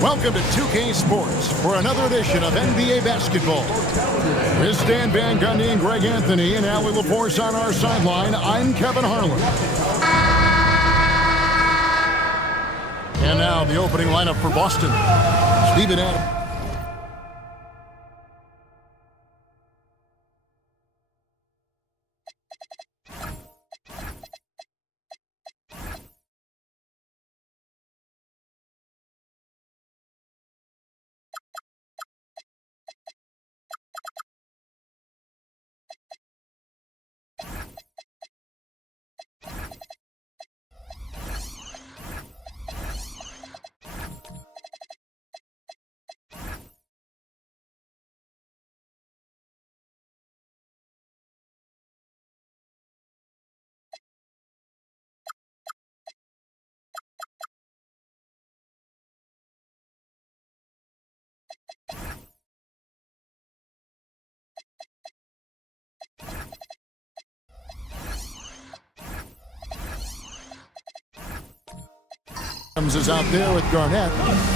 Welcome to 2K Sports for another edition of NBA basketball. With Stan Van Gundy and Greg Anthony and Allie LaForce on our sideline, I'm Kevin Harlan. And now the opening lineup for Boston. Steven Adams. Is out there with Garnett.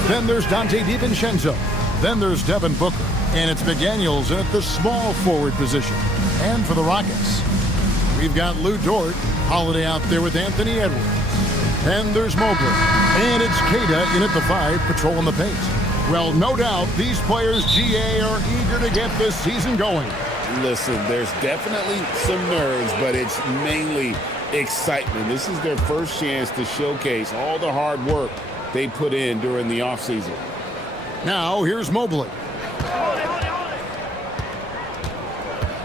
Then there's Donte DiVincenzo. Then there's Devin Booker. And it's McDaniels at the small forward position. And for the Rockets, we've got Lou Dort. Holiday out there with Anthony Edwards. And there's Mobley. And it's Queta in at the 5, patrolling the paint. Well, no doubt these players, GA, are eager to get this season going. Listen, there's definitely some nerves, but it's mainly excitement. This is their first chance to showcase all the hard work they put in during the offseason. Now, here's Mobley.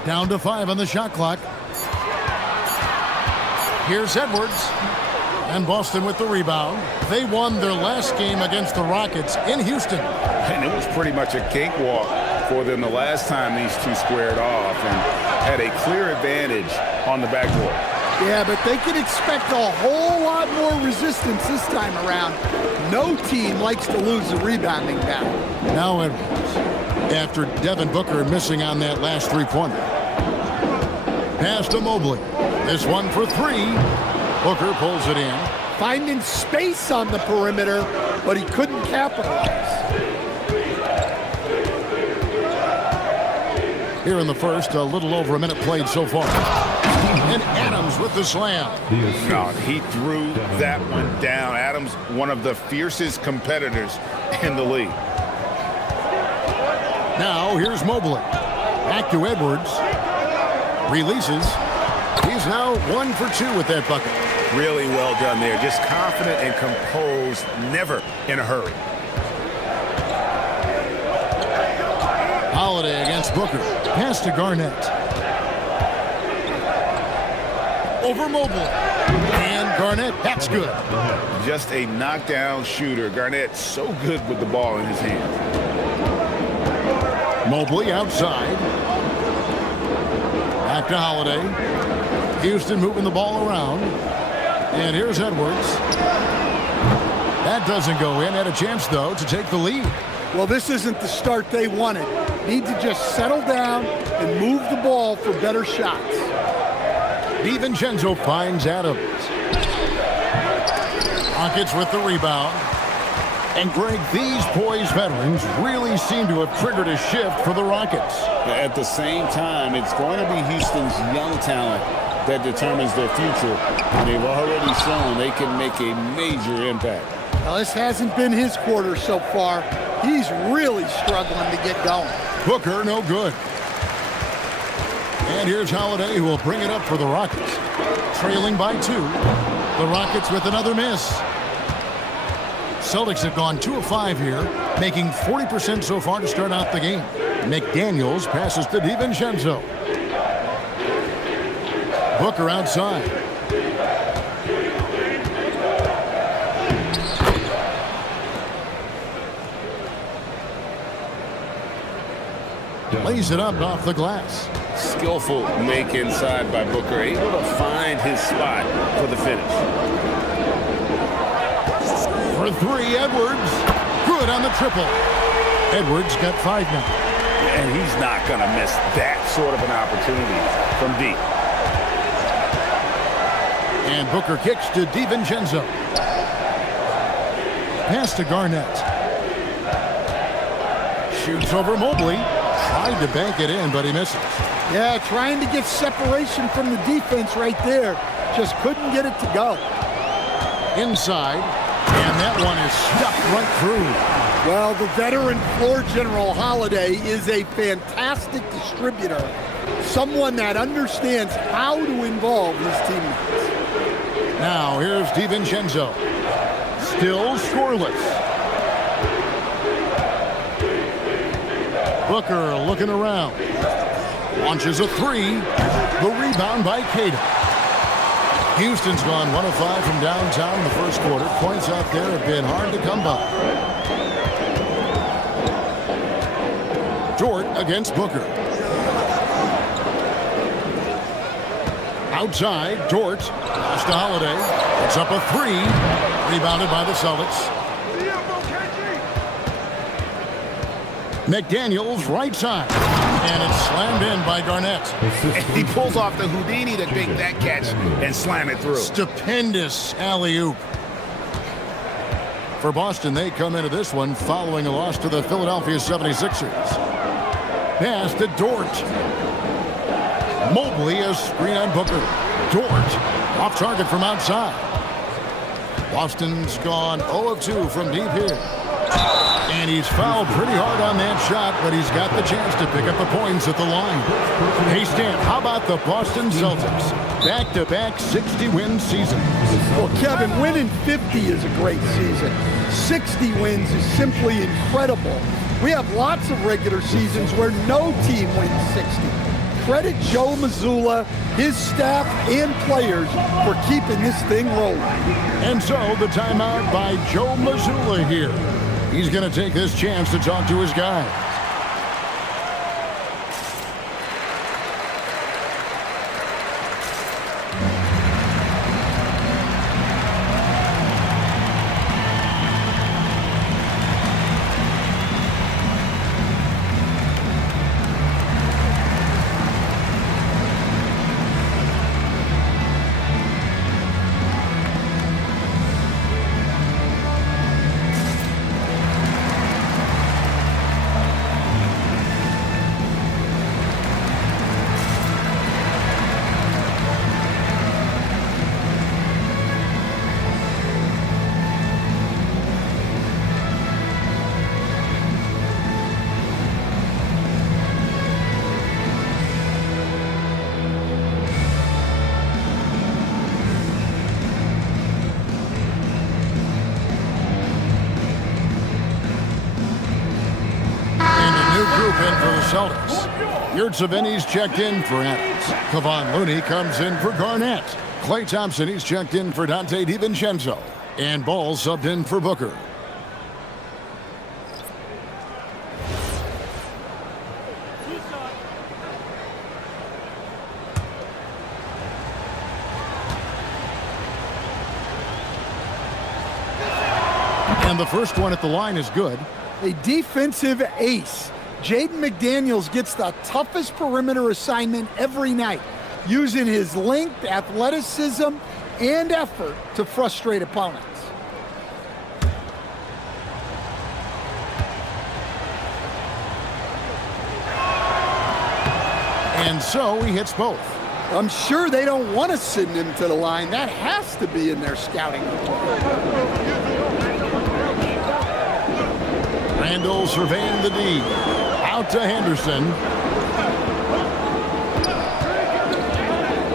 Down to 5 on the shot clock. Here's Edwards. And Boston with the rebound. They won their last game against the Rockets in Houston. And it was pretty much a cakewalk for them the last time these two squared off and had a clear advantage on the backboard. Yeah, but they can expect a whole lot more resistance this time around. No team likes to lose the rebounding battle. Now Edwards, after Devin Booker missing on that last three-pointer. Pass to Mobley. This one for 3. Booker pulls it in. Finding space on the perimeter, but he couldn't capitalize. Here in the first, a little over a minute played so far. And Adams with the slam. No, he threw that one down. Adams, one of the fiercest competitors in the league. Now, here's Mobley. Back to Edwards. Releases. He's now 1 for 2 with that bucket. Really well done there. Just confident and composed, never in a hurry. Holiday against Booker. Pass to Garnett. Over Mobley. And Garnett, that's good. Just a knockdown shooter. Garnett so good with the ball in his hand. Mobley outside. Back to Holiday. Houston moving the ball around. And here's Edwards. That doesn't go in. Had a chance, though, to take the lead. Well, this isn't the start they wanted. Need to just settle down and move the ball for better shots. DiVincenzo finds Adams. Rockets with the rebound. And Greg, these poised veterans really seem to have triggered a shift for the Rockets. At the same time, it's going to be Houston's young talent that determines their future. And they've already shown they can make a major impact. Well, this hasn't been his quarter so far. He's really struggling to get going. Booker, no good. And here's Holiday, who will bring it up for the Rockets. Trailing by 2. The Rockets with another miss. Celtics have gone 2 of 5 here, making 40% so far to start out the game. McDaniels passes to DiVincenzo. Booker outside. Lays it up off the glass. Skillful make inside by Booker, able to find his spot for the finish. For 3, Edwards. Good on the triple. Edwards got 5 now. And he's not going to miss that sort of an opportunity from deep. And Booker kicks to DiVincenzo. Pass to Garnett. Shoots over Mobley. Tried to bank it in, but he misses. Yeah, trying to get separation from the defense right there. Just couldn't get it to go. Inside, and that one is stuffed right through. Well, the veteran floor general Holiday is a fantastic distributor. Someone that understands how to involve his teammates. Now, here's DiVincenzo. Still scoreless. Booker looking around. Launches a three. The rebound by Cato. Houston's gone 1 of 5 from downtown in the first quarter. Points out there have been hard to come by. Dort against Booker. Outside, Dort. Pass to Holiday. It's up a three. Rebounded by the Celtics. McDaniels right side. And it's slammed in by Garnett. He pulls off the Houdini to make that catch and slam it through. Stupendous alley-oop. For Boston, they come into this one following a loss to the Philadelphia 76ers. Pass to Dort. Mobley, a screen on Booker. Dort off target from outside. Boston's gone 0 of 2 from deep here. And he's fouled pretty hard on that shot, but he's got the chance to pick up the points at the line. Hey, Stan, how about the Boston Celtics? Back-to-back 60-win seasons. Well, Kevin, winning 50 is a great season. 60 wins is simply incredible. We have lots of regular seasons where no team wins 60. Credit Joe Mazzulla, his staff, and players for keeping this thing rolling. And so the timeout by Joe Mazzulla here. He's going to take this chance to talk to his guys. Celtics. Yurtseven's checked in for Adams. Kevon Looney comes in for Garnett. Klay Thompson, he's checked in for Donte DiVincenzo. And Ball subbed in for Booker. And the first one at the line is good. A defensive ace. Jaden McDaniels gets the toughest perimeter assignment every night, using his length, athleticism, and effort to frustrate opponents. And so he hits both. I'm sure they don't want to send him to the line. That has to be in their scouting report. Randall surveying the D. Out to Henderson.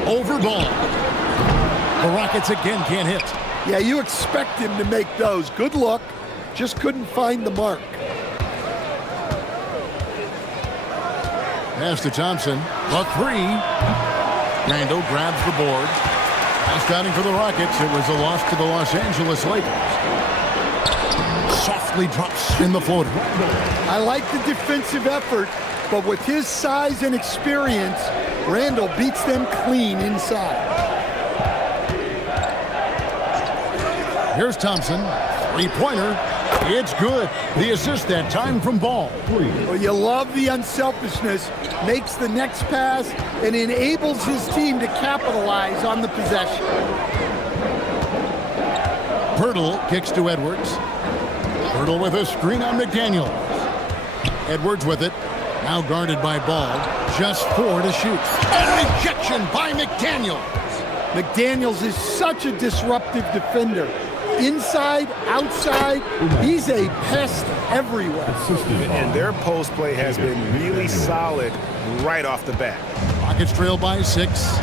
Over Ball. The Rockets again can't hit. Yeah, you expect him to make those. Good luck. Just couldn't find the mark. Pass to Thompson. A three. Randall grabs the board. Last outing for the Rockets. It was a loss to the Los Angeles Lakers. Softly drops in the floater. I like the defensive effort, but with his size and experience, Randall beats them clean inside. Here's Thompson. Three-pointer. It's good. The assist that time from Ball. Well, you love the unselfishness. Makes the next pass and enables his team to capitalize on the possession. Pirtle kicks to Edwards. Pirtle with a screen on McDaniels. Edwards with it. Now guarded by Ball. Just 4 to shoot. And rejection by McDaniels. McDaniels is such a disruptive defender. Inside, outside, he's a pest everywhere. And their post play has been really solid right off the bat. Rockets trail by 6.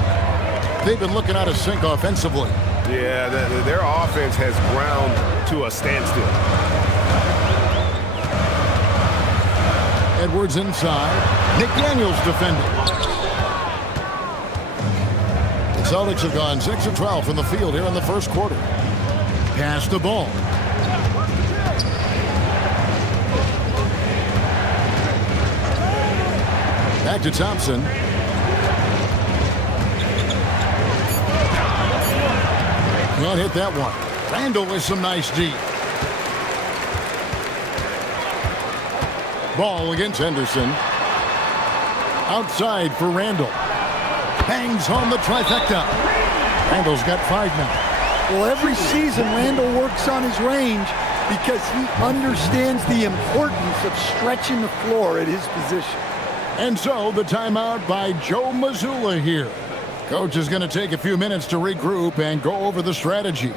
They've been looking out of sync offensively. Yeah, their offense has ground to a standstill. Edwards inside. McDaniels defending. The Celtics have gone 6 of 12 from the field here in the first quarter. Pass the ball. Back to Thompson. Can't hit that one. Randall with some nice D. Ball against Henderson. Outside for Randall. Bangs home the trifecta. Randall's got 5 now. Well, every season, Randall works on his range because he understands the importance of stretching the floor at his position. And so the timeout by Joe Mazzulla here. Coach is going to take a few minutes to regroup and go over the strategy.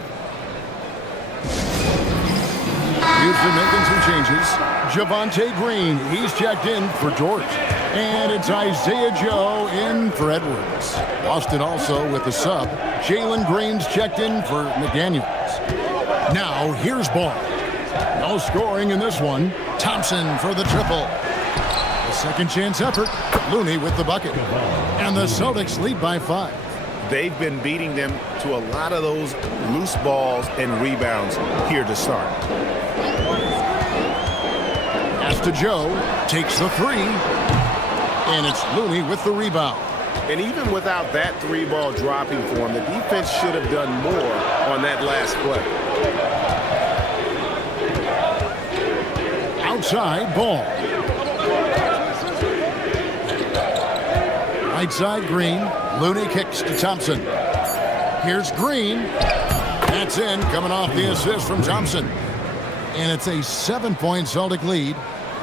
Houston making some changes. Javonte Green, he's checked in for George. And it's Isaiah Joe in for Edwards. Boston also with the sub. Jalen Green's checked in for McDaniels. Now here's Ball. No scoring in this one. Thompson for the triple. The second chance effort. Looney with the bucket. And the Celtics lead by 5. They've been beating them to a lot of those loose balls and rebounds here to start. Pass to Joe. Takes the 3. And it's Looney with the rebound. And even without that 3-ball dropping for him, the defense should have done more on that last play. Outside Ball. Right side Green. Looney kicks to Thompson. Here's Green. That's in, coming off the assist from Thompson. And it's a 7-point Celtic lead.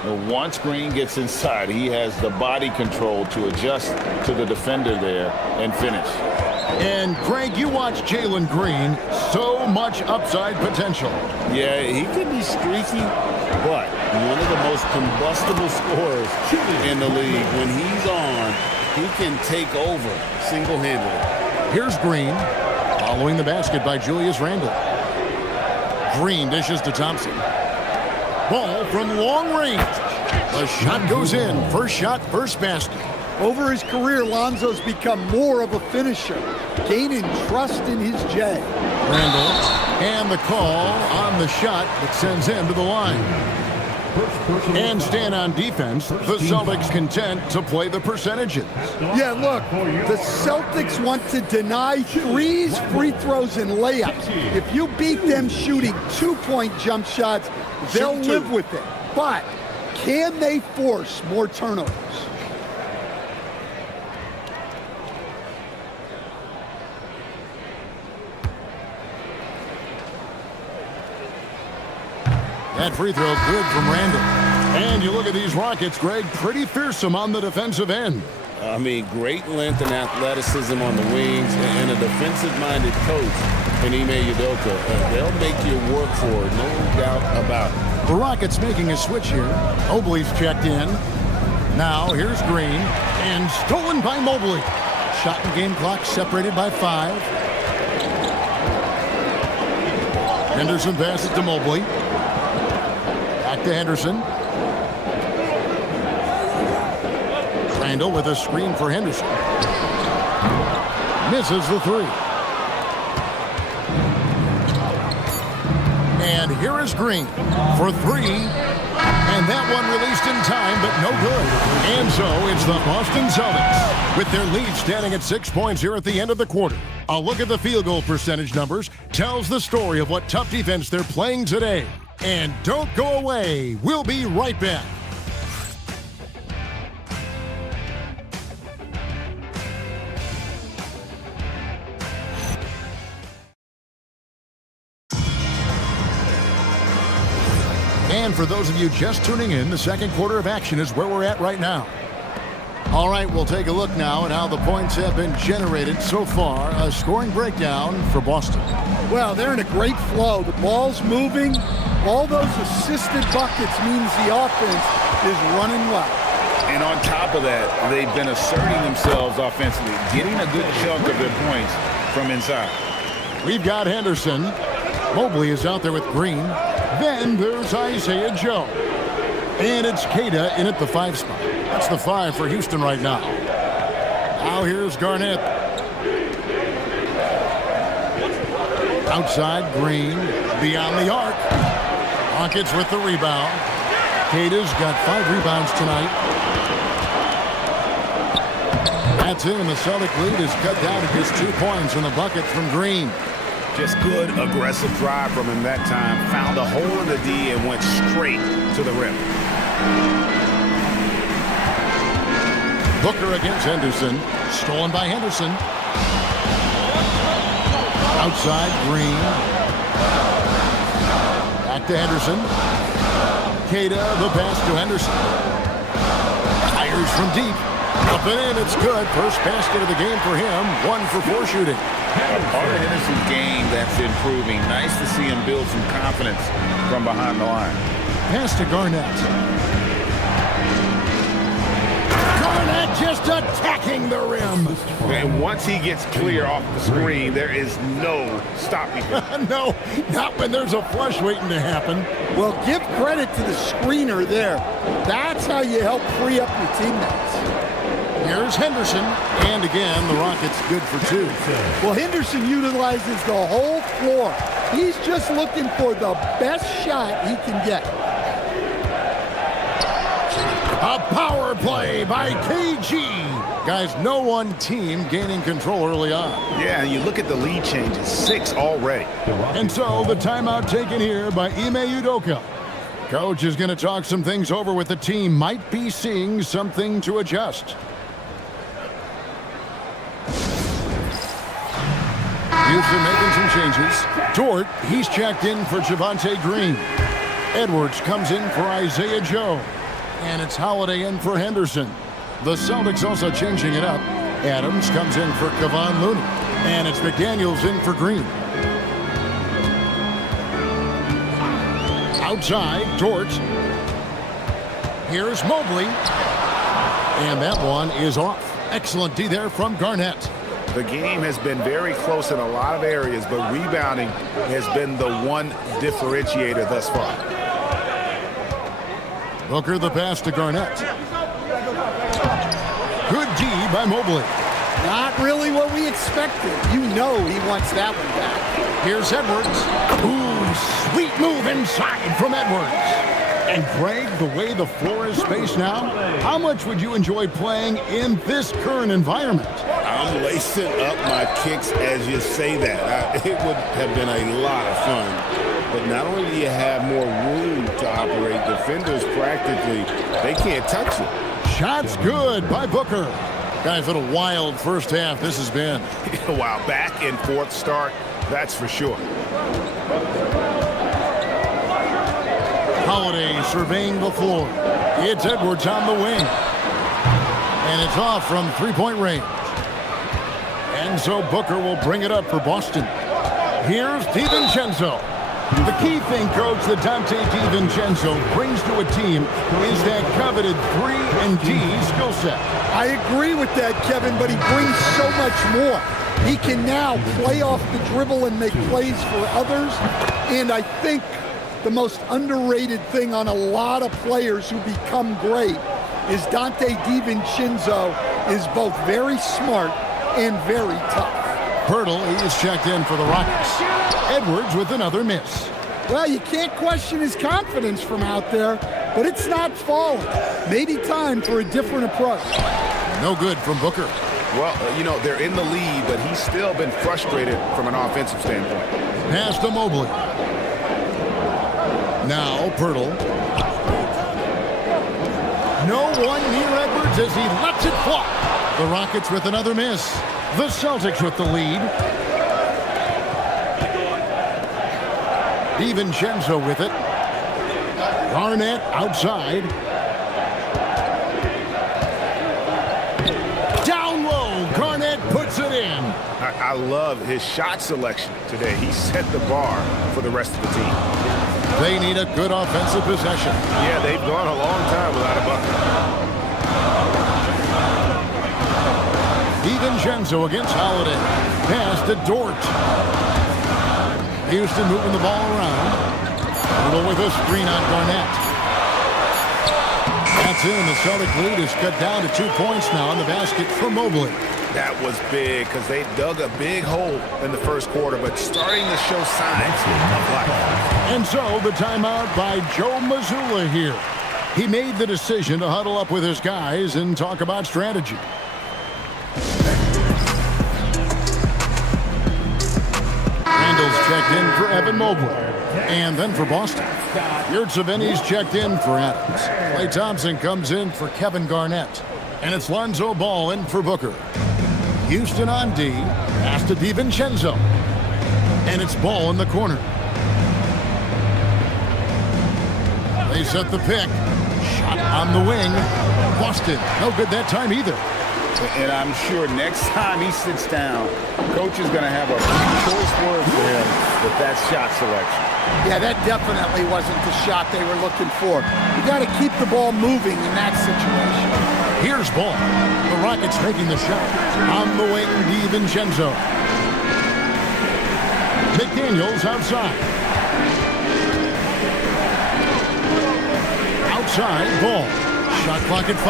Well, once Green gets inside, he has the body control to adjust to the defender there and finish. And Craig, you watch Jalen Green. So much upside potential. Yeah, he could be streaky, but one of the most combustible scorers in the league. When he's on, he can take over single-handedly. Here's Green, following the basket by Julius Randle. Green dishes to Thompson. Ball from long range. The shot goes in. First shot, first basket. Over his career, Lonzo's become more of a finisher, gaining trust in his J. Randle, and the call on the shot that sends him to the line. And stand on defense, the Celtics content to play the percentages. Yeah, look, the Celtics want to deny threes, free throws, and layups. If you beat them shooting 2-point jump shots, they'll live with it. But can they force more turnovers? That free throw good from Randall. And you look at these Rockets, Greg, pretty fearsome on the defensive end. I mean, great length and athleticism on the wings, and a defensive-minded coach in Ime Udoka. They'll make you work for it, no doubt about it. The Rockets making a switch here. Mobley's checked in. Now here's Green, and stolen by Mobley. Shot and game clock separated by 5. Henderson passes to Mobley. Back to Henderson. Randall with a screen for Henderson. Misses the 3. And here is Green for 3. And that one released in time, but no good. And so it's the Boston Celtics with their lead standing at 6 points here at the end of the quarter. A look at the field goal percentage numbers tells the story of what tough defense they're playing today. And don't go away. We'll be right back. And for those of you just tuning in, the second quarter of action is where we're at right now. All right, we'll take a look now at how the points have been generated so far. A scoring breakdown for Boston. Well, they're in a great flow. The ball's moving. All those assisted buckets means the offense is running well. And on top of that, they've been asserting themselves offensively, getting a good chunk of their points from inside. We've got Henderson. Mobley is out there with Green. Then there's Isaiah Joe. And it's Queta in at the 5 spot. That's the 5 for Houston right now. Now here's Garnett. Outside, Green. Beyond the arc. Rockets with the rebound. Queta's got 5 rebounds tonight. That's in, and the Celtic lead is cut down to just 2 points in the bucket from Green. Just good, aggressive drive from him that time. Found a hole in the D and went straight to the rim. Booker against Henderson. Stolen by Henderson. Outside, Green. Back to Henderson. Queta, the pass to Henderson. Fires from deep. Up and in, it's good. First basket of the game for him. 1 for 4 shooting. Part of Henderson's game that's improving. Nice to see him build some confidence from behind the line. Pass to Garnett. Garnett just attacking the rim. And once he gets clear off the screen, there is no stopping him. No, not when there's a flush waiting to happen. Well, give credit to the screener there. That's how you help free up your teammates. Here's Henderson, and again, the Rockets good for 2. Well, Henderson utilizes the whole floor. He's just looking for the best shot he can get. A power play by KG. Guys, no one team gaining control early on. Yeah, and you look at the lead changes, 6 already. And so the timeout taken here by Ime Udoka. Coach is going to talk some things over with the team. Might be seeing something to adjust. Houston making some changes. Dort, he's checked in for Javonte Green. Edwards comes in for Isaiah Joe. And it's Holiday in for Henderson. The Celtics also changing it up. Adams comes in for Kevon Looney. And it's McDaniels in for Green. Outside, Dort. Here's Mobley. And that one is off. Excellent D there from Garnett. The game has been very close in a lot of areas, but rebounding has been the one differentiator thus far. Booker the pass to Garnett. Good D by Mobley. Not really what we expected. You know he wants that one back. Here's Edwards. Ooh, sweet move inside from Edwards. And Greg, the way the floor is spaced now, how much would you enjoy playing in this current environment? I'm lacing up my kicks as you say that. It would have been a lot of fun. But not only do you have more room to operate, defenders practically, they can't touch you. Shots good by Booker. Guys, what a wild first half this has been. Wow, back and forth start, that's for sure. Holiday surveying the floor. It's Edwards on the wing. And it's off from three-point range. And so Booker will bring it up for Boston. Here's DiVincenzo. The key thing, Coach, that Dante DiVincenzo brings to a team is that coveted 3-and-D skill set. I agree with that, Kevin, but he brings so much more. He can now play off the dribble and make plays for others. And I think the most underrated thing on a lot of players who become great is Dante DiVincenzo is both very smart and very tough. Pirtle, he is checked in for the Rockets. Edwards with another miss. Well, you can't question his confidence from out there, but it's not falling. Maybe time for a different approach. No good from Booker. Well, you know, they're in the lead, but he's still been frustrated from an offensive standpoint. Pass to Mobley. Now Pirtle. No one near Edwards as he lets it fly. The Rockets with another miss. The Celtics with the lead. DiVincenzo with it. Garnett outside. Down low. Garnett puts it in. I love his shot selection today. He set the bar for the rest of the team. They need a good offensive possession. Yeah, they've gone a long time without a bucket. DiVincenzo against Holiday. Pass to Dort. Houston moving the ball around. Little with a screen on Garnett. That's in. The Celtic lead is cut down to 2 points now in the basket for Mobley. That was big because they dug a big hole in the first quarter, but starting to show signs of life. And so the timeout by Joe Mazzulla here. He made the decision to huddle up with his guys and talk about strategy. Randall's checked in for Evan Mobley. And then for Boston, Yurtseven's checked in for Adams. Klay Thompson comes in for Kevin Garnett. And it's Lonzo Ball in for Booker. Houston on D. Pass to DiVincenzo. And it's Ball in the corner. They set the pick. Shot on the wing. Boston. No good that time either. And I'm sure next time he sits down, coach is going to have a choice word for him with that shot selection. Yeah, that definitely wasn't the shot they were looking for. You got to keep the ball moving in that situation. Here's Ball. The Rockets making the shot. On the wing, DiVincenzo. McDaniels outside. Outside, Ball. Shot clock at 5.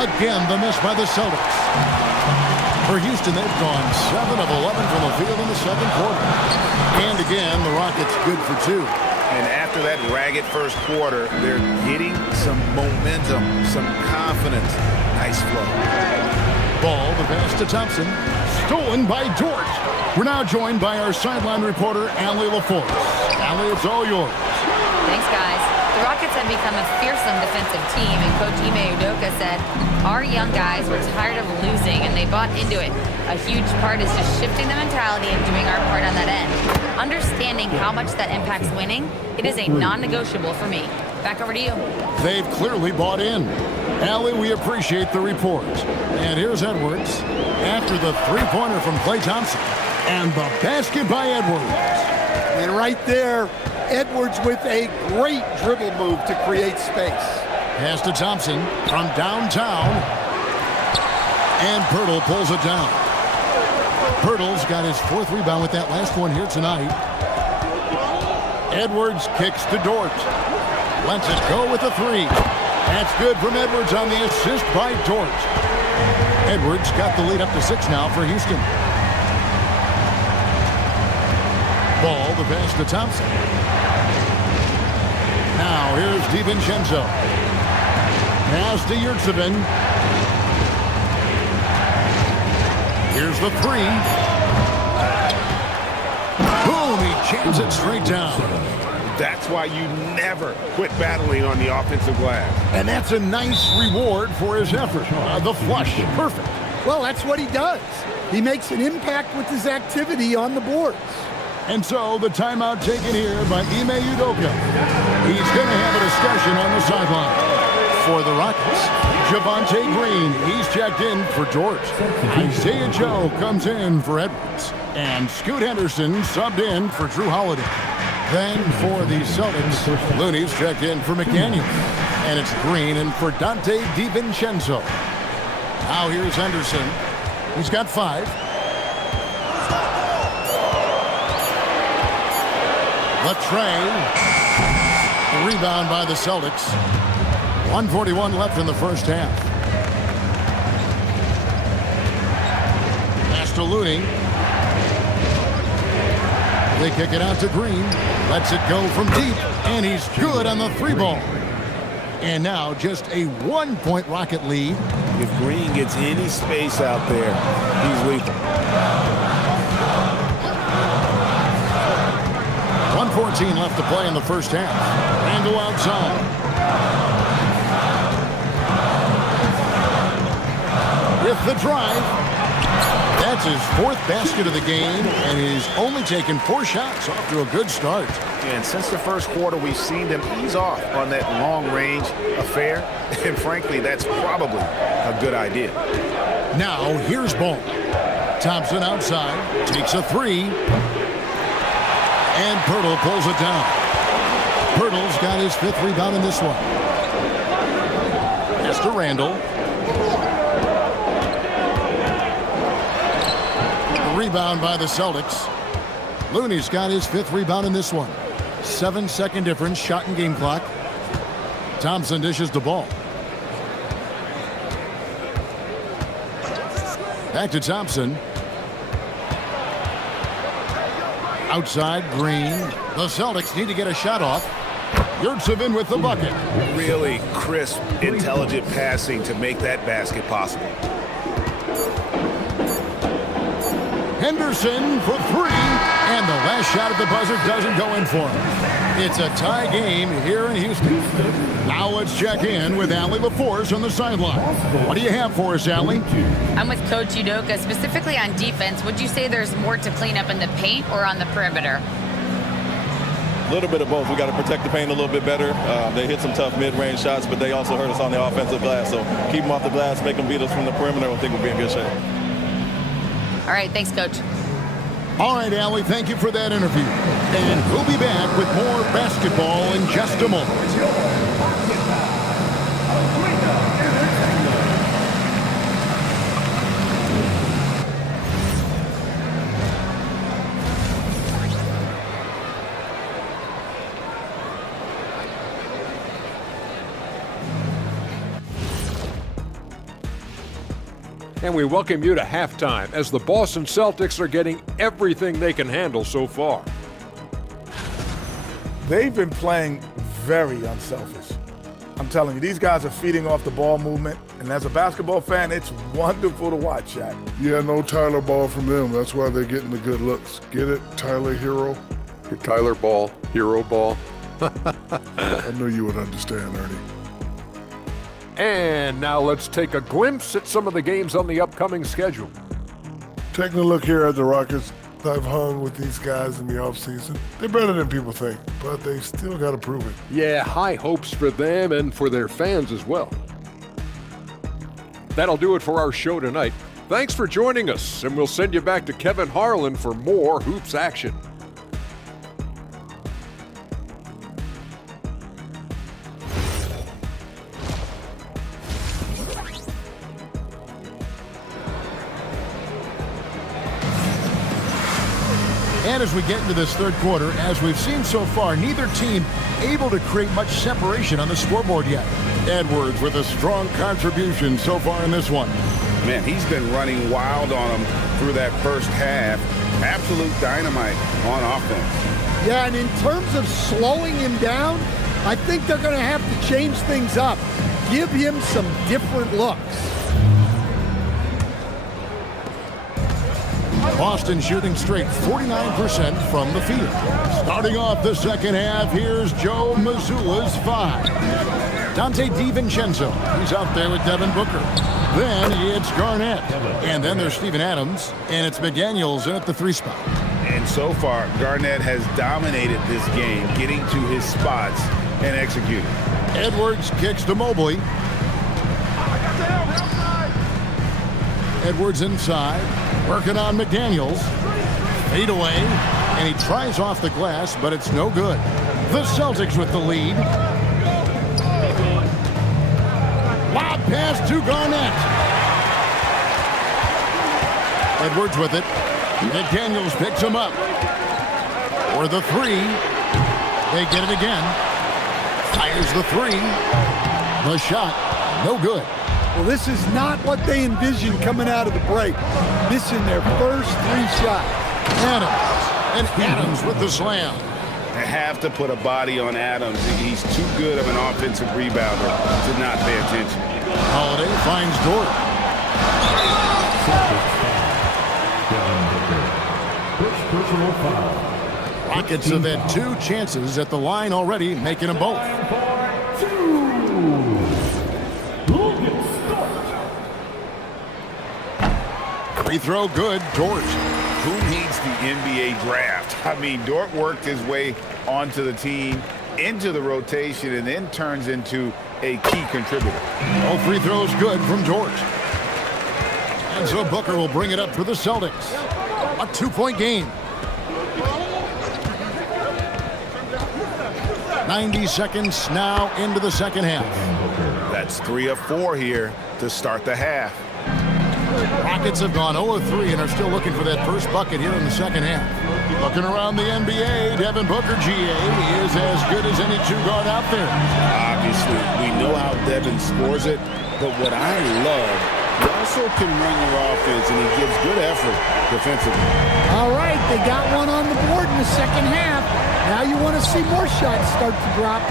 Again, the miss by the Celtics. For Houston, they've gone 7 of 11 from the field in the second quarter. And again, the Rockets good for 2. And after that ragged first quarter, they're getting some momentum, some confidence. Nice flow. Ball, the pass to Thompson. Stolen by Dort. We're now joined by our sideline reporter, Allie LaForce. Allie, it's all yours. Thanks, guys. The Rockets have become a fearsome defensive team, and Coach Ime Udoka said, our young guys were tired of losing, and they bought into it. A huge part is just shifting the mentality and doing our part on that end. Understanding how much that impacts winning, it is a non-negotiable for me. Back over to you. They've clearly bought in. Allie, we appreciate the report. And here's Edwards after the three-pointer from Klay Thompson. And the basket by Edwards. And right there, Edwards with a great dribble move to create space. Pass to Thompson from downtown. And Pirtle pulls it down. Pirtle's got his 4th rebound with that last one here tonight. Edwards kicks to Dort. Lets it go with a 3. That's good from Edwards on the assist by Dort. Edwards got the lead up to 6 now for Houston. Ball, the pass to Thompson. Now here's DiVincenzo. Pass to Yurtseven. Here's the 3. Boom, he jams it straight down. That's why you never quit battling on the offensive glass. And that's a nice reward for his effort. The flush, perfect. Well, that's what he does. He makes an impact with his activity on the boards. And so the timeout taken here by Ime Udoka. He's going to have a discussion on the sideline. For the Rockets, Javonte Green, he's checked in for Dort. Isaiah Joe comes in for Edwards. And Scoot Henderson subbed in for Drew Holiday. Then for the Celtics, Looney's checked in for McDaniel. And it's Green in for Dante DiVincenzo. Now here's Henderson. He's got 5. Latrey. Rebound by the Celtics. 1:41 left in the first half. Pass to Looney. They kick it out to Green. Lets it go from deep. And he's good on the 3-ball. And now just a 1-point Rocket lead. If Green gets any space out there, he's lethal. 1:14 left to play in the first half. Randall outside. With the drive. That's That's his 4th basket of the game, and he's only taken 4 shots, off to a good start. And since the first quarter, we've seen them ease off on that long-range affair. And frankly, that's probably a good idea. Now, here's Ball. Thompson outside, takes a 3. And Pirtle pulls it down. Pirtle's got his 5th rebound in this one. Pass to Randall. Rebound by the Celtics. Looney's got his 5th rebound in this one. 7-second difference, shot and game clock. Thompson dishes the ball. Back to Thompson. Outside, Green. The Celtics need to get a shot off. Yurtseven with the bucket. Really crisp, intelligent passing to make that basket possible. Henderson for 3, and the last shot at the buzzer doesn't go in for him. It's a tie game here in Houston. Now let's check in with Allie LaForce on the sideline. What do you have for us, Allie? I'm with Coach Udoka. Specifically on defense, would you say there's more to clean up in the paint or on the perimeter? A little bit of both. We got to protect the paint a little bit better. They hit some tough mid-range shots, but they also hurt us on the offensive glass. So keep them off the glass, make them beat us from the perimeter. I think we'll be in good shape. All right, thanks, Coach. All right, Allie, thank you for that interview. And we'll be back with more basketball in just a moment. And we welcome you to halftime as the Boston Celtics are getting everything they can handle so far. They've been playing very unselfish. I'm telling you, these guys are feeding off the ball movement, and as a basketball fan, it's wonderful to watch, Shaq. Yeah, no Tyler Ball from them. That's why they're getting the good looks. Get it, Tyler Hero? Tyler Ball, Hero Ball. I knew you would understand, Ernie. And now let's take a glimpse at some of the games on the upcoming schedule. Taking a look here at the Rockets, I've hung with these guys in the offseason. They're better than people think, but they still got to prove it. Yeah, high hopes for them and for their fans as well. That'll do it for our show tonight. Thanks for joining us, and we'll send you back to Kevin Harlan for more Hoops action. And as we get into this third quarter, as we've seen so far, neither team able to create much separation on the scoreboard yet. Edwards with a strong contribution so far in this one. Man, he's been running wild on them through that first half. Absolute dynamite on offense. Yeah, and in terms of slowing him down, I think they're going to have to change things up. Give him some different looks. Boston shooting straight 49% from the field. Starting off the second half, here's Joe Mazzulla's 5. Dante DiVincenzo, he's out there with Devin Booker. Then it's Garnett. And then there's Steven Adams, and it's McDaniels in at the 3 spot. And so far, Garnett has dominated this game, getting to his spots and executing. Edwards kicks to Mobley. Edwards inside, working on McDaniels. Fade away, and he tries off the glass, but it's no good. The Celtics with the lead. Lob pass to Garnett. Edwards with it. McDaniels picks him up. For the 3. They get it again. Fires the 3. The shot, no good. Well, this is not what they envisioned coming out of the break. Missing their first 3 shots. Adams. And Adams with the slam. They have to put a body on Adams. He's too good of an offensive rebounder to not pay attention. Holiday finds Dort. Rockets have had 2 chances at the line already, making them both. Free throw good. Dort. Who needs the NBA draft? I mean, Dort worked his way onto the team, into the rotation, and then turns into a key contributor. All free throws good from Dort. And so Booker will bring it up for the Celtics. A 2-point game. 90 seconds now into the second half. That's 3 of 4 here to start the half. Rockets have gone 0 of 3 and are still looking for that first bucket here in the second half. Looking around the NBA, Devin Booker, GA, is as good as any two-guard out there. Obviously, we know how Devin scores it, but what I love, he also can run your offense, and he gives good effort defensively. All right, they got one on the board in the second half. Now you want to see more shots start to drop.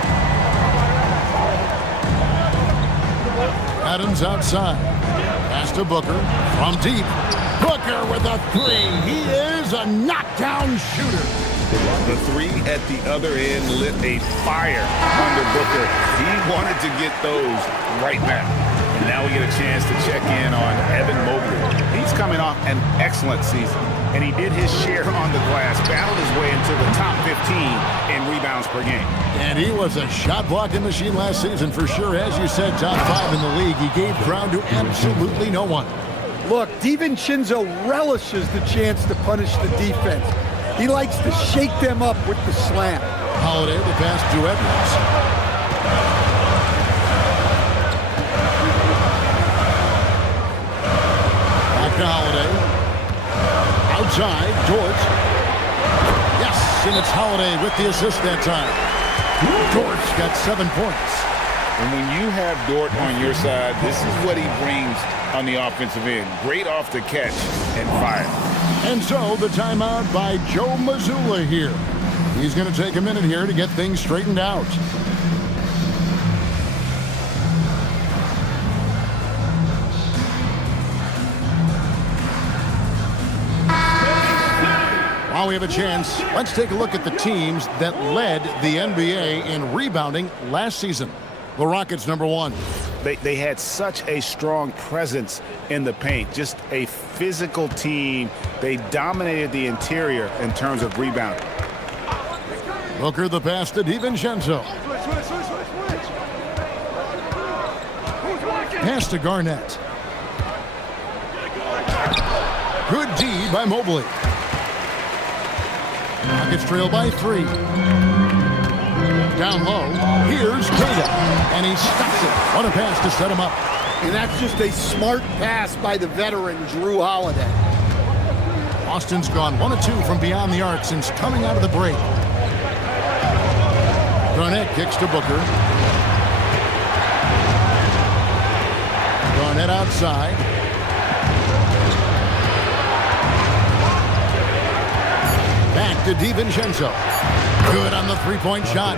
Adams outside. Pass to Booker from deep. Booker with a 3. He is a knockdown shooter. The 3 at the other end lit a fire under Booker. He wanted to get those right back. And now we get a chance to check in on Evan Mobley. He's coming off an excellent season, and he did his share on the glass, battled his way into the top 15 in rebounds per game. And he was a shot-blocking machine last season for sure. As you said, top 5 in the league. He gave ground to absolutely no one. Look, DiVincenzo relishes the chance to punish the defense. He likes to shake them up with the slam. Holiday the pass to Edwards. Back to Holiday. Outside, Dort. Yes, and it's Holiday with the assist that time. Dort's got 7 points. And when you have Dort on your side, this is what he brings on the offensive end. Great off the catch and fire. And so the timeout by Joe Mazzulla here. He's going to take a minute here to get things straightened out. While we have a chance, let's take a look at the teams that led the NBA in rebounding last season. The Rockets, number 1. They had such a strong presence in the paint, just a physical team. They dominated the interior in terms of rebounding. Booker the pass to DiVincenzo. Pass to Garnett. Good D by Mobley. Rockets trail by 3. Down low, here's Queta, and he stops it. What a pass to set him up. And that's just a smart pass by the veteran, Drew Holiday. Austin's gone 1 of 2 from beyond the arc since coming out of the break. Garnett kicks to Booker. Garnett outside. Back to DiVincenzo. Good on the 3-point shot.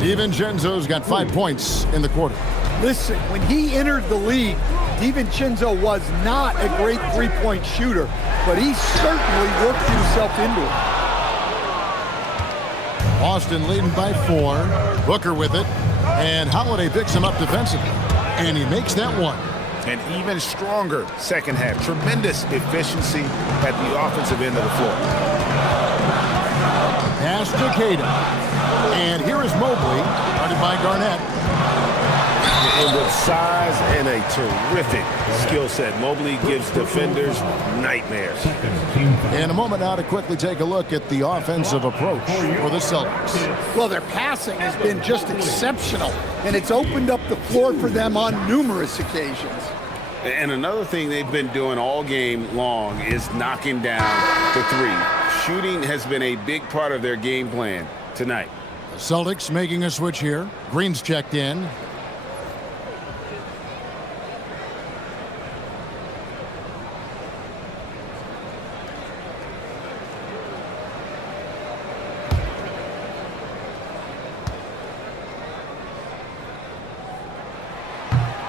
DiVincenzo's got 5 points in the quarter. Listen, when he entered the league, DiVincenzo was not a great 3-point shooter, but he certainly worked himself into it. Austin leading by 4. Booker with it. And Holiday picks him up defensively. And he makes that one. An even stronger second half. Tremendous efficiency at the offensive end of the floor. Pass to Queta. And here is Mobley, guarded by Garnett. And with size and a terrific skill set, Mobley gives defenders nightmares. In a moment now to quickly take a look at the offensive approach for the Celtics. Well, their passing has been just exceptional, and it's opened up the floor for them on numerous occasions. And another thing they've been doing all game long is knocking down the 3. Shooting has been a big part of their game plan tonight. The Celtics making a switch here. Green's checked in.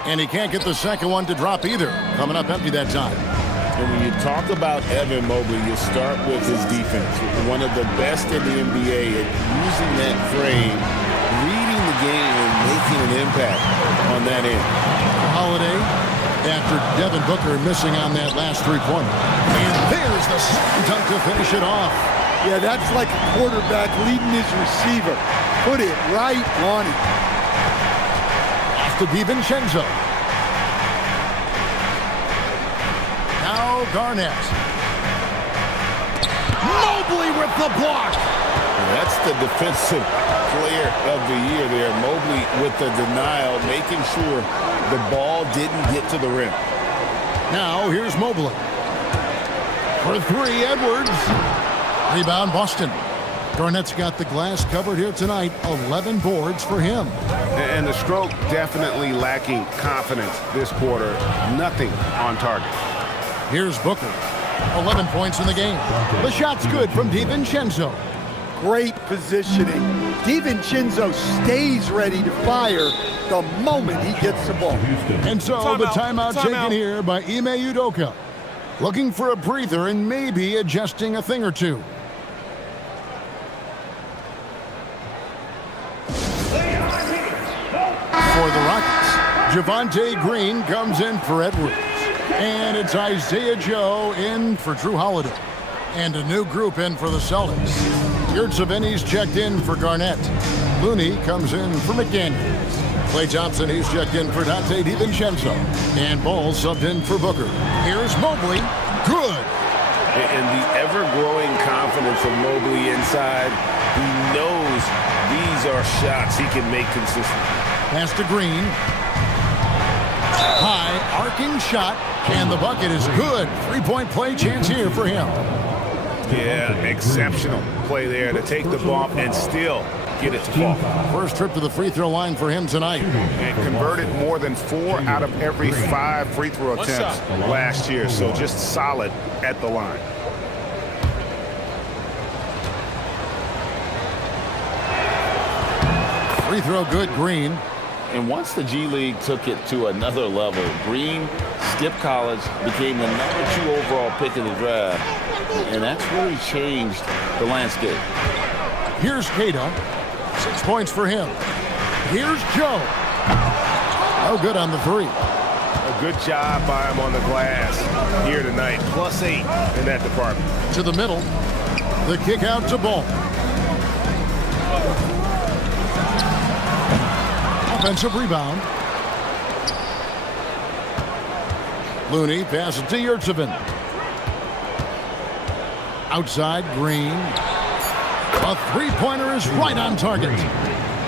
And he can't get the second one to drop either. Coming up empty that time. And when you talk about Evan Mobley, you start with his defense. One of the best in the NBA at using that frame, reading the game, and making an impact on that end. Holiday after Devin Booker missing on that last three-pointer. And there's the slam dunk to finish it off. Yeah, that's like a quarterback leading his receiver. Put it right on him. Off to DiVincenzo. Now Garnett. Mobley with the block. That's the defensive player of the year there. Mobley with the denial, making sure the ball didn't get to the rim. Now here's Mobley. For three, Edwards. Rebound, Boston. Garnett's got the glass covered here tonight. 11 boards for him. And the stroke definitely lacking confidence this quarter. Nothing on target. Here's Booker. 11 points in the game. The shot's good from DiVincenzo. Great positioning. DiVincenzo stays ready to fire the moment he gets the ball. And so the timeout taken here by Ime Udoka. Looking for a breather and maybe adjusting a thing or two. For the Rockets, Javonte Green comes in for Edwards. And it's Isaiah Joe in for Drew Holiday. And a new group in for the Celtics. Yurtseven's checked in for Garnett. Looney comes in for McDaniels. Klay Thompson, he's checked in for Donte DiVincenzo. And Ball subbed in for Booker. Here's Mobley. Good. And the ever-growing confidence of Mobley inside. He knows these are shots he can make consistently. Pass to Green. High, arcing shot, and the bucket is good. Three-point play chance here for him. Yeah, exceptional play there to take the bump and still get it to fall. First trip to the free throw line for him tonight. And converted more than 4 out of every 5 free throw attempts last year, so just solid at the line. Free throw good, Green. And once the G League took it to another level, Green skipped college, became the #2 overall pick in the draft, and that's really changed the landscape. Here's Keita. 6 points for him. Here's Joe. No good on the three. A good job by him on the glass here tonight. +8 in that department. To the middle. The kick out to Ball. Offensive rebound. Looney passes to Yurtseven. Outside, Green. A three-pointer is right on target.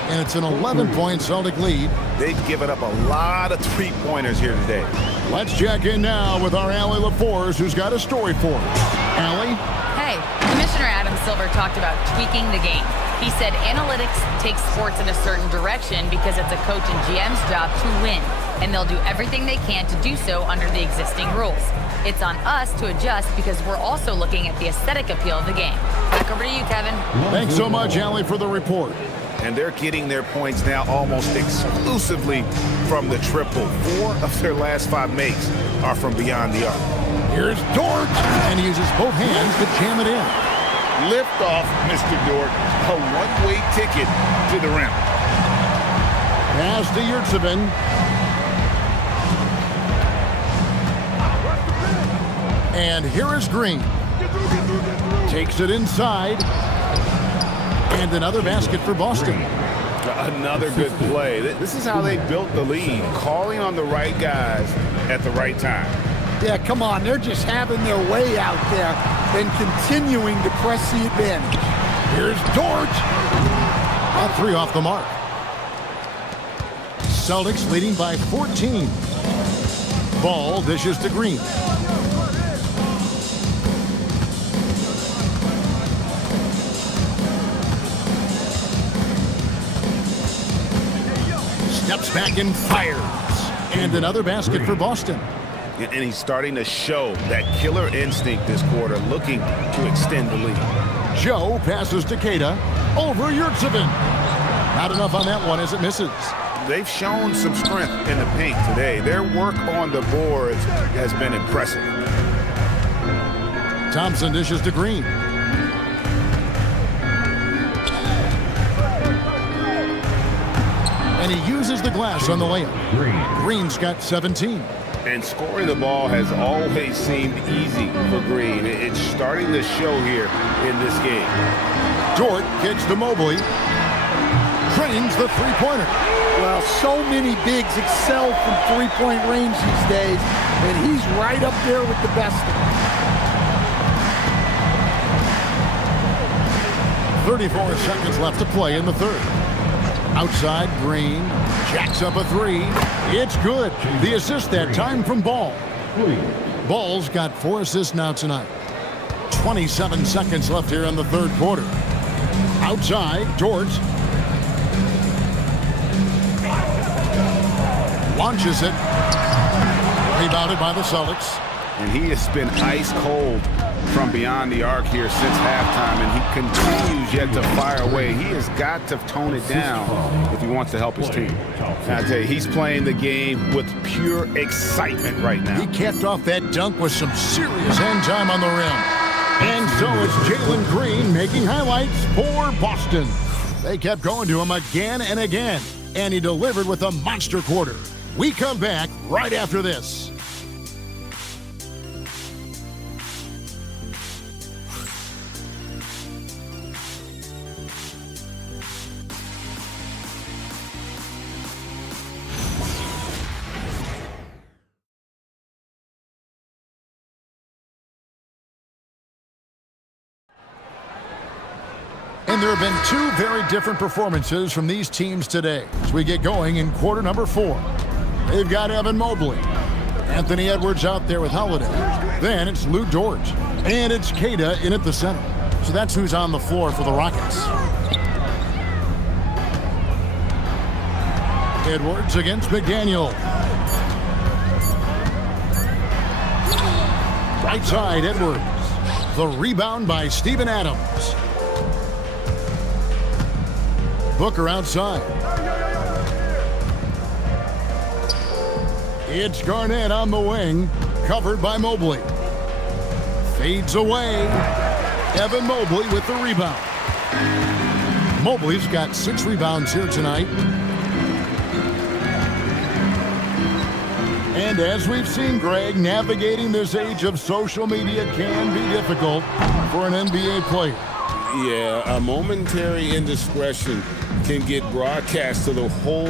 And it's an 11-point Celtic lead. They've given up a lot of three-pointers here today. Let's check in now with our Allie LaForce, who's got a story for us. Allie? Hey, Commissioner Adam Silver talked about tweaking the game. He said analytics takes sports in a certain direction because it's a coach and GM's job to win, and they'll do everything they can to do so under the existing rules. It's on us to adjust because we're also looking at the aesthetic appeal of the game. Back over to you, Kevin. Thanks so much, Allie, for the report. And they're getting their points now almost exclusively from the triple. 4 of their last 5 makes are from beyond the arc. Here's Dort, and he uses both hands to jam it in. Lift off, Mr. Dort. A one-way ticket to the rim. Pass to Yurtseven. And here is Green. Takes it inside. And another basket for Boston. Another good play. This is how they built the lead. Calling on the right guys at the right time. Yeah, come on. They're just having their way out there and continuing to press the advantage. Here's Dort. A three off the mark. Celtics leading by 14. Ball dishes to Green. Steps back and fires. And another basket for Boston. And he's starting to show that killer instinct this quarter, looking to extend the lead. Joe passes to Keita. Over Yurtseven. Not enough on that one as it misses. They've shown some strength in the paint today. Their work on the boards has been impressive. Thompson dishes to Green. And he uses the glass on the layup. Green's got 17. And scoring the ball has always seemed easy for Green. It's starting to show here in this game. Dort kicks to Mobley. Trains the three-pointer. Well, so many bigs excel from three-point range these days, and he's right up there with the best of them. 34 seconds left to play in the third. Outside, Green jacks up a three. It's good. The assist that time from Ball. Ball's got 4 assists now tonight. 27 seconds left here in the third quarter. Outside, Dort launches it. Rebounded by the Celtics. And he has been ice cold from beyond the arc here since halftime, and he continues yet to fire away. He has got to tone it down if he wants to help his team. And I tell you, he's playing the game with pure excitement right now. He capped off that dunk with some serious hand time on the rim. And so is Jalen Green making highlights for Boston. They kept going to him again and again, and he delivered with a monster quarter. We come back right after this. And there have been 2 very different performances from these teams today as we get going in quarter number 4. They've got Evan Mobley. Anthony Edwards out there with Holiday. Then it's Lou Dort. And it's Queta in at the center. So that's who's on the floor for the Rockets. Edwards against McDaniel. Right side, Edwards. The rebound by Steven Adams. Booker outside. It's Garnett on the wing, covered by Mobley. Fades away. Evan Mobley with the rebound. Mobley's got 6 rebounds here tonight. And as we've seen, Greg, navigating this age of social media can be difficult for an NBA player. Yeah, a momentary indiscretion can get broadcast to the whole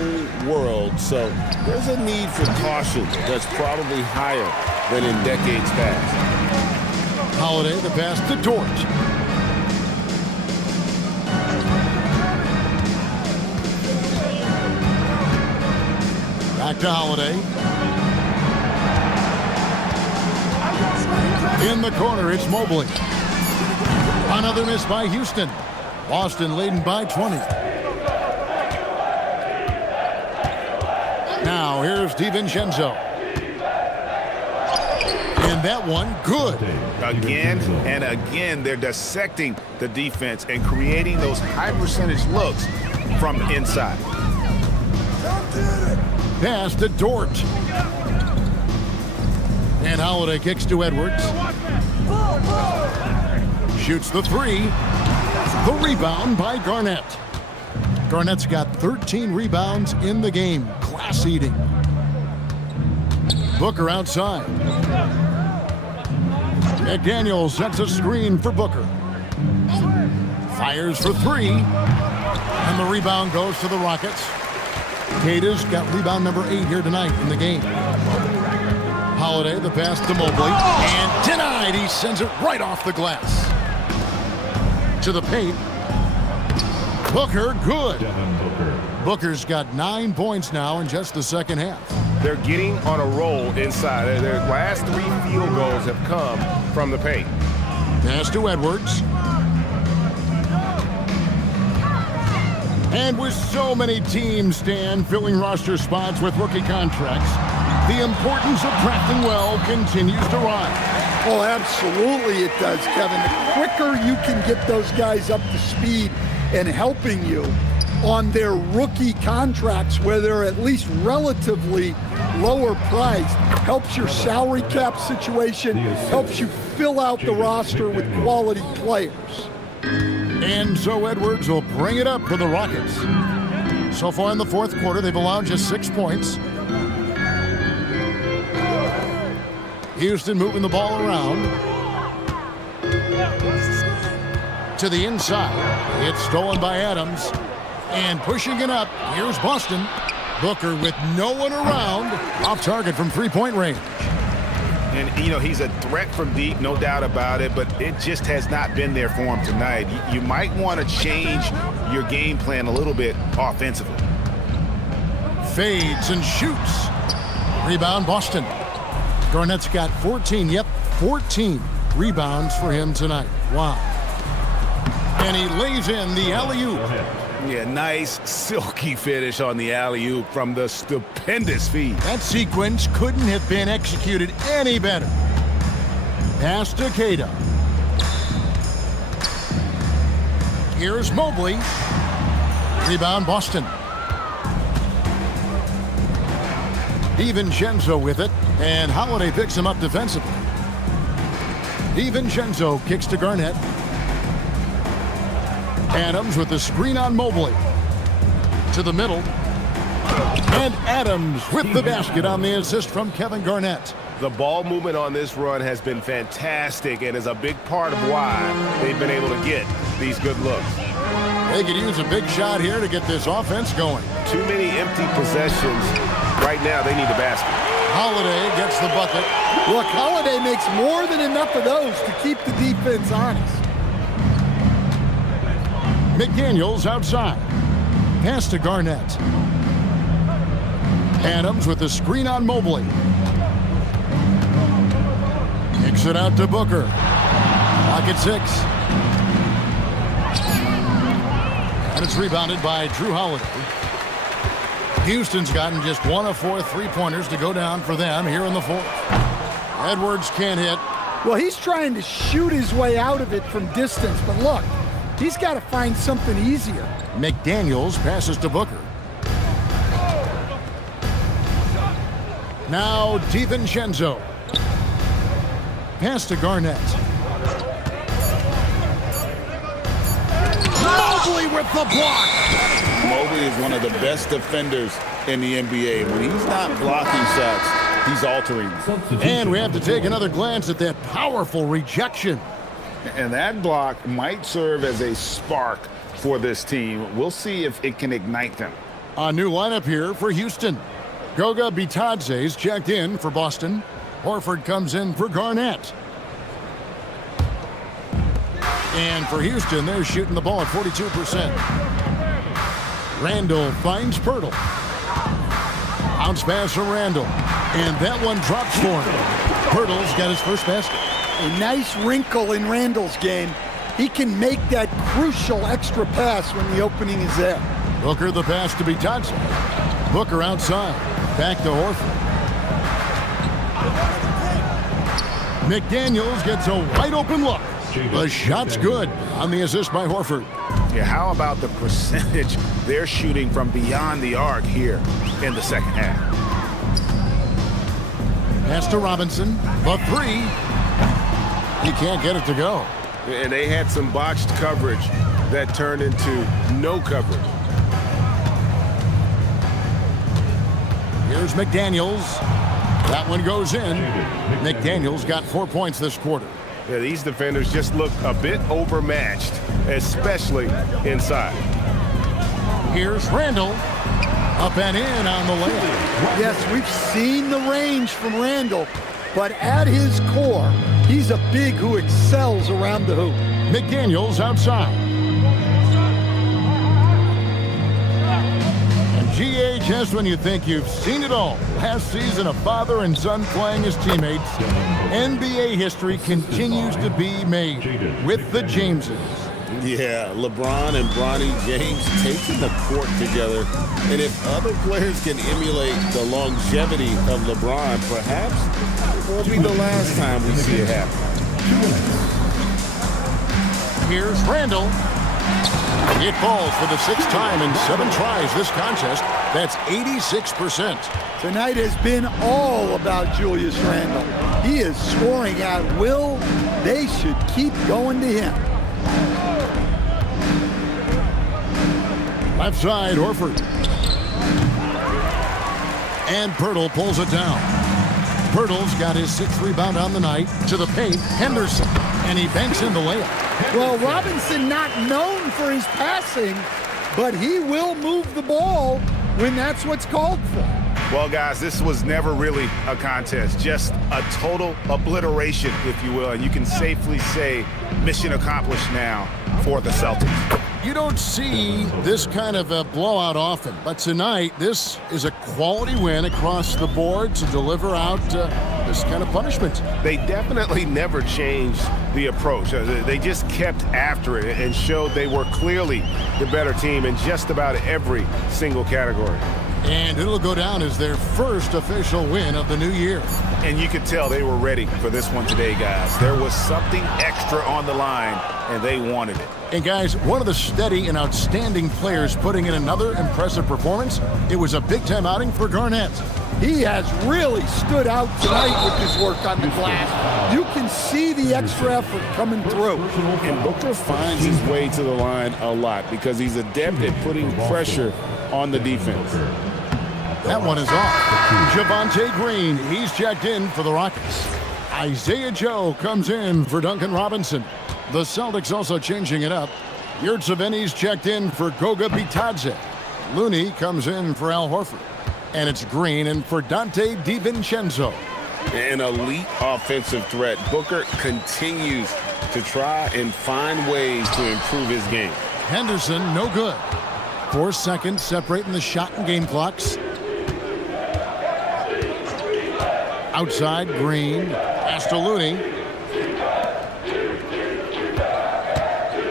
world, so there's a need for caution that's probably higher than in decades past. Holiday, the pass to Dort. Back to Holiday. In the corner, it's Mobley. Another miss by Houston. Boston leading by 20. Now here's DiVincenzo. And that one, good. Again and again, they're dissecting the defense and creating those high percentage looks from inside. Pass to Dort. And Holiday kicks to Edwards. Shoots the three. The rebound by Garnett. Garnett's got 13 rebounds in the game. Class eating. Booker outside. McDaniel sets a screen for Booker. Fires for 3. And the rebound goes to the Rockets. Queta's got rebound number 8 here tonight in the game. Holiday, the pass to Mobley. And denied. He sends it right off the glass. To the paint. Booker, good. Booker's got 9 points now in just the second half. They're getting on a roll inside. Their last 3 field goals have come from the paint. Pass to Edwards. And with so many teams, Stan, filling roster spots with rookie contracts, the importance of drafting well continues to rise. Oh, absolutely it does, Kevin. The quicker you can get those guys up to speed and helping you on their rookie contracts where they're at least relatively lower priced, helps your salary cap situation, helps you fill out the roster with quality players. And so Edwards will bring it up for the Rockets. So far in the fourth quarter, they've allowed just 6 points. Houston moving the ball around. To the inside. It's stolen by Adams. And pushing it up, here's Boston. Booker with no one around. Off target from three-point range. And, you know, he's a threat from deep, no doubt about it, but it just has not been there for him tonight. You might want to change your game plan a little bit offensively. Fades and shoots. Rebound, Boston. Garnett's got 14. Yep, 14 rebounds for him tonight. Wow. And he lays in the alley-oop. Yeah, nice, silky finish on the alley-oop from the stupendous feed. That sequence couldn't have been executed any better. Pass to Cato. Here's Mobley. Rebound, Boston. DiVincenzo with it, and Holiday picks him up defensively. DiVincenzo kicks to Garnett. Adams with the screen on Mobley. To the middle. And Adams with the basket on the assist from Kevin Garnett. The ball movement on this run has been fantastic and is a big part of why they've been able to get these good looks. They could use a big shot here to get this offense going. Too many empty possessions. Right now, they need the basket. Holiday gets the bucket. Look, Holiday makes more than enough of those to keep the defense honest. McDaniels outside. Pass to Garnett. Adams with the screen on Mobley. Kicks it out to Booker. Clock at 6. And it's rebounded by Drew Holiday. Houston's gotten just 1 of 4 three-pointers to go down for them here in the fourth. Edwards can't hit. Well, he's trying to shoot his way out of it from distance, but look, he's got to find something easier. McDaniels passes to Booker. Now DiVincenzo. Pass to Garnett. Mobley with the block. Mobley is one of the best defenders in the NBA. When he's not blocking shots, he's altering. And we have to take another glance at that powerful rejection. And that block might serve as a spark for this team. We'll see if it can ignite them. A new lineup here for Houston. Goga Bitadze's checked in for Boston. Horford comes in for Garnett. And for Houston, they're shooting the ball at 42%. Randall finds Pirtle. Bounce pass from Randall. And that one drops for him. Pirtle's got his first basket. A nice wrinkle in Randall's game. He can make that crucial extra pass when the opening is there. Booker the pass to Bitadze. Booker outside. Back to Horford. McDaniels gets a wide open look. The shot's good on the assist by Horford. Yeah, how about the percentage they're shooting from beyond the arc here in the second half? Pass to Robinson. The three. He can't get it to go. And they had some botched coverage that turned into no coverage. Here's McDaniels. That one goes in. McDaniels got 4 points this quarter. Yeah, these defenders just look a bit overmatched, especially inside. Here's Randall. Up and in on the layup. Yes, we've seen the range from Randall, but at his core, he's a big who excels around the hoop. McDaniels outside. And GA, just when you think you've seen it all, last season a father and son playing as teammates, NBA history continues to be made with the Jameses. Yeah, LeBron and Bronny James taking the court together. And if other players can emulate the longevity of LeBron, perhaps it won't be the last time we see it happen. Here's Randall. It falls for the 6th time in 7 tries this contest. That's 86%. Tonight has been all about Julius Randle. He is scoring at will. They should keep going to him. Left side, Horford. And Pirtle pulls it down. Pirtle's got his 6th rebound on the night. To the paint, Henderson, and he banks in the layup. Well, Robinson not known for his passing, but he will move the ball when that's what's called for. Well, guys, this was never really a contest, just a total obliteration, if you will. And you can safely say mission accomplished now for the Celtics. You don't see this kind of a blowout often, but tonight this is a quality win across the board to deliver out this kind of punishment. They definitely never changed the approach. They just kept after it and showed they were clearly the better team in just about every single category. And it'll go down as their first official win of the new year. And you could tell they were ready for this one today, guys. There was something extra on the line, and they wanted it. And guys, one of the steady and outstanding players putting in another impressive performance, it was a big-time outing for Garnett. He has really stood out tonight with his work on the glass. You can see the extra effort coming through. And Booker finds his way to the line a lot because he's adept at putting pressure on the defense. That one is off. Javonte Green, he's checked in for the Rockets. Isaiah Joe comes in for Duncan Robinson. The Celtics also changing it up. Yurtseven's checked in for Goga Bitadze. Looney comes in for Al Horford. And it's Green in for Dante DiVincenzo. An elite offensive threat. Booker continues to try and find ways to improve his game. Henderson, no good. 4 seconds separating the shot and game clocks. Outside, Green. Pass to Looney.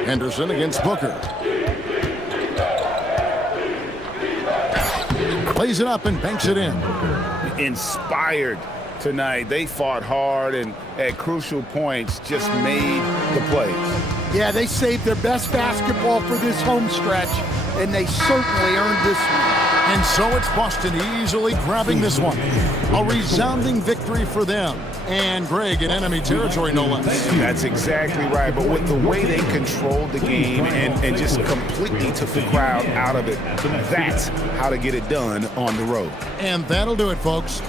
Henderson against Booker. Plays it up and banks it in. Inspired tonight. They fought hard and at crucial points just made the plays. Yeah, they saved their best basketball for this home stretch, and they certainly earned this one. And so it's Boston easily grabbing this one. A resounding victory for them. And Greg in enemy territory, no less. That's exactly right. But with the way they controlled the game and just completely took the crowd out of it, that's how to get it done on the road. And that'll do it, folks.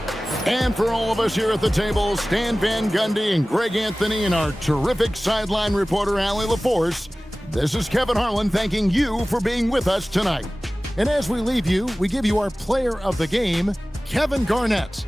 And for all of us here at the table, Stan Van Gundy and Greg Anthony and our terrific sideline reporter, Allie LaForce, this is Kevin Harlan thanking you for being with us tonight. And as we leave you, we give you our player of the game, Kevin Garnett.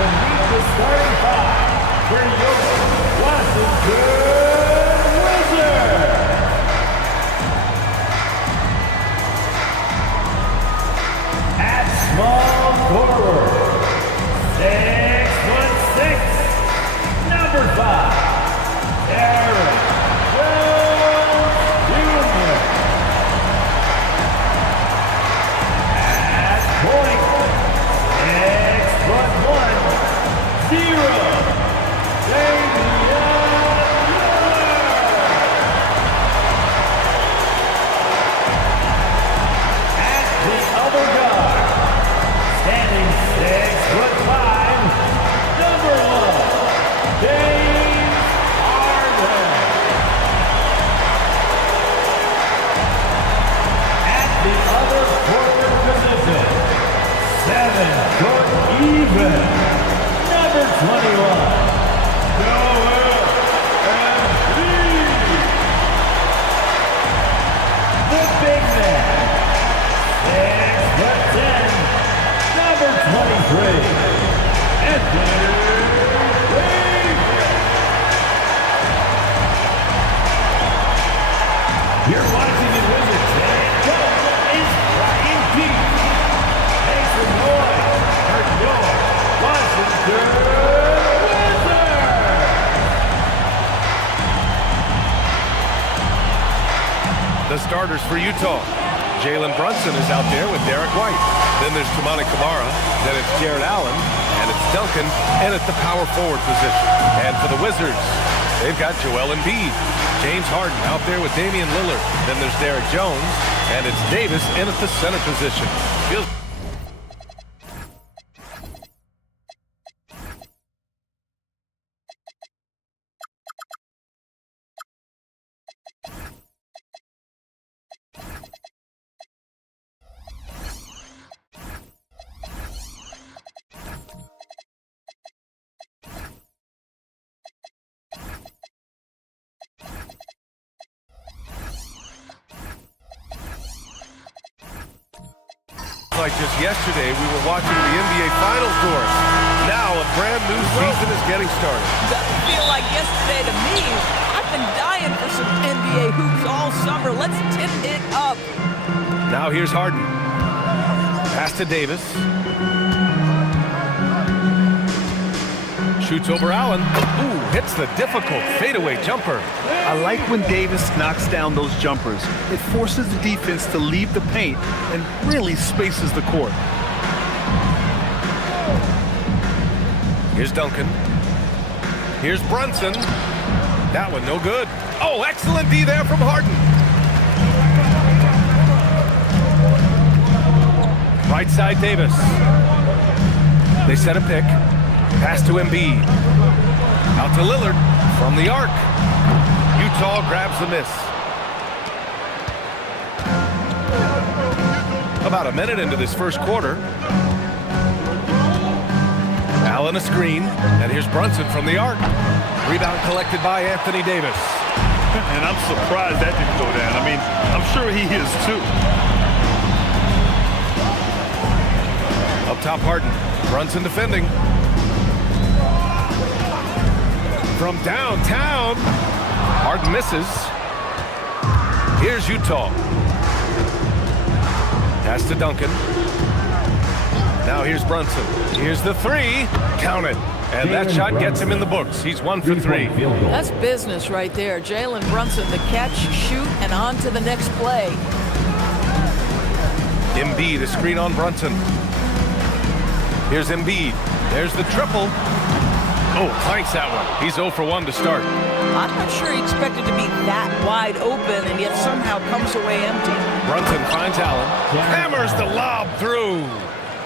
meet the starting five for your Washington Wizards. At small forward, 6'6", number 5, Derrick Jones Jr. At point, 6'1", 0, Damian Lillard. At the other guard, standing 6'5", number 1, James Harden. At the other forward position, 7-foot even, number 21, Joel Embiid. The big man, 6'10", number 23, Anthony Davis. Your Washington Wizards head coach is Brian Keith. Make some noise for your Washington Wizards. The starters for Utah. Jalen Brunson is out there with Derek White. Then there's Toumani Camara. Then it's Jared Allen. And it's Duncan. And at the power forward position. And for the Wizards, they've got Joel Embiid. James Harden out there with Damian Lillard. Then there's Derek Jones. And it's Davis in at the center position. Feels like just yesterday we were watching the NBA Finals doors. Now a brand new season is getting started. Doesn't feel like yesterday to me. I've been dying for some NBA hoops all summer. Let's tip it up. Now here's Harden. Pass to Davis. Shoots over Allen. Ooh, hits the difficult fadeaway jumper. I like when Davis knocks down those jumpers. It forces the defense to leave the paint and really spaces the court. Here's Duncan. Here's Brunson. That one no good. Oh, excellent D there from Harden. Right side Davis. They set a pick. Pass to Embiid. Out to Lillard from the arc. Utah grabs the miss. About a minute into this first quarter. Allen a screen. And here's Brunson from the arc. Rebound collected by Anthony Davis. And I'm surprised that didn't go down. I mean, I'm sure he is too. Up top Harden. Brunson defending. From downtown. Harden misses. Here's Utah. Pass to Duncan. Now here's Brunson. Here's the three. Count it. And that shot gets him in the books. He's 1 for 3. That's business right there. Jalen Brunson, the catch, shoot, and on to the next play. Embiid, a screen on Brunson. Here's Embiid. There's the triple. Oh, clanks that one. He's 0 for 1 to start. I'm not sure he expected to be that wide open and yet somehow comes away empty. Brunson finds Allen. Hammers the lob through.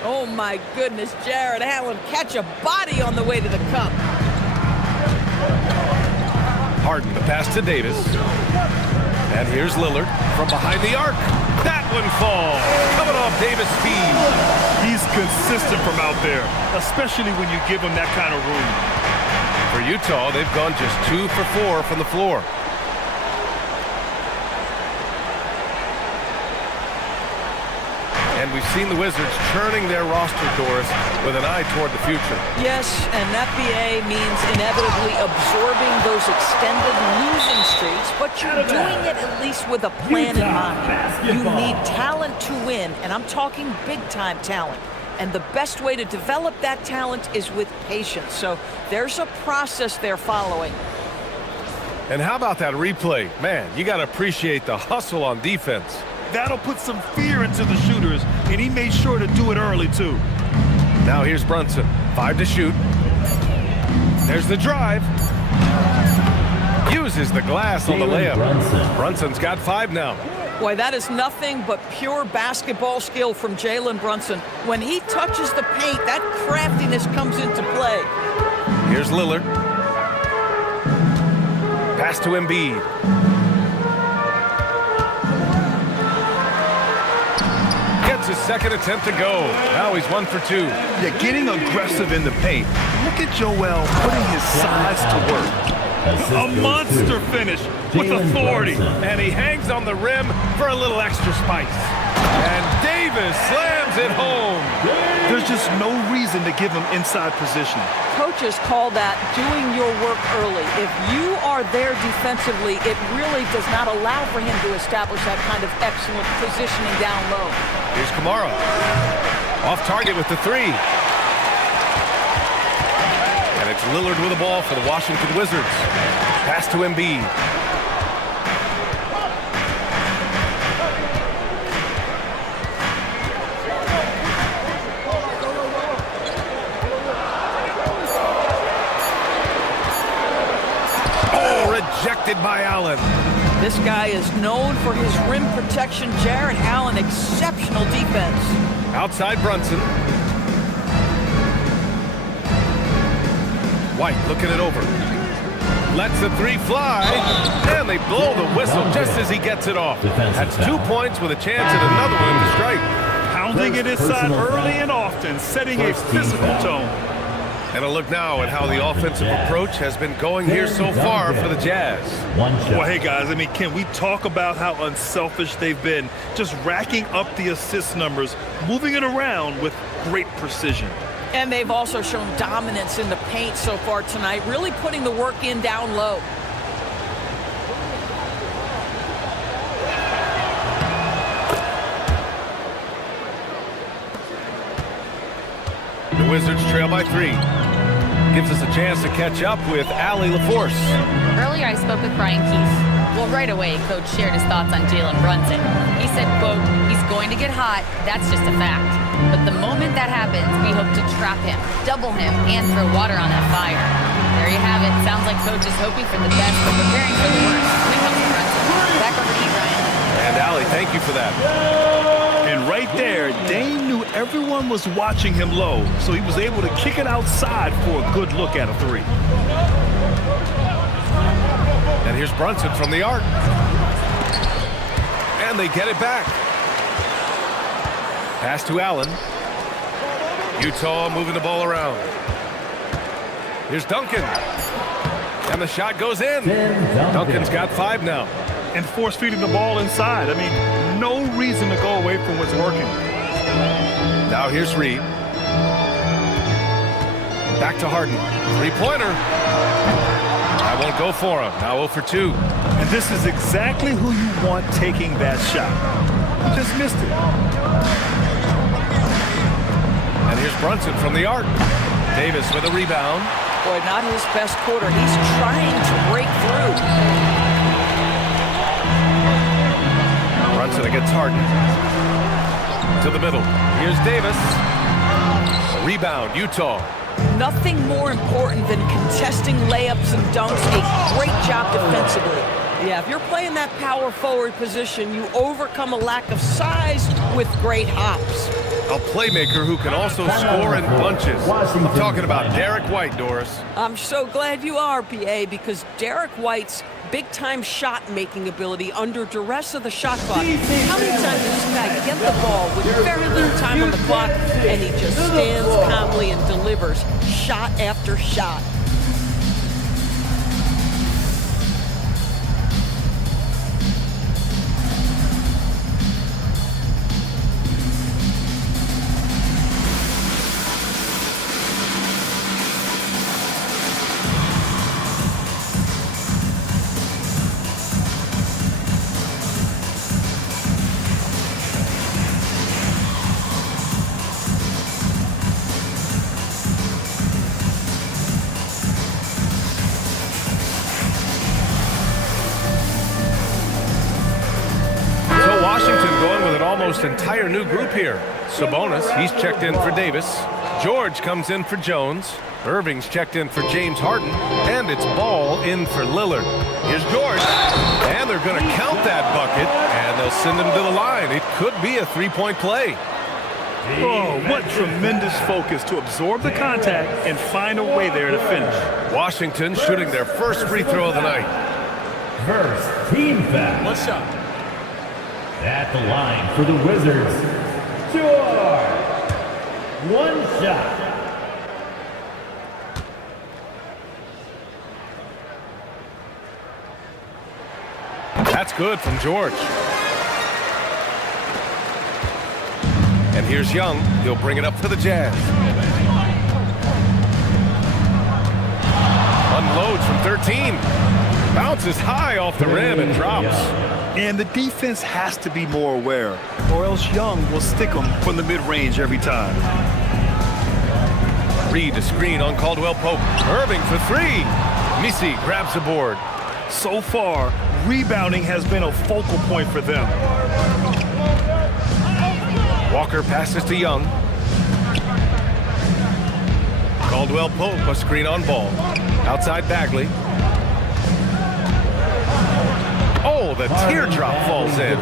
Oh my goodness, Jared Allen catch a body on the way to the cup. Harden, the pass to Davis. And here's Lillard from behind the arc. That one falls. Coming off Davis' feet. He's consistent from out there, especially when you give him that kind of room. For Utah, they've gone just 2 for 4 from the floor. And And we've seen the Wizards churning their roster, Doris, with an eye toward the future. Yes, and that BA means inevitably absorbing those extended losing streaks, but you're doing it at least with a plan in mind. You need talent to win, and I'm talking big-time talent. And the best way to develop that talent is with patience. So there's a process they're following. And how about that replay? Man, you got to appreciate the hustle on defense. That'll put some fear into the shooters, and he made sure to do it early, too. Now here's Brunson. 5 to shoot. There's the drive. Uses the glass on the layup. Brunson's got 5 now. Boy, that is nothing but pure basketball skill from Jalen Brunson. When he touches the paint, that craftiness comes into play. Here's Lillard. Pass to Embiid. Gets his second attempt to go. Now he's 1 for 2. Yeah, getting aggressive in the paint. Look at Joel putting his size to work. A monster finish with authority. And he hangs on the rim for a little extra spice. And Davis slams it home. There's just no reason to give him inside position. Coaches call that doing your work early. If you are there defensively, it really does not allow for him to establish that kind of excellent positioning down low. Here's Kamara. Off target with the 3. And it's Lillard with the ball for the Washington Wizards. Pass to Embiid. Oh, rejected by Allen. This guy is known for his rim protection. Jarrett Allen, exceptional defense. Outside Brunson. White looking it over. Lets the 3 fly. And they blow the whistle just as he gets it off. That's 2 points with a chance at another one to strike. Pounding it inside early and often, setting a physical tone. And a look now at how the offensive approach has been going here so far for the Jazz. Well, hey, guys, I mean, can we talk about how unselfish they've been? Just racking up the assist numbers, moving it around with great precision. And they've also shown dominance in the paint so far tonight, really putting the work in down low. The Wizards trail by 3. Gives us a chance to catch up with Allie LaForce. Earlier, I spoke with Brian Keith. Well, right away, Coach shared his thoughts on Jalen Brunson. He said, quote, he's going to get hot. That's just a fact. But the moment that happens, we hope to trap him, double him, and throw water on that fire. There you have it. Sounds like Coach is hoping for the best, but preparing for the worst when it comes to Brunson. Back over to you, Brian. And Allie, thank you for that. And right there, Dame knew everyone was watching him low, so he was able to kick it outside for a good look at a 3. And here's Brunson from the arc. And they get it back. Pass to Allen. Utah moving the ball around. Here's Duncan. And the shot goes in. Duncan's got 5 now. And force feeding the ball inside. I mean, no reason to go away from what's working. Now here's Reed. Back to Harden. 3-pointer. I won't go for him. Now 0 for 2. And this is exactly who you want taking that shot. Just missed it. And here's Brunson from the arc. Davis with a rebound. Boy, not his best quarter. He's trying to break through. Brunson against Harden. To the middle. Here's Davis. Rebound, Utah. Nothing more important than contesting layups and dunks. A great job defensively. Yeah, if you're playing that power forward position, you overcome a lack of size with great hops. A playmaker who can also score in bunches. I'm talking about Derek White, Doris. I'm so glad you are, PA, because Derek White's big-time shot-making ability under duress of the shot clock. How many times does this guy get the ball with very little time on the clock, and he just stands calmly and delivers shot after shot? almost entire new group here. Sabonis, he's checked in for Davis. George comes in for Jones. Irving's checked in for James Harden. And it's Ball in for Lillard. Here's George. And they're going to count that bucket. And they'll send him to the line. It could be a three-point play. Oh, what tremendous focus to absorb the contact and find a way there to finish. Washington shooting their first free throw of the night. First team foul. What's up? At the line for the Wizards, George. One shot. That's good from George. And here's Young. He'll bring it up for the Jazz. Unloads from 13. Bounces high off the rim and drops. And the defense has to be more aware, or else Young will stick them from the mid-range every time. Reed to screen on Caldwell Pope. Irving for three. Misi grabs the board. So far, rebounding has been a focal point for them. Walker passes to Young. Caldwell Pope, a screen on Ball. Outside Bagley. Oh, the teardrop falls in.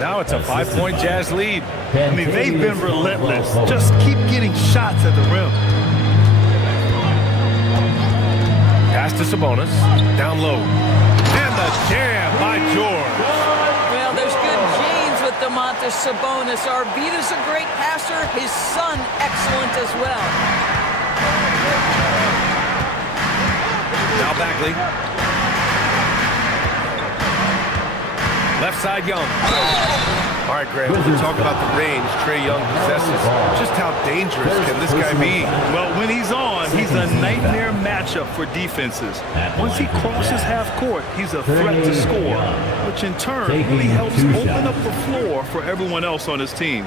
Now it's a 5-point Jazz lead. I mean, they've been relentless. Just keep getting shots at the rim. Pass to Sabonis. Down low. And the jam by George. Well, there's good genes with Domantas Sabonis. Arvida's a great passer. His son, excellent as well. Now Bagley. Left side Young. All right, Greg, we'll talk about the range Trae Young possesses. Just how dangerous can this guy be? Well, when he's on, he's a nightmare matchup for defenses. Once he crosses half court, he's a threat to score, which in turn really helps open up the floor for everyone else on his team.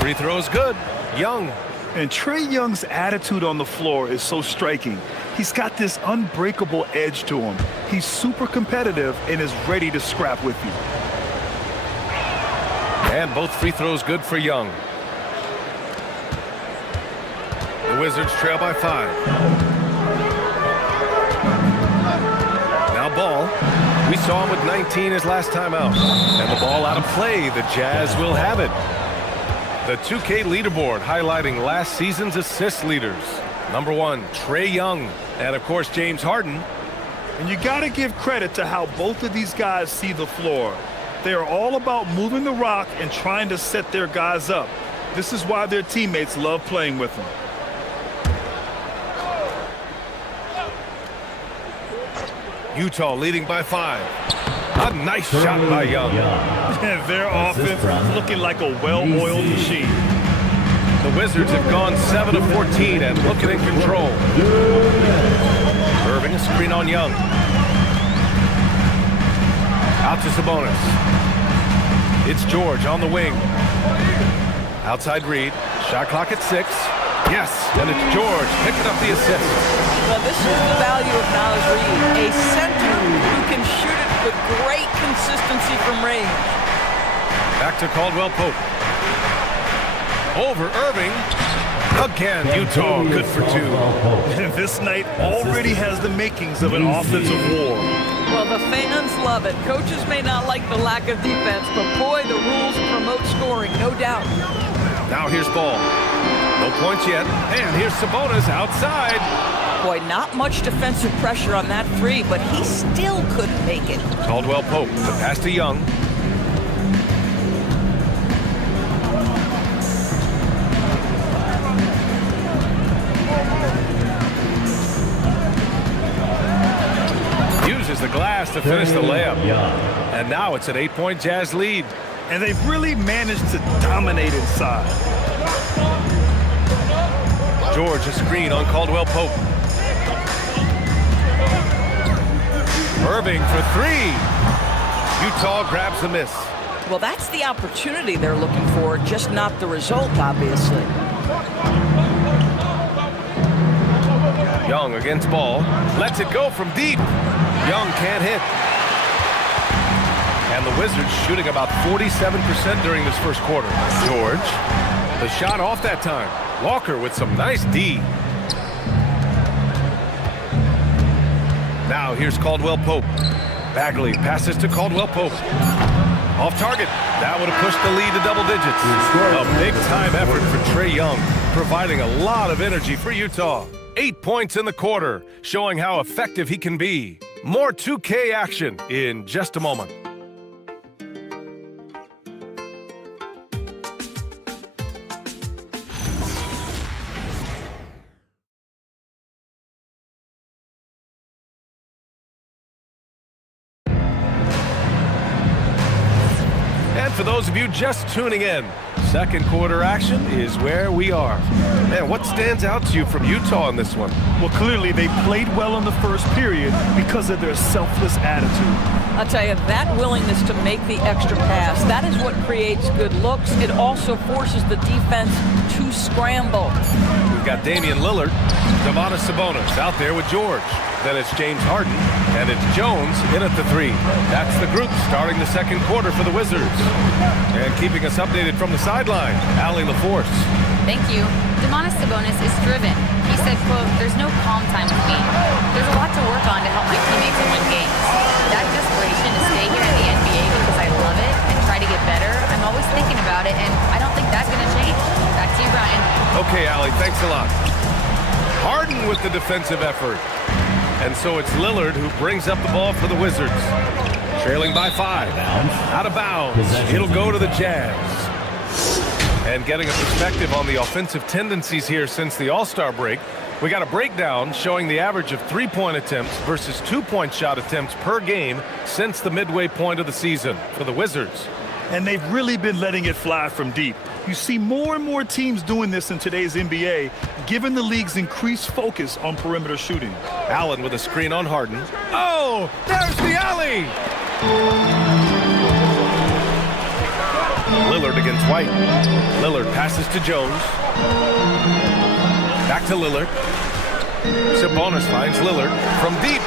Free throw's good. Young. And Trae Young's attitude on the floor is so striking. He's got this unbreakable edge to him. He's super competitive and is ready to scrap with you. And both free throws good for Young. The Wizards trail by 5. Now Ball. We saw him with 19 his last time out. And the ball out of play. The Jazz will have it. The 2K leaderboard highlighting last season's assist leaders. Number 1, Trae Young. And, of course, James Harden. And you got to give credit to how both of these guys see the floor. They are all about moving the rock and trying to set their guys up. This is why their teammates love playing with them. Utah leading by 5. A nice shot by Young. Their offense is looking like a well-oiled machine. The Wizards have gone 7 of 14 and looking in control. Irving a screen on Young. Out to Sabonis. It's George on the wing. Outside Reed. Shot clock at 6. Yes, and it's George picking up the assist. Well, this is the value of Naz Reid, a center who can shoot it with great consistency from range. Back to Caldwell Pope. Over Irving. Again, Utah good for 2. And this night already has the makings of an offensive war. Well, the fans love it. Coaches may not like the lack of defense, but boy, the rules promote scoring, no doubt. Now here's Ball. No points yet. And here's Sabonis outside. Boy, not much defensive pressure on that 3, but he still couldn't make it. Caldwell Pope, the pass to Young. Uses the glass to finish the layup. And now it's an 8-point Jazz lead. And they've really managed to dominate inside. George a screen on Caldwell Pope. Irving for 3. Utah grabs the miss. Well, that's the opportunity they're looking for, just not the result, obviously. Young against ball. Lets it go from deep. Young can't hit. And the Wizards shooting about 47% during this first quarter. George, the shot off that time. Walker with some nice D. Now here's Caldwell Pope. Bagley passes to Caldwell Pope. Off target. That would have pushed the lead to double digits. A big-time effort for Trae Young, providing a lot of energy for Utah. 8 points in the quarter, showing how effective he can be. More 2K action in just a moment. For those of you just tuning in, second quarter action is where we are. Man, what stands out to you from Utah in this one? Well, clearly they played well in the first period because of their selfless attitude. I'll tell you, that willingness to make the extra pass, that is what creates good looks. It also forces the defense to scramble. We've got Damian Lillard, Domantas Sabonis out there with George. Then it's James Harden, and it's Jones in at the 3. That's the group starting the second quarter for the Wizards. And keeping us updated from the sideline, Allie LaForce. Thank you. Domantas Sabonis is driven. He said, quote, "There's no calm time with me. There's a lot to work on to help my teammates and win games. That desperation to stay here in the NBA because I love it and try to get better, I'm always thinking about it, and I don't think that's going to change." Back to you, Brian. Okay, Allie, thanks a lot. Harden with the defensive effort. And so it's Lillard who brings up the ball for the Wizards. Trailing by 5. Out of bounds. It'll go to the Jazz. And getting a perspective on the offensive tendencies here since the All-Star break, we got a breakdown showing the average of 3-point attempts versus 2-point shot attempts per game since the midway point of the season for the Wizards. And they've really been letting it fly from deep. You see more and more teams doing this in today's NBA, given the league's increased focus on perimeter shooting. Allen with a screen on Harden. Oh, there's the alley! Lillard against White. Lillard passes to Jones. Back to Lillard. Sabonis finds Lillard from deep.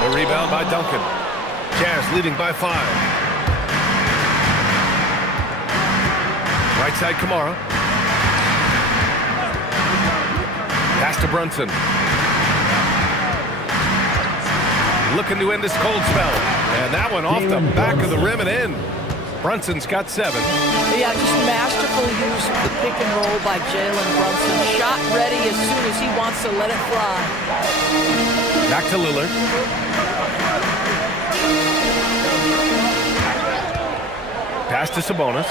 The rebound by Duncan. Jazz leading by 5. Right side, Kamara. Pass to Brunson. Looking to end this cold spell. And that one off the back of the rim and in. Brunson's got 7. Yeah, just masterful use of the pick and roll by Jalen Brunson. Shot ready as soon as he wants to let it fly. Back to Lillard. Pass to Sabonis.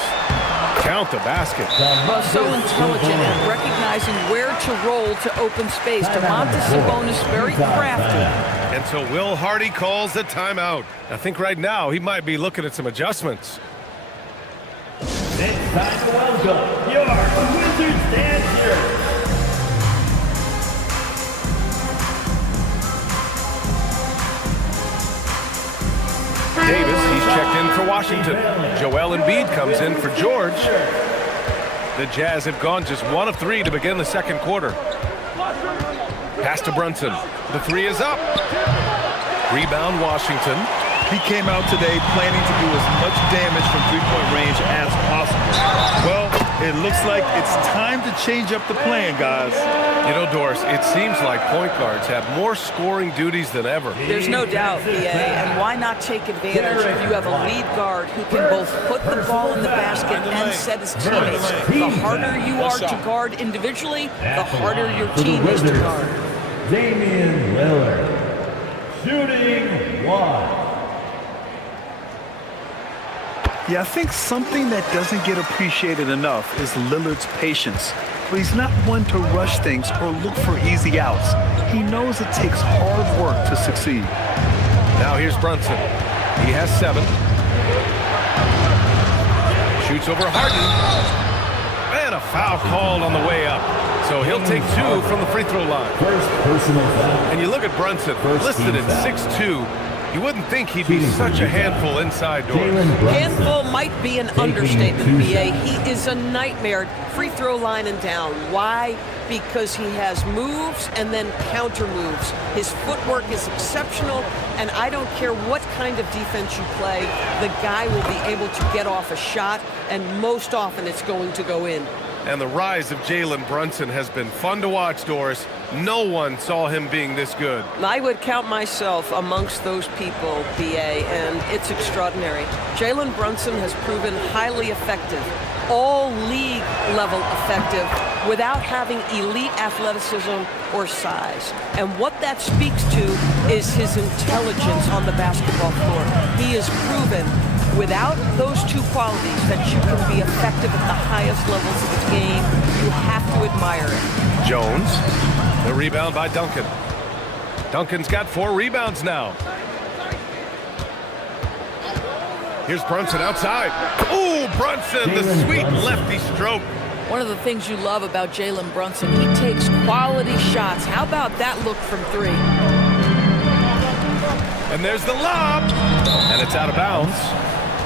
Count the basket. Well, so intelligent at recognizing where to roll to open space. Domantas Sabonis very crafty. And so Will Hardy calls the timeout. I think right now he might be looking at some adjustments. It's time to welcome your Wizards dancer. Davis, he's checked in for Washington. Joel Embiid comes in for George. The Jazz have gone just 1 of 3 to begin the second quarter. Pass to Brunson. The 3 is up. Rebound Washington. He came out today planning to do as much damage from three-point range as possible. Well, it looks like it's time to change up the plan, guys. You know, Doris, it seems like point guards have more scoring duties than ever. There's no doubt, BA, and why not take advantage if you have a lead guard who can both put the ball in the basket and set his teammates. The harder you are to guard individually, the harder your team is to guard. Damian Lillard, shooting 1. Yeah, I think something that doesn't get appreciated enough is Lillard's patience. But he's not one to rush things or look for easy outs. He knows it takes hard work to succeed. Now here's Brunson. He has 7. Shoots over Harden. And a foul called on the way up. So he'll take 2 from the free throw line. First personal foul. And you look at Brunson, listed at 6'2". You wouldn't think he'd be such a handful inside doors. Handful might be an understatement, BA. He is a nightmare. Free throw line and down. Why? because he has moves and then counter moves. His footwork is exceptional, and I don't care what kind of defense you play, the guy will be able to get off a shot, and most often it's going to go in. And the rise of Jalen Brunson has been fun to watch, Doris. No one saw him being this good. I would count myself amongst those people, B.A., and it's extraordinary. Jalen Brunson has proven highly effective, all league level effective, without having elite athleticism or size. And what that speaks to is his intelligence on the basketball floor. He has proven without those two qualities that you can be effective at the highest levels of the game. You have to admire it. Jones, the rebound by Duncan. Duncan's got 4 rebounds now. Here's Brunson outside. Ooh, Brunson, the sweet lefty stroke. One of the things you love about Jalen Brunson, he takes quality shots. How about that look from 3? And there's the lob, and it's out of bounds.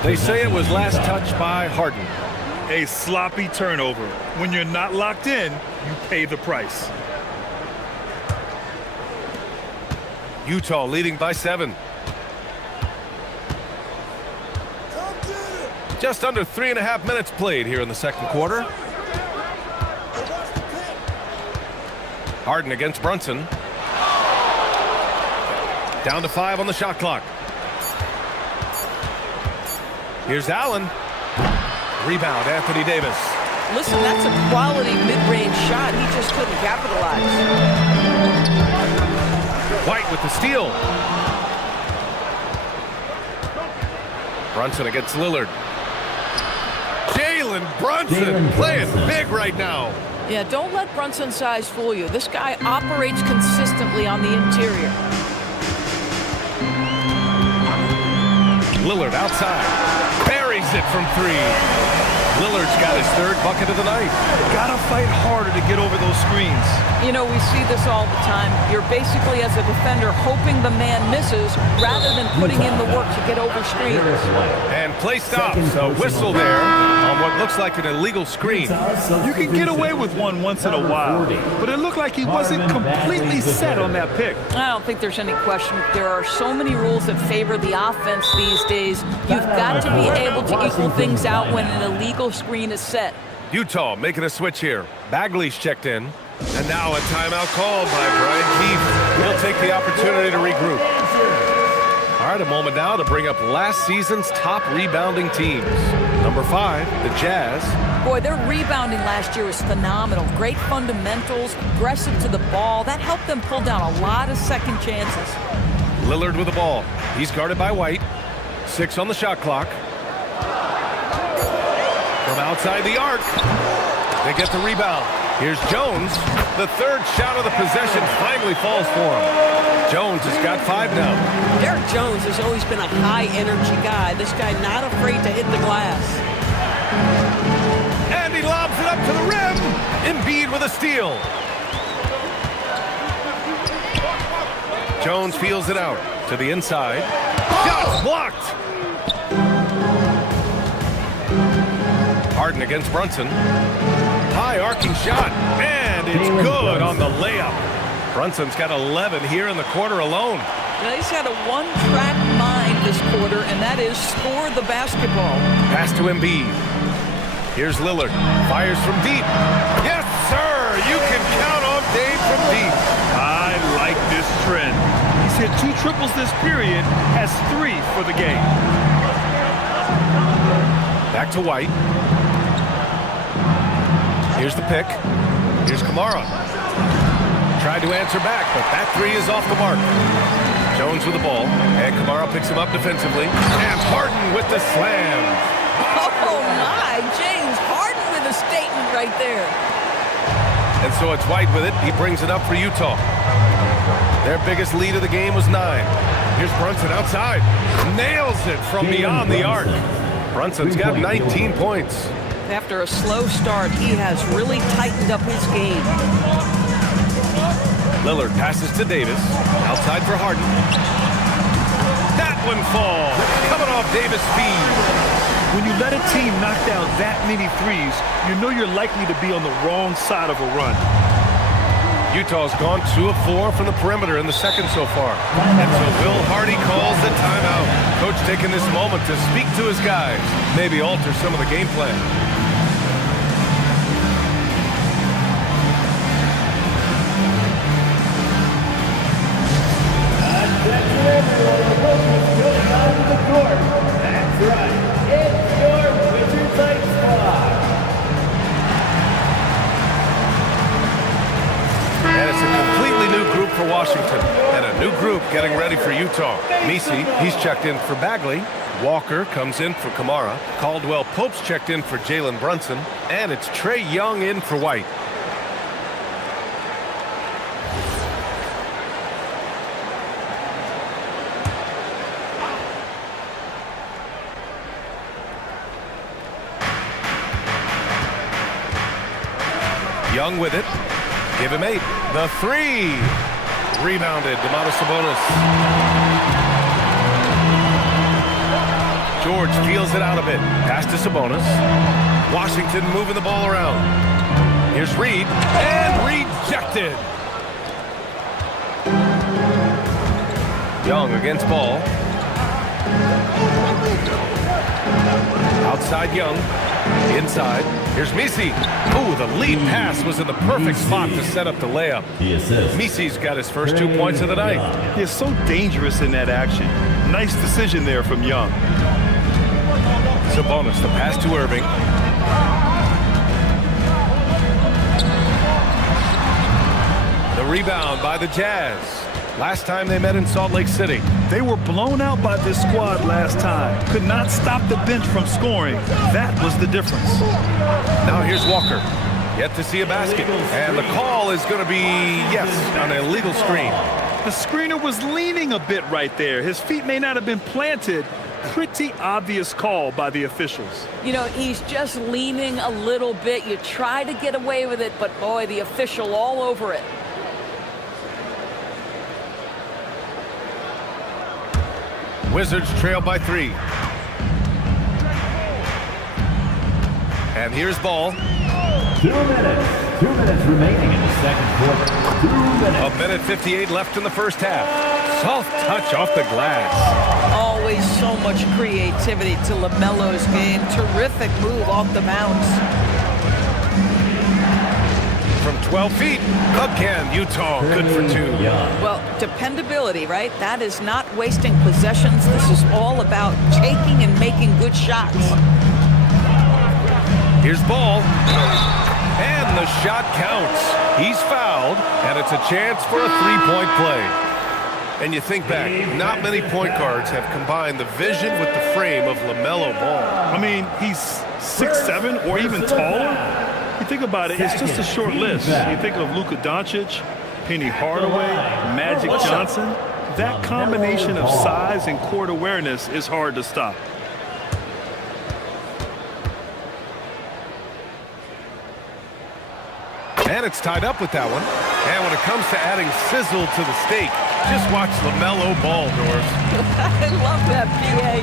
They say it was last touched by Harden. A sloppy turnover. When you're not locked in, you pay the price. Utah leading by 7. Just under 3.5 minutes played here in the second quarter. Harden against Brunson. Down to 5 on the shot clock. Here's Allen. Rebound, Anthony Davis. Listen, that's a quality mid-range shot. He just couldn't capitalize. White with the steal. Brunson against Lillard. Jalen Brunson playing big right now. Yeah, don't let Brunson's size fool you. This guy operates consistently on the interior. Lillard outside. Buries it from 3. Lillard's got his 3rd bucket of the night. Gotta fight harder to get over those screens. You know, we see this all the time. You're basically, as a defender, hoping the man misses rather than putting in the work to get over screens. And play stops. A whistle there on what looks like an illegal screen. You can get away with one once in a while, but it looked like he wasn't completely set on that pick. I don't think there's any question. There are so many rules that favor the offense these days. You've got to be able to equal things out when an illegal screen is set. Utah making a switch here. Bagley's checked in. And now a timeout called by Brian Keefe. He'll take the opportunity to regroup. All right, a moment now to bring up last season's top rebounding teams. Number 5, the Jazz. Boy, their rebounding last year was phenomenal. Great fundamentals, aggressive to the ball. That helped them pull down a lot of second chances. Lillard with the ball. He's guarded by White. 6 on the shot clock. From outside the arc, they get the rebound. Here's Jones. The 3rd shot of the possession finally falls for him. Jones has got 5 now. Derek Jones has always been a high-energy guy. This guy not afraid to hit the glass. And he lobs it up to the rim. Embiid with a steal. Jones feels it out to the inside. Shots blocked. Harden against Brunson. High arcing shot, and it's good on the layup. Brunson's got 11 here in the quarter alone. Now he's got a one-track mind this quarter, and that is score the basketball. Pass to Embiid. Here's Lillard. Fires from deep. Yes, sir! You can count on Dave from deep. I like this trend. He's hit 2 triples this period, has 3 for the game. Back to White. Here's the pick. Here's Kamara. Tried to answer back, but that 3 is off the mark. Jones with the ball, and Kamara picks him up defensively. And Harden with the slam. Oh, my. James Harden with a statement right there. And so it's White with it. He brings it up for Utah. Their biggest lead of the game was 9. Here's Brunson outside. Nails it from beyond the arc. Brunson's got 19 points. After a slow start, he has really tightened up his game. Lillard passes to Davis. Outside for Harden. That one falls. Coming off Davis' feed. When you let a team knock down that many threes, you know you're likely to be on the wrong side of a run. Utah's gone 2 of 4 from the perimeter in the second so far. And so Will Hardy calls the timeout. Coach taking this moment to speak to his guys, maybe alter some of the game plan. That's right. It's your Wizards Light Squad. And it's a completely new group for Washington. And a new group getting ready for Utah. Messi, he's checked in for Bagley. Walker comes in for Kamara. Caldwell Pope's checked in for Jalen Brunson. And it's Trae Young in for White. Young with it. Give him 8. The 3. Rebounded. Domantas Sabonis. George feels it out a bit. Pass to Sabonis. Washington moving the ball around. Here's Reed. And rejected. Young against Ball. Outside Young. Inside. Here's Messi. Ooh, the lead pass was in the perfect spot to set up the layup. Messi's got his first 2 points of the night. He's so dangerous in that action. Nice decision there from Young. Sabonis, the pass to Irving. The rebound by the Jazz. Last time they met in Salt Lake City. They were blown out by this squad last time. Could not stop the bench from scoring. That was the difference. Now here's Walker. Yet to see a basket. And the call is going to be, yes, an illegal screen. The screener was leaning a bit right there. His feet may not have been planted. Pretty obvious call by the officials. You know, he's just leaning a little bit. You try to get away with it, but boy, the official all over it. Wizards trail by 3. And here's Ball. 2 minutes. 2 minutes remaining in the second quarter. 2 minutes. 1:58 left in the first half. Soft touch off the glass. Always so much creativity to LaMelo's game. Terrific move off the bounce. From 12 feet, again, Utah good for 2. Well, dependability, right? That is not wasting possessions. This is all about taking and making good shots. Here's Ball. And the shot counts. He's fouled, and it's a chance for a 3-point play. And you think back, not many point guards have combined the vision with the frame of LaMelo Ball. I mean, he's 6'7" or even taller. You think about it, it's just a short list. You think of Luka Doncic, Penny Hardaway, Magic Johnson. That combination of size and court awareness is hard to stop. And it's tied up with that one. And when it comes to adding sizzle to the steak, just watch LaMelo Ball, Doris. I love that, PA.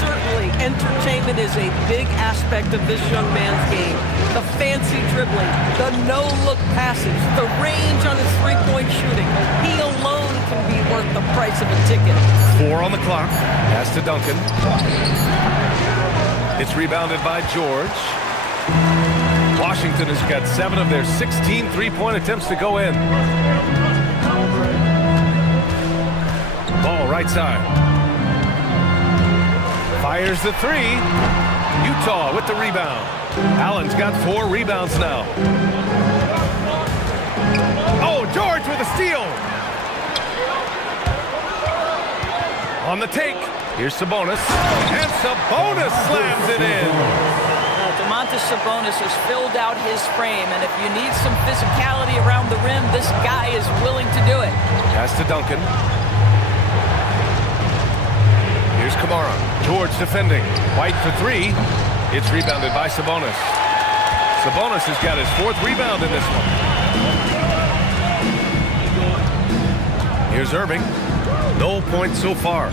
Certainly, entertainment is a big aspect of this young man's game. The fancy dribbling, the no-look passes, the range on his three-point shooting. He alone can be worth the price of a ticket. 4 on the clock. Pass to Duncan. It's rebounded by George. Washington has got 7 of their 16 three-point attempts to go in. Ball right side. Fires the 3. Utah with the rebound. Allen's got 4 rebounds now. Oh, George with a steal. On the take. Here's Sabonis. And Sabonis slams it in. Domantas Sabonis has filled out his frame, and if you need some physicality around the rim, this guy is willing to do it. Pass to Duncan. Here's Kamara. George defending. White for 3. It's rebounded by Sabonis. Sabonis has got his 4th rebound in this one. Here's Irving. No points so far.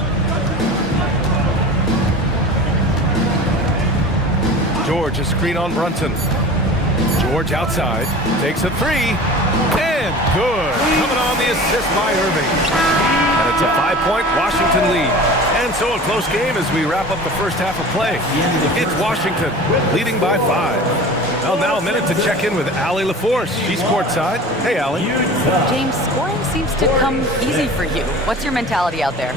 George, a screen on Brunson. George outside, takes a 3, And good. Coming on the assist by Irving. And it's a 5-point Washington lead. And so a close game as we wrap up the first half of play. It's Washington leading by 5. Well, now a minute to check in with Allie LaForce. She's courtside. Hey, Allie. James, scoring seems to come easy for you. What's your mentality out there?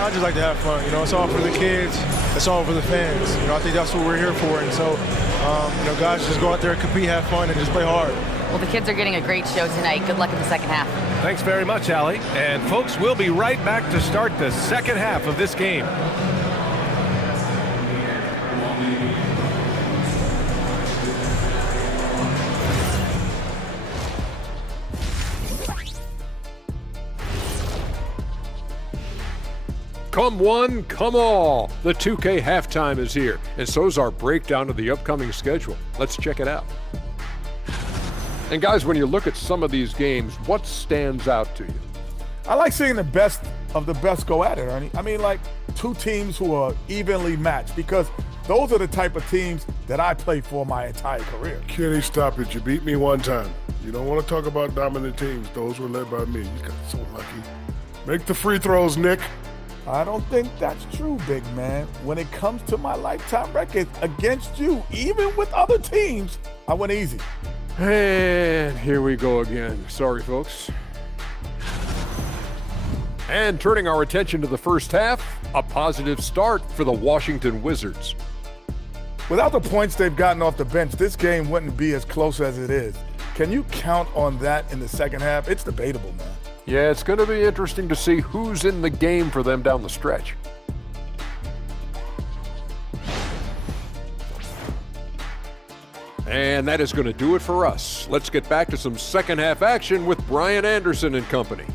I just like to have fun. You know, it's all for the kids. It's all for the fans. You know, I think that's what we're here for. And so, you know, guys, just go out there and compete, have fun, and just play hard. Well, the kids are getting a great show tonight. Good luck in the second half. Thanks very much, Allie. And folks, we'll be right back to start the second half of this game. Come one, come all. The 2K halftime is here, and so's our breakdown of the upcoming schedule. Let's check it out. And guys, when you look at some of these games, what stands out to you? I like seeing the best of the best go at it, Ernie. I mean, like two teams who are evenly matched, because those are the type of teams that I played for my entire career. Kenny, stop it. You beat me one time. You don't want to talk about dominant teams. Those were led by me. You got so lucky. Make the free throws, Nick. I don't think that's true, big man. When it comes to my lifetime record against you, even with other teams, I went easy. And here we go again. Sorry, folks. And turning our attention to the first half, a positive start for the Washington Wizards. Without the points they've gotten off the bench, this game wouldn't be as close as it is. Can you count on that in the second half? It's debatable, man. Yeah, it's going to be interesting to see who's in the game for them down the stretch. And that is going to do it for us. Let's get back to some second half action with Brian Anderson and company.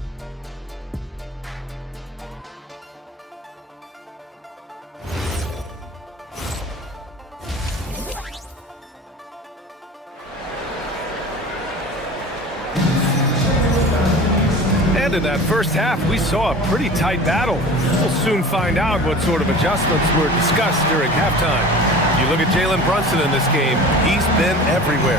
And in that first half, we saw a pretty tight battle. We'll soon find out what sort of adjustments were discussed during halftime. You look at Jalen Brunson in this game, he's been everywhere.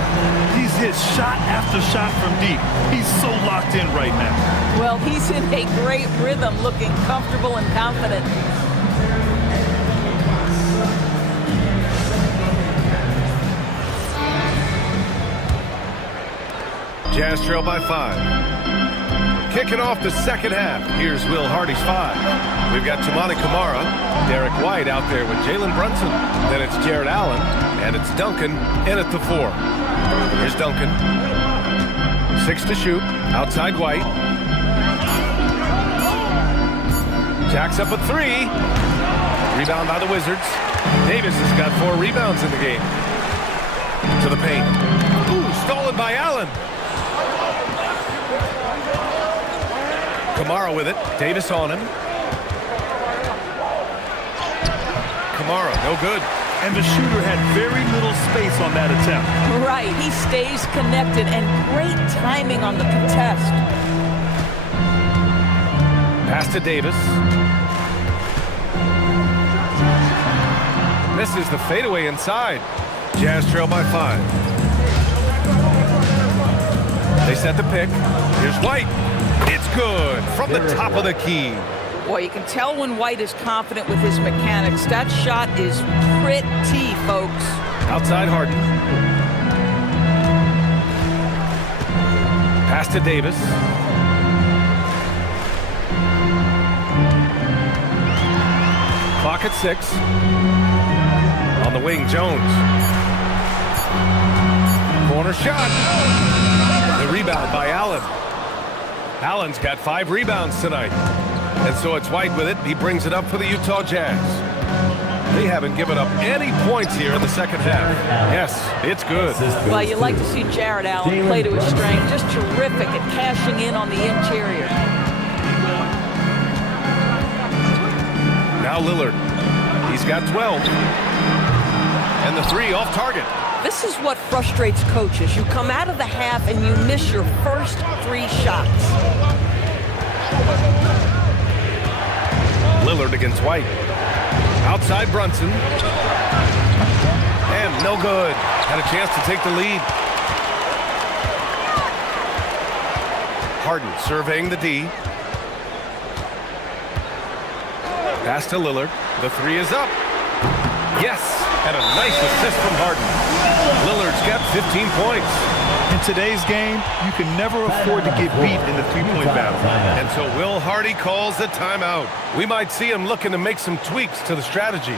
He's hit shot after shot from deep. He's so locked in right now. Well, he's in a great rhythm, looking comfortable and confident. Jazz trail by 5. Kicking off the second half, here's Will Hardy's 5. We've got Toumani Camara, Derek White out there with Jalen Brunson. Then it's Jared Allen, and it's Duncan in at the 4. Here's Duncan. 6 to shoot, outside White. Jacks up a 3. Rebound by the Wizards. Davis has got 4 rebounds in the game. To the paint. Ooh, stolen by Allen. Camara with it. Davis on him. Camara, no good. And the shooter had very little space on that attempt. Right, he stays connected, and great timing on the contest. Pass to Davis. Misses the fadeaway inside. Jazz trail by 5. They set the pick. Here's White. It's good from the top of the key. Boy, you can tell when White is confident with his mechanics. That shot is pretty, folks. Outside Harden. Pass to Davis. Clock at 6. On the wing, Jones. Corner shot. The rebound by Allen. Allen's got 5 rebounds tonight. And so it's White with it. He brings it up for the Utah Jazz. They haven't given up any points here in the second half. Yes, it's good. Well, you like to see Jared Allen play to his strength. Just terrific at cashing in on the interior. Now Lillard. He's got 12. And the 3 off target. This is what frustrates coaches. You come out of the half and you miss your first 3 shots. Lillard against White. Outside Brunson. And no good. Had a chance to take the lead. Harden surveying the D. Pass to Lillard. The three is up. Yes, and a nice assist from Harden. Lillard's got 15 points. In today's game, you can never afford to get beat in the three-point battle. And so Will Hardy calls the timeout. We might see him looking to make some tweaks to the strategy.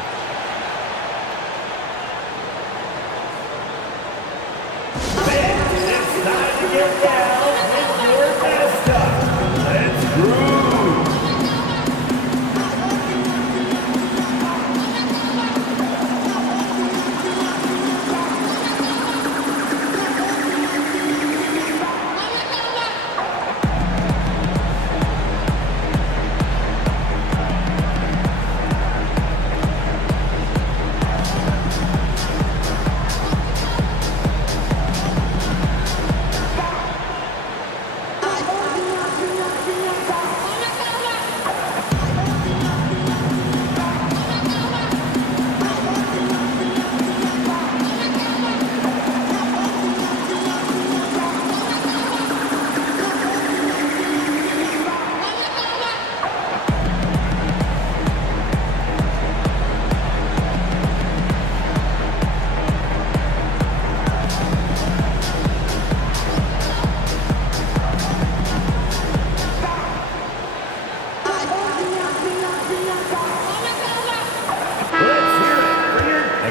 It's time to get down with your best stuff. Let's groove.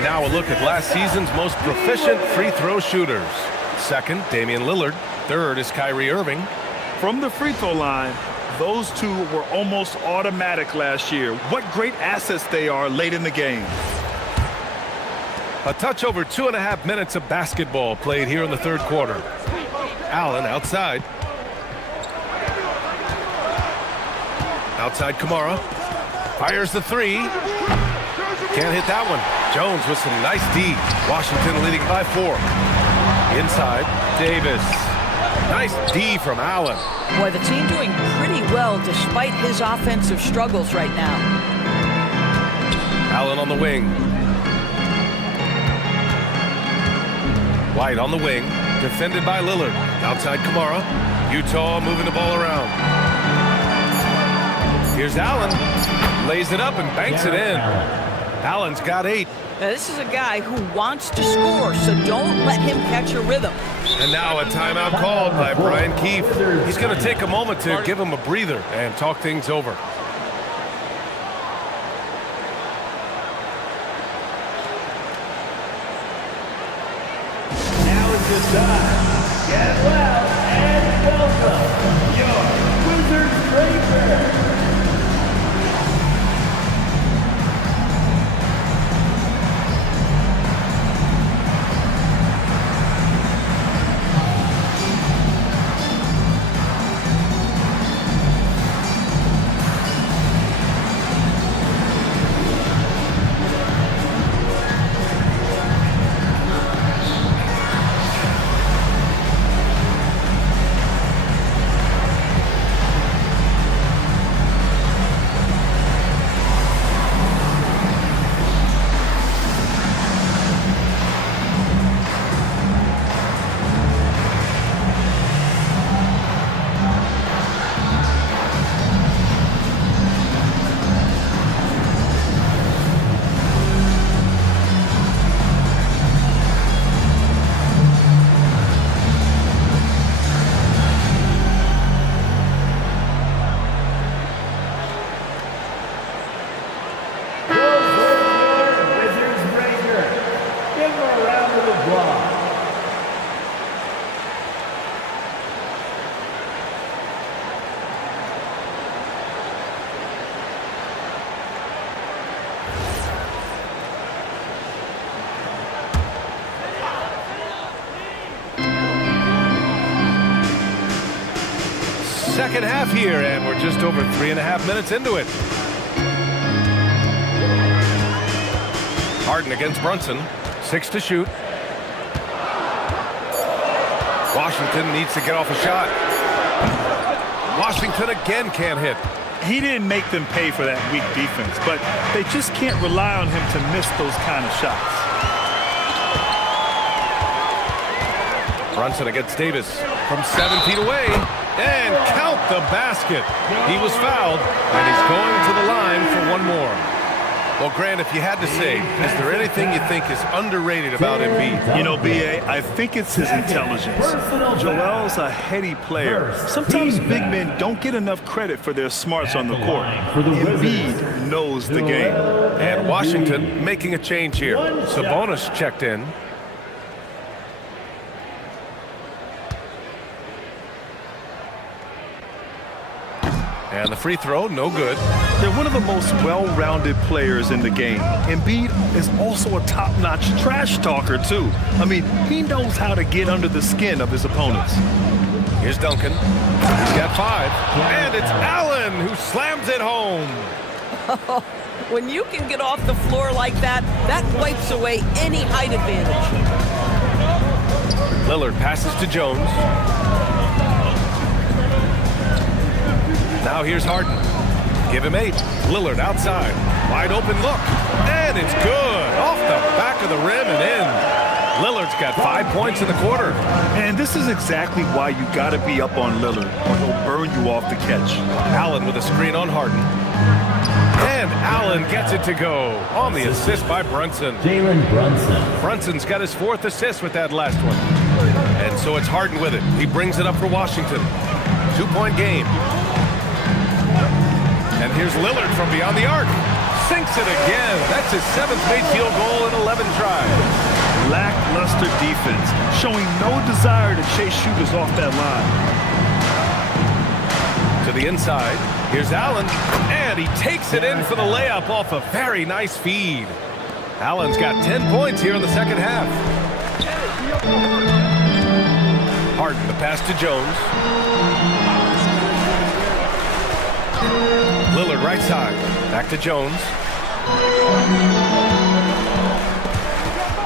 Now a look at last season's most proficient free throw shooters. Second, Damian Lillard. Third is Kyrie Irving. From the free throw line, those two were almost automatic last year. What great assets they are late in the game. A touch over 2.5 minutes of basketball played here in the third quarter. Allen outside. Outside Kamara. Fires the three. Can't hit that one. Jones with some nice D. Washington leading by 4. Inside, Davis. Nice D from Allen. Boy, the team doing pretty well despite his offensive struggles right now. Allen on the wing. White on the wing. Defended by Lillard. Outside Kamara. Utah moving the ball around. Here's Allen. Lays it up and banks it in. Allen's got 8. Now, this is a guy who wants to score, so don't let him catch a rhythm. And now a timeout called by Brian Keefe. He's going to take a moment to give him a breather and talk things over. Now is the time. Get well and welcome your Wizards Breaker. Second half here, and we're just over 3.5 minutes into it. Harden against Brunson. 6 to shoot. Washington needs to get off a shot. Washington again can't hit. He didn't make them pay for that weak defense, but they just can't rely on him to miss those kind of shots. Brunson against Davis from 7 feet away and the basket. He was fouled, and he's going to the line for one more. Well, Grant, if you had to say, is there anything you think is underrated about Embiid? You know, B.A., I think it's his intelligence. Joel's a heady player. Sometimes big men don't get enough credit for their smarts on the court. Embiid knows the game. And Washington making a change here. Sabonis checked in. And the free throw, no good. They're one of the most well-rounded players in the game. Embiid is also a top-notch trash talker, too. I mean, he knows how to get under the skin of his opponents. Here's Duncan. He's got 5. And it's Allen who slams it home. When you can get off the floor like that, that wipes away any height advantage. Lillard passes to Jones. Now here's Harden. Give him 8. Lillard outside. Wide open look. And it's good. Off the back of the rim and in. Lillard's got 5 points in the quarter. And this is exactly why you got to be up on Lillard, or he'll burn you off the catch. Allen with a screen on Harden. And Allen gets it to go on the assist by Brunson. Jalen Brunson. Brunson's got his 4th assist with that last one. And so it's Harden with it. He brings it up for Washington. 2-point game. And here's Lillard from beyond the arc. Sinks it again. That's his 7th made field goal in 11 tries. Lackluster defense, showing no desire to chase shooters off that line. To the inside. Here's Allen. And he takes it in for the layup off a very nice feed. Allen's got 10 points here in the second half. Harden, the pass to Jones. Lillard right side. Back to Jones.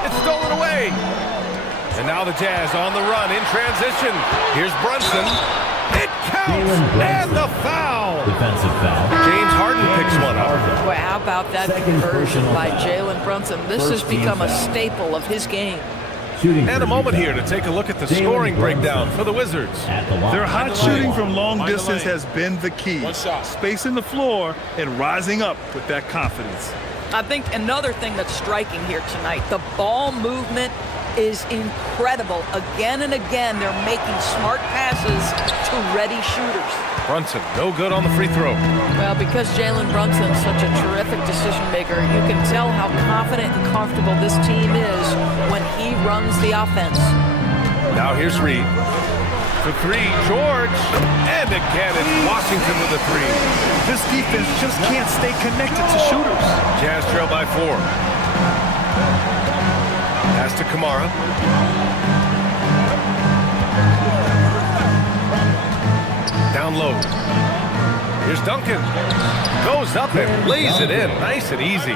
It's stolen away. And now the Jazz on the run in transition. Here's Brunson. It counts. And the foul. Defensive foul. James Harden picks one up. Well, how about that conversion by Jalen Brunson? This has become a staple of his game. And a moment here to take a look at the scoring breakdown for the Wizards. Their hot shooting from long distance has been the key. Spacing the floor and rising up with that confidence. I think another thing that's striking here tonight, the ball movement is incredible. Again and again, they're making smart passes to ready shooters. Brunson, no good on the free throw. Well, because Jalen Brunson's such a terrific decision maker, you can tell how confident and comfortable this team is when he runs the offense. Now here's Reed. For 3, George. And again, it's Washington with a 3. This defense just can't stay connected to shooters. Jazz trail by 4. Pass to Kamara. Down low. Here's Duncan. Goes up and lays it in. Nice and easy.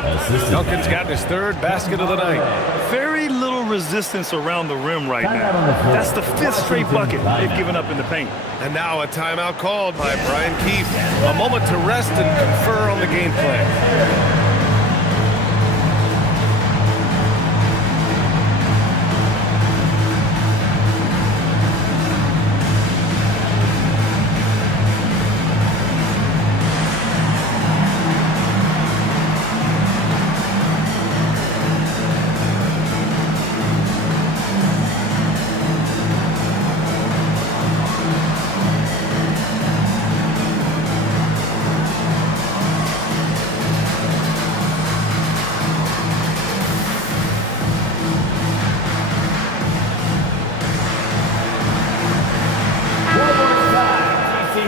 Duncan's got his 3rd basket of the night. Very little resistance around the rim right now. That's the 5th straight bucket they've given up in the paint. And now a timeout called by Brian Keefe. A moment to rest and confer on the game plan.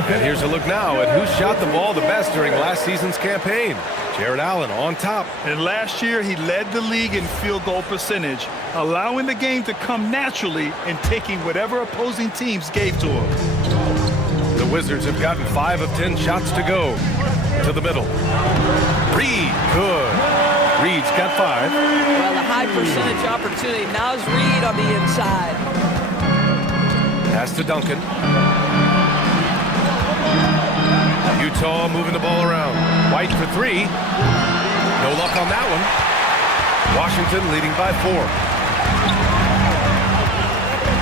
And here's a look now at who shot the ball the best during last season's campaign. Jared Allen on top. And last year, he led the league in field goal percentage, allowing the game to come naturally and taking whatever opposing teams gave to him. The Wizards have gotten 5 of 10 shots to go. To the middle. Reed, good. Reed's got 5. Well, the high percentage opportunity. Now is Reed on the inside. Pass to Duncan. Utah moving the ball around. White for 3. No luck on that one. Washington leading by 4.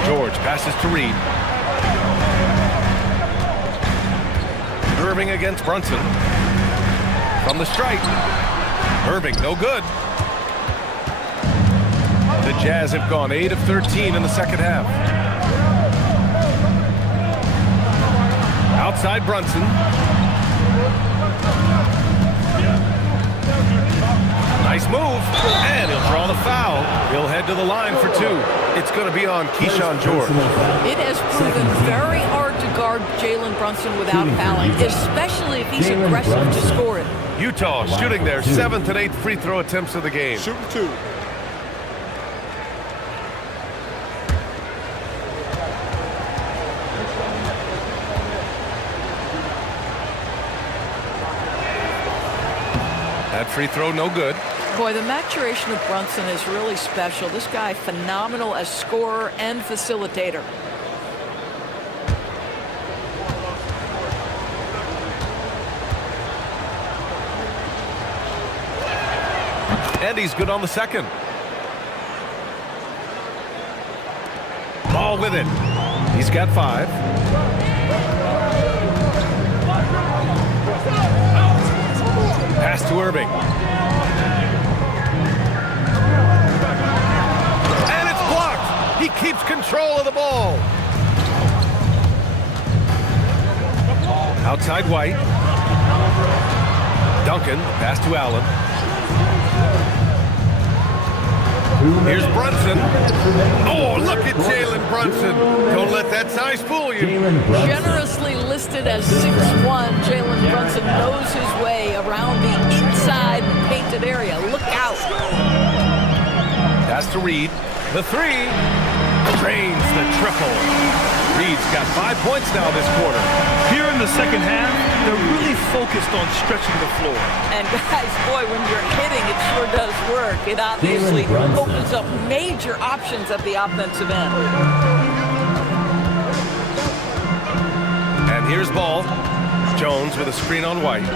George passes to Reed. Irving against Brunson. From the stripe. Irving, no good. The Jazz have gone 8 of 13 in the second half. Outside Brunson. Nice move, and he'll draw the foul. He'll head to the line for 2. It's going to be on Keyshawn George. It has proven very hard to guard Jalen Brunson without fouling, especially if he's aggressive to score it. Utah shooting their 7th and 8th free throw attempts of the game. Shooting 2. That free throw, no good. Boy, the maturation of Brunson is really special. This guy, phenomenal as scorer and facilitator. And he's good on the second. Ball with it. He's got 5. Pass to Irving. And it's blocked. He keeps control of the ball. Outside White. Duncan, pass to Allen. Here's Brunson. Oh, look at Jalen Brunson. Don't let that size fool you. Generously listed as 6'1", Jalen Brunson knows his way around the inside painted area. Look out. Pass to Reed. The 3. Drains the triple. Reed's got 5 points now this quarter. Here in the second half, they're really focused on stretching the floor. And guys, boy, when you're hitting, it sure does work. It obviously opens up major options at the offensive end. And here's ball. Jones with a screen on White.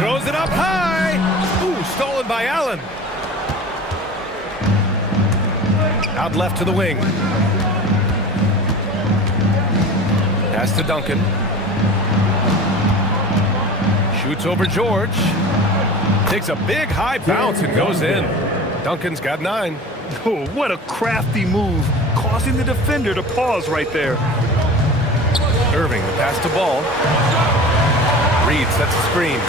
Throws it up high. Ooh, stolen by Allen. Out left to the wing. Pass to Duncan. Shoots over George. Takes a big high bounce and goes in. Duncan's got 9. Oh, what a crafty move, causing the defender to pause right there. Irving, the pass to Ball. Reed sets a screen.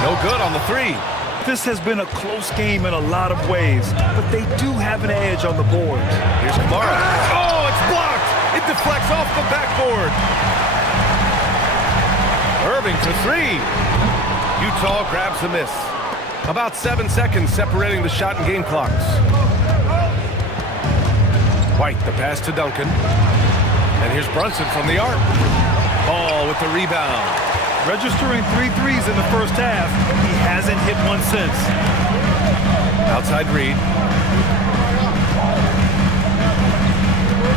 No good on the 3. This has been a close game in a lot of ways, but they do have an edge on the board. Here's Kamara. Oh, it's blocked! It deflects off the backboard. Irving for 3. Utah grabs the miss. About 7 seconds separating the shot and game clocks. White, the pass to Duncan. And here's Brunson from the arc. Ball with the rebound. Registering 3 threes in the first half, he hasn't hit one since. Outside Reed.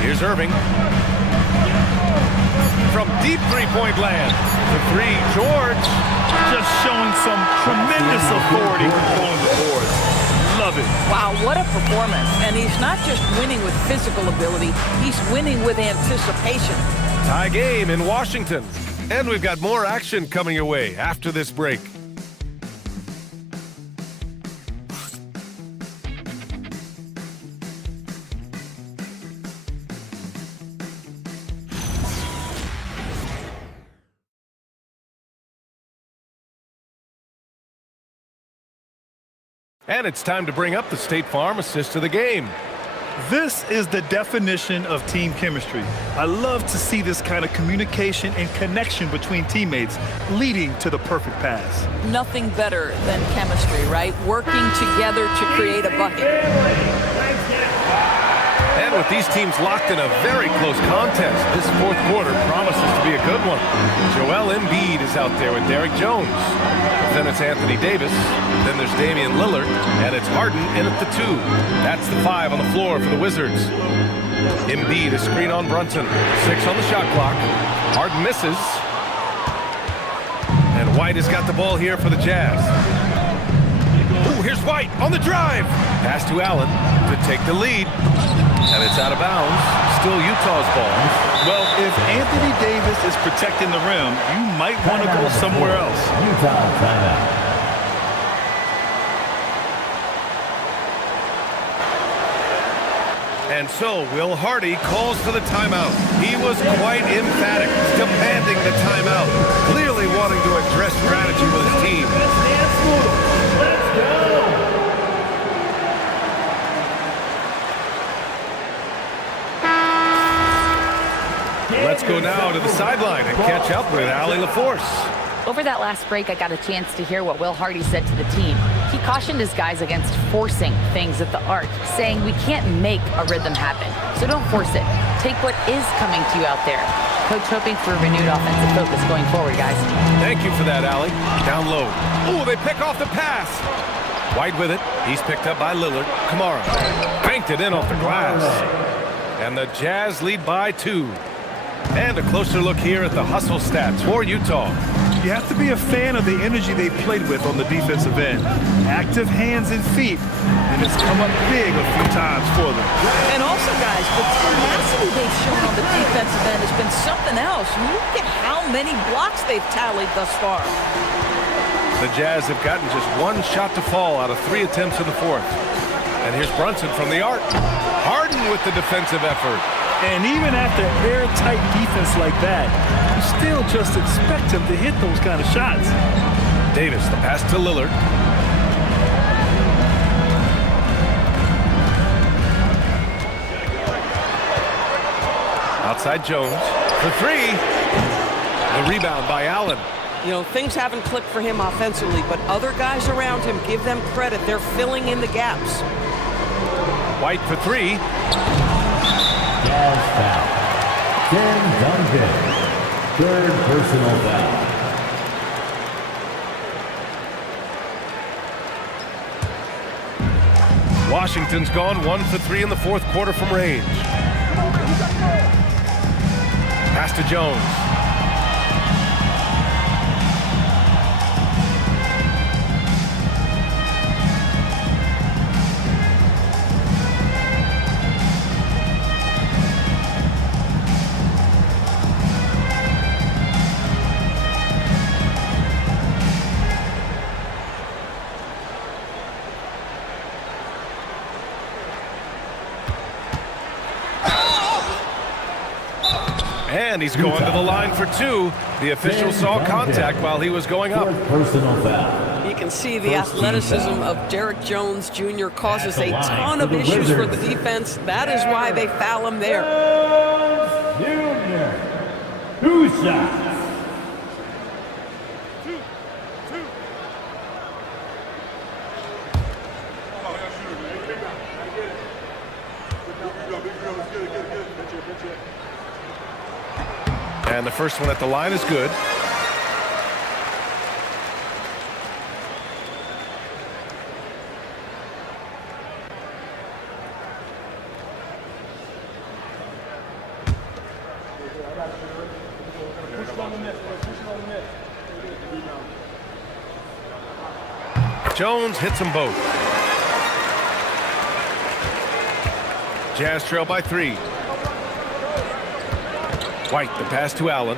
Here's Irving. From deep three-point land. The 3, George. Just showing some tremendous authority controlling the boards. Love it. Wow, what a performance. And he's not just winning with physical ability, he's winning with anticipation. Tie game in Washington. And we've got more action coming your way after this break. And it's time to bring up the State Farm assist of the game. This is the definition of team chemistry. I love to see this kind of communication and connection between teammates leading to the perfect pass. Nothing better than chemistry, right? Working together to create a bucket. And with these teams locked in a very close contest, this fourth quarter promises to be a good one. Joel Embiid is out there with Derek Jones. Then it's Anthony Davis. Then there's Damian Lillard. And it's Harden in at the 2. That's the 5 on the floor for the Wizards. Embiid, a screen on Brunson. 6 on the shot clock. Harden misses. And White has got the ball here for the Jazz. Ooh, here's White on the drive. Pass to Allen to take the lead. And it's out of bounds. Still Utah's ball. Well, if Anthony Davis is protecting the rim, you might want to go somewhere else. Utah timeout. And so Will Hardy calls for the timeout. He was quite emphatic, demanding the timeout, clearly wanting to address strategy with his team. Let's go. Let's go now to the sideline and catch up with Allie LaForce. Over that last break, I got a chance to hear what Will Hardy said to the team. He cautioned his guys against forcing things at the arc, saying we can't make a rhythm happen, so don't force it. Take what is coming to you out there. Coach hoping for a renewed offensive focus going forward, guys. Thank you for that, Allie. Down low. Oh, they pick off the pass. White with it. He's picked up by Lillard. Kamara banked it in off the glass. And the Jazz lead by 2. And a closer look here at the hustle stats for Utah. You have to be a fan of the energy they played with on the defensive end. Active hands and feet, and it's come up big a few times for them. And also, guys, the tenacity they've shown on the defensive end has been something else. Look at how many blocks they've tallied thus far. The Jazz have gotten just 1 shot to fall out of 3 attempts in the 4th. And here's Brunson from the arc. Harden with the defensive effort. And even after airtight defense like that, you still just expect him to hit those kind of shots. Davis, the pass to Lillard. Outside Jones for 3. The rebound by Allen. You know, things haven't clicked for him offensively, but other guys around him, give them credit. They're filling in the gaps. White for 3. Jazz foul. Tim Duncan. 3rd personal foul. Washington's gone 1 for 3 in the 4th quarter from range. Pass to Jones. And he's going to the line for 2. The official saw contact while he was going up. Personal foul. You can see the athleticism of Derek Jones Jr. causes a ton of issues for the defense. That is why they foul him there. Jr. 2 shots. And the first one at the line is good. Jones hits them both. Jazz trail by 3. White, the pass to Allen.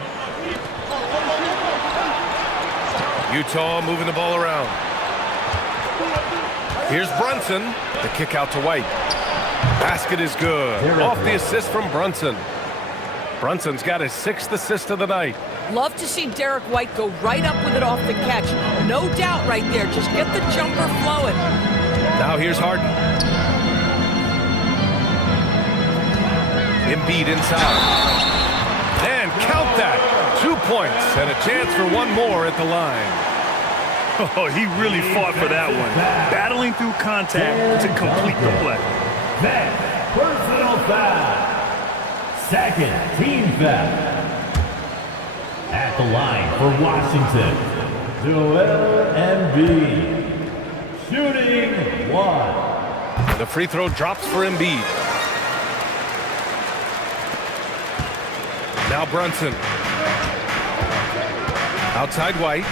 Utah moving the ball around. Here's Brunson. The kick out to White. Basket is good. Off the assist from Brunson. Brunson's got his 6th assist of the night. Love to see Derek White go right up with it off the catch. No doubt right there. Just get the jumper flowing. Now here's Harden. Embiid inside. And count that. 2 points and a chance for 1 more at the line. Oh, he really fought for that one. Battling through contact to complete the play. Next, personal foul. 2nd team foul. At the line for Washington, Joel Embiid. Shooting 1. The free throw drops for Embiid. Now Brunson. Outside White.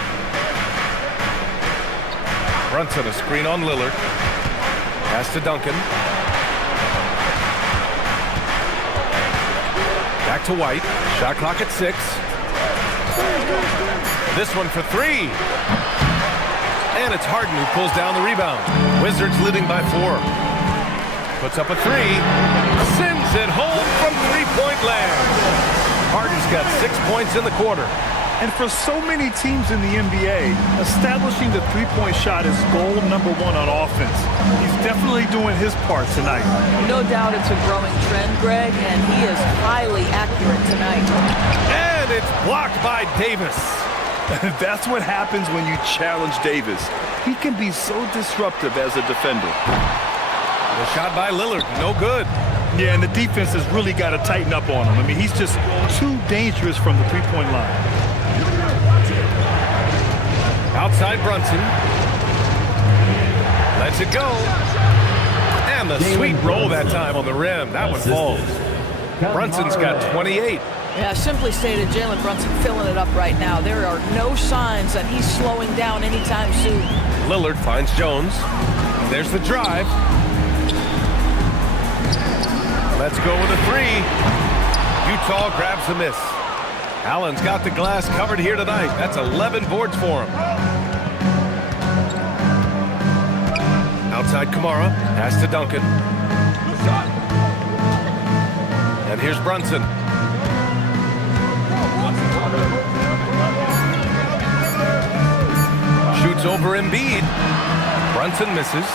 Brunson, a screen on Lillard. Pass to Duncan. Back to White. Shot clock at 6. This one for 3. And it's Harden who pulls down the rebound. Wizards leading by 4. Puts up a 3. Sends it home from three-point land. Harden's got 6 points in the quarter. And for so many teams in the NBA, establishing the three-point shot is goal number 1 on offense. He's definitely doing his part tonight. No doubt it's a growing trend, Greg, and he is highly accurate tonight. And it's blocked by Davis. That's what happens when you challenge Davis. He can be so disruptive as a defender. The shot by Lillard, no good. Yeah, and the defense has really got to tighten up on him. I mean, he's just too dangerous from the three-point line. Outside Brunson. Lets it go. And the sweet roll that time on the rim. That one falls. Brunson's got 28. Yeah, simply stated, Jalen Brunson filling it up right now. There are no signs that he's slowing down anytime soon. Lillard finds Jones. There's the drive. Let's go with a 3. Utah grabs the miss. Allen's got the glass covered here tonight. That's 11 boards for him. Outside Kamara. Pass to Duncan. And here's Brunson. Shoots over Embiid. Brunson misses.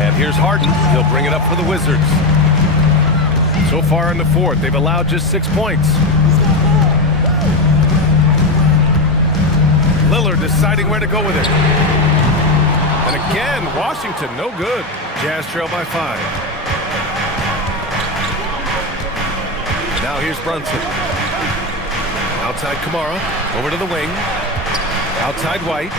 And here's Harden. He'll bring it up for the Wizards. So far in the fourth, they've allowed just 6 points. Lillard deciding where to go with it. And again, Washington, no good. Jazz trail by 5. Now here's Brunson. Outside Kamara, over to the wing. Outside White.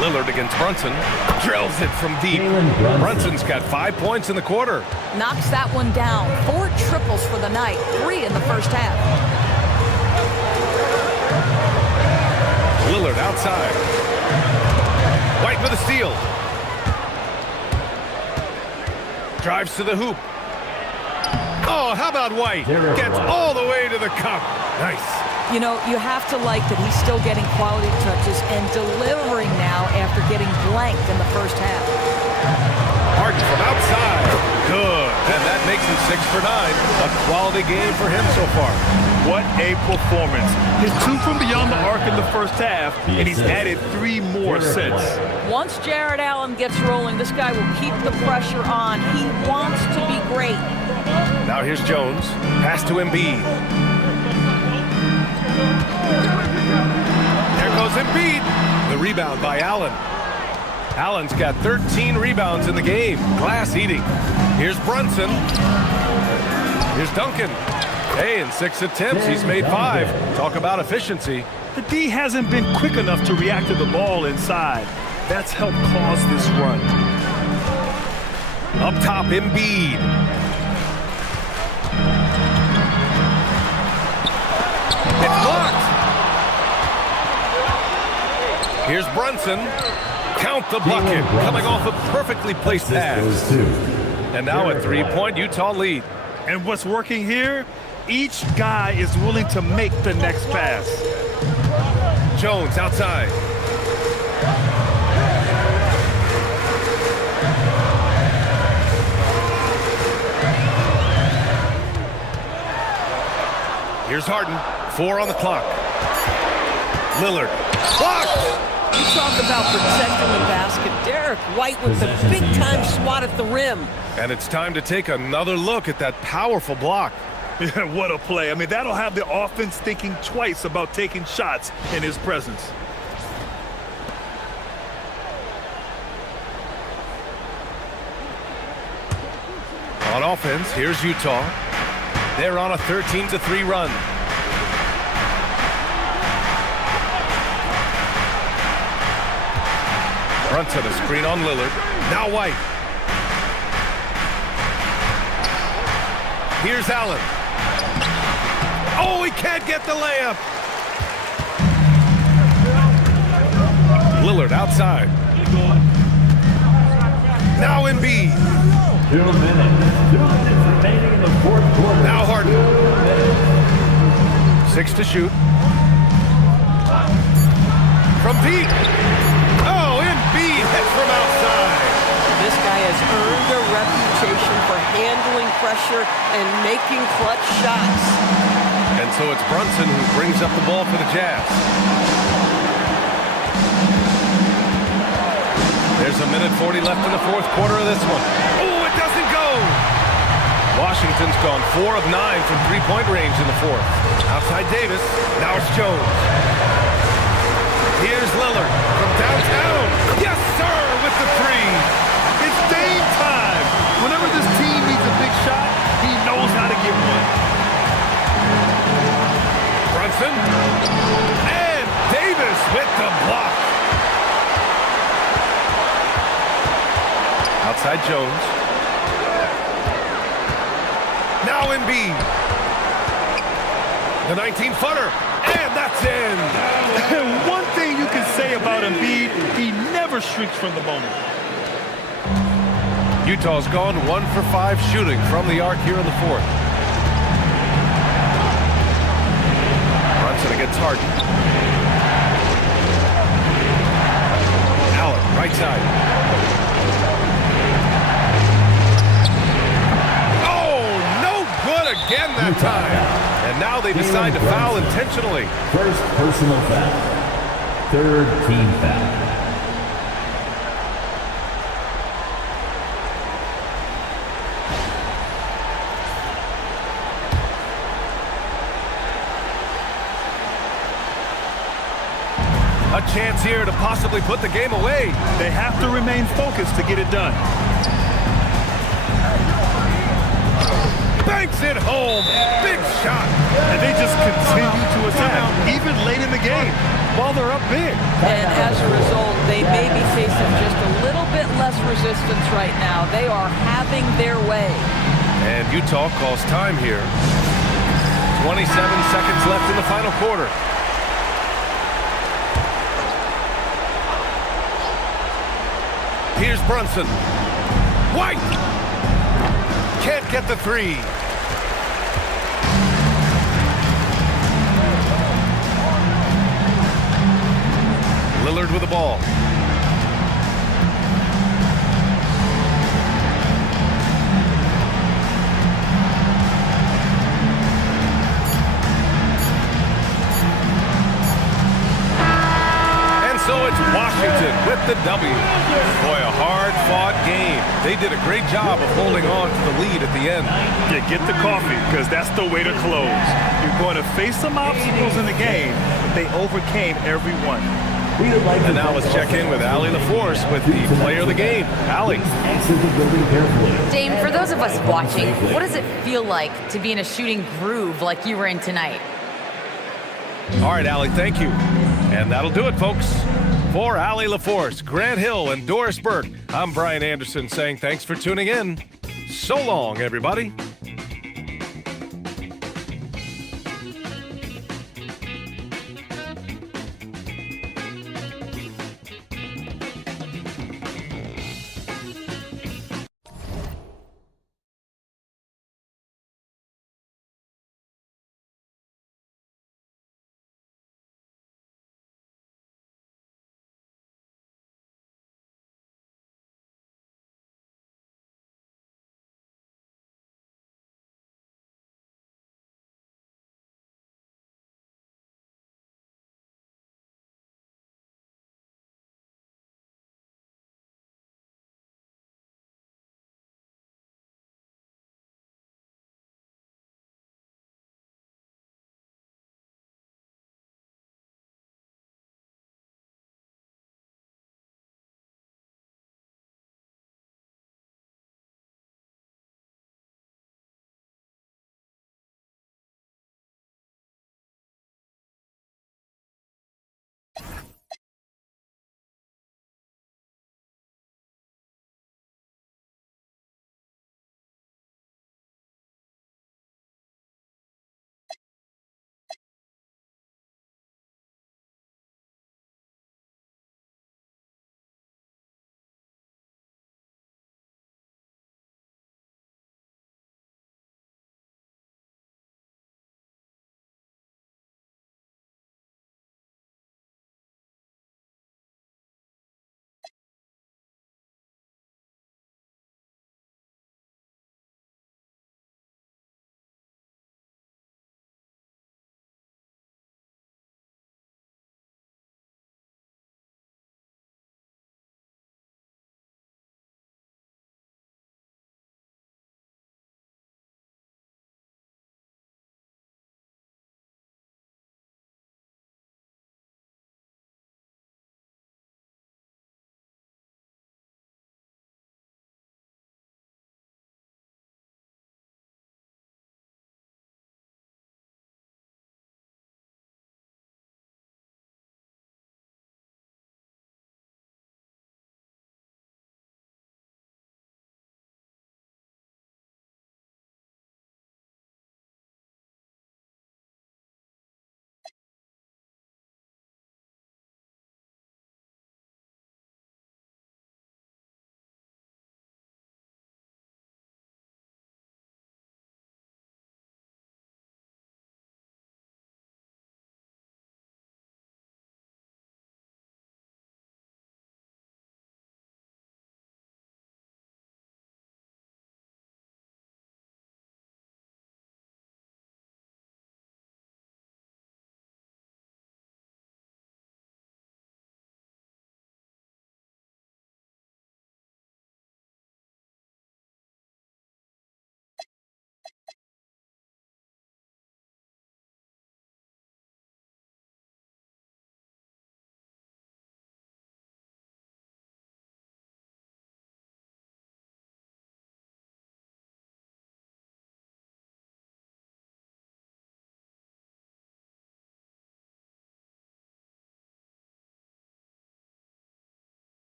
Lillard against Brunson. Drills it from deep. Brunson's got 5 points in the quarter. Knocks that one down. 4 triples for the night. 3 in the first half. Lillard outside. White with a steal. Drives to the hoop. Oh, how about White? Gets all the way to the cup. Nice. You know, you have to like that he's still getting quality touches and delivering now after getting blanked in the first half. Harden from outside. Good. And that makes him 6 for 9. A quality game for him so far. What a performance. His 2 from beyond the arc in the first half, and he's added 3 more since. Once Jared Allen gets rolling, this guy will keep the pressure on. He wants to be great. Now here's Jones. Pass to Embiid. There goes Embiid. The rebound by Allen. Allen's got 13 rebounds in the game. Glass eating. Here's Brunson. Here's Duncan. Hey, in 6 attempts, he's made 5. Talk about efficiency. The D hasn't been quick enough to react to the ball inside. That's helped cause this run. Up top, Embiid. It's blocked. Here's Brunson. Count the bucket. Coming off a perfectly placed pass. And now a 3-point Utah lead. And what's working here? Each guy is willing to make the next pass. Jones outside. Here's Harden. 4 on the clock. Lillard. Blocked! You talk about protecting the basket. Derek White with the big-time swat at the rim. And it's time to take another look at that powerful block. Yeah, what a play. I mean, that'll have the offense thinking twice about taking shots in his presence. On offense, here's Utah. They're on a 13-3 run. Brunson a screen on Lillard. Now White. Here's Allen. Oh, he can't get the layup. Lillard outside. Now Embiid. 2 minutes. 2 minutes remaining in the fourth quarter. Now Harden. 6 to shoot. From deep. Oh, Embiid hits from outside. This guy has earned a reputation for handling pressure and making clutch shots. And so it's Brunson who brings up the ball for the Jazz. There's a minute 40 left in the fourth quarter of this one. Oh, it doesn't go. Washington's gone 4 of 9 from three-point range in the fourth. Outside Davis. Now it's Jones. Here's Lillard from downtown. Yes, sir, with the three. It's Dame time. Whenever this team needs a big shot, he knows how to get one. Brunson. And Davis with the block. Outside Jones. Now Embiid. The 19-footer. And that's in. And one thing you can say about Embiid, he never shrinks from the moment. Utah's gone 1 for 5 shooting from the arc here in the fourth. Brunson against Harden. Allen, right side. Oh, no good again that time. And now they decide to foul intentionally. First personal foul. Third team foul. A chance here to possibly put the game away. They have to remain focused to get it done. Banks it home. Big shot. And they just continue to attack, even late in the game, while they're up big. And as a result, they may be facing just a little bit less resistance right now. They are having their way. And Utah calls time here. 27 seconds left in the final quarter. Here's Brunson. White! Can't get the three. Lillard with the ball. So it's Washington with the W. Boy, a hard-fought game. They did a great job of holding on to the lead at the end. Yeah, get the coffee, because that's the way to close. You're going to face some obstacles in the game, but they overcame every one. And now let's check in with Allie LaForce with the player of the game. Allie. Dame, for those of us watching, what does it feel like to be in a shooting groove like you were in tonight? All right, Allie, thank you. And that'll do it, folks. For Allie LaForce, Grant Hill, and Doris Burke, I'm Brian Anderson saying thanks for tuning in. So long, everybody.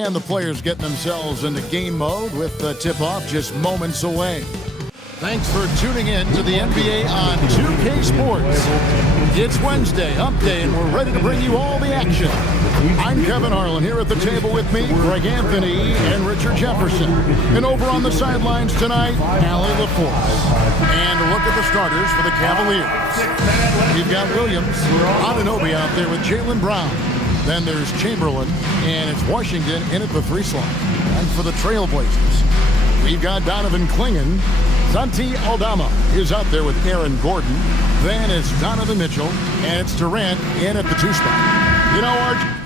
And the players getting themselves into game mode with the tip-off just moments away. Thanks for tuning in to the NBA on 2K Sports. It's Wednesday, Hump Day, and we're ready to bring you all the action. I'm Kevin Harlan. Here at the table with me, Greg Anthony and Richard Jefferson. And over on the sidelines tonight, Allie LaForce. And a look at the starters for the Cavaliers. We've got Williams, Anunoby out there with Jaylen Brown. Then there's Chamberlain, and it's Washington in at the 3 slot. And for the Trailblazers, we've got Donovan Clingan. Santi Aldama is out there with Aaron Gordon. Then it's Donovan Mitchell, and it's Durant in at the 2 spot. You know, Arch.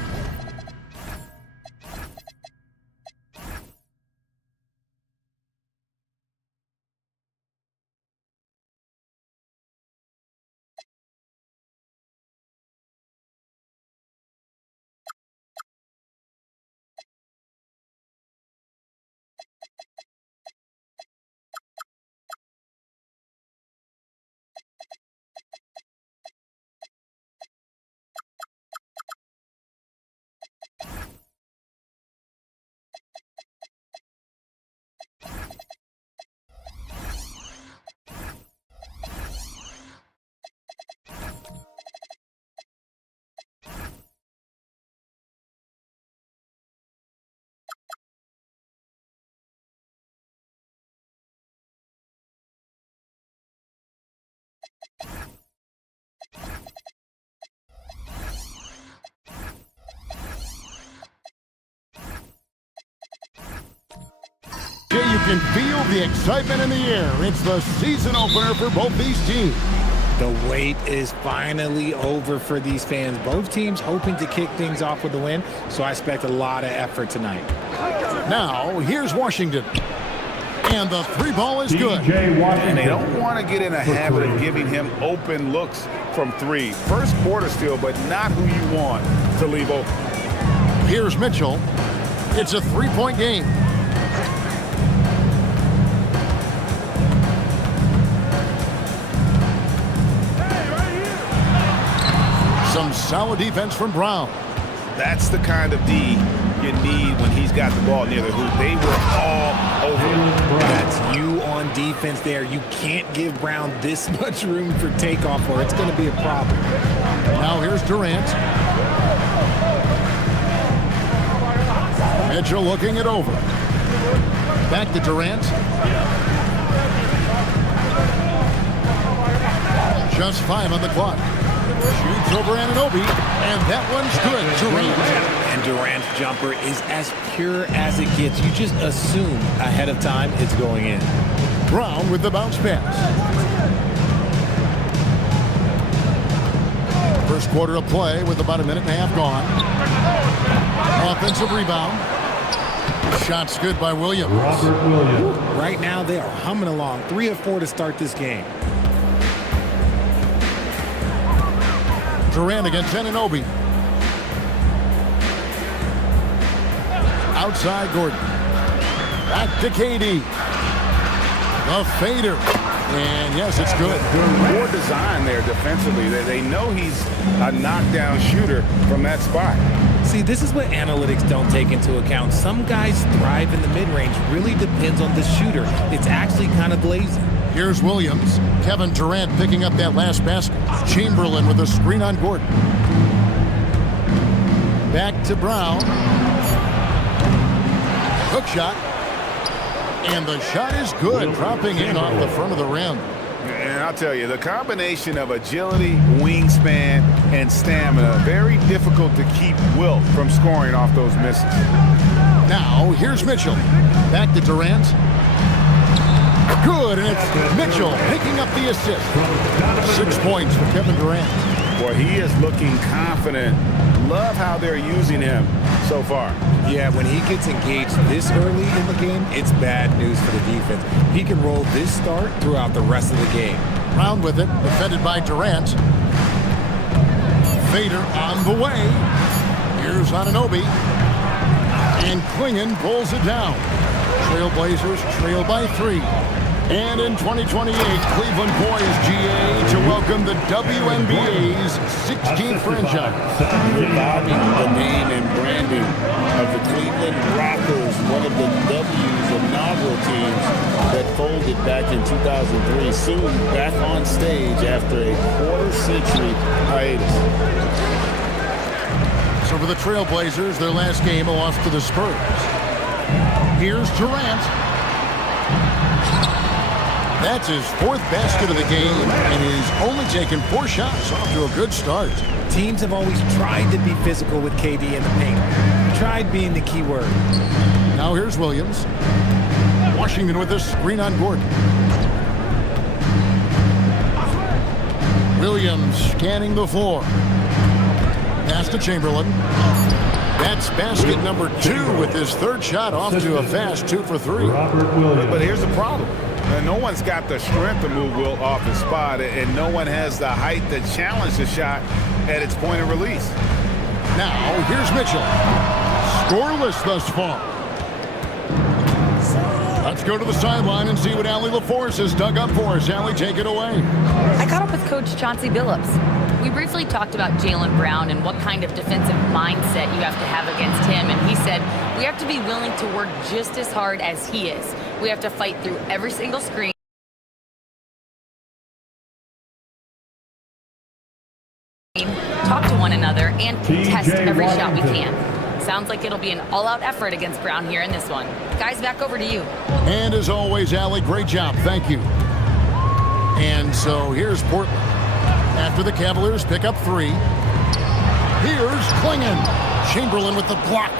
You can feel the excitement in the air. It's the season opener for both these teams. The wait is finally over for these fans. Both teams hoping to kick things off with a win, so I expect a lot of effort tonight. Now, here's Washington. And the 3 ball is good. And they don't want to get in a habit of giving him open looks from 3. First quarter still, but not who you want to leave open. Here's Mitchell. It's a 3-point game. Some solid defense from Brown. That's the kind of D you need when he's got the ball near the hoop. They were all over him. That's you on defense there. You can't give Brown this much room for takeoff or it's going to be a problem. Now here's Durant. Mitchell looking it over. Back to Durant. Just 5 on the clock. Shoots over Anunoby, and that one's good. Durant. And Durant's jumper is as pure as it gets. You just assume ahead of time it's going in. Brown with the bounce pass. First quarter of play with about a minute and a half gone. Offensive rebound. Shots good by Williams. Robert Williams. Right now they are humming along. 3 of 4 to start this game. Durant against Anunoby. Outside Gordon. Back to KD. The fader. And yes, it's good. More design there defensively. They know he's a knockdown shooter from that spot. See, this is what analytics don't take into account. Some guys thrive in the mid-range. Really depends on the shooter. It's actually kind of lazy. Here's Williams. Kevin Durant picking up that last basket. Chamberlain with a screen on Gordon. Back to Brown. Hook shot. And the shot is good, dropping in off the front of the rim. And I'll tell you, the combination of agility, wingspan, and stamina, very difficult to keep Wilt from scoring off those misses. Now, here's Mitchell. Back to Durant. Good, and it's Mitchell picking up the assist. 6 points for Kevin Durant. Boy, he is looking confident. Love how they're using him so far. Yeah, when he gets engaged this early in the game, it's bad news for the defense. He can roll this start throughout the rest of the game. Brown with it, defended by Durant. Fader on the way. Here's Anunoby. And Clingan pulls it down. Trailblazers trail by 3. And in 2028, Cleveland poised GA to welcome the WNBA's 16th franchise. Reviving the name and branding of the Cleveland Rockers, one of the W's inaugural teams that folded back in 2003, soon back on stage after a quarter-century hiatus. So for the Trailblazers, their last game, a loss to the Spurs. Here's Durant. That's his 4th basket of the game, and he's only taken 4 shots. Off to a good start. Teams have always tried to be physical with KD in the paint. Tried being the key word. Now here's Williams. Washington with a screen on Gordon. Williams scanning the floor. Pass to Chamberlain. That's basket number 2 with his 3rd shot, off to a fast 2 for 3. But here's the problem. No one's got the strength to move Will off his spot, and no one has the height to challenge the shot at its point of release. Now, here's Mitchell. Scoreless thus far. Let's go to the sideline and see what Allie LaForce has dug up for us. Allie, take it away. I caught up with Coach Chauncey Billups. We briefly talked about Jaylen Brown and what kind of defensive mindset you have to have against him, and he said we have to be willing to work just as hard as he is. We have to fight through every single screen. Talk to one another and contest every shot we can. Sounds like it'll be an all-out effort against Brown here in this one. Guys, back over to you. And as always, Allie, great job. Thank you. And so here's Portland. After the Cavaliers pick up 3. Here's Klingon. Chamberlain with the block.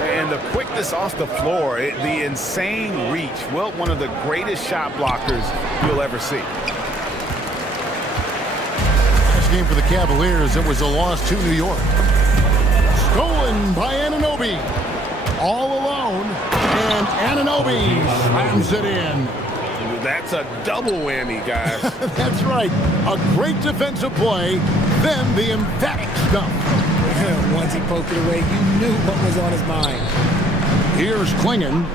And the quickness off the floor, the insane reach. Well, one of the greatest shot blockers you'll ever see. Last game for the Cavaliers, it was a loss to New York. Stolen by Anunoby. All alone. And Anunoby slams it in. That's a double whammy, guys. That's right. A great defensive play, then the emphatic stuff. Once he poked it away, you knew what was on his mind. Here's Klingon.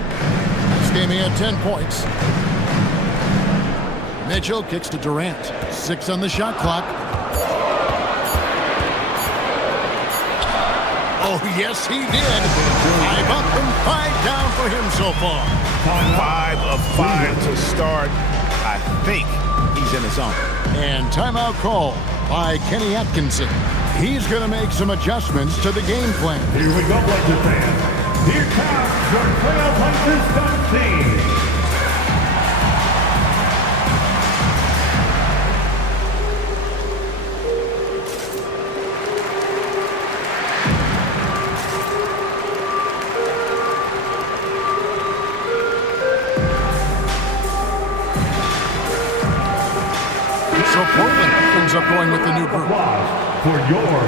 This game he had 10 points. Mitchell kicks to Durant. 6 on the shot clock. Oh, yes, he did. 5 up and 5 down for him so far. 5 of 5 to start. I think he's in his zone. And timeout call by Kenny Atkinson. He's going to make some adjustments to the game plan. Here we go, Blazers fans. Here comes your Trailblazers dunk team. So Portland ends up going with the new group.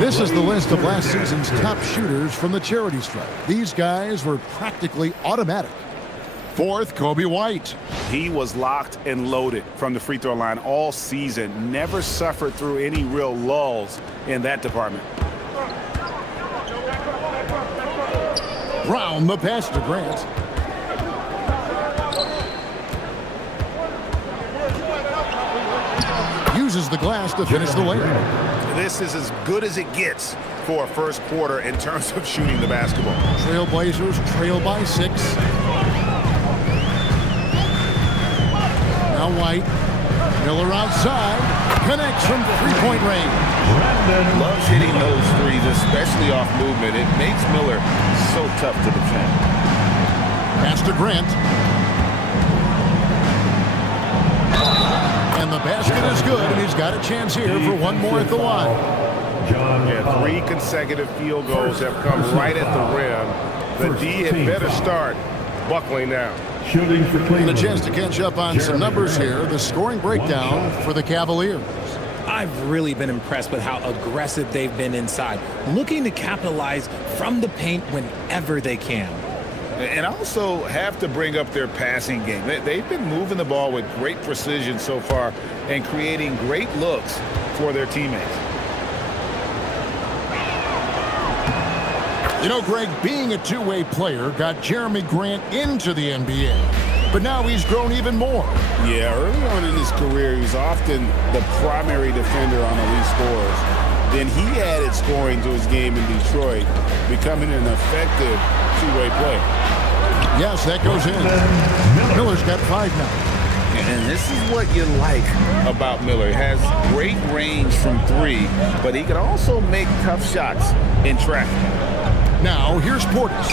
This is the list of last season's top shooters from the charity stripe. These guys were practically automatic. 4th, Kobe White. He was locked and loaded from the free throw line all season. Never suffered through any real lulls in that department. Brown, the pass to Grant. Uses the glass to finish the layup. This is as good as it gets for a first quarter in terms of shooting the basketball. Trailblazers trail by 6. Now White. Miller outside. Connects from 3-point range. Loves hitting those threes, especially off movement. It makes Miller so tough to defend. Pass to Grant. And the basket is good, and he's got a chance here for one more at the line. Yeah, 3 consecutive field goals have come right at the rim. The D had better start buckling now. Shooting for Cleveland. And a chance to catch up on some numbers here. The scoring breakdown for the Cavaliers. I've really been impressed with how aggressive they've been inside, looking to capitalize from the paint whenever they can. And also have to bring up their passing game. They've been moving the ball with great precision so far and creating great looks for their teammates. You know, Greg, being a two-way player got Jeremy Grant into the NBA. but now he's grown even more. Yeah, early on in his career, he was often the primary defender on elite scorers. Then he added scoring to his game in Detroit, becoming an effective two-way player. Yes, that goes in. Miller's got 5 now. And this is what you like about Miller. He has great range from 3, but he can also make tough shots in traffic. Now, here's Portis.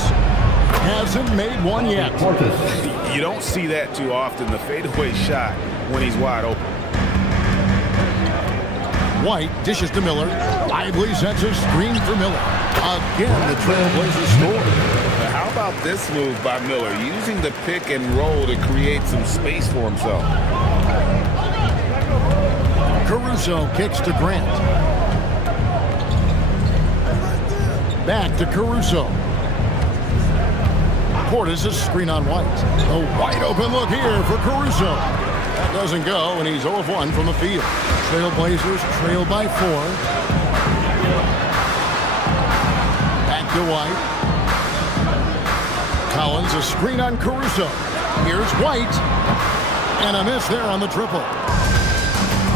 Hasn't made one yet. You don't see that too often, the fadeaway shot when he's wide open. White dishes to Miller. Lively sends a screen for Miller. Again, the Trailblazers score. How about this move by Miller, using the pick and roll to create some space for himself? Caruso kicks to Grant. Back to Caruso. Portis a screen on White. A wide open look here for Caruso. That doesn't go, and he's 0 of 1 from the field. Trailblazers trail by 4. Back to White. Collins a screen on Caruso. Here's White. And a miss there on the triple.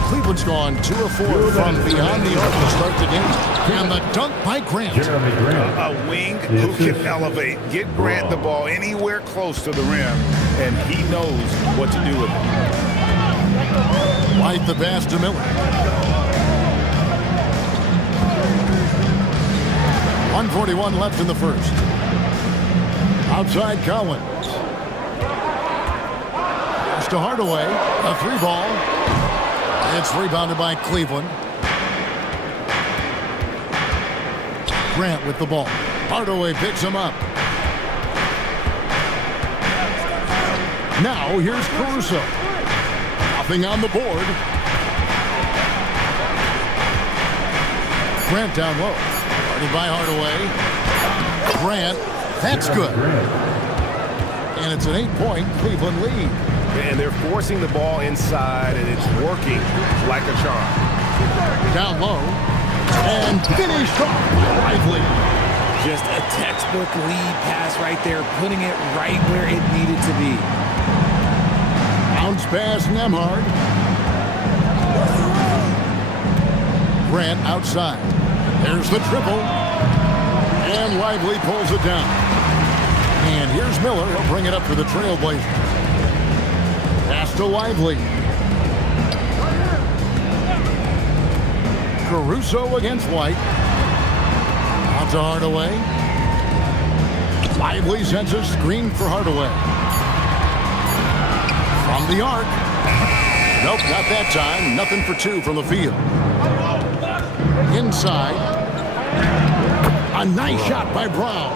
Cleveland's gone 2 of 4 from beyond the arc to start the game. And the dunk by Grant. A wing who can elevate. Get Grant the ball anywhere close to the rim, and he knows what to do with it. White the pass to Miller. 1:41 left in the first. Outside Collins. Pass to Hardaway. A 3-ball. It's rebounded by Cleveland. Grant with the ball. Hardaway picks him up. Now here's Caruso. Nothing on the board. Grant down low. Guarded by Hardaway. Grant. That's good. And it's an 8-point Cleveland lead. And they're forcing the ball inside, and it's working like a charm. Down low. And finished off by Lively. Just a textbook lead pass right there, putting it right where it needed to be. Bounce pass Nembhard. Grant outside. There's the triple. And Lively pulls it down. And here's Miller. He'll bring it up for the Trailblazers. Pass to Lively. Caruso against White. Out to Hardaway. Lively sends a screen for Hardaway. From the arc. Nope, not that time. Nothing for 2 from the field. Inside. A nice shot by Brown.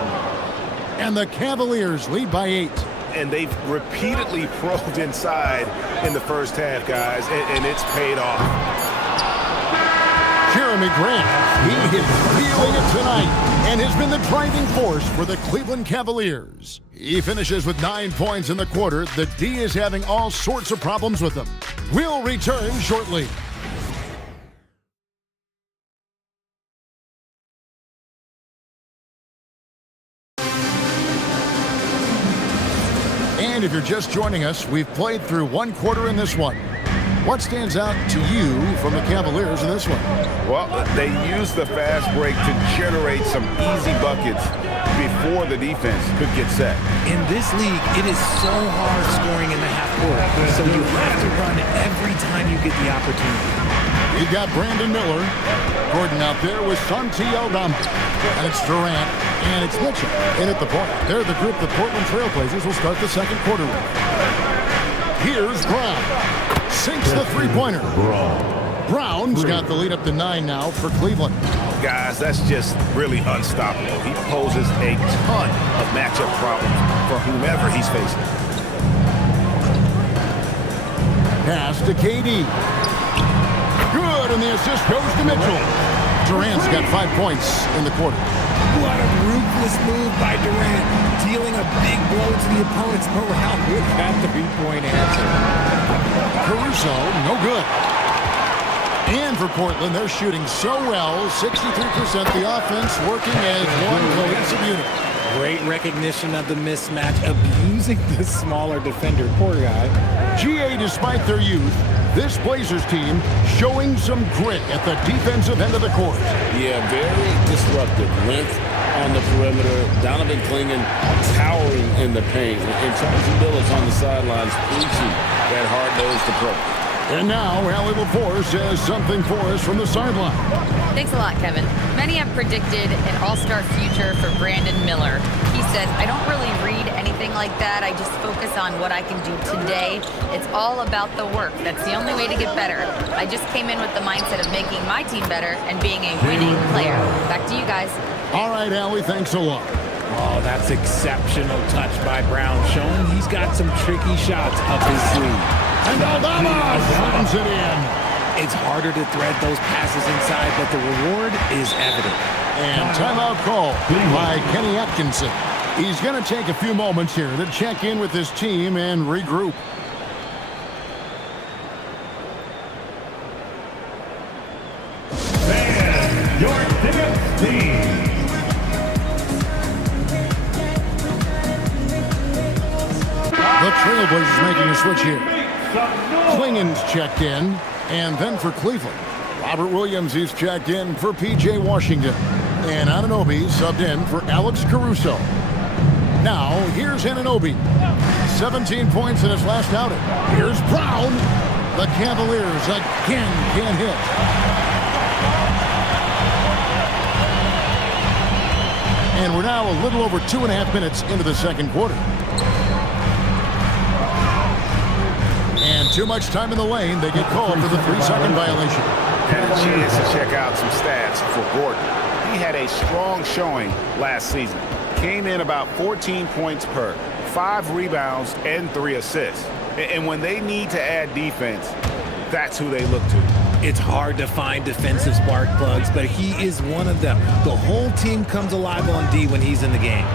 And the Cavaliers lead by 8. And they've repeatedly probed inside in the first half, guys, and it's paid off. Jeremy Grant, he is feeling it tonight and has been the driving force for the Cleveland Cavaliers. He finishes with 9 points in the quarter. The D is having all sorts of problems with him. We'll return shortly. And if you're just joining us, we've played through 1 quarter in this one. What stands out to you from the Cavaliers in this one? Well, they used the fast break to generate some easy buckets before the defense could get set. In this league, it is so hard scoring in the half court, so you have to run every time you get the opportunity. You've got Brandon Miller. Gordon out there with Santi Aldama. And it's Durant. And it's Mitchell in at the point. They're the group the Portland Trailblazers will start the second quarter with. Here's Brown. Sinks the three-pointer. Brown's got the lead up to 9 now for Cleveland. Guys, that's just really unstoppable. He poses a ton of matchup problems for whomever he's facing. Pass to KD. Good, and the assist goes to Mitchell. Durant's got 5 points in the quarter. What a ruthless move by Durant, dealing a big blow to the opponent's morale with that three-point answer. Caruso, no good. And for Portland, they're shooting so well, 63%, the offense working as one cohesive unit. Great recognition of the mismatch, abusing the smaller defender. Poor guy. GA, despite their youth, this Blazers team showing some grit at the defensive end of the court. Yeah, very disruptive. Length on the perimeter. Donovan Clingan towering in the paint. And Chauncey Billups on the sidelines preaching that hard-nosed approach. And now, Allie LaForce has something for us from the sideline. Thanks a lot, Kevin. Many have predicted an all-star future for Brandon Miller. He said, I don't really read anything like that. I just focus on what I can do today. It's all about the work. That's the only way to get better. I just came in with the mindset of making my team better and being a winning player. Back to you guys. All right, Allie, thanks a lot. Oh, that's exceptional touch by Brown, showing he's got some tricky shots up his sleeve. And Aldama slams it in. It's harder to thread those passes inside, but the reward is evident. And timeout call by Kenny Atkinson. He's going to take a few moments here to check in with his team and regroup. And your dance team. The Trailblazers making a switch here. Clingan's checked in, and then for Cleveland, Robert Williams is checked in for P.J. Washington, and Anunoby subbed in for Alex Caruso. Now, here's Anunoby. 17 points in his last outing. Here's Brown. The Cavaliers again can't hit. And we're now a little over 2.5 minutes into the second quarter. And too much time in the lane. They get called for the 3-second violation. And a chance to check out some stats for Gordon. He had a strong showing last season. Came in about 14 points per, 5 rebounds, and 3 assists. And when they need to add defense, that's who they look to. It's hard to find defensive spark plugs, but he is one of them. The whole team comes alive on D when he's in the game.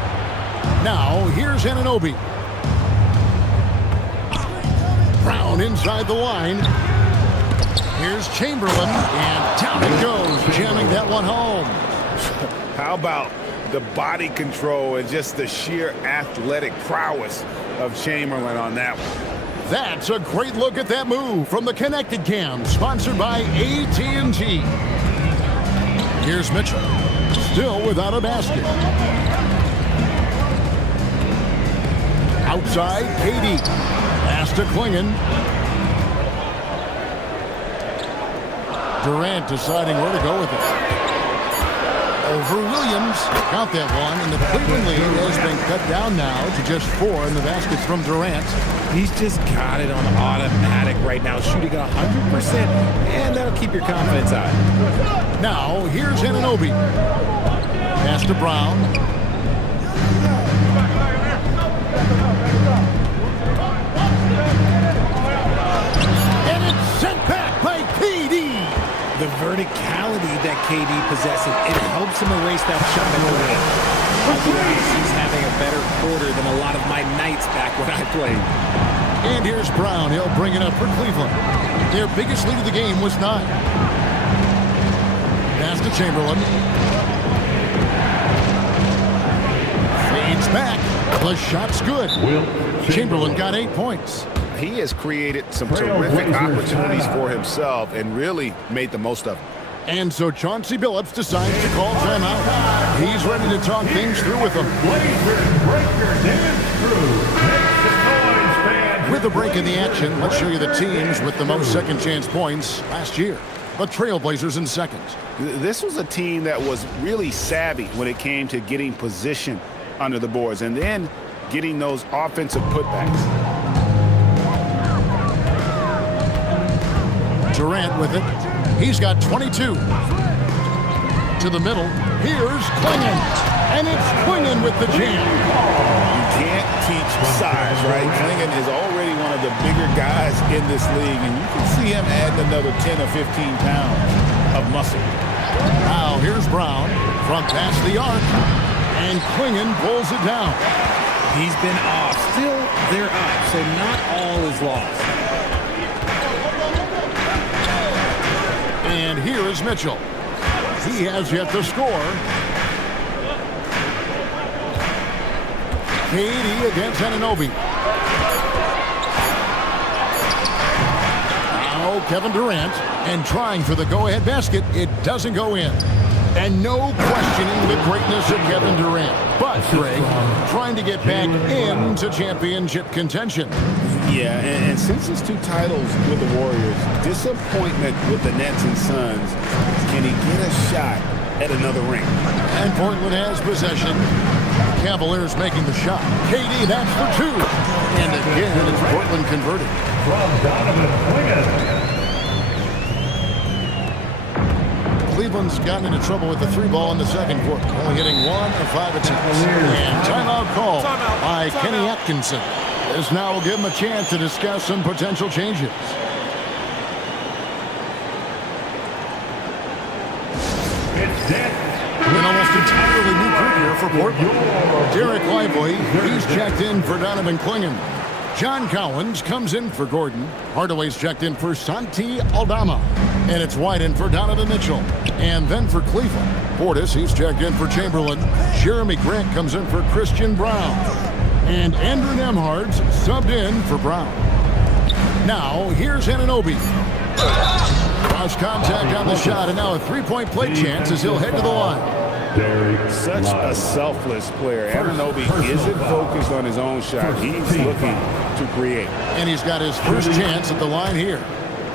Now, here's Anunoby. Brown inside the line. Here's Chamberlain, and down it goes, jamming that one home. How about the body control and just the sheer athletic prowess of Chamberlain on that one? That's a great look at that move from the Connected Cam, sponsored by AT&T. Here's Mitchell, still without a basket. Outside, KD. Pass to Clingan. Durant deciding where to go with it. Over Williams. Count that one, and the Cleveland lead has been cut down now to just 4 in the baskets from Durant. He's just got it on automatic right now, shooting 100%, and that'll keep your confidence high. Now, here's Anunoby. Pass to Brown. And it's sent back by KD. The verticality that KD possesses, it helps him erase that shot at the rim. He's having a better quarter than a lot of my nights back when I played. And here's Brown. He'll bring it up for Cleveland. Their biggest lead of the game was 9. Pass to Chamberlain. Fades back. The shot's good. Chamberlain got 8 points. He has created some terrific opportunities for himself and really made the most of them. And so Chauncey Billups decides to call timeout. He's ready to talk things through with them. With a break in the action, let's show you the teams with the most second chance points last year. The Trailblazers in second. This was a team that was really savvy when it came to getting position under the boards and then getting those offensive putbacks. Durant with it. He's got 22. To the middle. Here's Clingan. And it's Clingan with the jam. You can't teach size, right? Clingan is already one of the bigger guys in this league, and you can see him adding another 10 or 15 pounds of muscle. Now here's Brown from past the arc. And Clingan pulls it down. He's been off. Still, they're up, so not all is lost. And here is Mitchell. He has yet to score. KD against Anunoby. Now Kevin Durant, and trying for the go-ahead basket. It doesn't go in. And no questioning the greatness of Kevin Durant. But, Greg, trying to get back into championship contention. Yeah, and since his 2 titles with the Warriors, disappointment with the Nets and Suns, can he get a shot at another ring? And Portland has possession. Cavaliers making the shot. KD, that's for 2. And again, it's Portland converted. From Donovan Williams. Cleveland's gotten into trouble with the 3 ball in the second quarter, only hitting 1 of 5 attempts. And timeout call by Kenny Atkinson. This now will give him a chance to discuss some potential changes. An almost entirely new crew here for Portland. Derek Lively, he's checked in for Donovan Clingan. John Collins comes in for Gordon. Hardaway's checked in for Santi Aldama. And it's White in for Donovan Mitchell. And then for Cleveland, Portis, he's checked in for Chamberlain. Jeremy Grant comes in for Christian Brown. And Andrew Nembhard's subbed in for Brown. Now, here's Anunoby. Cross contact on the shot, and now a 3-point play chance as he'll head to the line. Such a selfless player. Anunoby isn't focused on his own shot. He's looking to create. And he's got his first chance at the line here.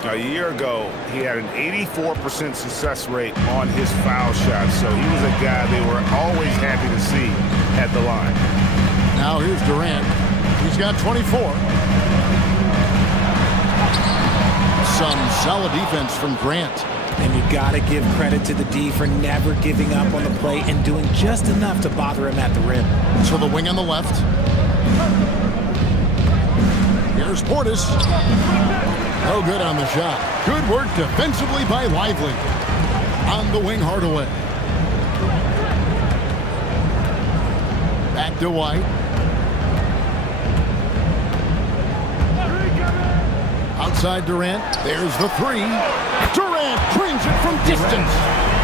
A year ago, he had an 84% success rate on his foul shot, so he was a guy they were always happy to see at the line. Now here's Durant. He's got 24. Some solid defense from Grant. And you got to give credit to the D for never giving up on the play and doing just enough to bother him at the rim. So the wing on the left. Here's Portis. No good on the shot. Good work defensively by Lively. On the wing, Hardaway. Back to White. Outside Durant. There's the 3. Durant drains it from distance.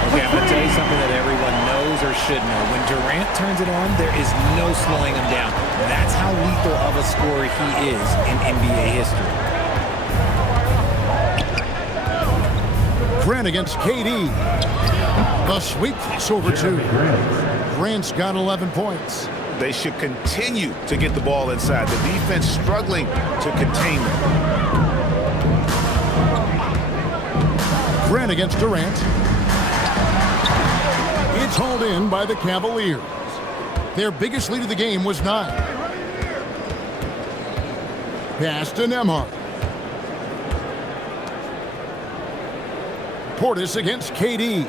Okay, I'm going to tell you something that everyone knows or should know. When Durant turns it on, there is no slowing him down. That's how lethal of a scorer he is in NBA history. Grant against KD. The sweep crossover 2. Grant's got 11 points. They should continue to get the ball inside. The defense struggling to contain them. Grant against Durant. It's hauled in by the Cavaliers. Their biggest lead of the game was 9. Pass to Nembhard. Portis against KD.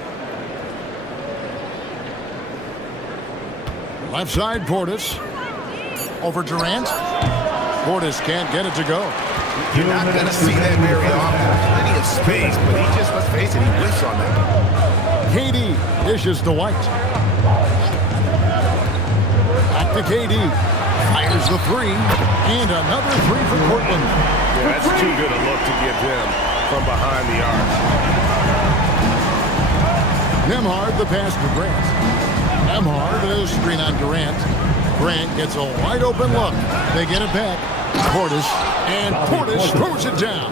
Left side, Portis. Over Durant. Portis can't get it to go. You're not going to see that very often. Plenty of space, but he just, let's face it, he whiffs on that. KD dishes to White. Back to KD. Fires the 3. And another 3 for Portland. Yeah, that's too good a look to give him from behind the arc. Nembhard, the pass to Grant. Nembhard is screen on Durant. Grant gets a wide open look. They get it back. Portis, and Portis throws it down.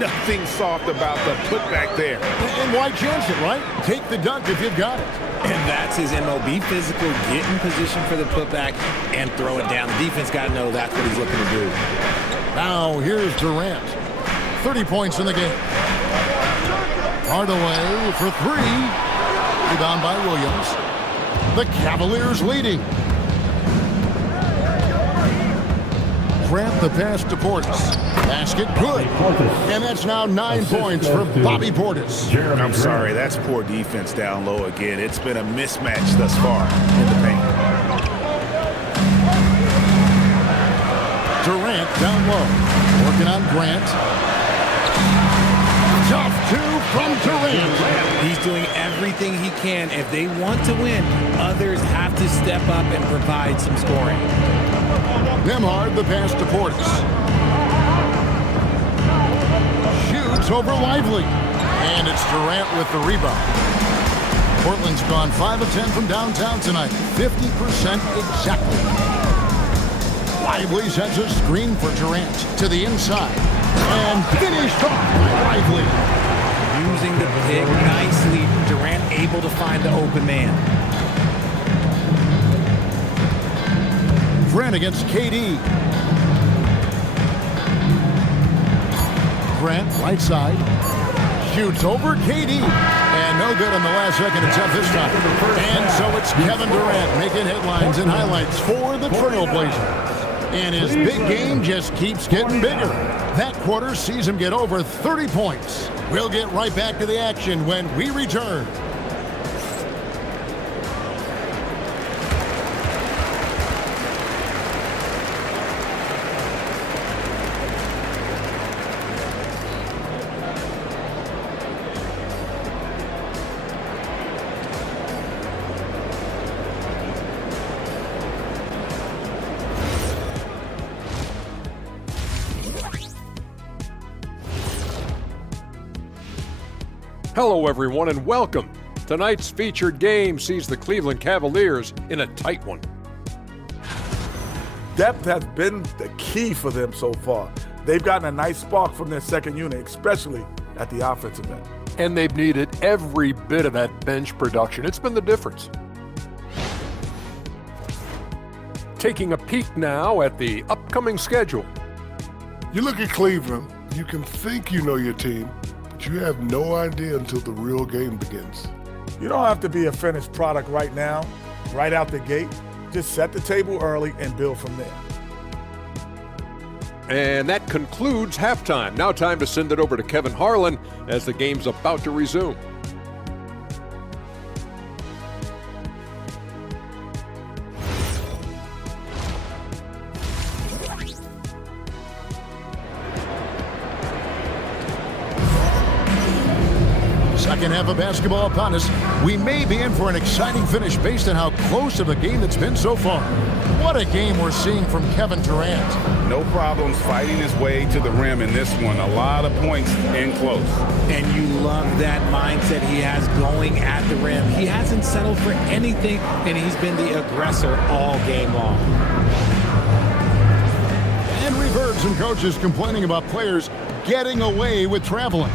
Nothing soft about the putback there. And why chance it, right? Take the dunk if you've got it. And that's his MO. Be physical, get in position for the putback, and throw it down. The defense got to know that's what he's looking to do. Now here's Durant. 30 points in the game. Hardaway for 3. Rebound by Williams. The Cavaliers leading. Grant the pass to Portis. Basket good. And that's now 9 points for Bobby Portis. I'm sorry, that's poor defense down low again. It's been a mismatch thus far in the paint. Durant down low. Working on Grant. Tough 2 from Durant. He's doing everything he can. If they want to win, others have to step up and provide some scoring. Nembhard the pass to Portis. Shoots over Lively. And it's Durant with the rebound. Portland's gone 5 of 10 from downtown tonight. 50% exactly. Lively sends a screen for Durant to the inside. And finished off by Lively. Using the pick nicely. Durant able to find the open man. Grant against KD. Grant, right side. Shoots over KD. And no good on the last second attempt this time. And so it's Kevin Durant making headlines and highlights for the Trailblazers. And his big game just keeps getting bigger. That quarter sees him get over 30 points. We'll get right back to the action when we return. Hello, everyone, and welcome. Tonight's featured game sees the Cleveland Cavaliers in a tight one. Depth has been the key for them so far. They've gotten a nice spark from their second unit, especially at the offensive end. And they've needed every bit of that bench production. It's been the difference. Taking a peek now at the upcoming schedule. You look at Cleveland, you can think you know your team, but you have no idea until the real game begins. You don't have to be a finished product right now, right out the gate. Just set the table early and build from there. And that concludes halftime. Now time to send it over to Kevin Harlan as the game's about to resume. Second half of basketball upon us. We may be in for an exciting finish based on how close of a game it's been so far. What a game we're seeing from Kevin Durant. No problems fighting his way to the rim in this one. A lot of points in close. And you love that mindset he has going at the rim. He hasn't settled for anything, and he's been the aggressor all game long. And we've heard some coaches complaining about players getting away with traveling.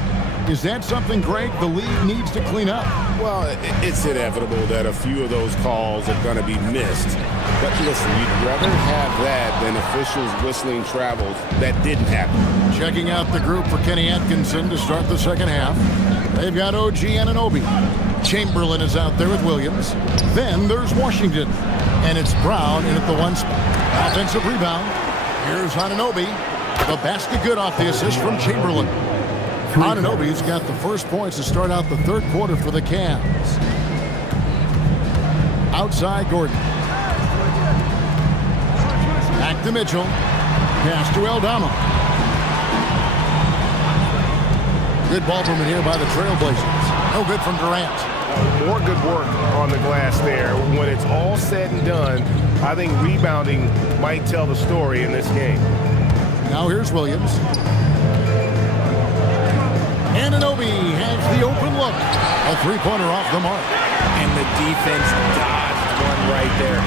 Is that something, Greg, the league needs to clean up? Well, it's inevitable that a few of those calls are going to be missed. But listen, you'd rather have that than officials whistling travels that didn't happen. Checking out the group for Kenny Atkinson to start the second half. They've got OG Anunoby. Chamberlain is out there with Williams. Then there's Washington. And it's Brown in at the one spot. Offensive rebound. Here's Anunoby. The basket good off the assist from Chamberlain. Anunoby's got the first points to start out the third quarter for the Cavs. Outside Gordon. Back to Mitchell. Pass to Aldama. Good ball movement here by the Trailblazers. No good from Durant. More good work on the glass there. When it's all said and done, I think rebounding might tell the story in this game. Now here's Williams. Anunoby has the open look. A three-pointer off the mark. And the defense dodged one right there.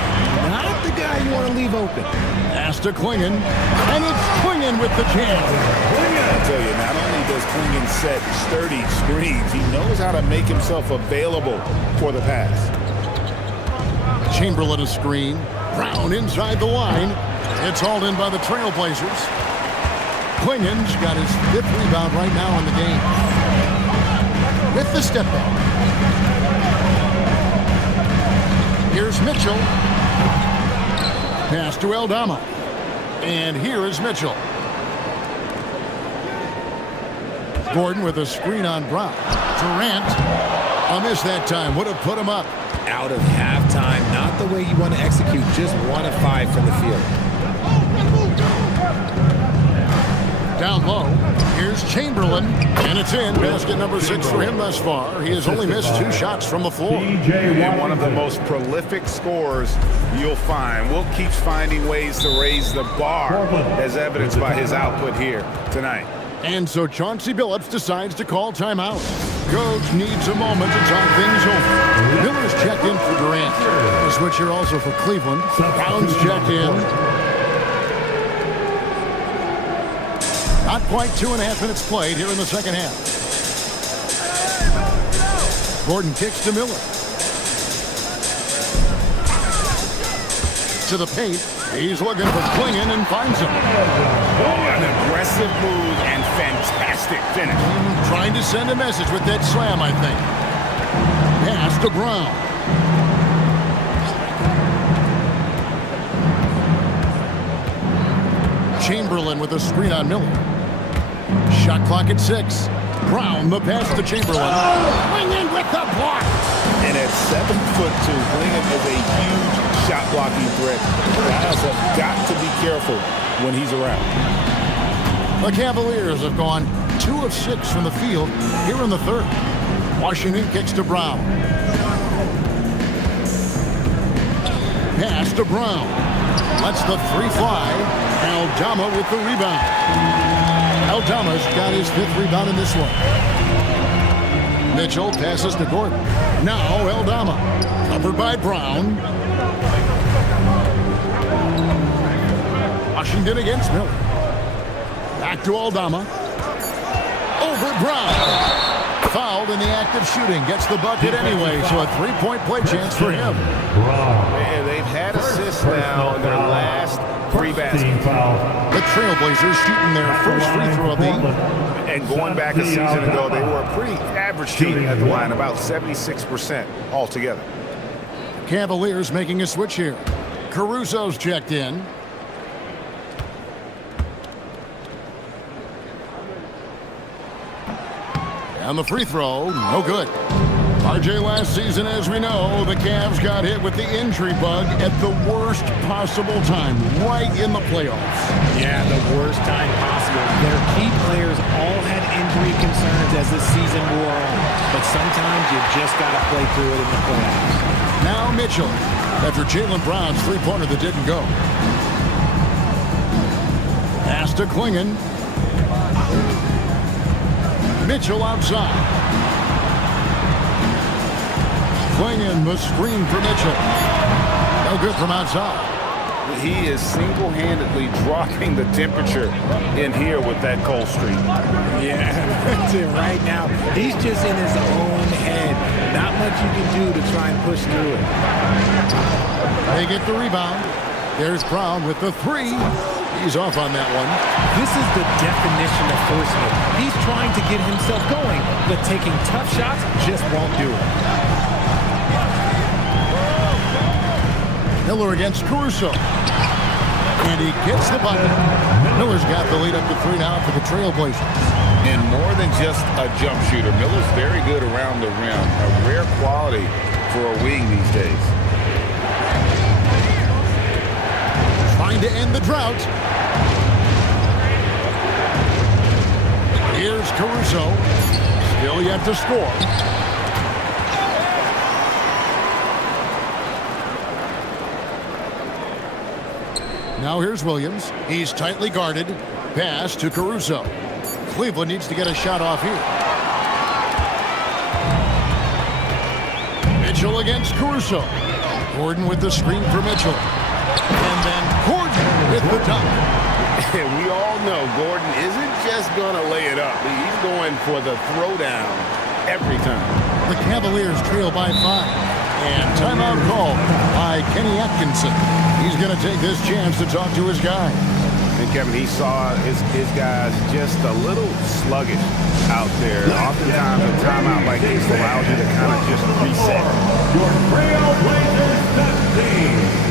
Not the guy you want to leave open. Pass to Klingon. And it's Klingon with the jam. I'll tell you, not only does Klingon set sturdy screens, he knows how to make himself available for the pass. Chamberlain a screen. Brown inside the line. It's hauled in by the Trailblazers. Klingon's got his fifth rebound right now in the game. With the step back. Here's Mitchell. Pass to Aldama. And here is Mitchell. Gordon with a screen on Brown. Durant. A miss that time. Would have put him up. Out of halftime. Not the way you want to execute. Just 1 of 5 from the field. Down low. Here's Chamberlain. And it's in. Basket number 6 for him thus far. He has only missed 2 shots from the floor. And one of the most prolific scorers you'll find. Will keeps finding ways to raise the bar, as evidenced by his output here tonight. And so Chauncey Billups decides to call timeout. Coach needs a moment to talk things over. Miller's checked in for Durant. A switch here also for Cleveland. Brown's checked in. Not quite 2.5 minutes played here in the second half. Gordon kicks to Miller. To the paint. He's looking for Clingan and finds him. An aggressive move and fantastic finish. Trying to send a message with that slam, I think. Pass to Brown. Chamberlain with a screen on Miller. Shot clock at 6. Brown, the pass to Chamberlain. Clingan with the block. And at 7'2", Clingan is a huge shot blocking threat. Guys have got to be careful when he's around. The Cavaliers have gone 2 of 6 from the field here in the third. Washington kicks to Brown. Pass to Brown. Lets the 3 fly. Aldama with the rebound. Aldama's got his 5th rebound in this one. Mitchell passes to Gordon. Now Aldama. Covered by Brown. Washington against Miller. Back to Aldama. Over Brown. Fouled in the act of shooting. Gets the bucket anyway, so a 3-point play chance for him. And they've had assists now in their last 3 baskets. The Trailblazers shooting their first free throw of the evening. And going back a season ago, they were a pretty average team at the line, about 76% altogether. Cavaliers making a switch here. Caruso's checked in. And the free throw, no good. RJ, last season, as we know, the Cavs got hit with the injury bug at the worst possible time, right in the playoffs. Yeah, the worst time possible. Their key players all had injury concerns as the season wore on. But sometimes you just got to play through it in the playoffs. Now Mitchell, after Jaylen Brown's three-pointer that didn't go. Pass to Clingan. Mitchell outside. Clingan, the screen for Mitchell. No good from outside. He is single-handedly dropping the temperature in here with that cold streak. Yeah, that's it right now. He's just in his own head. Not much you can do to try and push through it. They get the rebound. There's Brown with the 3. He's off on that one. This is the definition of forcing it. He's trying to get himself going, but taking tough shots just won't do it. Miller against Caruso. And he gets the bucket. Miller's got the lead up to 3 now for the Trailblazers. And more than just a jump shooter, Miller's very good around the rim. A rare quality for a wing these days. Trying to end the drought. Here's Caruso. Still yet to score. Now here's Williams. He's tightly guarded. Pass to Caruso. Cleveland needs to get a shot off here. Mitchell against Caruso. Gordon with the screen for Mitchell. And then Gordon with the dunk. We all know Gordon isn't just going to lay it up. He's going for the throwdown every time. The Cavaliers trail by 5. And timeout call by Kenny Atkinson. He's going to take this chance to talk to his guys. And Kevin, he saw his guys just a little sluggish out there. Oftentimes a timeout like this allows you to kind of just reset. Your Trailblazers 15.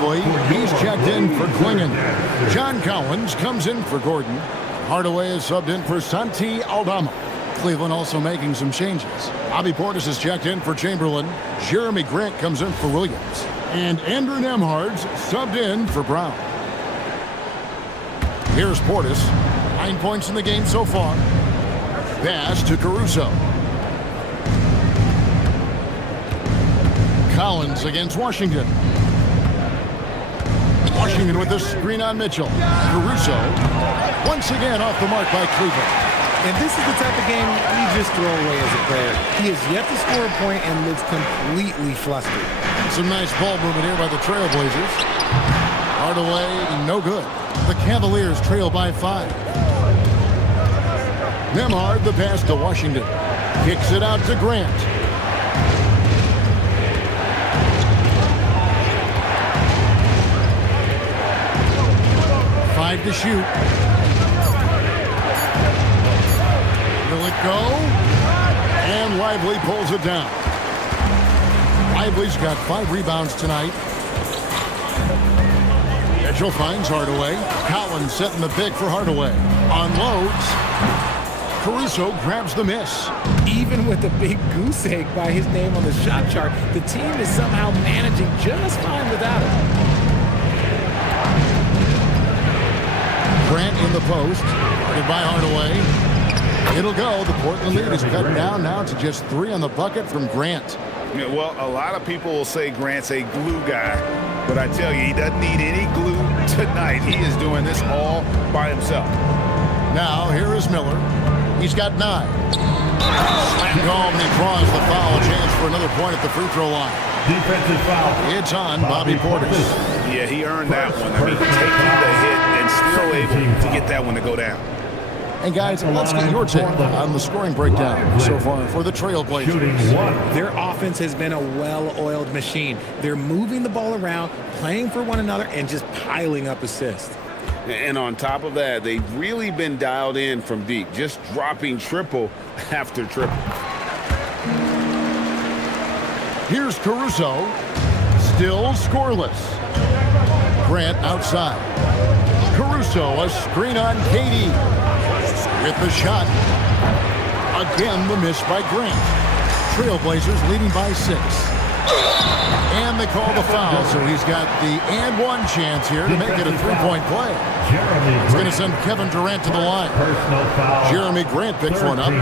Lively, he's checked in for Klingon. John Collins comes in for Gordon. Hardaway is subbed in for Santi Aldama. Cleveland also making some changes. Bobby Portis is checked in for Chamberlain. Jeremy Grant comes in for Williams. And Andrew Nemhard's subbed in for Brown. Here's Portis. 9 points in the game so far. Pass to Caruso. Collins against Washington. Washington with the screen on Mitchell. Caruso once again off the mark by Cleveland. And this is the type of game you just throw away as a player. He has yet to score a point and looks completely flustered. Some nice ball movement here by the Trailblazers. Hardaway, no good. The Cavaliers trail by 5. Nemhard, the pass to Washington. Kicks it out to Grant. To shoot. Will it go? And Lively pulls it down. Lively's got 5 rebounds tonight. Mitchell finds Hardaway. Collins setting the pick for Hardaway. Unloads. Caruso grabs the miss. Even with a big goose egg by his name on the shot chart, the team is somehow managing just fine without him. Grant in the post, guarded by Hardaway. It'll go. The Portland lead is cut down now to just 3 on the bucket from Grant. Yeah, well, a lot of people will say Grant's a glue guy, but I tell you, he doesn't need any glue tonight. He is doing this all by himself. Now, here is Miller. He's got 9. Slam call, and he draws the foul. A chance for another point at the free throw line. Defensive foul. It's on Bobby Portis. Yeah, he earned that one. I mean, taking the hit and still able to get that one to go down. And guys, let's get your take on the scoring breakdown so far for the Trailblazers. Their offense has been a well-oiled machine. They're moving the ball around, playing for one another, and just piling up assists. And on top of that, they've really been dialed in from deep, just dropping triple after triple. Here's Caruso, still scoreless. Grant outside. Caruso, a screen on KD. With the shot. Again, the miss by Grant. Trailblazers leading by 6. And they call the foul, so he's got the and one chance here to make it a 3-point play. He's going to send Kevin Durant to the line. Jeremy Grant picks one up.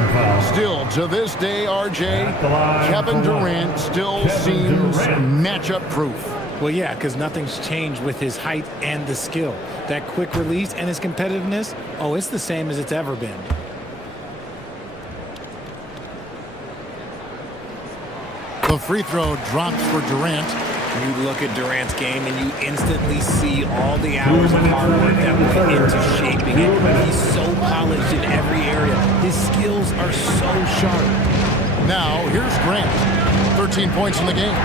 Still, to this day, RJ, Kevin Durant still seems matchup proof. Well, yeah, because nothing's changed with his height and the skill. That quick release and his competitiveness, oh, it's the same as it's ever been. The free throw drops for Durant. You look at Durant's game and you instantly see all the hours of hard work that went into shaping it. He's so polished in every area. His skills are so sharp. Now, here's Grant. 13 points in the game.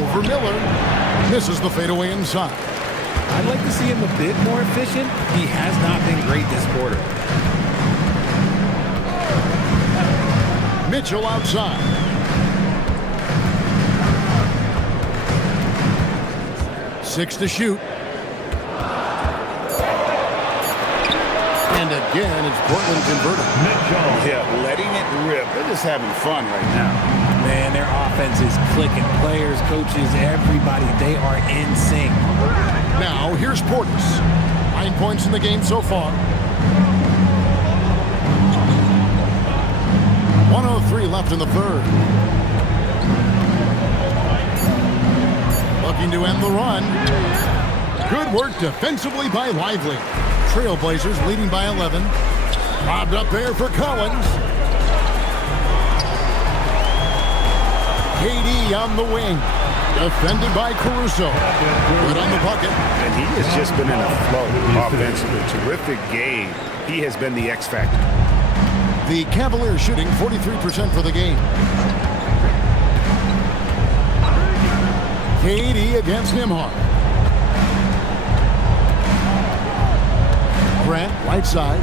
Over Miller. Misses the fadeaway inside. I'd like to see him a bit more efficient. He has not been great this quarter. Mitchell outside. Six to shoot. And again, it's Portland converted. Yeah, letting it rip. They're just having fun right now. Man, their offense is clicking. Players, coaches, everybody, they are in sync. Now, here's Portis. 9 points in the game so far. 1:03 left in the third. Looking to end the run. Good work defensively by Lively. Trailblazers leading by 11. Lobbed up there for Collins. KD on the wing. Defended by Caruso. Good on the bucket. And he has just been in a flow offensively. Terrific game. He has been the X factor. The Cavaliers shooting 43% for the game. KD against Nemhard. Grant, right side.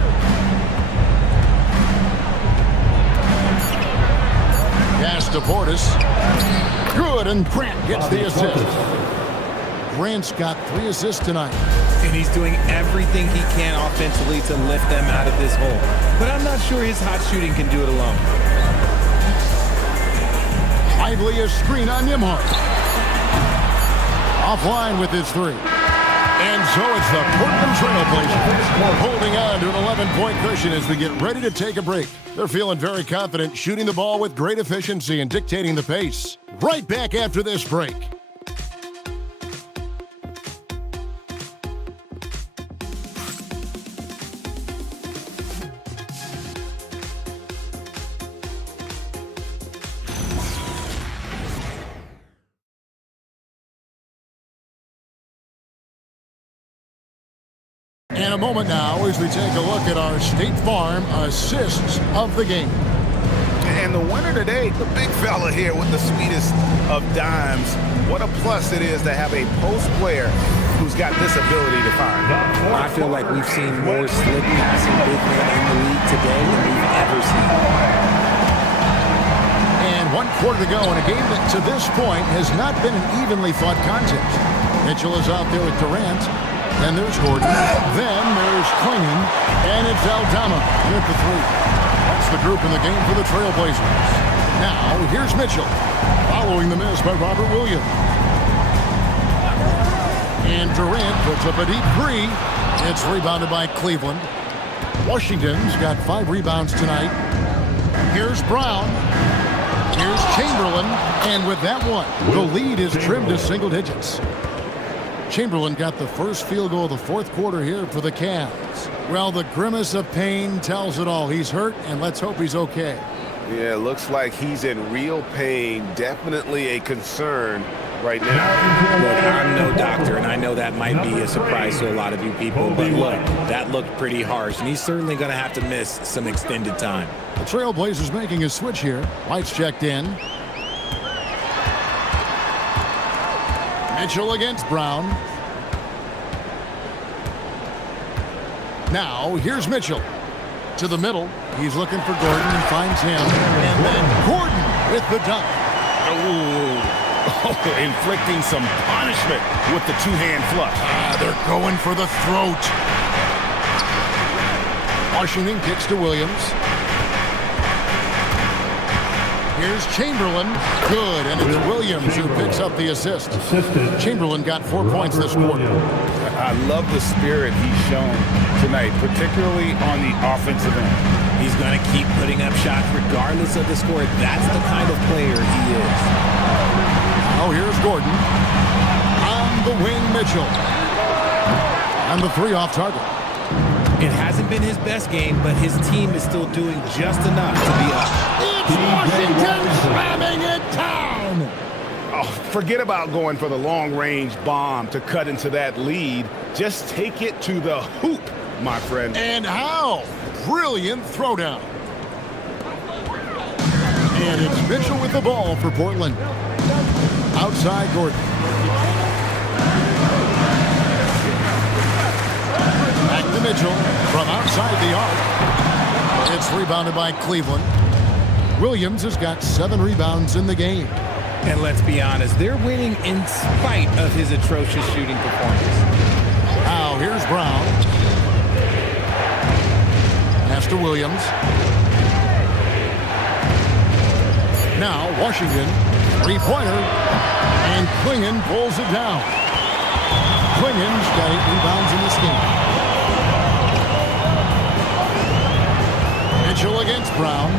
Pass to Portis. Good, and Grant gets the assist. Grant's got 3 assists tonight. And he's doing everything he can offensively to lift them out of this hole. But I'm not sure his hot shooting can do it alone. Lively a screen on Nembhard. Offline with his 3. And so it's the Portland Trail Blazers holding on to an 11-point cushion as they get ready to take a break. They're feeling very confident, shooting the ball with great efficiency and dictating the pace. Right back after this break. In a moment now as we take a look at our State Farm assists of the game. And the winner today, the big fella here with the sweetest of dimes. What a plus it is to have a post player who's got this ability to find. I feel like we've seen more slick passing big men in the league today than we've ever seen. And 1 quarter to go in a game that to this point has not been an evenly fought contest. Mitchell is out there with Durant. Then there's Gordon. Then there's Klingon. And it's Aldama with the 3. That's the group in the game for the Trailblazers. Now, here's Mitchell. Following the miss by Robert Williams. And Durant puts up a deep 3. It's rebounded by Cleveland. Washington's got 5 rebounds tonight. Here's Brown. Here's Chamberlain. And with that one, the lead is trimmed to single digits. Chamberlain got the first field goal of the 4th quarter here for the Cavs. Well, the grimace of pain tells it all. He's hurt, and let's hope he's okay. Yeah, looks like he's in real pain. Definitely a concern right now. Look, I'm no doctor, and I know that might be a surprise to a lot of you people, but look, that looked pretty harsh, and he's certainly going to have to miss some extended time. The Trailblazers making a switch here. White's checked in. Mitchell against Brown. Now, here's Mitchell. To the middle. He's looking for Gordon and finds him. And then Gordon with the dunk. Oh, inflicting some punishment with the 2-hand flush. They're going for the throat. Washington kicks to Williams. Here's Chamberlain. Good, and it's Williams who picks up the assist. Chamberlain got 4 points this quarter. I love the spirit he's shown tonight, particularly on the offensive end. He's going to keep putting up shots regardless of the score. That's the kind of player he is. Now here's Gordon. On the wing, Mitchell. And the 3 off target. It hasn't been his best game, but his team is still doing just enough to be up. It's Washington slamming it down. Oh, forget about going for the long-range bomb to cut into that lead. Just take it to the hoop, my friend. And how? Brilliant throwdown. And it's Mitchell with the ball for Portland. Outside Gordon. Back to Mitchell from outside the arc. It's rebounded by Cleveland. Williams has got 7 rebounds in the game. And let's be honest, they're winning in spite of his atrocious shooting performance. Now here's Brown. Pass to Williams. Now Washington, 3-pointer, and Klingon pulls it down. Klingon's got 8 rebounds in this game. Mitchell against Brown.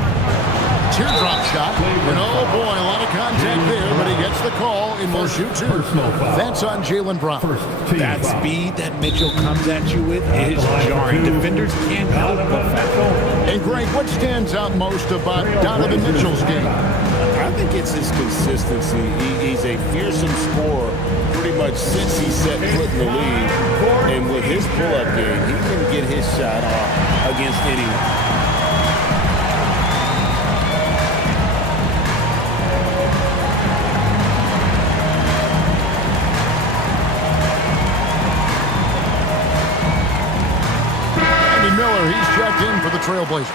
Teardrop shot. And oh boy, a lot of contact there, but he gets the call and will shoot 2. That's on Jaylen Brown. That speed that Mitchell comes at you with is jarring. Defenders can't help but foul. And Greg, what stands out most about Donovan Mitchell's game? I think it's his consistency. He's a fearsome scorer pretty much since he set foot in the league. And with his pull-up game, he can get his shot off against anyone. Miller, he's checked in for the Trailblazers.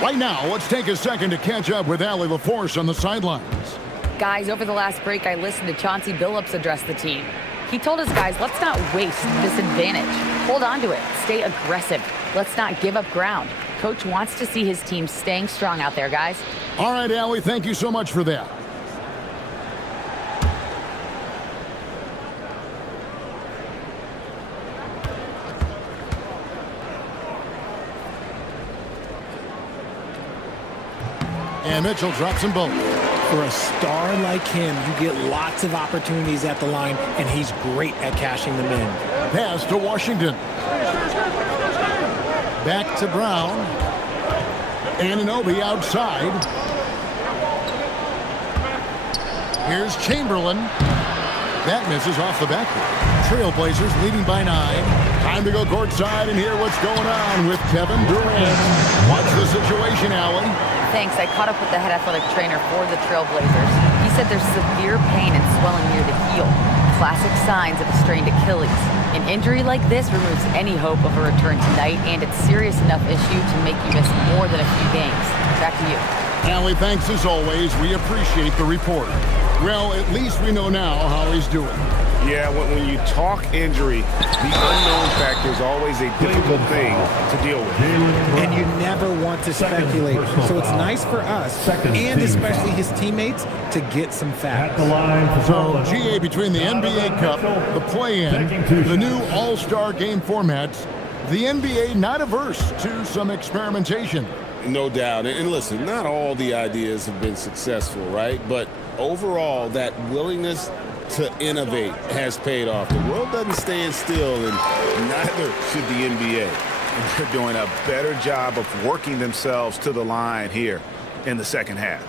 Right now, let's take a second to catch up with Allie LaForce on the sidelines. Guys, over the last break, I listened to Chauncey Billups address the team. He told his guys, let's not waste this advantage. Hold on to it. Stay aggressive. Let's not give up ground. Coach wants to see his team staying strong out there, guys. All right, Allie, thank you so much for that. And Mitchell drops them both. For a star like him, you get lots of opportunities at the line, and he's great at cashing them in. Pass to Washington. Back to Brown. Anunoby outside. Here's Chamberlain. That misses off the backboard. Trailblazers leading by 9. Time to go courtside and hear what's going on with Kevin Durant. What's the situation, Allie? Thanks. I caught up with the head athletic trainer for the Trailblazers. He said there's severe pain and swelling near the heel. Classic signs of a strained Achilles. An injury like this removes any hope of a return tonight, and it's serious enough issue to make you miss more than a few games. Back to you. Allie, thanks as always. We appreciate the report. Well, at least we know now how he's doing. Yeah, when you talk injury, the unknown factor is always a difficult thing to deal with. And you never want to speculate. So it's nice for us, and especially his teammates, to get some facts. So, GA, between the NBA Cup, the play-in, the new All-Star game formats, the NBA not averse to some experimentation. No doubt. And listen, not all the ideas have been successful, right? But overall, that willingness to innovate has paid off. The world doesn't stand still, and neither should the NBA. And they're doing a better job of working themselves to the line here in the second half.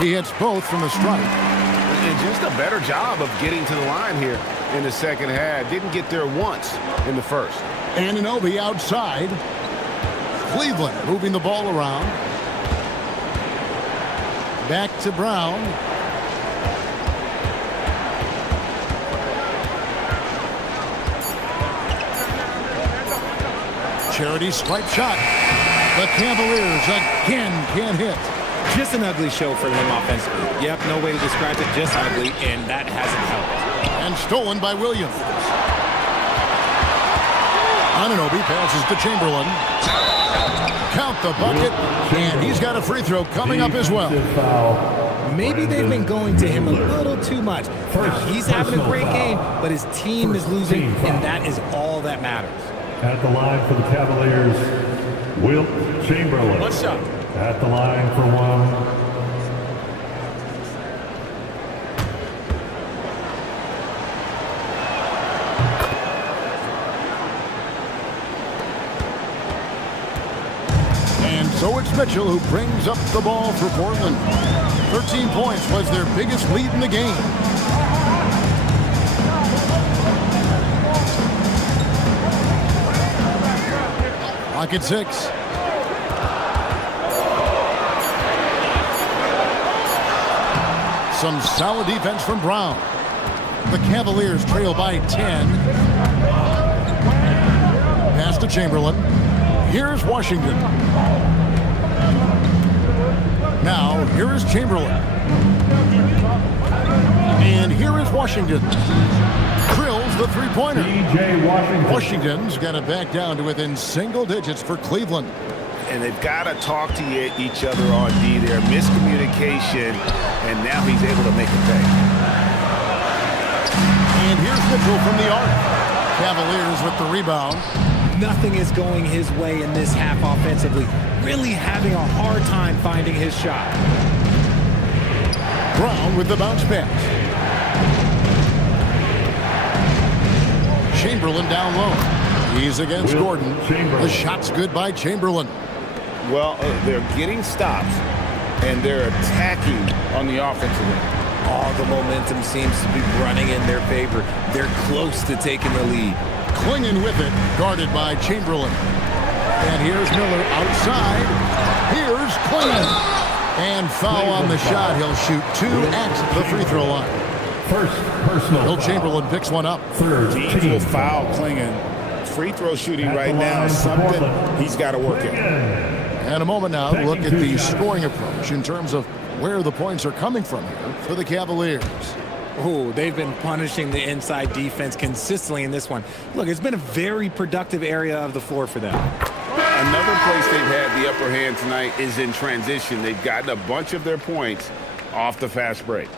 He hits both from the strike. And just a better job of getting to the line here in the second half. Didn't get there once in the first. Anunoby outside. Cleveland moving the ball around. Back to Brown. Charity stripe shot. The Cavaliers again can't hit. Just an ugly show for them offensively. Yep, no way to describe it, just ugly, and that hasn't helped. And stolen by Williams. Anunoby passes to Chamberlain. Count the bucket, and he's got a free throw coming up as well. Maybe they've been going to him a little too much. He's having a great game, but his team is losing, and that is all that matters. At the line for the Cavaliers, Wilt Chamberlain. One shot. At the line for one. And so it's Mitchell who brings up the ball for Portland. 13 points was their biggest lead in the game. Clock at 6. Some solid defense from Brown. The Cavaliers trail by 10. Pass to Chamberlain. Here's Washington. Now, here is Chamberlain. And here is Washington. Drills the three-pointer. Washington's got it back down to within single digits for Cleveland. And they've got to talk to each other on D there. Miscommunication, and now he's able to make a pay. And here's Mitchell from the arc. Cavaliers with the rebound. Nothing is going his way in this half offensively. Really having a hard time finding his shot. Brown with the bounce pass. Chamberlain down low. He's against Gordon. The shot's good by Chamberlain. Well, they're getting stops, and they're attacking on the offensive end. All the momentum seems to be running in their favor. They're close to taking the lead. Clinging with it, guarded by Chamberlain. And here's Miller outside. Here's Klingon. And foul on the shot. He'll shoot 2 at the free throw line. First personal. Will Chamberlain picks one up. Teams will foul Clingan. Free throw shooting right now is something he's got to work at. And a moment now, look at the scoring approach in terms of where the points are coming from here for the Cavaliers. Oh, they've been punishing the inside defense consistently in this one. Look, it's been a very productive area of the floor for them. Another place they've had the upper hand tonight is in transition. They've gotten a bunch of their points off the fast break.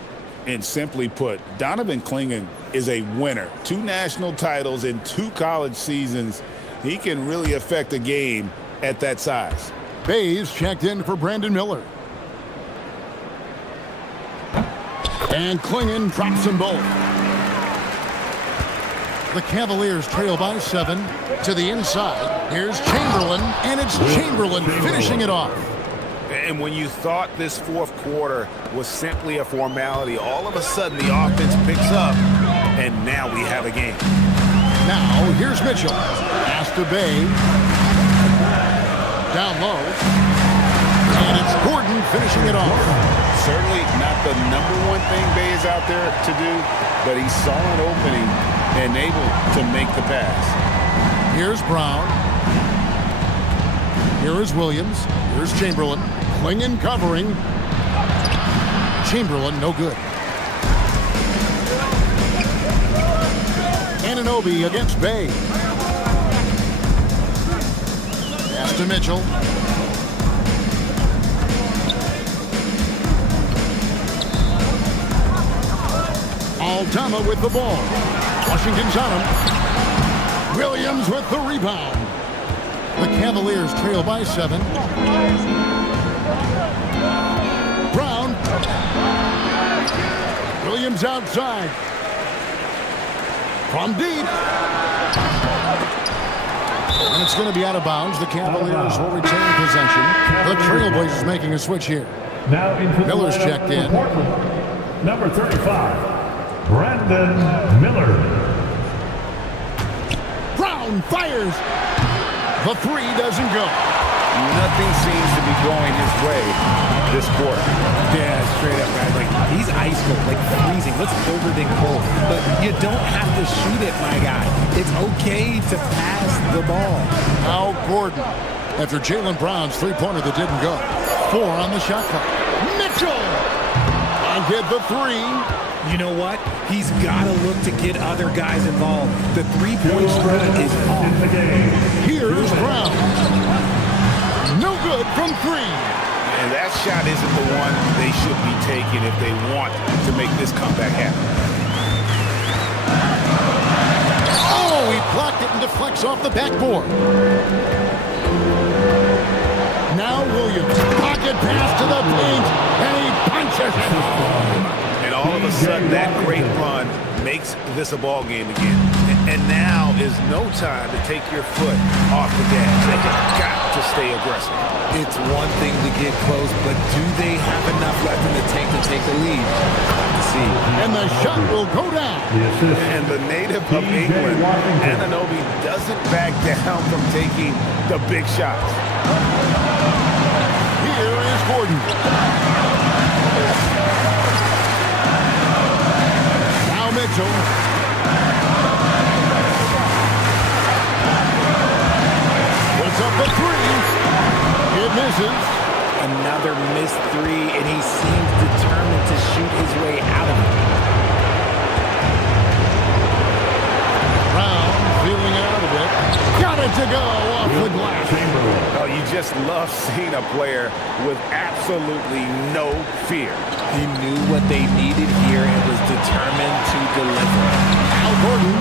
And simply put, Donovan Clingan is a winner. 2 national titles in 2 college seasons. He can really affect a game at that size. Bays checked in for Brandon Miller. And Clingan drops them both. The Cavaliers trail by 7 to the inside. Here's Chamberlain, and it's Chamberlain finishing it off. And when you thought this fourth quarter was simply a formality, all of a sudden the offense picks up, and now we have a game. Now, here's Mitchell. Pass to Bay. Down low. And it's Gordon finishing it off. Certainly not the #1 thing Bay is out there to do, but he saw an opening and able to make the pass. Here's Brown. Here is Williams. Here's Chamberlain. Clingan covering. Chamberlain, no good. Anunoby against Bay. Pass to Mitchell. Aldama with the ball. Washington's on him. Williams with the rebound. The Cavaliers trail by 7. Brown. Williams outside. From deep. And it's going to be out of bounds. The Cavaliers will retain possession. The Trailblazers making a switch here. Now into Miller's the checked in. Number 35, Brandon Miller. Brown fires. The 3 doesn't go. Nothing seems to be going his way this quarter. Yeah, straight up, guys. Like, he's ice cold, like freezing. Looks colder than cold. But you don't have to shoot it, my guy. It's okay to pass the ball. Now Gordon, after Jaylen Brown's 3-pointer that didn't go. 4 on the shot clock. Mitchell! And hit the 3. You know what? He's got to look to get other guys involved. The 3-point shot is off. Here's Brown. No good from 3. And that shot isn't the one they should be taking if they want to make this comeback happen. Oh, he blocked it and deflects off the backboard. Now Williams. Pocket pass to the paint, and he punches it home. And all of a sudden, that great run makes this a ball game again. And now is no time to take your foot off the gas. They've got to stay aggressive. It's one thing to get close, but do they have enough left in the tank to take the lead? Have to see. And the shot will go down. And the native of England, Anunoby, doesn't back down from taking the big shots. Here is Gordon. Now Mitchell. Puts up a 3. It misses. Another missed 3, and he seems determined to shoot his way out of it. Brown feeling it out of it. Got it to go off the glass. Oh, you just love seeing a player with absolutely no fear. He knew what they needed here and was determined to deliver. Al Gordon.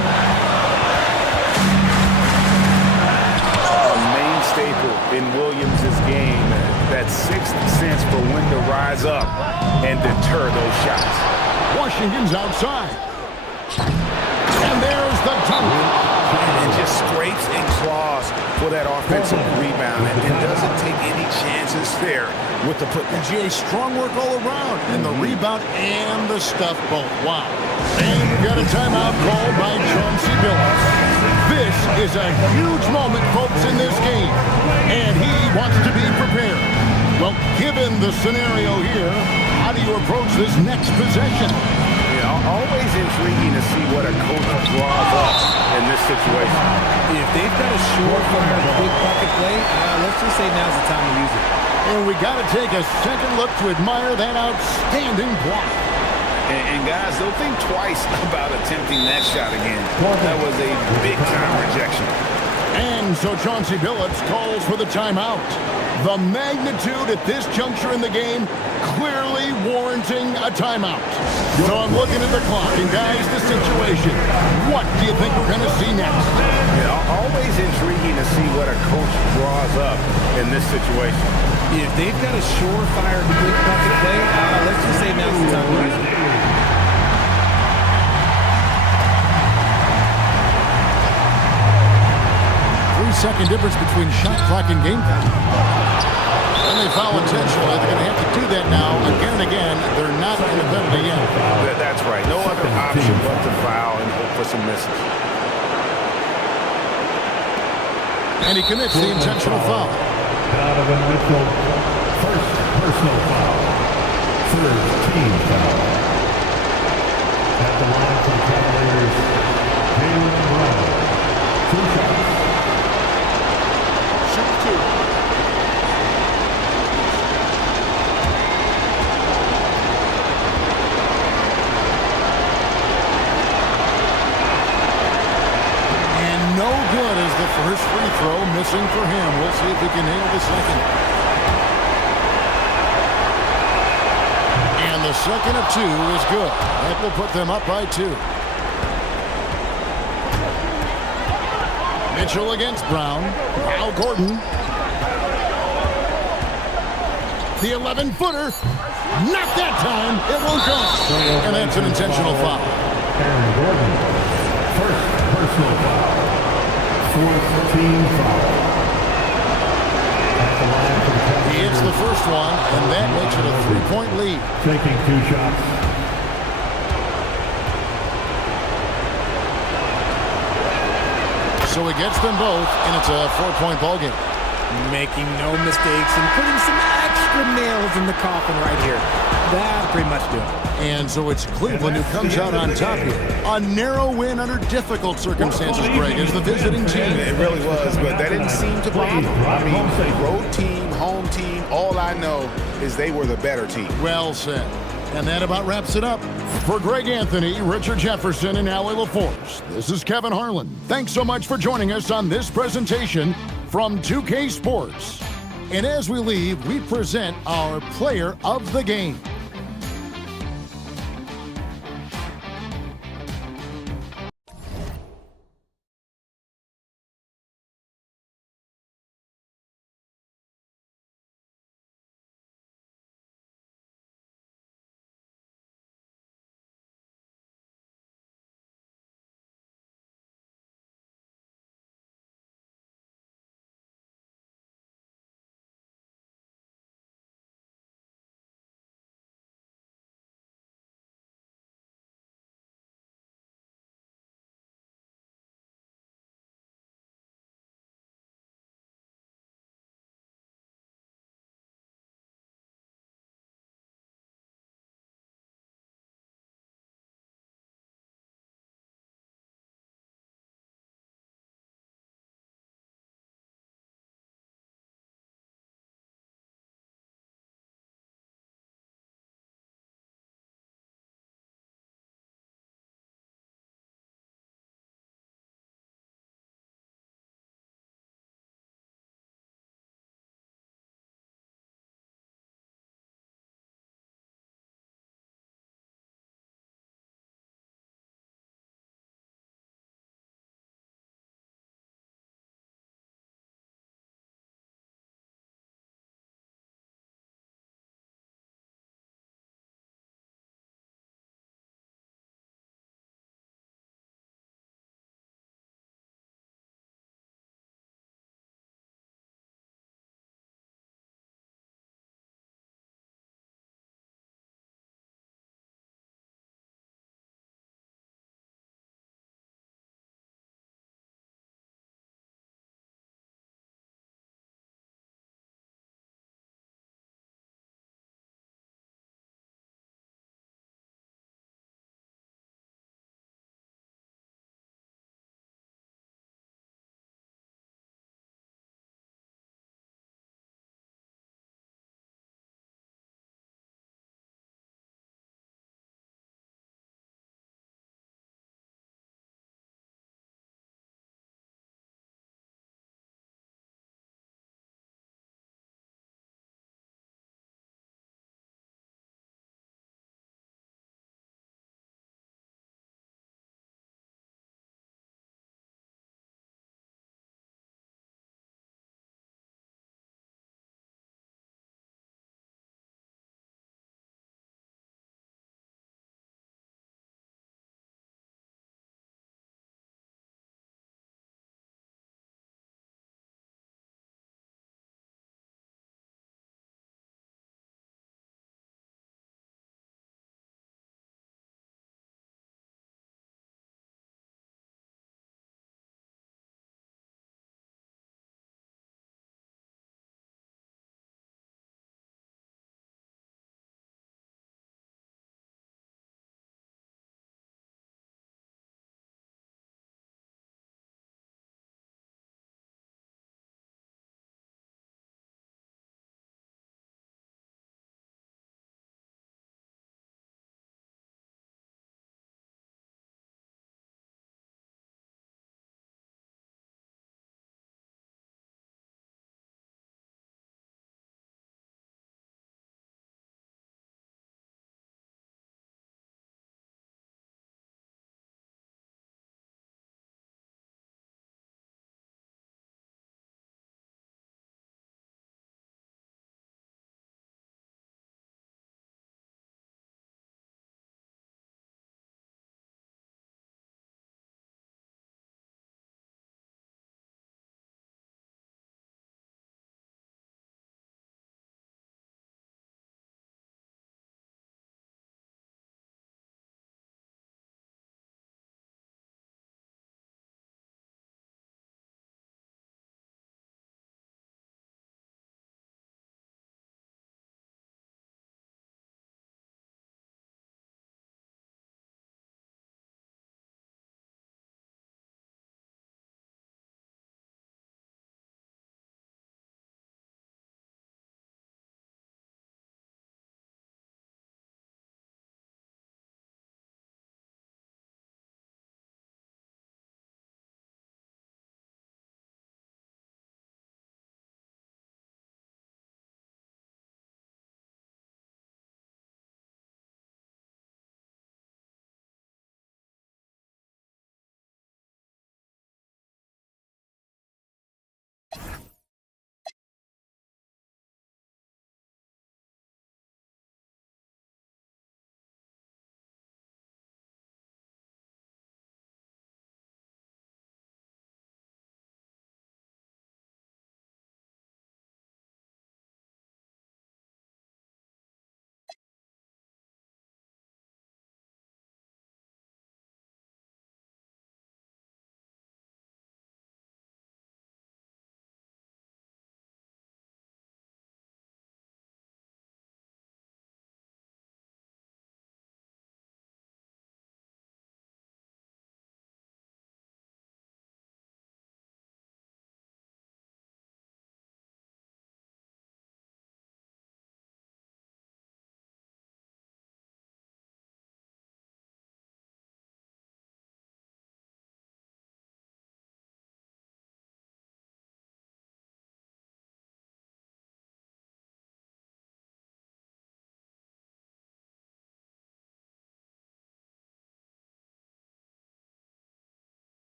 A main staple in Williams' game, that sixth sense for when to rise up and deter those shots. Washington's outside. And there's the dunk. And just scrapes and claws for that offensive rebound and doesn't take any chances there with the putback. Jay, strong work all around. And the rebound and the stuff both. Wow. And we got a timeout called by Chauncey Billups. This is a huge moment, folks, in this game. And he wants to be prepared. Well, given the scenario here, how do you approach this next possession? Always intriguing to see what a coach draws up in this situation. If they've got a surefire big bucket play, let's just say now's the time to use it. And we got to take a second look to admire that outstanding block. And guys, don't think twice about attempting that shot again. That was a big-time rejection. And so Chauncey Billups calls for the timeout. The magnitude at this juncture in the game clearly warranting a timeout. So I'm looking at the clock, and guys, the situation. What do you think we're going to see next? Always intriguing to see what a coach draws up in this situation. If they've got a surefire quick bucket play, let's just say now's the time to use it. 3-second difference between shot clock and game clock. And they foul intentionally. They're going to have to do that now again and again. They're not in the penalty yet. That's right. No other option but to foul and hope for some misses. And he commits the intentional foul. Donovan Mitchell, first personal foul. Third team foul. At the line for the Cavaliers, Jaylen Brown. 2 shots. Shoot 2. No good as the first free throw missing for him. We'll see if he can nail the second. And the second of 2 is good. That will put them up by 2. Mitchell against Brown. Al Gordon. The 11-footer. Not that time. It won't go. And that's an intentional foul. Aaron Gordon, first personal foul. Fourth team foul. At the line for the Cavaliers. He hits the first one, and that makes it a 3-point lead. Taking 2 shots. So he gets them both, and it's a 4-point ball game. Making no mistakes and putting some extra nails in the coffin right here. That'll pretty much do it. And so it's Cleveland who comes out on top here. A narrow win under difficult circumstances, Greg, as the visiting team. It really was, but that didn't seem to bother them. I mean, road team, home team, all I know is they were the better team. Well said. And that about wraps it up. For Greg Anthony, Richard Jefferson, and Allie LaForce, this is Kevin Harlan. Thanks so much for joining us on this presentation from 2K Sports. And as we leave, we present our player of the game.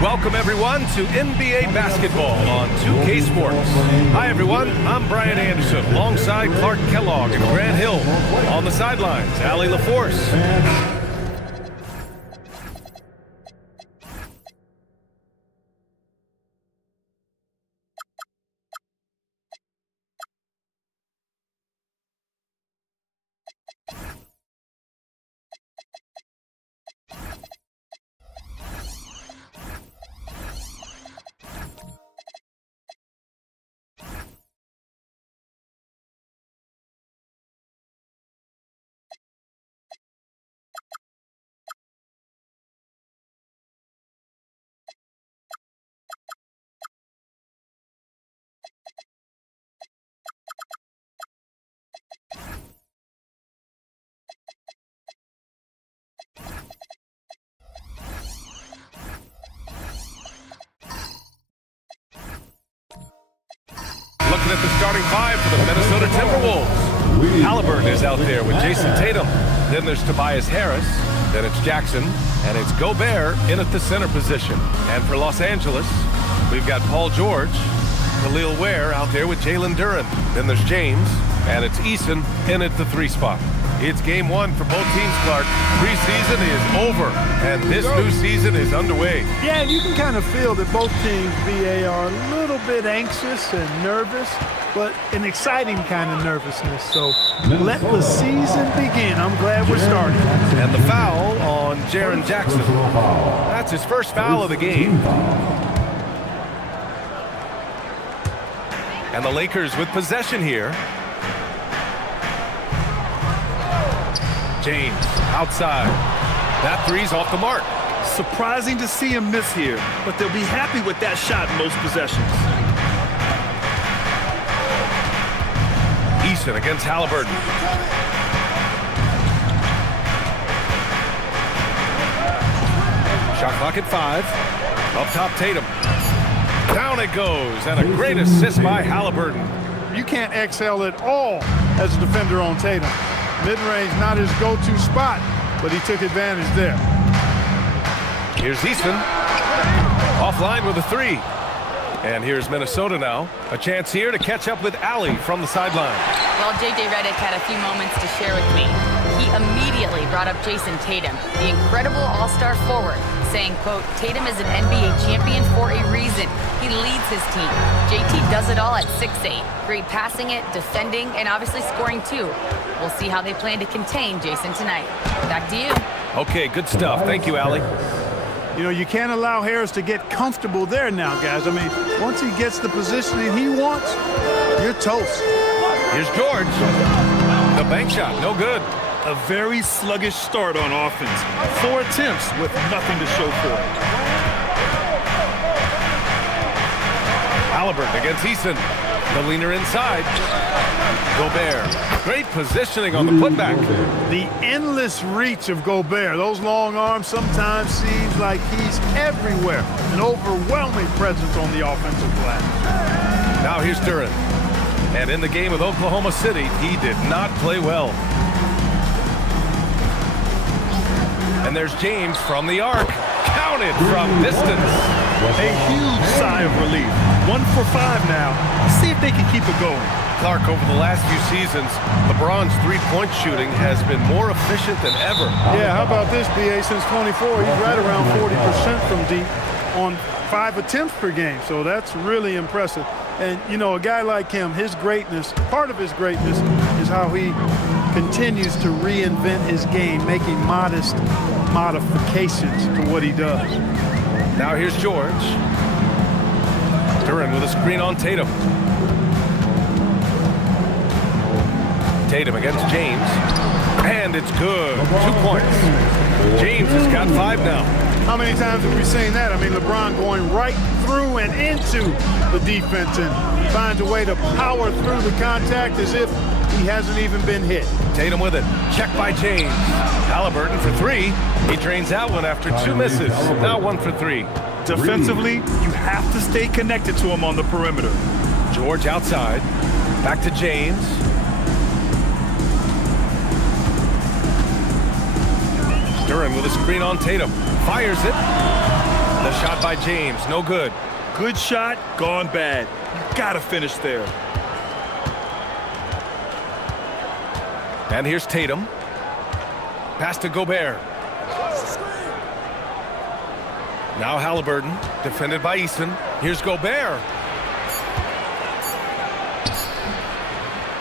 Welcome, everyone, to NBA basketball on 2K Sports. Hi, everyone. I'm Brian Anderson, alongside Clark Kellogg and Grant Hill. On the sidelines, Allie LaForce. Looking at the starting five for the Minnesota Timberwolves. Halliburton is out there with Jason Tatum. Then there's Tobias Harris. Then it's Jackson. And it's Gobert in at the center position. And for Los Angeles, we've got Paul George, Khalil Ware out there with Jalen Duren. Then there's James. And it's Eason in at the 3 spot. It's game 1 for both teams, Clark. Preseason is over, and this new season is underway. Yeah, and you can kind of feel that both teams, BA, are a little bit anxious and nervous, but an exciting kind of nervousness. So let the season begin. I'm glad we're starting. And the foul on Jaren Jackson. That's his first foul of the game. And the Lakers with possession here. James outside. That three's off the mark. Surprising to see him miss here, but they'll be happy with that shot in most possessions. Eason against Halliburton. Shot clock at 5. Up top, Tatum. Down it goes, and a great assist by Halliburton. You can't exhale at all as a defender on Tatum. Mid-range not his go-to spot, but he took advantage there. Here's Easton. Offline with a 3. And here's Minnesota now. A chance here to catch up with Allie from the sideline. Well, J.J. Redick had a few moments to share with me. He immediately brought up Jason Tatum, the incredible all-star forward, saying, quote, Tatum is an NBA champion for a reason. He leads his team. JT does it all at 6'8". Great passing it, defending, and obviously scoring too. We'll see how they plan to contain Jason tonight. Back to you. Okay, good stuff. Thank you, Allie. You know, you can't allow Harris to get comfortable there now, guys. I mean, once he gets the positioning he wants, you're toast. Here's George. The bank shot, no good. A very sluggish start on offense. 4 attempts with nothing to show for it. Halliburton against Eason. The leaner inside. Gobert. Great positioning on the putback. The endless reach of Gobert. Those long arms sometimes seems like he's everywhere. An overwhelming presence on the offensive glass. Now here's Duren. And in the game with Oklahoma City, he did not play well. And there's James from the arc. Counted from distance. A huge sigh of relief. 1 for 5 now. Let's see if they can keep it going. Clark, over the last few seasons, LeBron's three-point shooting has been more efficient than ever. Yeah, how about this, BA? Since 24, he's right around 40% from deep on 5 attempts per game, so that's really impressive. And, you know, a guy like him, his greatness, part of his greatness is how he continues to reinvent his game, making modest modifications to what he does. Now here's George. Duren with a screen on Tatum. Tatum against James. And it's good. 2 points. James has got 5 now. How many times have we seen that? I mean, LeBron going right through and into the defense and finds a way to power through the contact as if he hasn't even been hit. Tatum with it. Check by James. Halliburton for 3. He drains that one after 2 misses. Now 1 for 3. Defensively, you have to stay connected to him on the perimeter. George outside. Back to James. Duren with a screen on Tatum. Fires it. The shot by James. No good. Good shot, gone bad. You gotta finish there. And here's Tatum. Pass to Gobert. Now Halliburton, defended by Eason. Here's Gobert.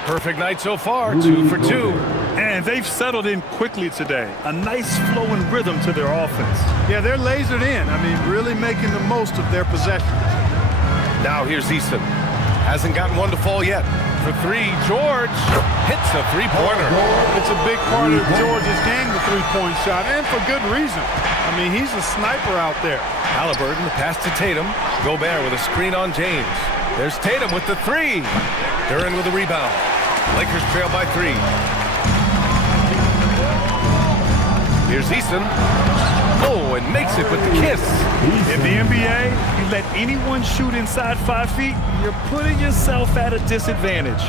Perfect night so far, 2 for 2. And they've settled in quickly today. A nice flowing rhythm to their offense. Yeah, they're lasered in. I mean, really making the most of their possessions. Now here's Eason. Hasn't gotten one to fall yet. For 3, George hits a 3-pointer. It's a big part of George's game, the 3-point shot, and for good reason. I mean, he's a sniper out there. Halliburton, the pass to Tatum. Gobert with a screen on James. There's Tatum with the 3. Duren with a rebound. Lakers trail by 3. Here's Eason. Oh, and makes it with the kiss. In the NBA, you let anyone shoot inside 5 feet, you're putting yourself at a disadvantage.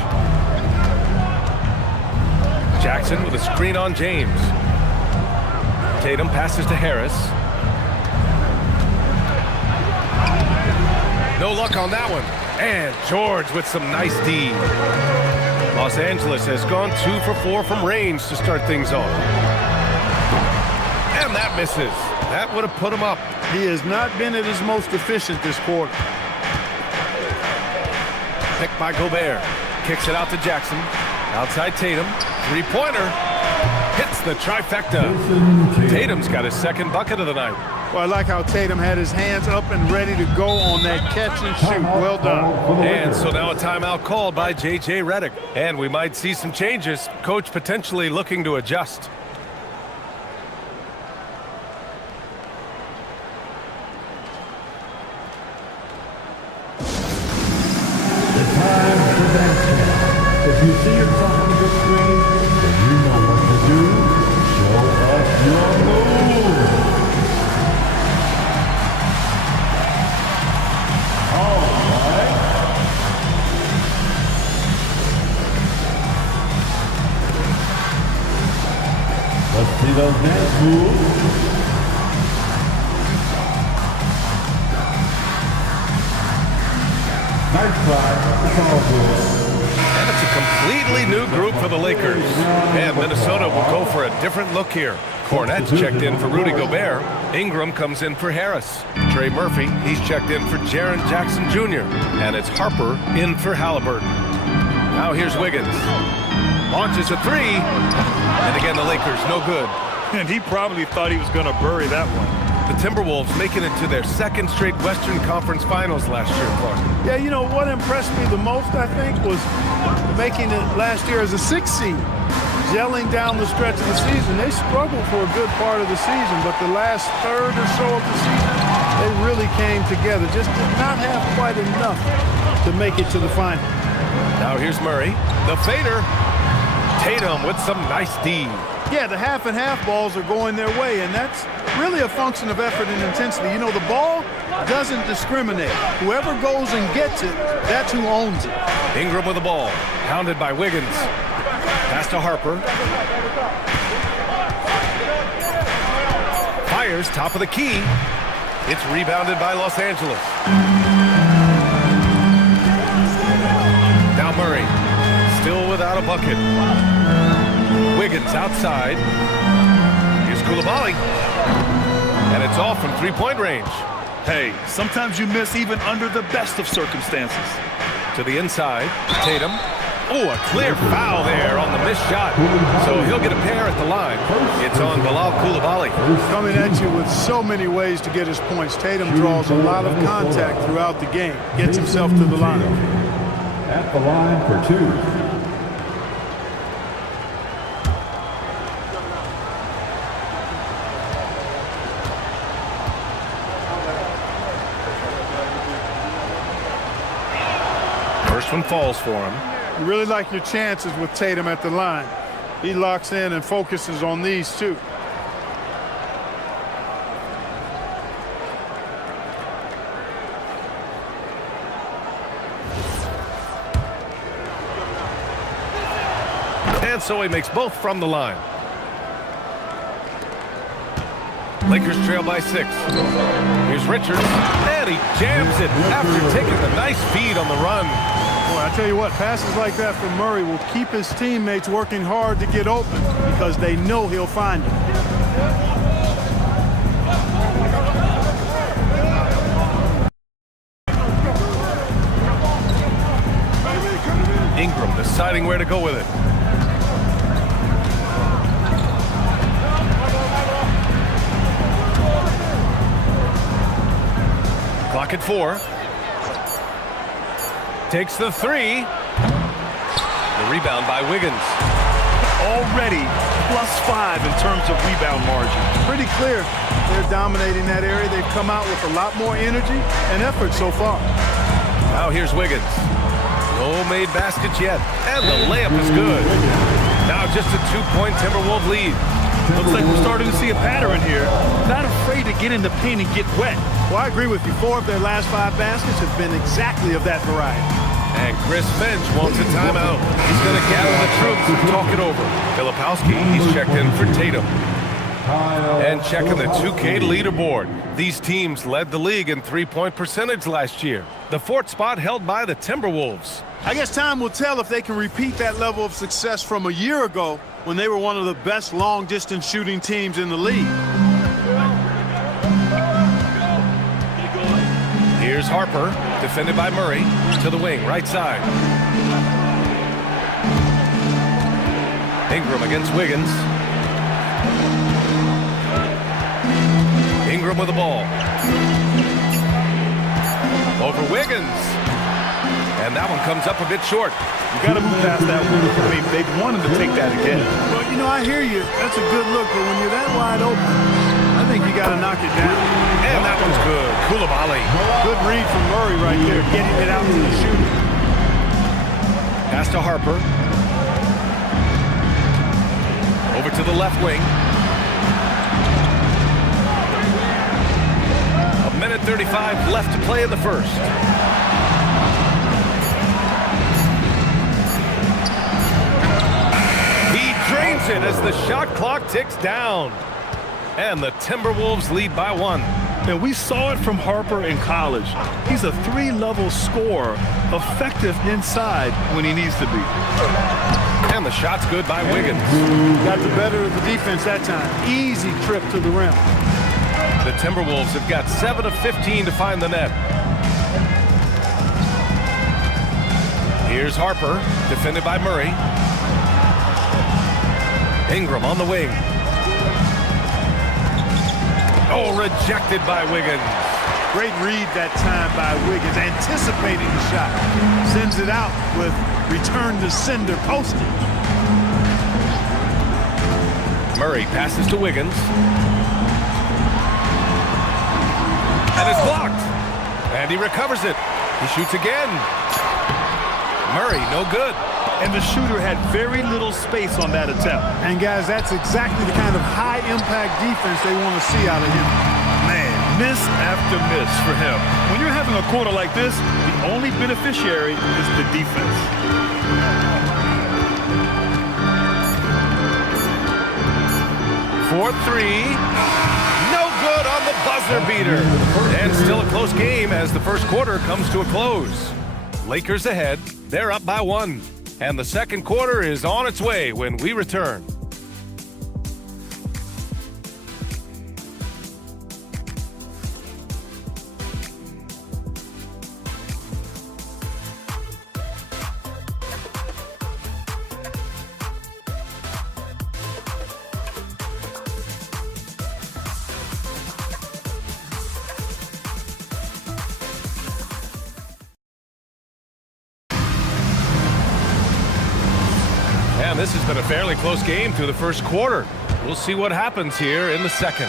Jackson with a screen on James. Tatum passes to Harris. No luck on that one. And George with some nice D. Los Angeles has gone 2 for 4 from range to start things off. And that misses. That would have put him up. He has not been at his most efficient this quarter. Picked by Gobert. Kicks it out to Jackson. Outside Tatum. 3-pointer. Hits the trifecta. Tatum's got his 2nd bucket of the night. Well, I like how Tatum had his hands up and ready to go on that catch and shoot. Well done. And so now a timeout called by J.J. Redick. And we might see some changes. Coach potentially looking to adjust. If you see yourself on the big screen, then you know what to do. Show us your move. All right. Let's see those dance moves. Nice try. It's all good. And it's a completely new group for the Lakers. And Minnesota will go for a different look here. Kornet's checked in for Rudy Gobert. Ingram comes in for Harris. Trey Murphy, he's checked in for Jaren Jackson Jr. And it's Harper in for Halliburton. Now here's Wiggins. Launches a 3. And again, the Lakers, no good. And he probably thought he was going to bury that one. The Timberwolves making it to their 2nd straight Western Conference Finals last year, Clark. Yeah, you know, what impressed me the most, I think, was making it last year as a 6th seed. Gelling down the stretch of the season. They struggled for a good part of the season, but the last third or so of the season, they really came together. Just did not have quite enough to make it to the final. Now here's Murray. The fader. Tatum with some nice D. Yeah, the half and half balls are going their way, and that's really a function of effort and intensity. You know, the ball doesn't discriminate. Whoever goes and gets it, that's who owns it. Ingram with the ball, pounded by Wiggins. Pass to Harper. Fires, top of the key. It's rebounded by Los Angeles. Now Murray, still without a bucket. Wiggins outside. Here's Coulibaly. And it's off from 3-point range. Hey, sometimes you miss even under the best of circumstances. To the inside, Tatum. Oh, a clear foul there on the missed shot. So he'll get a pair at the line. It's on Bilal Coulibaly. Coming at you with so many ways to get his points. Tatum draws a lot of contact throughout the game. Gets himself to the line. At the line for 2. First one falls for him. You really like your chances with Tatum at the line. He locks in and focuses on these two. And so he makes both from the line. Lakers trail by 6. Here's Richards, and he jams it after taking the nice feed on the run. Boy, I tell you what, passes like that from Murray will keep his teammates working hard to get open because they know he'll find them. Ingram deciding where to go with it. Clock at 4. Takes the 3. The rebound by Wiggins. Already +5 in terms of rebound margin. Pretty clear they're dominating that area. They've come out with a lot more energy and effort so far. Now here's Wiggins. No made baskets yet, and the layup is good. Now just a 2-point Timberwolves lead. Looks like we're starting to see a pattern here. Not afraid to get in the paint and get wet. Well, I agree with you. 4 of their last 5 baskets have been exactly of that variety. And Chris Finch wants a timeout. He's going to gather the troops and talk it over. Filipowski, he's checked in for Tatum. And checking the 2K leaderboard. These teams led the league in three-point percentage last year. The 4th spot held by the Timberwolves. I guess time will tell if they can repeat that level of success from a year ago when they were one of the best long-distance shooting teams in the league. Here's Harper, defended by Murray, to the wing, right side. Ingram against Wiggins. Ingram with the ball. Over Wiggins. And that one comes up a bit short. You got to move past that one. I mean, they wanted to take that again. Well, you know, I hear you. That's a good look, but when you're that wide open, I think you got to knock it down. And that one's good. Coulibaly. Good read from Murray right there, getting it out to the shooter. Pass to Harper. Over to the left wing. 1:35 left to play in the first. He drains it as the shot clock ticks down. And the Timberwolves lead by 1. And we saw it from Harper in college. He's a 3-level scorer, effective inside when he needs to be. And the shot's good by Wiggins. Got the better of the defense that time. Easy trip to the rim. The Timberwolves have got 7 of 15 to find the net. Here's Harper, defended by Murray. Ingram on the wing. Oh, rejected by Wiggins. Great read that time by Wiggins, anticipating the shot. Sends it out with return to sender posted. Murray passes to Wiggins. And it's blocked. And he recovers it. He shoots again. Murray, no good. And the shooter had very little space on that attempt. And guys, that's exactly the kind of high-impact defense they want to see out of him. Man, miss after miss for him. When you're having a quarter like this, the only beneficiary is the defense. For 3. No good on the buzzer beater. And still a close game as the first quarter comes to a close. Lakers ahead. They're up by 1. And the second quarter is on its way when we return. And this has been a fairly close game through the first quarter. We'll see what happens here in the second.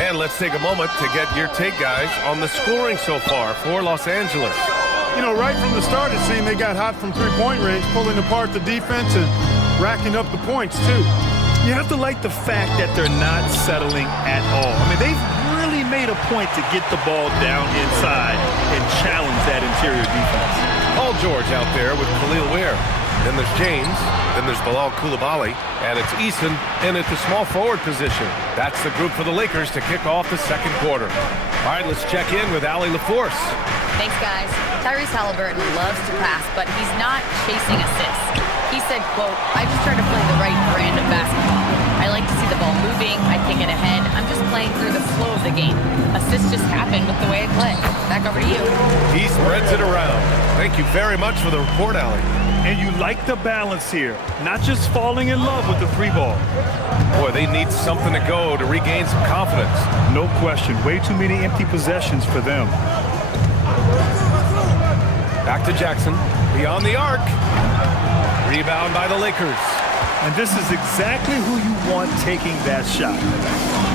And let's take a moment to get your take, guys, on the scoring so far for Los Angeles. You know, right from the start, it seemed they got hot from three-point range, pulling apart the defense and racking up the points, too. You have to like the fact that they're not settling at all. I mean, they've really made a point to get the ball down inside and challenge that interior defense. Paul George out there with Khalil Ware. Then there's James. Then there's Bilal Coulibaly. And it's Eason in at the small forward position. That's the group for the Lakers to kick off the second quarter. All right, let's check in with Allie LaForce. Thanks, guys. Tyrese Halliburton loves to pass, but he's not chasing assists. He said, quote, "I just try to play the right brand of basketball. I like to see the ball moving. I kick it ahead. I'm just playing through the flow of the game. Assists just happen with the way I play." Back over to you. He spreads it around. Thank you very much for the report, Allie. And you like the balance here, not just falling in love with the free ball. Boy, they need something to go to regain some confidence. No question. Way too many empty possessions for them. Back to Jackson. Beyond the arc. Rebound by the Lakers. And this is exactly who you want taking that shot.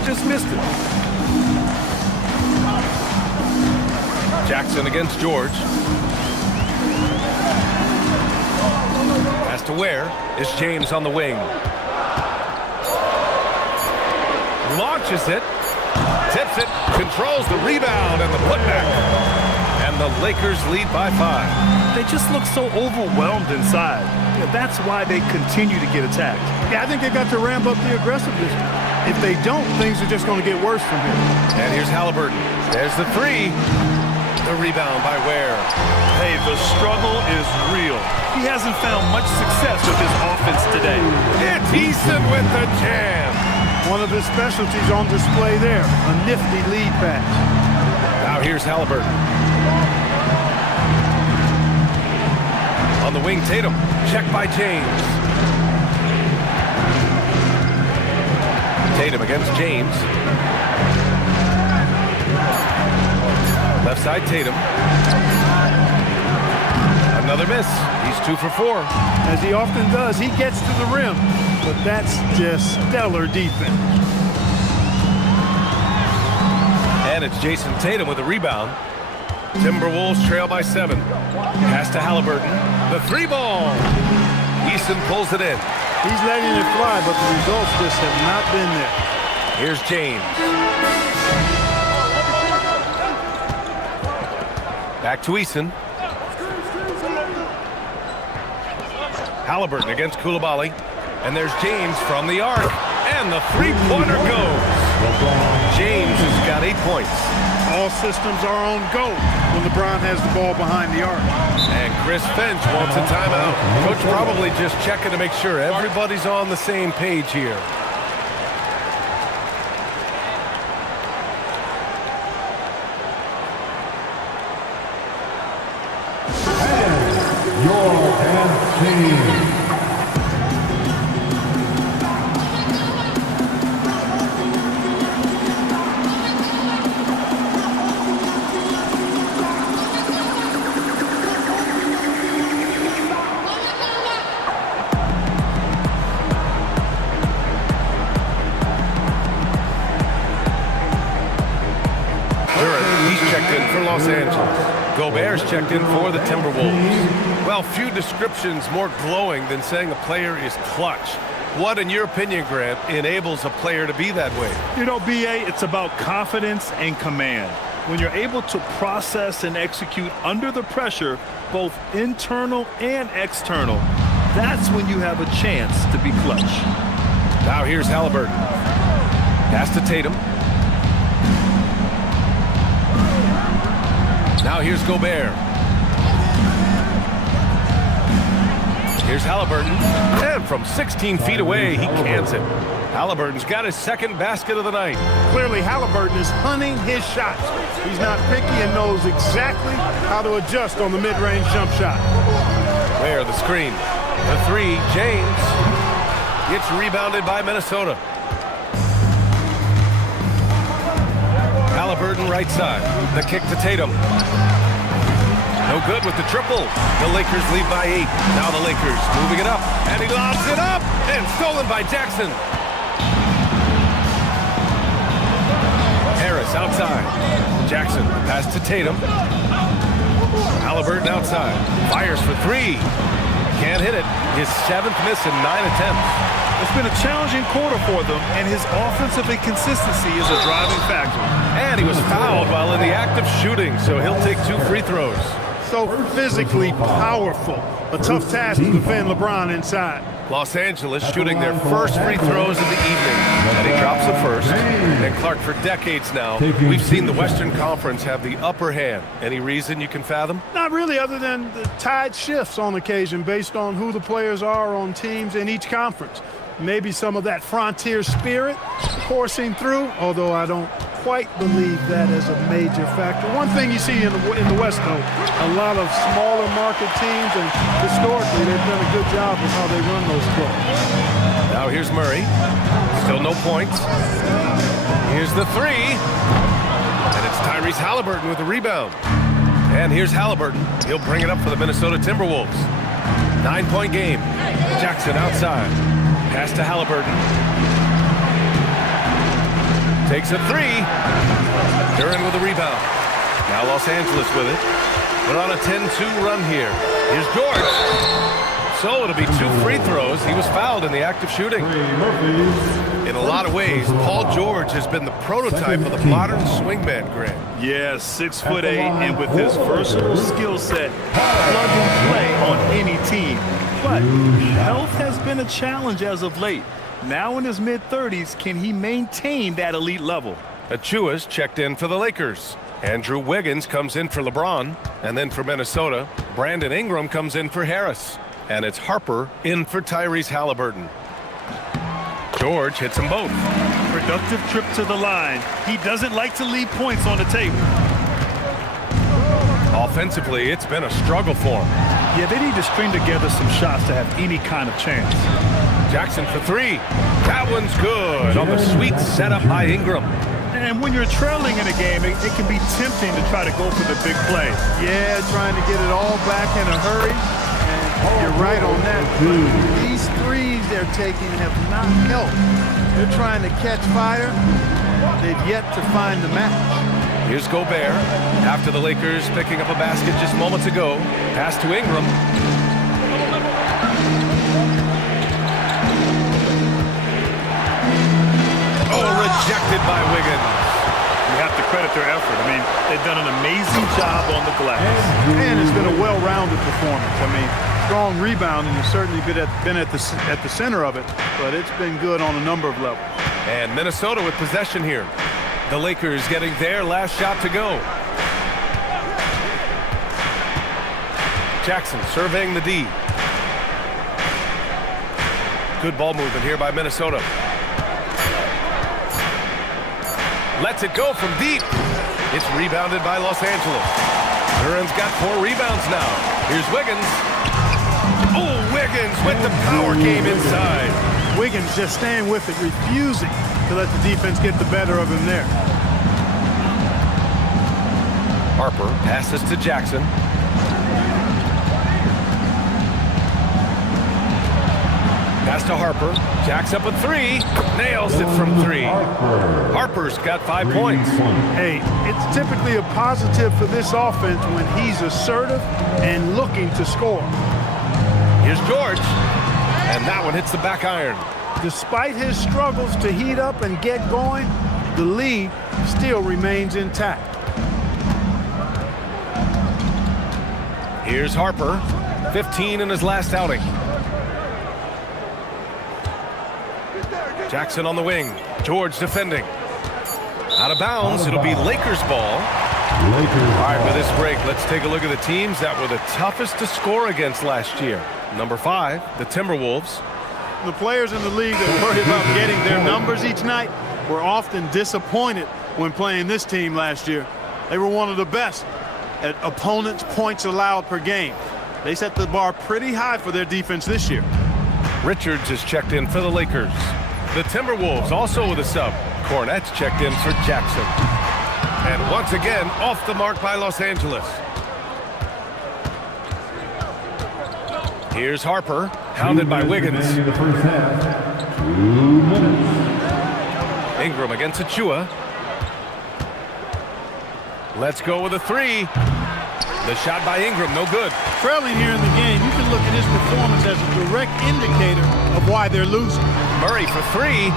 Just missed it. Jackson against George. Pass to Ware. Is James on the wing. Launches it. Tips it. Controls the rebound and the putback. And the Lakers lead by 5. They just look so overwhelmed inside. Yeah, that's why they continue to get attacked. Yeah, I think they got to ramp up the aggressiveness. If they don't, things are just going to get worse from here. And here's Halliburton. There's the three. The rebound by Ware. Hey, the struggle is real. He hasn't found much success with his offense today. It's Eason with the jam. One of his specialties on display there. A nifty lead pass. Now here's Halliburton. On the wing, Tatum. Check by James. Tatum against James. Left side, Tatum. Another miss. He's 2 for 4. As he often does, he gets to the rim. But that's just stellar defense. And it's Jason Tatum with a rebound. Timberwolves trail by 7. Pass to Halliburton. The 3-ball. Eason pulls it in. He's letting it fly, but the results just have not been there. Here's James. Back to Eason. Halliburton against Coulibaly. And there's James from the arc. And the three-pointer goes. James has got 8 points. All systems are on go when LeBron has the ball behind the arc. And Chris Finch wants a timeout. Coach probably just checking to make sure everybody's on the same page here. Los Angeles. Gobert's checked in for the Timberwolves. Well, few descriptions more glowing than saying a player is clutch. What, in your opinion, Grant, enables a player to be that way? You know, B.A., it's about confidence and command. When you're able to process and execute under the pressure, both internal and external, that's when you have a chance to be clutch. Now here's Halliburton. Pass to Tatum. Now here's Gobert. Here's Halliburton. And from 16 feet away, he cans it. Halliburton's got his second basket of the night. Clearly, Halliburton is hunting his shots. He's not picky and knows exactly how to adjust on the mid-range jump shot. Where the screen. The three, James. Gets rebounded by Minnesota. Halliburton right side. The kick to Tatum. No good with the triple. The Lakers lead by 8. Now the Lakers moving it up. And he lobs it up. And stolen by Jackson. Harris outside. Jackson pass to Tatum. Halliburton outside. Fires for 3. Can't hit it. His 7th miss in 9 attempts. It's been a challenging quarter for them, and his offensive inconsistency is a driving factor. And he was fouled while in the act of shooting, so he'll take 2 free throws. So physically powerful. A tough task to defend LeBron inside. Los Angeles shooting their first free throws of the evening. And he drops the first. And Clark, for decades now, we've seen the Western Conference have the upper hand. Any reason you can fathom? Not really, other than the tide shifts on occasion based on who the players are on teams in each conference. Maybe some of that frontier spirit coursing through, although I don't quite believe that as a major factor. One thing you see in the West, though, a lot of smaller market teams, and historically they've done a good job of how they run those clubs. Now here's Murray. Still no points. Here's the 3. And it's Tyrese Halliburton with the rebound. And here's Halliburton. He'll bring it up for the Minnesota Timberwolves. 9-point game. Jackson outside. Pass to Halliburton. Takes a 3. Duran with a rebound. Now Los Angeles with it. They're on a 10-2 run here. Here's George. So it'll be 2 free throws. He was fouled in the act of shooting. In a lot of ways, Paul George has been the prototype of the modern swingman, Grant. Yeah, 6'8", and with his versatile skill set, plug and play on any team. But health has been a challenge as of late. Now in his mid-30s, can he maintain that elite level? Achiuwa's checked in for the Lakers. Andrew Wiggins comes in for LeBron. And then for Minnesota, Brandon Ingram comes in for Harris. And it's Harper in for Tyrese Halliburton. George hits them both. Productive trip to the line. He doesn't like to leave points on the table. Offensively, it's been a struggle for him. Yeah, they need to string together some shots to have any kind of chance. Jackson for 3. That one's good on the sweet setup by Ingram. And when you're trailing in a game, it can be tempting to try to go for the big play. Yeah, trying to get it all back in a hurry. And you're right on that. These threes they're taking have not helped. They're trying to catch fire. They've yet to find the match. Here's Gobert. After the Lakers picking up a basket just moments ago. Pass to Ingram. Oh, rejected by Wiggins. You have to credit their effort. I mean, they've done an amazing job on the glass. And it's been a well-rounded performance. I mean, strong rebounding has certainly been at the center of it, but it's been good on a number of levels. And Minnesota with possession here. The Lakers getting their last shot to go. Jackson surveying the D. Good ball movement here by Minnesota. Lets it go from deep. It's rebounded by Los Angeles. Duran's got 4 rebounds now. Here's Wiggins. Oh, Wiggins with the power game inside. Wiggins just staying with it, refusing to let the defense get the better of him there. Harper passes to Jackson. Pass to Harper. Jacks up a 3. Nails it from 3. Harper's got 5 points. Hey, it's typically a positive for this offense when he's assertive and looking to score. Here's George. And that one hits the back iron. Despite his struggles to heat up and get going, the lead still remains intact. Here's Harper. 15 in his last outing. Jackson on the wing. George defending. Out of bounds. It'll be Lakers ball. All right, for this break, let's take a look at the teams that were the toughest to score against last year. Number 5, the Timberwolves. The players in the league that worry about getting their numbers each night were often disappointed when playing this team last year. They were one of the best at opponents' points allowed per game. They set the bar pretty high for their defense this year. Richards is checked in for the Lakers. The Timberwolves also with a sub. Cornette's checked in for Jackson. And once again, off the mark by Los Angeles. Here's Harper, hounded by Wiggins. Ingram against Achua. Let's go with a three. The shot by Ingram, no good. Trailing here in the game, you can look at his performance as a direct indicator of why they're losing. Murray for three.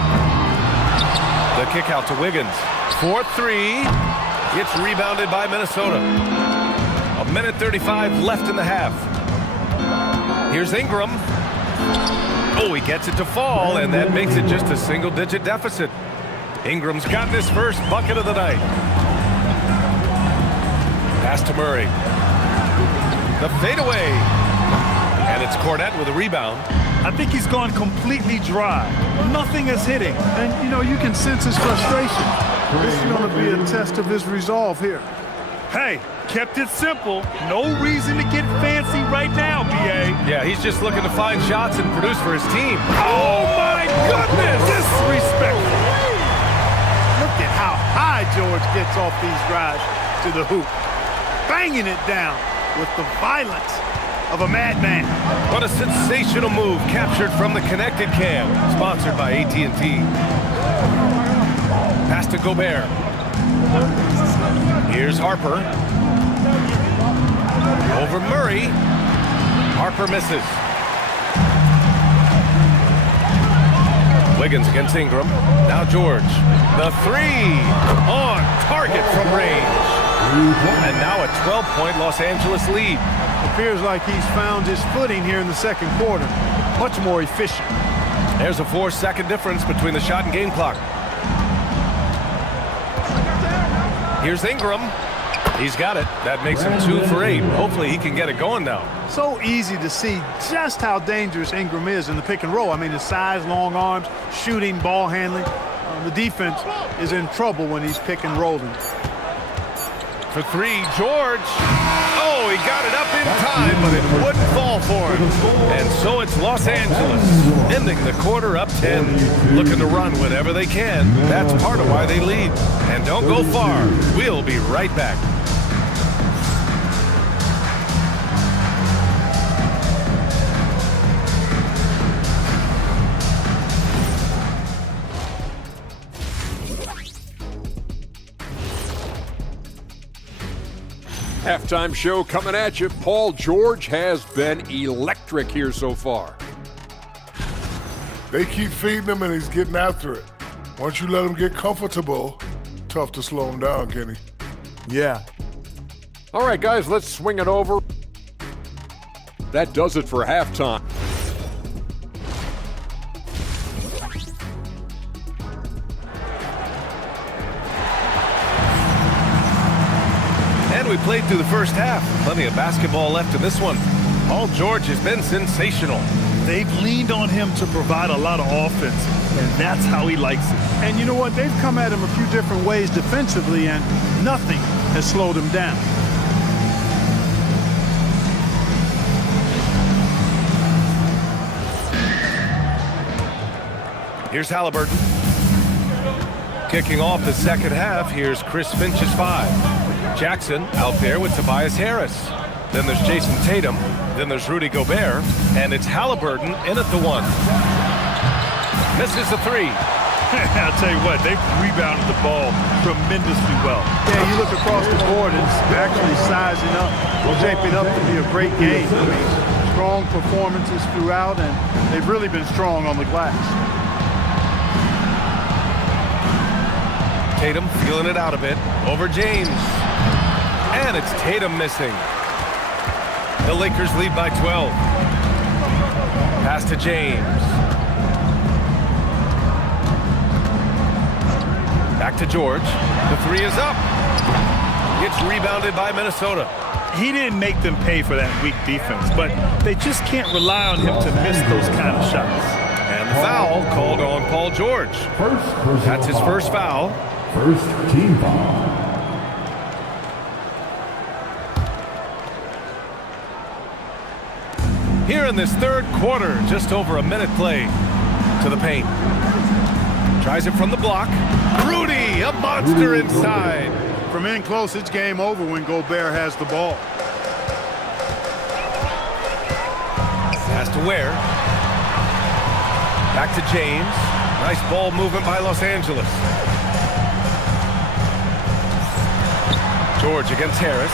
The kick out to Wiggins. 4-3. It's rebounded by Minnesota. 1:35 left in the half. Here's Ingram. Oh, he gets it to fall, and that makes it just a single-digit deficit. Ingram's got his first bucket of the night. Pass to Murray. The fadeaway. And it's Cornette with a rebound. I think he's gone completely dry. Nothing is hitting. And, you know, you can sense his frustration. This is going to be a test of his resolve here. Hey, kept it simple. No reason to get fancy right now, B.A. Yeah, he's just looking to find shots and produce for his team. Oh, my goodness! Disrespectful. Look at how high George gets off these drives to the hoop. Banging it down with the violence of a madman. What a sensational move captured from the Connected Cam, sponsored by AT&T. Pass to Gobert. Here's Harper. Over Murray. Harper misses. Wiggins against Ingram. Now George. The three on target from range. And now a 12-point Los Angeles lead. Appears like he's found his footing here in the second quarter. Much more efficient. There's a 4-second difference between the shot and game clock. Here's Ingram. He's got it. That makes him 2 for 8. Hopefully he can get it going now. So easy to see just how dangerous Ingram is in the pick and roll. I mean, his size, long arms, shooting, ball handling. The defense is in trouble when he's pick and rolling. For three, George. Oh, he got it up in time, but it wouldn't fall for him. And so it's Los Angeles, ending the quarter up 10, looking to run whenever they can. That's part of why they lead. And don't go far. We'll be right back. Halftime show coming at you. Paul George has been electric here so far. They keep feeding him and he's getting after it. Once you let him get comfortable, tough to slow him down, Kenny. Yeah. All right, guys, let's swing it over. That does it for halftime. We played through the first half. Plenty of basketball left in this one. Paul George has been sensational. They've leaned on him to provide a lot of offense, and that's how he likes it. And you know what? They've come at him a few different ways defensively, and nothing has slowed him down. Here's Halliburton. Kicking off the second half, here's Chris Finch's 5. Jackson out there with Tobias Harris. Then there's Jason Tatum. Then there's Rudy Gobert. And it's Halliburton in at the 1. Misses the 3. I'll tell you what, they've rebounded the ball tremendously well. Yeah, you look across the board, it's actually sizing up, shaping up to be a great game. I mean, strong performances throughout, and they've really been strong on the glass. Tatum feeling it out a bit. Over James. And it's Tatum missing. The Lakers lead by 12. Pass to James. Back to George. The 3 is up. It's rebounded by Minnesota. He didn't make them pay for that weak defense, but they just can't rely on him to miss those kind of shots. And the foul called on Paul George. That's his first foul. First team foul. Here in this third quarter, just over a minute play to the paint. Tries it from the block. Rudy, a monster inside. From in close, it's game over when Gobert has the ball. to Ware. Back to James. Nice ball movement by Los Angeles. George against Harris.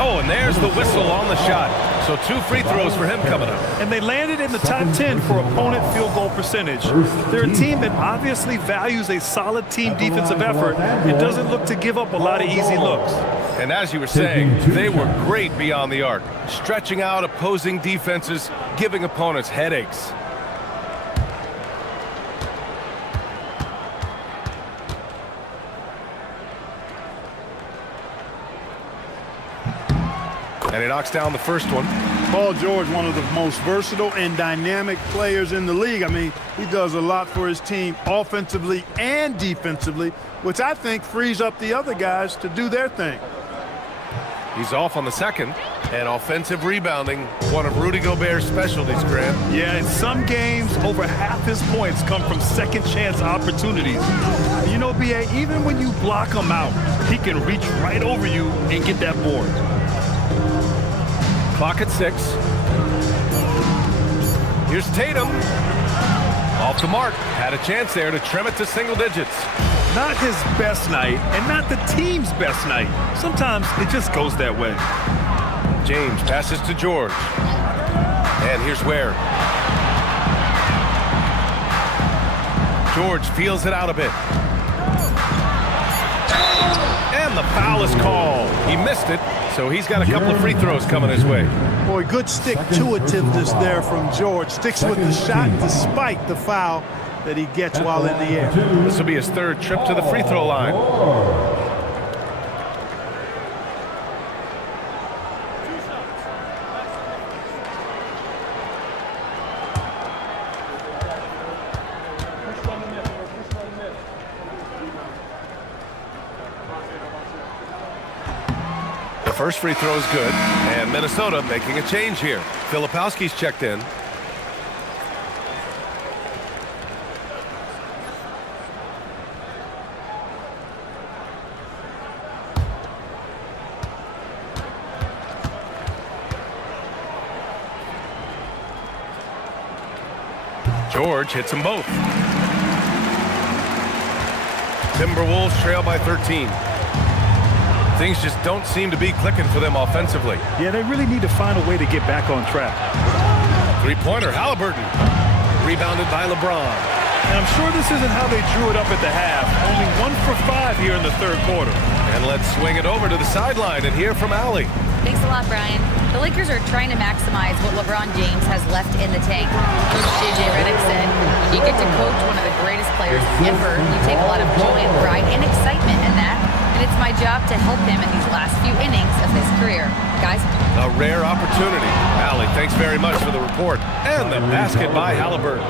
Oh, and there's the whistle on the shot. So 2 free throws for him coming up. And they landed in the top 10 for opponent field goal percentage. They're a team that obviously values a solid team defensive effort and doesn't look to give up a lot of easy looks. And as you were saying, they were great beyond the arc, stretching out opposing defenses, giving opponents headaches. And he knocks down the first one. Paul George, one of the most versatile and dynamic players in the league. I mean, he does a lot for his team offensively and defensively, which I think frees up the other guys to do their thing. He's off on the second. And offensive rebounding, one of Rudy Gobert's specialties, Grant. Yeah, in some games, over half his points come from second chance opportunities. You know, B.A., even when you block him out, he can reach right over you and get that board. Clock at 6. Here's Tatum. Off the mark. Had a chance there to trim it to single digits. Not his best night, and not the team's best night. Sometimes it just goes that way. James passes to George. And here's Ware. George feels it out a bit. And the foul is called. He missed it, so he's got a couple of free throws coming his way. Boy, good stick-to-itiveness there from George. Sticks with the shot despite the foul that he gets while in the air. This will be his 3rd trip to the free throw line. The first free throw is good, and Minnesota making a change here. Filipowski's checked in. George hits them both. Timberwolves trail by 13. Things just don't seem to be clicking for them offensively. Yeah, they really need to find a way to get back on track. Three-pointer, Halliburton. Rebounded by LeBron. And I'm sure this isn't how they drew it up at the half. Only 1 for 5 here in the 3rd quarter. And let's swing it over to the sideline and hear from Allie. Thanks a lot, Brian. The Lakers are trying to maximize what LeBron James has left in the tank. Coach J.J. Redick said, you get to coach one of the greatest players ever. You take a lot of joy and pride and excitement in that. And it's my job to help him in these last few innings of his career. Guys? A rare opportunity. Allie, thanks very much for the report. And the basket by Halliburton.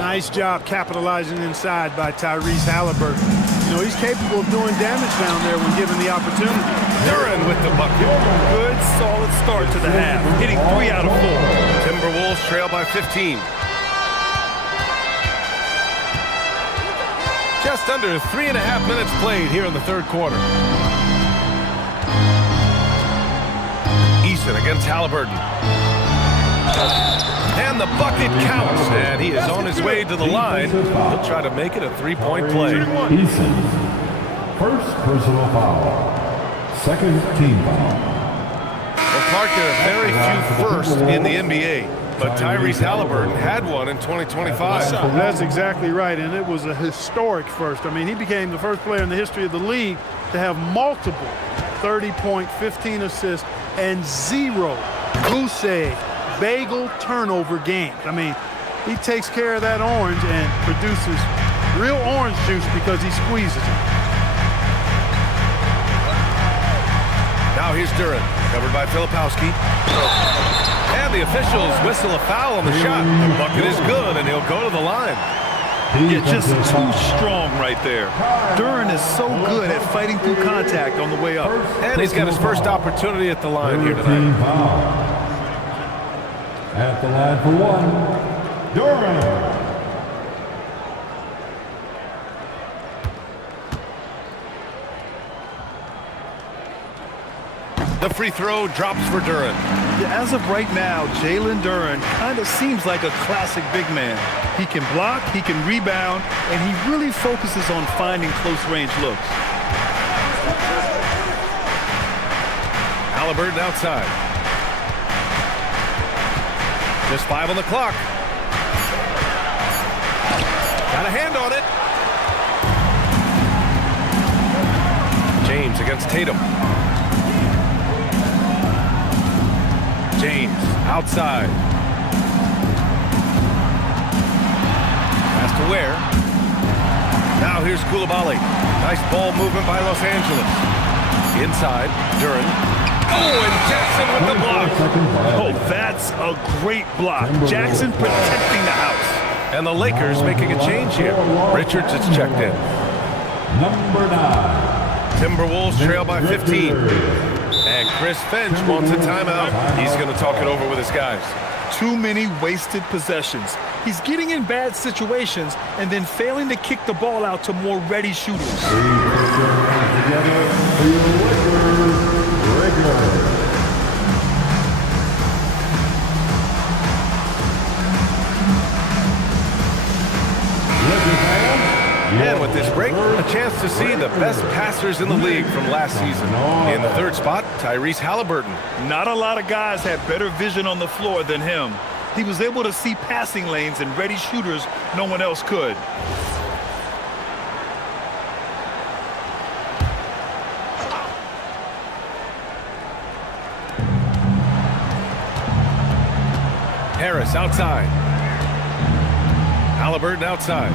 Nice job capitalizing inside by Tyrese Halliburton. You know, he's capable of doing damage down there when given the opportunity. Duren with the bucket. Good, solid start to the half, hitting 3 out of 4. Timberwolves trail by 15. Just under 3.5 minutes played here in the 3rd quarter. Eason against Halliburton. And the bucket counts, and he is on his way to the line. He'll try to make it a 3-point play. Eason, first personal foul, 2nd team foul. Well, Clark, there are very few firsts in the NBA, but Tyrese Halliburton had one in 2025. That's exactly right, and it was a historic first. I mean, he became the first player in the history of the league to have multiple 30-point, 15 assists, and 0 goose egg, bagel turnover games. I mean, he takes care of that orange and produces real orange juice because he squeezes it. Now here's Duren, covered by Filipowski. And the officials whistle a foul on the shot. The bucket is good, and he'll go to the line. Yeah, just too strong right there. Duren is so good at fighting through contact on the way up. And he's got his first opportunity at the line here tonight. At the line for 1, Duren. The free throw drops for Duren. Yeah, as of right now, Jalen Duren kind of seems like a classic big man. He can block, he can rebound, and he really focuses on finding close-range looks. Haliburton outside. Just 5 on the clock. Got a hand on it. James against Tatum. James outside. Pass to Ware. Now here's Coulibaly. Nice ball movement by Los Angeles. Inside, Duren. Oh, and Jackson with the block. Oh, that's a great block. Jackson protecting the house. And the Lakers making a change here. Richards is checked in. Number 9. Timberwolves trail by 15. And Chris Finch wants a timeout. He's going to talk it over with his guys. Too many wasted possessions. He's getting in bad situations and then failing to kick the ball out to more ready shooters. And with this break, a chance to see the best passers in the league from last season. In the third spot, Tyrese Haliburton. Not a lot of guys had better vision on the floor than him. He was able to see passing lanes and ready shooters no one else could. Harris outside. Haliburton outside.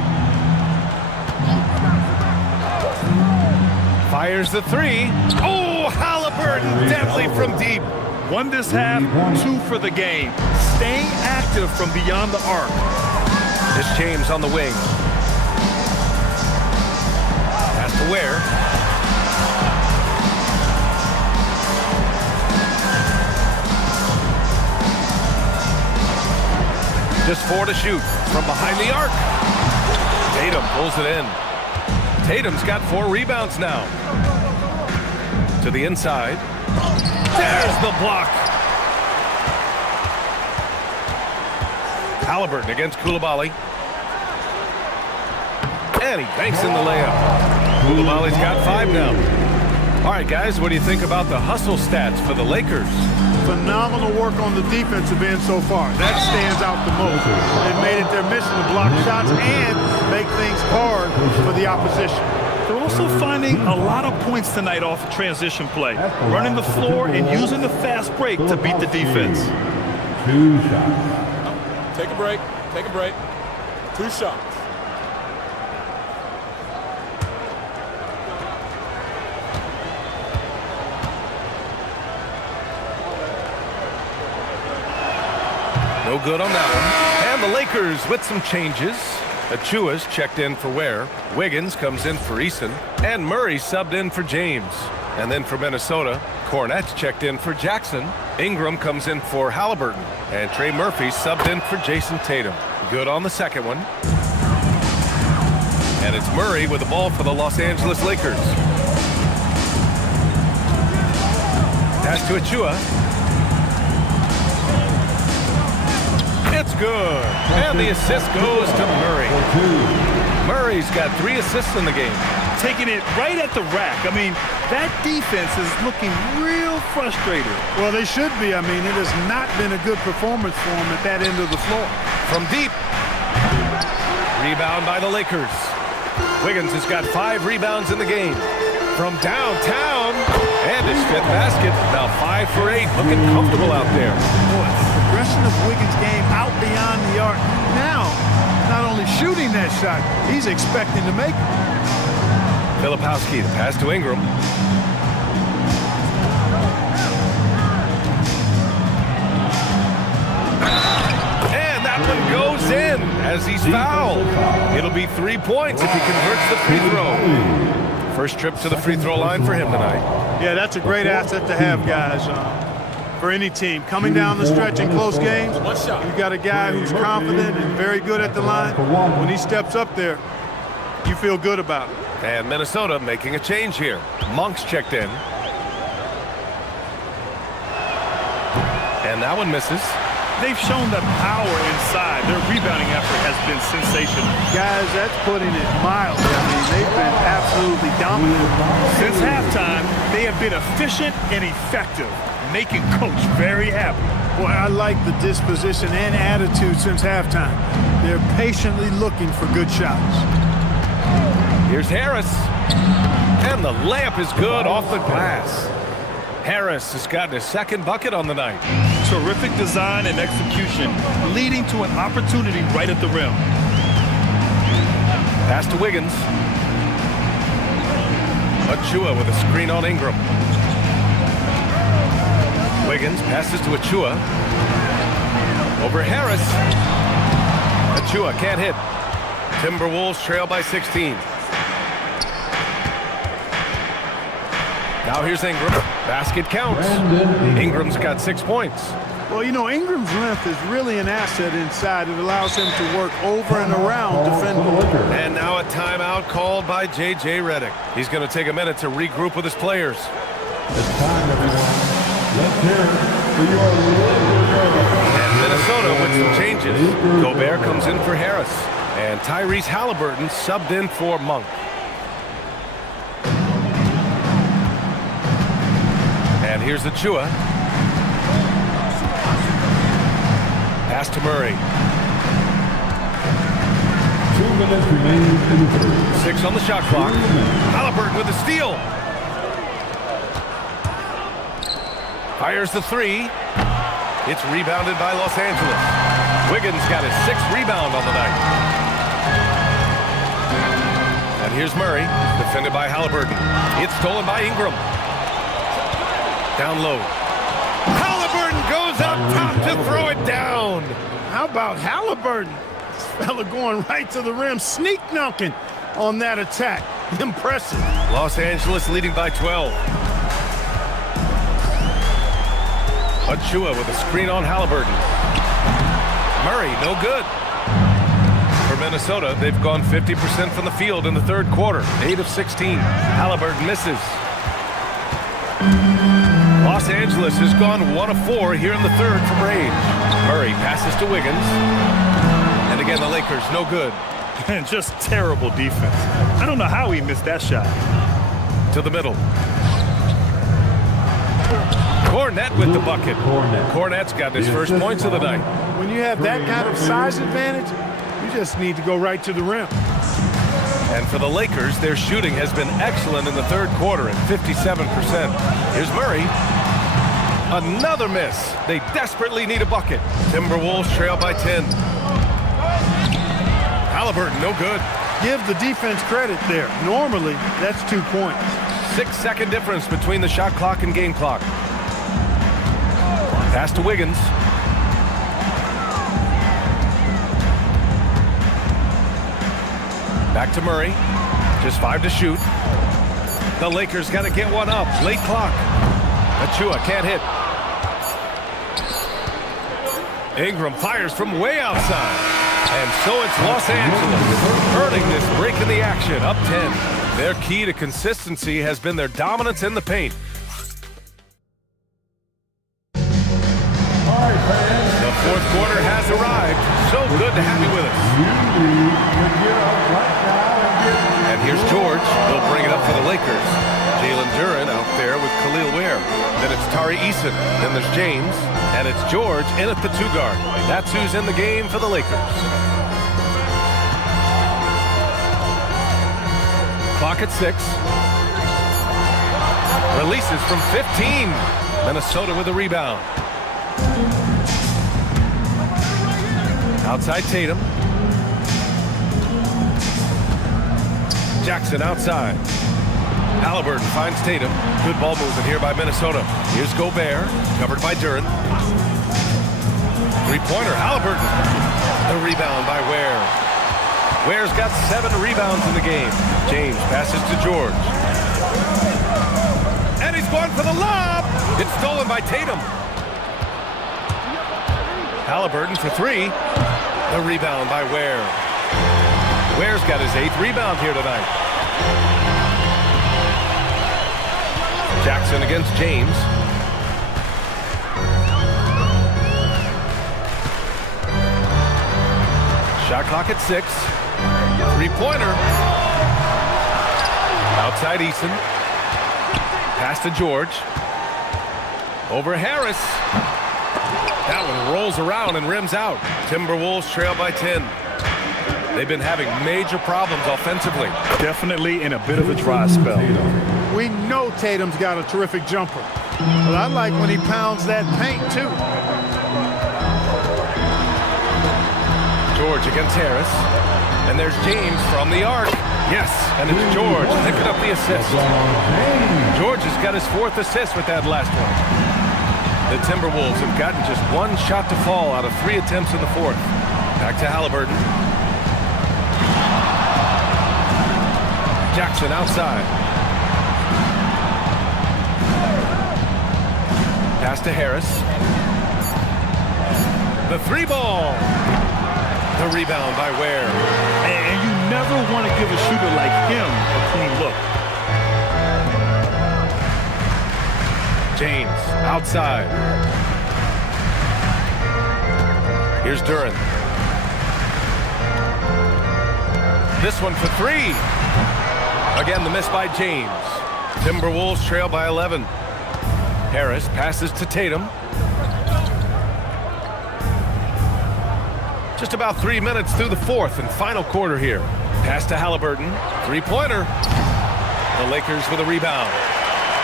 Fires the three. Oh, Haliburton deadly from deep. 1 this half, 2 for the game. Staying active from beyond the arc. This James on the wing. Pass to Ware. Just 4 to shoot from behind the arc. Tatum pulls it in. Tatum's got 4 rebounds now. To the inside. There's the block. Haliburton against Coulibaly. And he banks in the layup. Coulibaly's got 5 now. All right, guys, what do you think about the hustle stats for the Lakers? Phenomenal work on the defensive end so far. That stands out the most. They've made it their mission to block shots and make things hard for the opposition. They're also finding a lot of points tonight off of transition play, running the floor and using the fast break to beat the defense. 2 shots. Take a break. Take a break. 2 shots. No good on that one. And the Lakers with some changes. Achua's checked in for Ware. Wiggins comes in for Eason. And Murray subbed in for James. And then for Minnesota, Cornette's checked in for Jackson. Ingram comes in for Haliburton. And Trey Murphy subbed in for Jason Tatum. Good on the second one. And it's Murray with the ball for the Los Angeles Lakers. Pass to Achua. It's good. And the assist goes to Murray. Murray's got 3 assists in the game. Taking it right at the rack. I mean, that defense is looking real frustrated. Well, they should be. I mean, it has not been a good performance for them at that end of the floor. From deep. Rebound by the Lakers. Wiggins has got 5 rebounds in the game. From downtown. And his 5th basket. Now 5 for 8. Looking comfortable out there. Boy, the progression of Wiggins' game out beyond the arc. Now, not only shooting that shot, he's expecting to make it. Filipowski, the pass to Ingram. And that one goes in as he's fouled. It'll be 3 points if he converts the free throw. First trip to the free throw line for him tonight. Yeah, that's a great asset to have, guys, for any team. Coming down the stretch in close games, you've got a guy who's confident and very good at the line. When he steps up there, you feel good about it. And Minnesota making a change here. Monk's checked in. And that one misses. They've shown the power inside. Their rebounding effort has been sensational. Guys, that's putting it mildly. I mean, they've been absolutely dominant. Since halftime, they have been efficient and effective, making Coach very happy. Boy, I like the disposition and attitude since halftime. They're patiently looking for good shots. Here's Harris. And the layup is good off the glass. Harris has gotten his second bucket on the night. Terrific design and execution, leading to an opportunity right at the rim. Pass to Wiggins. Achua with a screen on Ingram. Wiggins passes to Achua. Over Harris. Achua can't hit. Timberwolves trail by 16. Now here's Ingram. Basket counts. Ingram's got 6 points. Well, you know, Ingram's length is really an asset inside. It allows him to work over and around defending. And now a timeout called by J.J. Redick. He's going to take a minute to regroup with his players. It's time, everyone. Let's hear it for your And Minnesota with some changes. Gobert comes in for Harris. And Tyrese Halliburton subbed in for Monk. And here's Achua. Pass to Murray. 2 minutes remaining in the third. 6 on the shot clock. Halliburton with the steal. Fires the 3. It's rebounded by Los Angeles. Wiggins got his 6th rebound on the night. And here's Murray, defended by Halliburton. It's stolen by Ingram. Down low. Halliburton goes up top to throw it down. How about Halliburton? This fella going right to the rim, sneak dunking on that attack. Impressive. Los Angeles leading by 12. Achua with a screen on Halliburton. Murray, no good. For Minnesota, they've gone 50% from the field in the third quarter. 8 of 16. Halliburton misses. Los Angeles has gone 1 of 4 here in the third from range. Murray passes to Wiggins. And again, the Lakers, no good. And just terrible defense. I don't know how he missed that shot. To the middle. Cornette with the bucket. Cornette's got his first points of the night. When you have that kind of size advantage, you just need to go right to the rim. And for the Lakers, their shooting has been excellent in the third quarter at 57%. Here's Murray. Another miss. They desperately need a bucket. Timberwolves trail by 10. Halliburton, no good. Give the defense credit there. Normally, that's 2 points. 6-second difference between the shot clock and game clock. Pass to Wiggins. Back to Murray. Just 5 to shoot. The Lakers got to get one up. Late clock. Achua can't hit. Ingram fires from way outside. And so it's Los Angeles earning this break in the action. Up 10. Their key to consistency has been their dominance in the paint. The fourth quarter has arrived. So good to have you with us. And here's George. He'll bring it up for the Lakers. Jalen Duren out there with Khalil Ware. Then it's Tari Eason. Then there's James. And it's George in at the 2 guard. That's who's in the game for the Lakers. Clock at 6. Releases from 15. Minnesota with a rebound. Outside Tatum. Jackson outside. Halliburton finds Tatum. Good ball movement here by Minnesota. Here's Gobert, covered by Duren. Three-pointer, Halliburton. The rebound by Ware. Ware's got 7 rebounds in the game. James passes to George. And he's going for the lob. It's stolen by Tatum. Halliburton for 3. The rebound by Ware. Ware's got his 8th rebound here tonight. Jackson against James. Shot clock at 6. Three-pointer. Outside Eason. Pass to George. Over Harris. That one rolls around and rims out. Timberwolves trail by 10. They've been having major problems offensively. Definitely in a bit of a dry spell. We know Tatum's got a terrific jumper, but I like when he pounds that paint too. George against Harris. And there's James from the arc. Yes, and it's George picking up the assist. George has got his 4th assist with that last one. The Timberwolves have gotten just 1 shot to fall out of 3 attempts in the 4th. Back to Halliburton. Jackson outside. Pass to Harris. The 3-ball. The rebound by Ware. And you never want to give a shooter like him a clean look. James outside. Here's Duren. This one for 3. Again, the miss by James. Timberwolves trail by 11. Harris passes to Tatum. Just about 3 minutes through the 4th and final quarter here. Pass to Halliburton. 3-pointer. The Lakers with a rebound.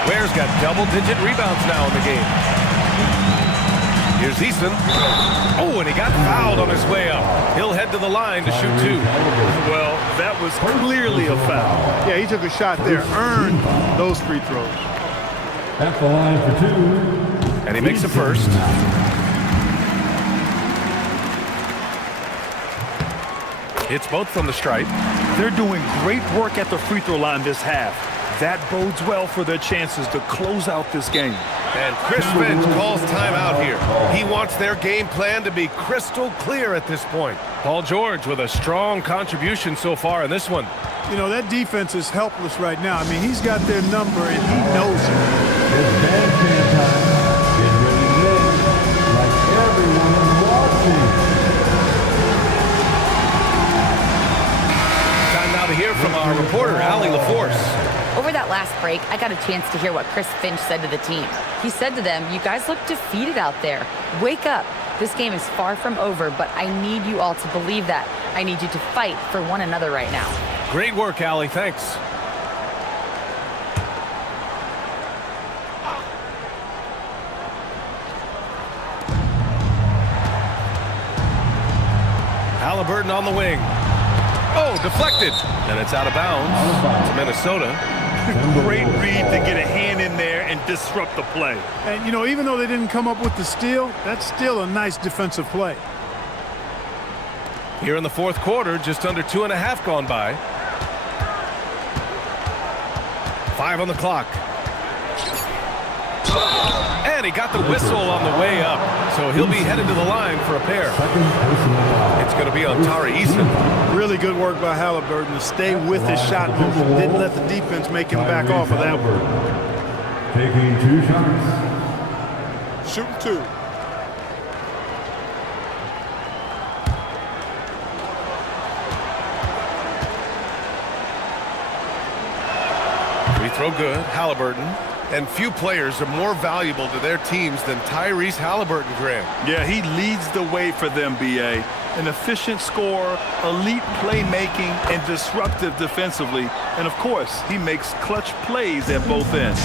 Ware's got double-digit rebounds now in the game. Here's Eason. Oh, and he got fouled on his way up. He'll head to the line to shoot 2. Well, that was clearly a foul. Yeah, he took a shot there, earned those free throws. At the line for 2. And he makes the first. It's both from the stripe. They're doing great work at the free throw line this half. That bodes well for their chances to close out this game. And Chris Finch calls timeout here. He wants their game plan to be crystal clear at this point. Paul George with a strong contribution so far in this one. You know, that defense is helpless right now. I mean, he's got their number and he knows it. It's bandstand time. Get ready to win, like everyone is watching. Time now to hear from our reporter, Allie LaForce. Over that last break, I got a chance to hear what Chris Finch said to the team. He said to them, "You guys look defeated out there. Wake up. This game is far from over, but I need you all to believe that. I need you to fight for one another right now." Great work, Allie. Thanks. Halliburton on the wing. Oh, deflected. And it's out of bounds to Minnesota. Great read to get a hand in there and disrupt the play. And, you know, even though they didn't come up with the steal, that's still a nice defensive play. Here in the 4th quarter, just under 2.5 gone by. 5 on the clock. And he got the whistle on the way up, so he'll be headed to the line for a pair. It's going to be on Tari Eason. Really good work by Halliburton to stay with his shot motion. Didn't let the defense make him back off of that one. Taking 2 shots. Shooting 2. Free throw good, Halliburton. And few players are more valuable to their teams than Tyrese Halliburton, Graham. Yeah, he leads the way for them, B.A. An efficient scorer, elite playmaking, and disruptive defensively. And, of course, he makes clutch plays at both ends.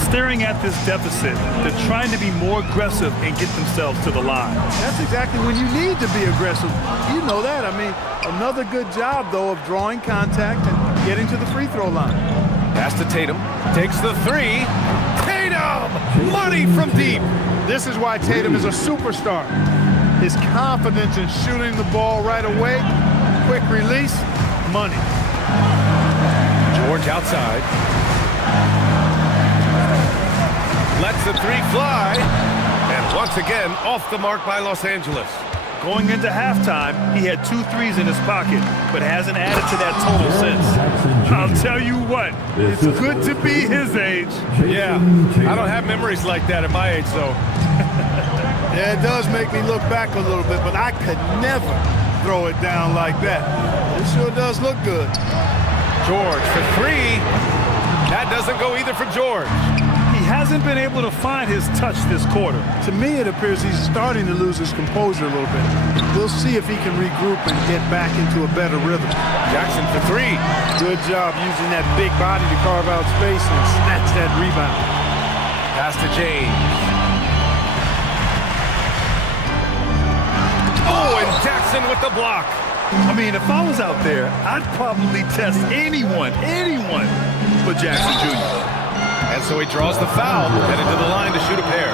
Staring at this deficit, they're trying to be more aggressive and get themselves to the line. That's exactly when you need to be aggressive. You know that. I mean, another good job, though, of drawing contact and getting to the free throw line. Pass to Tatum. Takes the 3. Tatum! Money from deep. This is why Tatum is a superstar. His confidence in shooting the ball right away, quick release, money. George outside. Lets the 3 fly. And once again, off the mark by Los Angeles. Going into halftime, he had 2 threes in his pocket, but hasn't added to that total since. I'll tell you what, it's good to be his age. Yeah, I don't have memories like that at my age, though. Yeah, it does make me look back a little bit, but I could never throw it down like that. It sure does look good. George for three. That doesn't go either for George. He hasn't been able to find his touch this quarter. To me, it appears he's starting to lose his composure a little bit. We'll see if he can regroup and get back into a better rhythm. Jackson for three. Good job using that big body to carve out space and snatch that rebound. Pass to James. Oh, and Jackson with the block. I mean, if I was out there, I'd probably test anyone but Jackson Jr. And so he draws the foul, headed to the line to shoot a pair.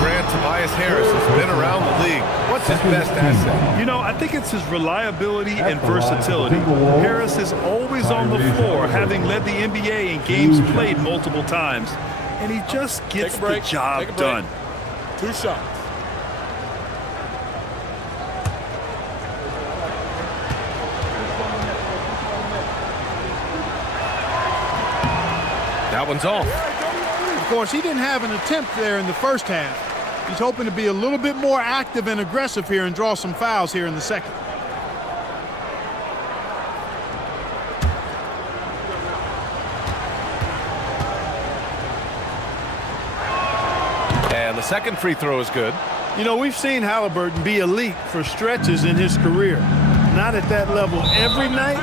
Grant Tobias Harris has been around the league. What's his best asset? You know, I think it's his reliability and versatility. Harris is always on the floor, having led the NBA in games played multiple times. And he just gets the job done. 2 shots. That one's off. Of course, he didn't have an attempt there in the first half. He's hoping to be a little bit more active and aggressive here and draw some fouls here in the second. And the second free throw is good. You know, we've seen Halliburton be elite for stretches in his career. Not at that level every night,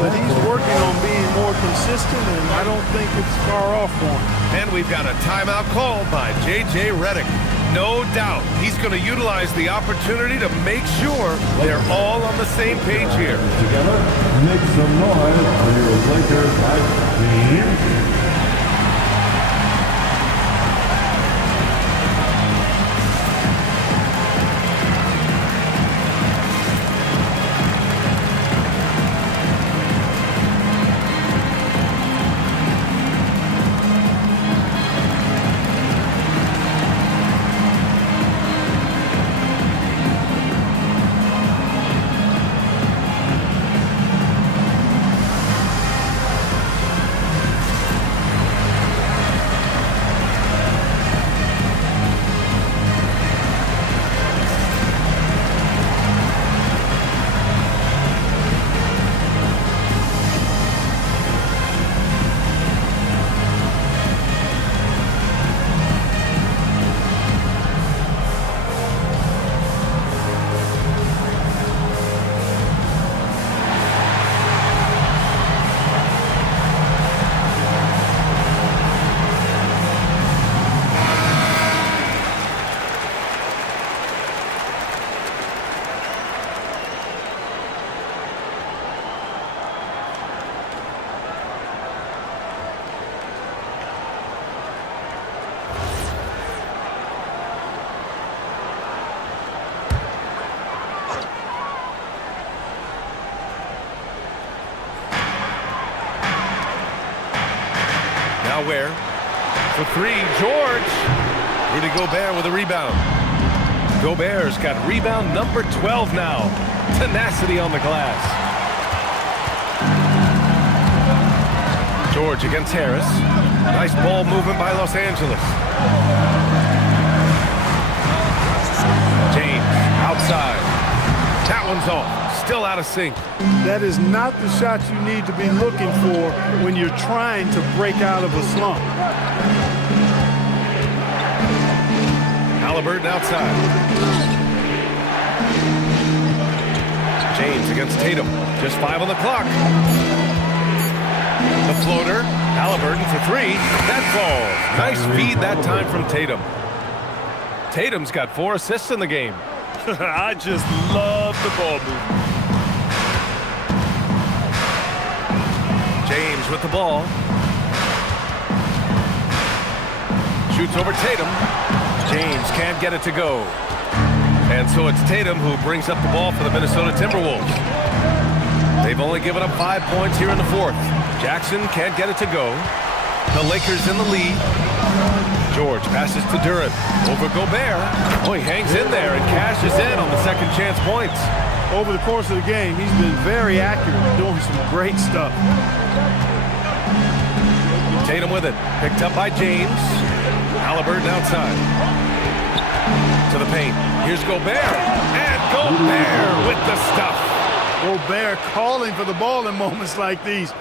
but he's working on being more consistent, and I don't think it's far off for him. And we've got a timeout called by J.J. Redick. No doubt he's going to utilize the opportunity to make sure they're all on the same page here. Together, make some noise for your Lakers team. Now where? For three, George. Rudy Gobert with a rebound. Gobert's got rebound number 12 now. Tenacity on the glass. George against Harris. Nice ball movement by Los Angeles. James outside. That one's off. Still out of sync. That is not the shot you need to be looking for when you're trying to break out of a slump. Halliburton outside. James against Tatum. Just 5 on the clock. The floater. Halliburton for three. That falls. Nice feed that time from Tatum. Tatum's got 4 assists in the game. I just love the ball movement. James with the ball. Shoots over Tatum. James can't get it to go. And so it's Tatum who brings up the ball for the Minnesota Timberwolves. They've only given up 5 points here in the fourth. Jackson can't get it to go. The Lakers in the lead. George passes to Durant. Over Gobert. Oh, he hangs in there and cashes in on the second chance points. Over the course of the game, he's been very accurate, doing some great stuff. Tatum with it. Picked up by James. Halliburton outside. To the paint. Here's Gobert. And Gobert with the stuff. Gobert calling for the ball in moments like these.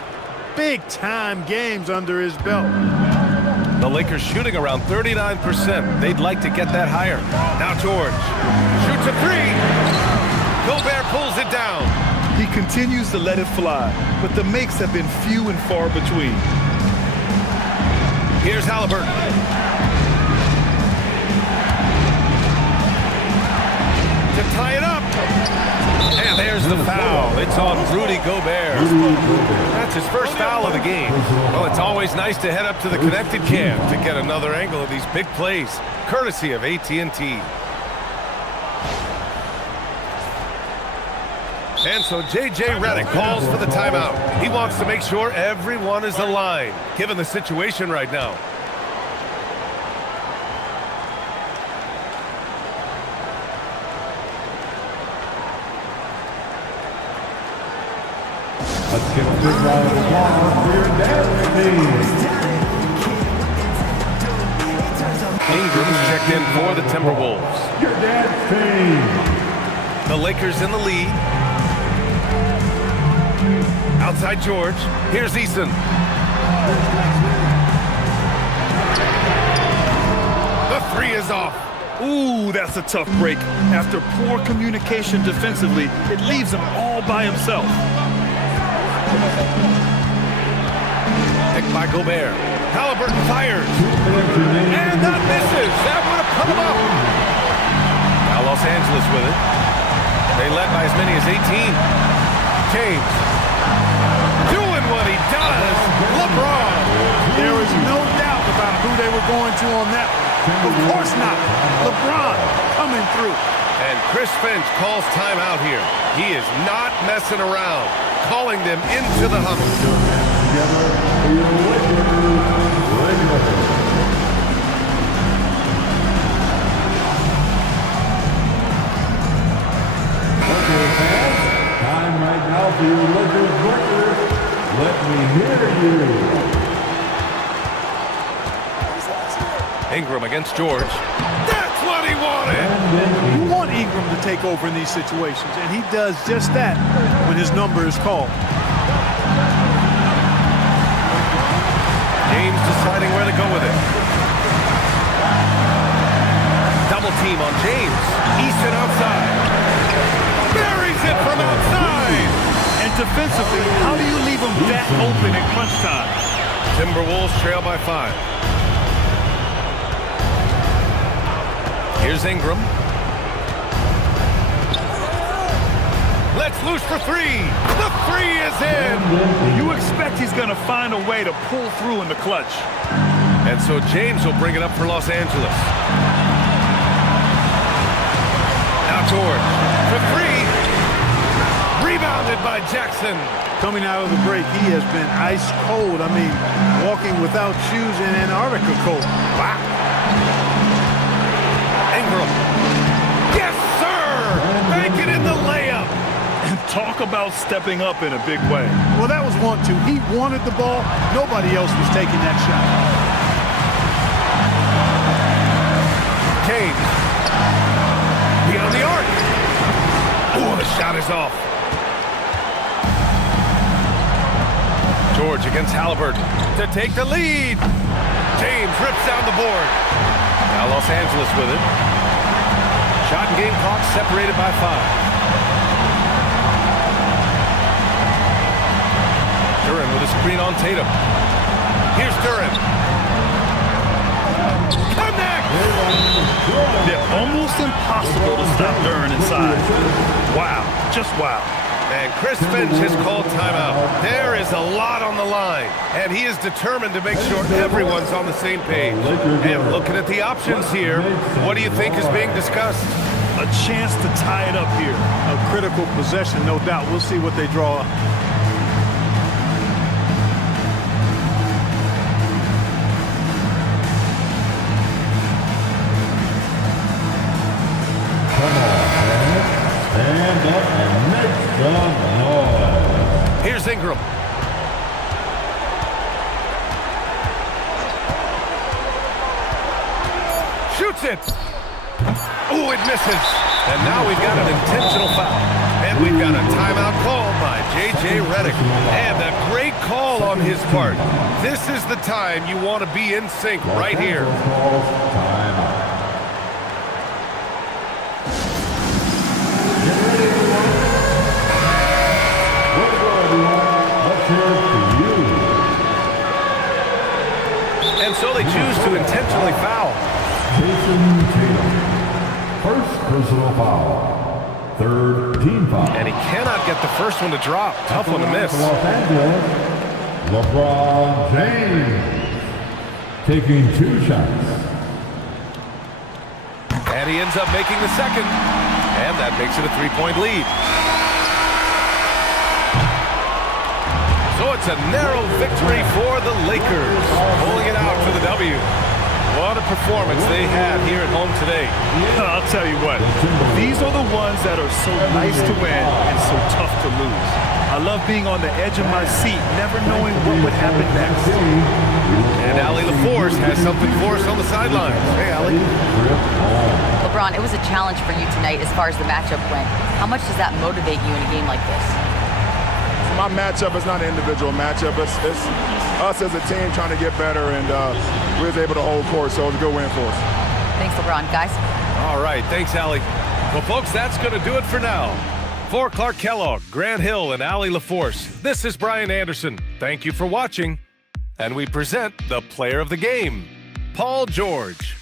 Big-time games under his belt. The Lakers shooting around 39%. They'd like to get that higher. Now George shoots a three. Gobert pulls it down. He continues to let it fly, but the makes have been few and far between. Here's Halliburton. To tie it up. And there's the foul. It's on Rudy Gobert. That's his first foul of the game. Well, it's always nice to head up to the connected cam to get another angle of these big plays, courtesy of AT&T. And so J.J. Redick calls for the timeout. He wants to make sure everyone is aligned, given the situation right now. Let's get a big round of applause for your dance team. Ingram's checked in for the Timberwolves. Your dance team. The Lakers in the lead. Outside George. Here's Eason. The three is off. Ooh, that's a tough break. After poor communication defensively, it leaves him all by himself. Picked by Gobert. Halliburton fires. And that misses. That would have put him up. Now Los Angeles with it. They led by as many as 18. James. Doing what he does. LeBron. There was no doubt about who they were going to on that one. Of course not. LeBron coming through. And Chris Finch calls timeout here. He is not messing around, calling them into the huddle. Time right now for your Lakers record. Let me hear you. Ingram against George. That's what he wanted. You want Ingram to take over in these situations, and he does just that when his number is called. James deciding where to go with it. Double team on James. Easton outside. Buries it from outside. And defensively, how do you leave him that open at crunch time? Timberwolves trail by 5. Here's Ingram. Let's loose for three. The three is in. You expect he's going to find a way to pull through in the clutch. And so James will bring it up for Los Angeles. Now George for three. Rebounded by Jackson. Coming out of the break, he has been ice cold. I mean, walking without shoes in Antarctica cold. Wow. Ingram. Yes, sir! Make it in the layup. And talk about stepping up in a big way. Well, that was 1-2. He wanted the ball. Nobody else was taking that shot. James. Beyond the arc. Oh, the shot is off. George against Halliburton to take the lead. James rips down the board. Now Los Angeles with it. Shot and game clock separated by 5. Duren with a screen on Tatum. Here's Duren. Connect! They're almost impossible to stop Duren inside. Wow, just wow. And Chris Finch has called timeout. There is a lot on the line, and he is determined to make sure everyone's on the same page. And looking at the options here, what do you think is being discussed? A chance to tie it up here. A critical possession, no doubt. We'll see what they draw up. Stand up and make some noise. Here's Ingram. Shoots it. Oh, it misses. And now we've got an intentional foul. And we've got a timeout called by J.J. Redick. And a great call on his part. This is the time you want to be in sync right here. And so they choose to intentionally foul. Jason Tatum. First personal foul. Third team foul. And he cannot get the first one to drop. Tough one to miss. Los Angeles, LeBron James taking 2 shots. And he ends up making the second. And that makes it a 3-point lead. So it's a narrow victory for the Lakers, pulling it out for the W. What a performance they had here at home today. I'll tell you what, these are the ones that are so nice to win and so tough to lose. I love being on the edge of my seat, never knowing what would happen next. And Allie LaForce has something for us on the sidelines. Hey, Allie. LeBron, it was a challenge for you tonight as far as the matchup went. How much does that motivate you in a game like this? My matchup is not an individual matchup. It's us as a team trying to get better, and we was able to hold court, so it was a good win for us. Thanks, LeBron. Guys? All right, thanks, Allie. Well, folks, that's going to do it for now. For Clark Kellogg, Grant Hill, and Allie LaForce, this is Brian Anderson. Thank you for watching. And we present the player of the game, Paul George.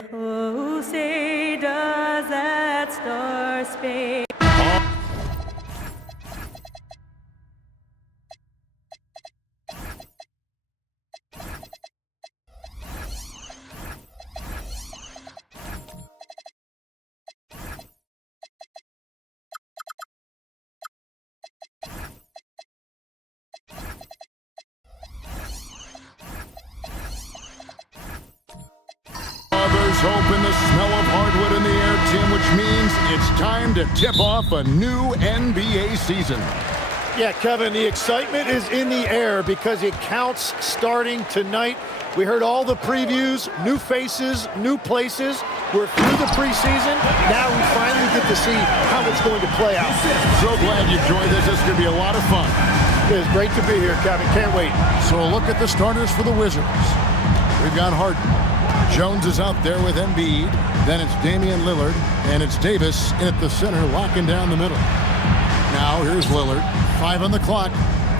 Oh, say does that star-spangled Hope in the smell of hardwood in the air, Tim, which means it's time to tip off a new NBA season. Yeah, Kevin, the excitement is in the air because it counts starting tonight. We heard all the previews, new faces, new places. We're through the preseason. Now we finally get to see how it's going to play out. So glad you joined us. This is going to be a lot of fun. It is great to be here, Kevin. Can't wait. So a look at the starters for the Wizards. We've got Harden. Jones is out there with Embiid. Then it's Damian Lillard. And it's Davis in at the center, locking down the middle. Now here's Lillard. 5 on the clock.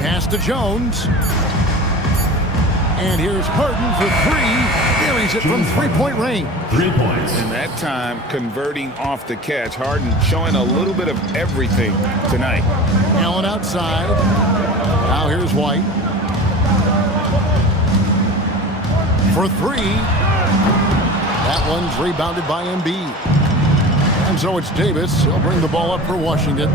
Pass to Jones. And here's Harden for 3. Buries it from three-point range. 3 points. And that time, converting off the catch. Harden showing a little bit of everything tonight. Allen outside. Now here's White. For 3. That one's rebounded by Embiid. And so it's Davis. He'll bring the ball up for Washington.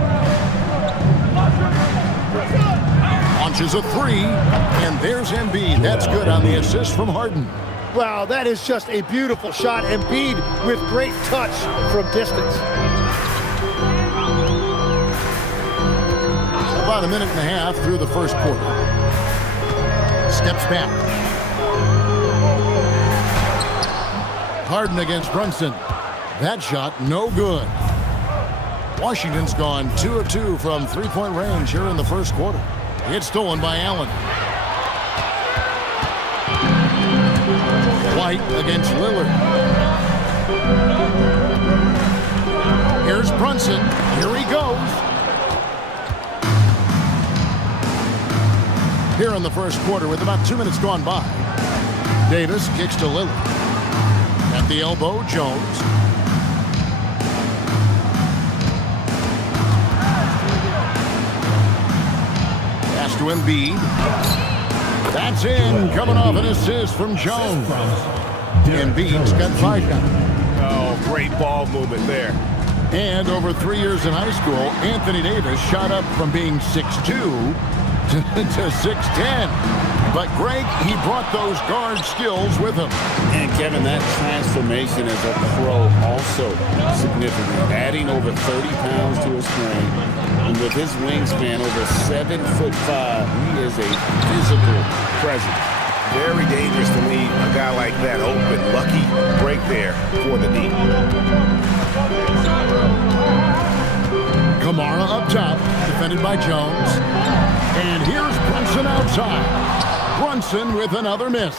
Launches a 3. And there's Embiid. That's good on the assist from Harden. Wow, that is just a beautiful shot. Embiid with great touch from distance. About a minute and a half through the first quarter. Steps back. Harden against Brunson. That shot, no good. Washington's gone 2 of 2 from three-point range here in the first quarter. It's stolen by Allen. White against Lillard. Here's Brunson. Here he goes. Here in the first quarter with about 2 minutes gone by. Davis kicks to Lillard. At the elbow, Jones. Pass to Embiid. That's in. Coming off an assist from Jones. Embiid's got 5 now. Oh, great ball movement there. And over 3 years in high school, Anthony Davis shot up from being 6'2" to 6'10". But Greg, he brought those guard skills with him. And Kevin, that transformation as a pro also significant. Adding over 30 pounds to his frame. And with his wingspan over 7'5", he is a physical presence. Very dangerous to leave a guy like that open. Lucky break there for the D. Kamara up top, defended by Jones. And here's Brunson outside. Brunson with another miss.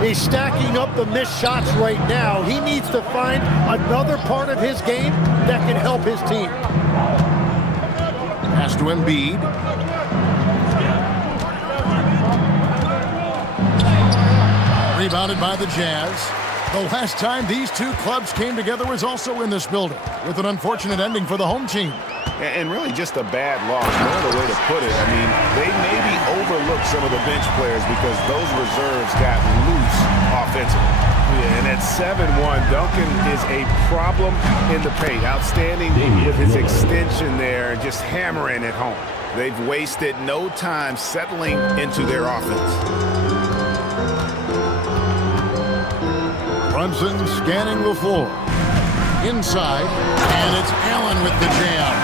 He's stacking up the missed shots right now. He needs to find another part of his game that can help his team. Pass to Embiid. Rebounded by the Jazz. The last time these two clubs came together was also in this building, with an unfortunate ending for the home team. And really just a bad loss, no other way to put it. I mean, they maybe overlooked some of the bench players because those reserves got loose offensively. Yeah, and at 7-1, Duncan is a problem in the paint. Outstanding with his extension there, just hammering it home. They've wasted no time settling into their offense. Brunson scanning the floor. Inside, and it's Allen with the jam.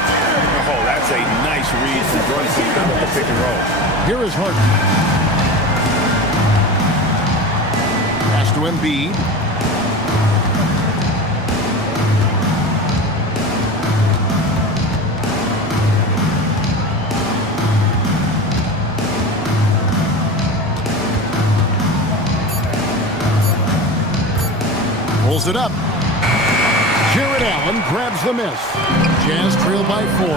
Oh, that's a nice read from Brunson out of the pick and roll. Here is Harden. Pass to Embiid. Pulls it up. Jarrett Allen grabs the miss. Jazz trail by 4.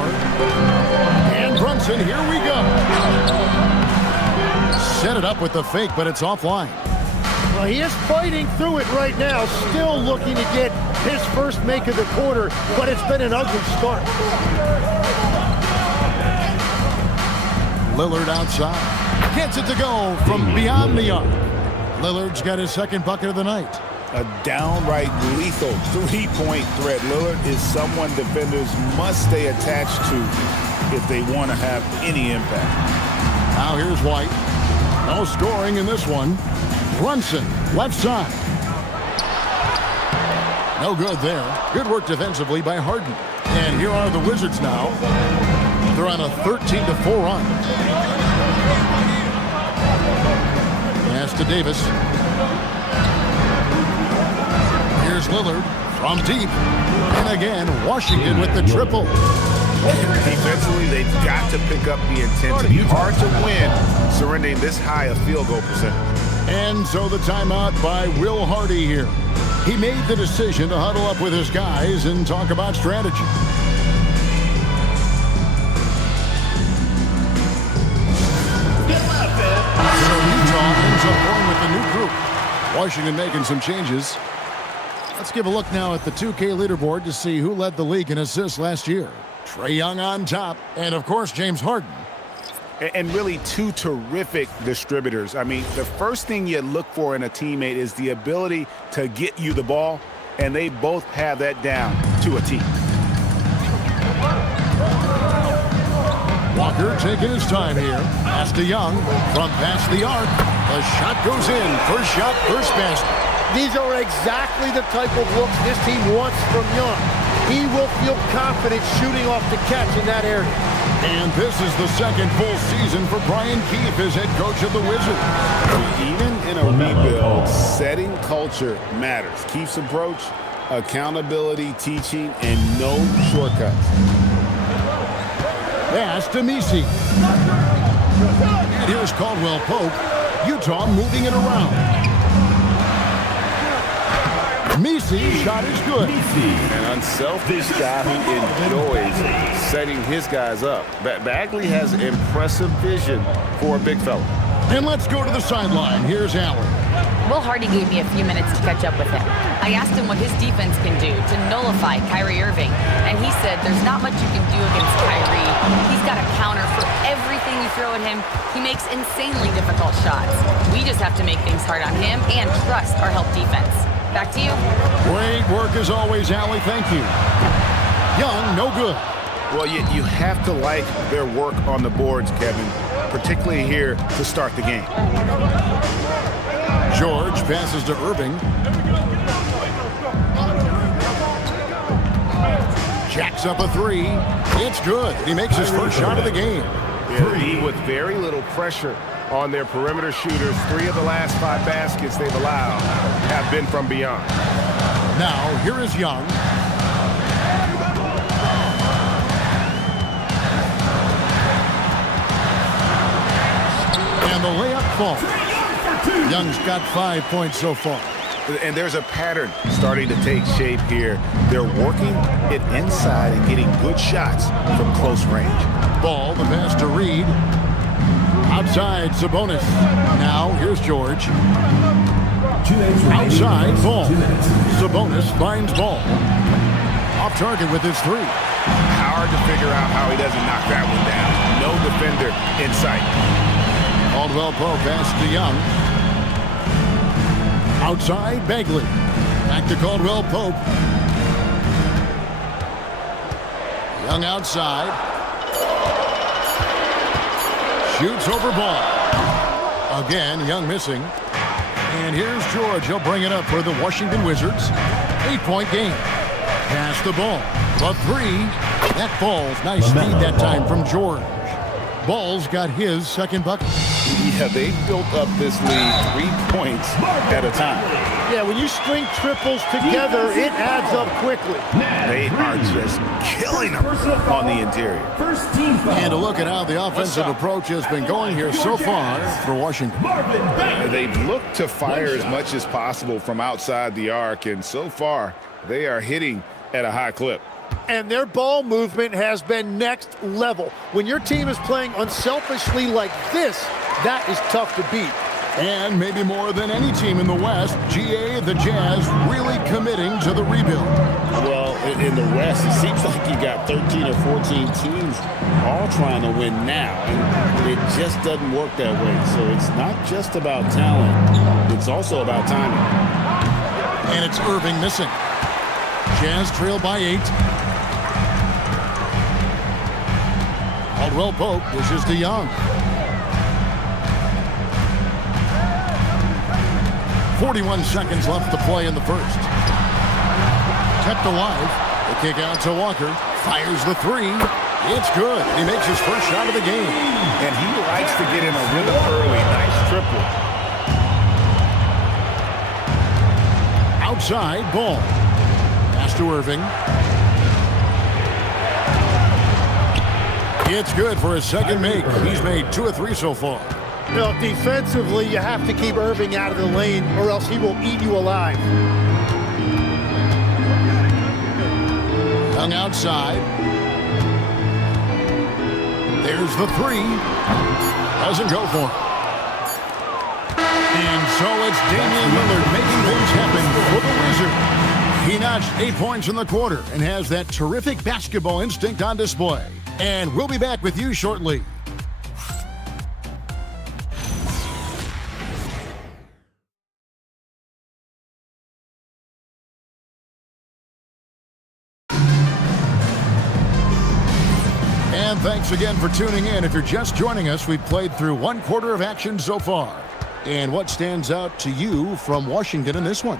And Brunson, here we go. Set it up with the fake, but it's offline. Well, he is fighting through it right now, still looking to get his first make of the quarter, but it's been an ugly start. Lillard outside. Gets it to go from beyond the arc. Lillard's got his second bucket of the night. A downright lethal three-point threat. Lillard is someone defenders must stay attached to if they want to have any impact. Now here's White. No scoring in this one. Brunson, left side. No good there. Good work defensively by Harden. And here are the Wizards now. They're on a 13-4 run. Pass to Davis. Here's Lillard from deep. And again, Washington with the triple. Defensively, they've got to pick up the intensity. Hard to win surrendering this high a field goal percentage. And so the timeout by Will Hardy here. He made the decision to huddle up with his guys and talk about strategy. So Utah ends up going with the new group. Washington making some changes. Let's give a look now at the 2K leaderboard to see who led the league in assists last year. Trae Young on top, and of course James Harden. And really two terrific distributors. I mean, the first thing you look for in a teammate is the ability to get you the ball, and they both have that down to a T. Walker taking his time here. Pass to Young from past the arc. The shot goes in. First shot, first basket. These are exactly the type of looks this team wants from Young. He will feel confident shooting off the catch in that area. And this is the second full season for Brian Keefe as head coach of the Wizards. Even in a rebuild, setting culture matters. Keefe's approach, accountability, teaching, and no shortcuts. Pass to Messi. And here's Caldwell Pope. Utah moving it around. Messi shot is good. An unselfish guy who enjoys setting his guys up. Bagley has impressive vision for a big fella. And let's go to the sideline. Here's Allen. Will Hardy gave me a few minutes to catch up with him. I asked him what his defense can do to nullify Kyrie Irving, and he said there's not much you can do against Kyrie. He's got a counter for everything you throw at him. He makes insanely difficult shots. We just have to make things hard on him and trust our help defense. Back to you. Great work as always, Allie. Thank you. Young, no good. Well, you have to like their work on the boards, Kevin, particularly here to start the game. George passes to Irving. Jacks up a three. It's good. He makes his first shot of the game. Yeah, with very little pressure on their perimeter shooters. 3 of the last 5 baskets they've allowed have been from beyond. Now, here is Young. And the layup falls. Young's got 5 points so far. And there's a pattern starting to take shape here. They're working it inside and getting good shots from close range. Ball, the pass to Reed. Outside, Sabonis. Now, here's George. Outside, Ball. Sabonis finds Ball. Off target with his 3. Hard to figure out how he doesn't knock that one down. No defender in sight. Caldwell Pope pass to Young. Outside, Bagley. Back to Caldwell Pope. Young outside. Shoots over Ball. Again, Young missing. And here's George. He'll bring it up for the Washington Wizards. 8-point game. Pass the Ball. The 3. That falls. Nice speed that time from George. Ball's got his second bucket. Yeah, they built up this lead 3 points at a time. Yeah, when you string triples together, it adds up quickly. They are just killing them on the interior. And a look at how the offensive approach has been going here so far for Washington. They've looked to fire as much as possible from outside the arc, and so far, they are hitting at a high clip. And their ball movement has been next level. When your team is playing unselfishly like this, that is tough to beat. And maybe more than any team in the West, GA, the Jazz, really committing to the rebuild. Well, in the West, it seems like you got 13 or 14 teams all trying to win now, and it just doesn't work that way. So it's not just about talent, it's also about timing. And it's Irving missing. Jazz trail by 8. Caldwell Pope dishes to Young. 41 seconds left to play in the first. Kept alive. The kick out to Walker. Fires the 3. It's good. He makes his first shot of the game. And he likes to get in a rhythm early. Nice triple. Outside, ball. Pass to Irving. It's good for his second make. He's made 2 of 3 so far. You know, defensively, you have to keep Irving out of the lane or else he will eat you alive. Young outside. There's the 3. Doesn't go for it. And so it's Damian Lillard making things happen for the Wizards. He notched 8 points in the quarter and has that terrific basketball instinct on display. And we'll be back with you shortly. And thanks again for tuning in. If you're just joining us, we've played through 1 quarter of action so far. And what stands out to you from Washington in this one?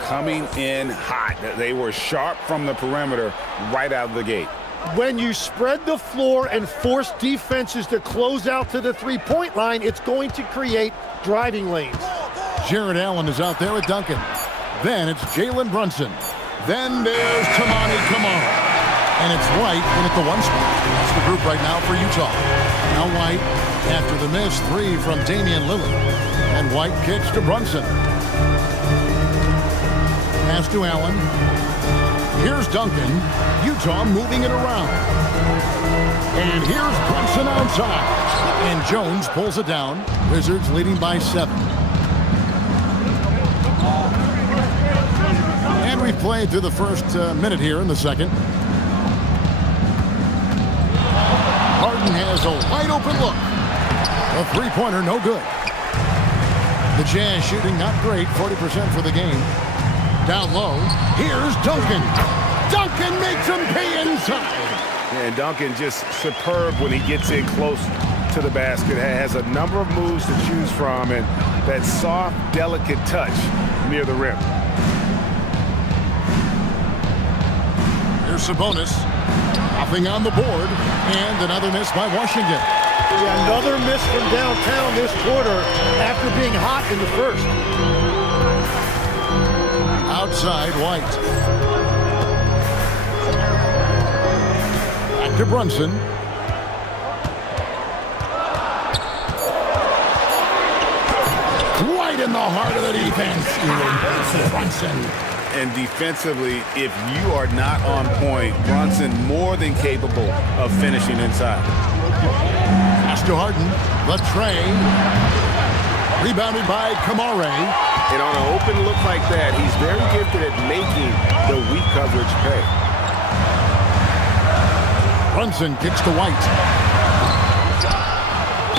Coming in hot. They were sharp from the perimeter right out of the gate. When you spread the floor and force defenses to close out to the three-point line, it's going to create driving lanes. Jared Allen is out there with Duncan. Then it's Jalen Brunson. Then there's Toumani Camara. And it's White in at the 1 spot. That's the group right now for Utah. Now White, after the missed 3 from Damian Lillard. And White kicks to Brunson. Pass to Allen. Here's Duncan. Utah moving it around. And here's Brunson outside. And Jones pulls it down. Wizards leading by 7. And we've played through the first minute here in the second. Harden has a wide open look. A 3-pointer, no good. The Jazz shooting not great, 40% for the game. Down low, here's Duncan. Duncan makes him pay inside. And Duncan just superb when he gets in close to the basket. Has a number of moves to choose from and that soft, delicate touch near the rim. Here's Sabonis. Nothing on the board. And another miss by Washington. Yeah, another miss from downtown this quarter after being hot in the first. Outside, White. Back to Brunson. Right in the heart of the defense. Brunson. And defensively, if you are not on point, Brunson more than capable of finishing inside. Pass to Harden. The tray. Rebounded by Camara. And on an open look like that, he's very gifted at making the weak coverage pay. Brunson kicks to White.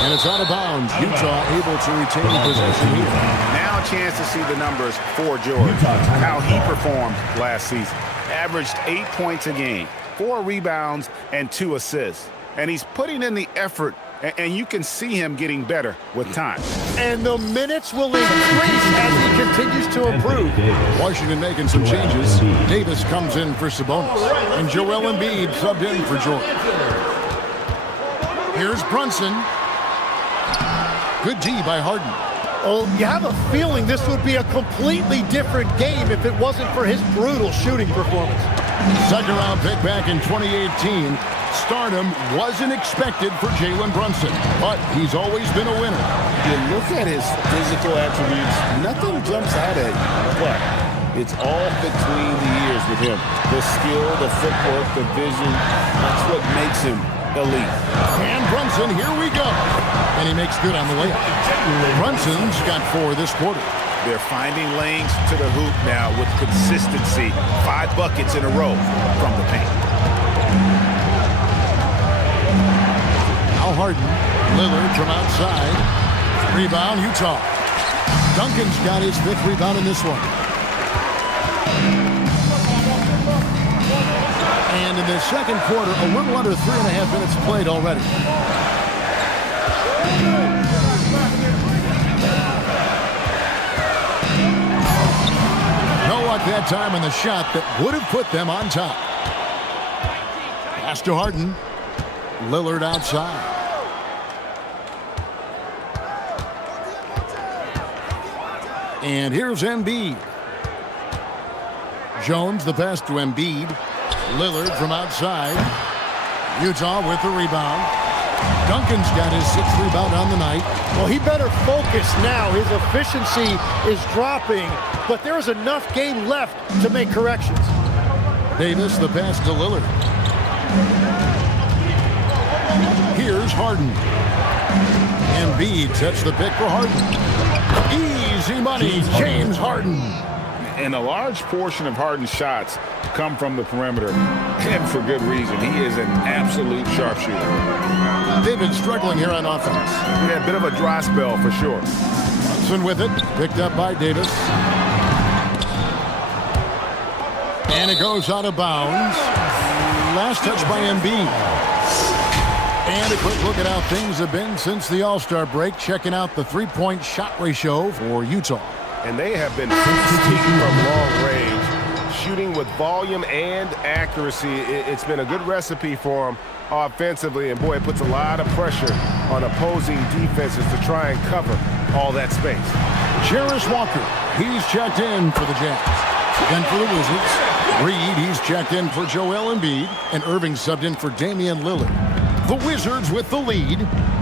And it's out of bounds. Utah able to retain possession here. Now a chance to see the numbers for George. How he performed last season. Averaged 8 points a game, 4 rebounds, and 2 assists. And he's putting in the effort, and you can see him getting better with time. And the minutes will increase as he continues to improve. Washington making some changes. Davis comes in for Sabonis. And Joel Embiid subbed in for George. Here's Brunson. Good D by Harden. Oh, you have a feeling this would be a completely different game if it wasn't for his brutal shooting performance. Second round pick back in 2018. Stardom wasn't expected for Jalen Brunson, but he's always been a winner. You look at his physical attributes, nothing jumps out at you, but it's all between the ears with him. The skill, the footwork, the vision, that's what makes him elite. And Brunson, here we go. And he makes good on the layup. Brunson's got 4 this quarter. They're finding lanes to the hoop now with consistency. 5 buckets in a row from the paint. Al Harden, Lillard from outside. Rebound, Utah. Duncan's got his 5th rebound in this one. And in the second quarter, a little under 3.5 minutes played already. No luck that time on the shot that would have put them on top. Pass to Harden. Lillard outside. And here's Embiid. Jones, the pass to Embiid. Lillard from outside. Utah with the rebound. Duncan's got his 6th rebound on the night. Well, he better focus now. His efficiency is dropping, but there is enough game left to make corrections. Davis, the pass to Lillard. Here's Harden. Embiid sets the pick for Harden. Easy money, James Harden. And a large portion of Harden's shots come from the perimeter, and for good reason. He is an absolute sharpshooter. They've been struggling here on offense. Yeah, a bit of a dry spell for sure. Brunson with it, picked up by Davis. And it goes out of bounds. Last touch by Embiid. And a quick look at how things have been since the All-Star break. Checking out the 3-point shot ratio for Utah. And they have been feasting from long range, shooting with volume and accuracy. It's been a good recipe for them offensively, and boy, it puts a lot of pressure on opposing defenses to try and cover all that space. Jarris Walker, he's checked in for the Jazz. Then for the Wizards, Reed, he's checked in for Joel Embiid, and Irving subbed in for Damian Lillard. The Wizards with the lead.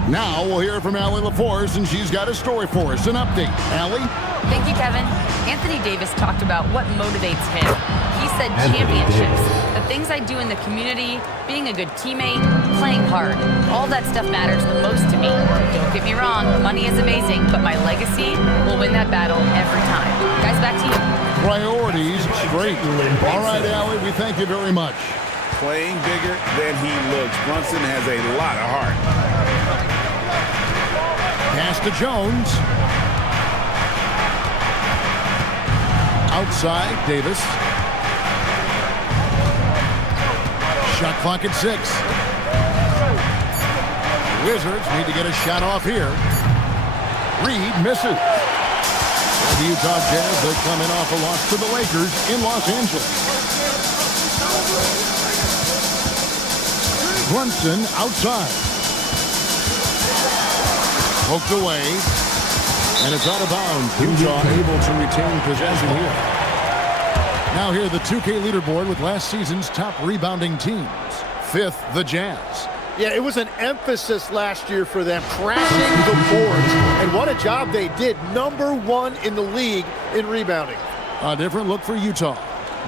Now we'll hear from Allie LaForce, and she's got a story for us. An update. Allie? Thank you, Kevin. Anthony Davis talked about what motivates him. He said championships, the things I do in the community, being a good teammate, playing hard. All that stuff matters the most to me. Don't get me wrong, money is amazing, but my legacy will win that battle every time. Guys, back to you. Priorities straight. All right, Allie, we thank you very much. Playing bigger than he looks. Brunson has a lot of heart. Pass to Jones. Outside, Davis. Shot clock at 6. Wizards need to get a shot off here. Reed misses. The Utah Jazz, they're coming off a loss to the Lakers in Los Angeles. Brunson outside. Poked away. And it's out of bounds. Utah able to retain possession here. Now here the 2K leaderboard with last season's top rebounding teams. 5th, the Jazz. Yeah, it was an emphasis last year for them, crashing the boards. And what a job they did. Number 1 in the league in rebounding. A different look for Utah.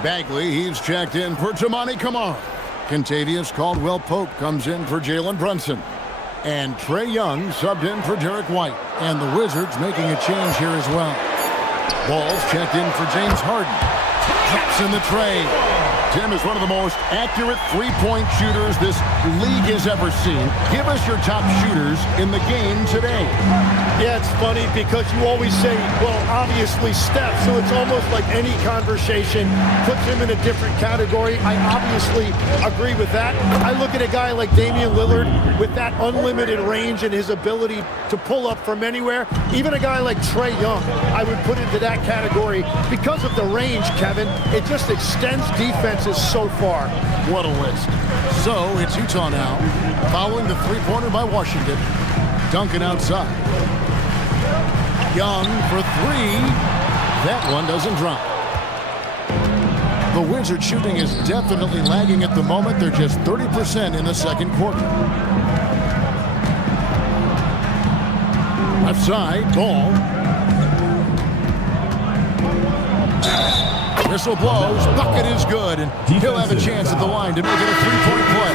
Bagley, he's checked in for Toumani Camara. Kentavious Caldwell-Pope comes in for Jalen Brunson. And Trae Young subbed in for Derek White. And the Wizards making a change here as well. Ball's checked in for James Harden. Drops in the tray. Tim is one of the most accurate three-point shooters this league has ever seen. Give us your top shooters in the game today. Yeah, it's funny because you always say, well, obviously Steph, so it's almost like any conversation puts him in a different category. I obviously agree with that. I look at a guy like Damian Lillard with that unlimited range and his ability to pull up from anywhere. Even a guy like Trae Young, I would put into that category because of the range, Kevin. It just extends defenses so far. What a list. So it's Utah now, following the three-pointer by Washington. Duncan outside. Young for 3. That one doesn't drop. The Wizards shooting is definitely lagging at the moment. They're just 30% in the second quarter. Left side, Ball. Whistle blows, bucket is good, and he'll have a chance at the line to make it a 3-point play.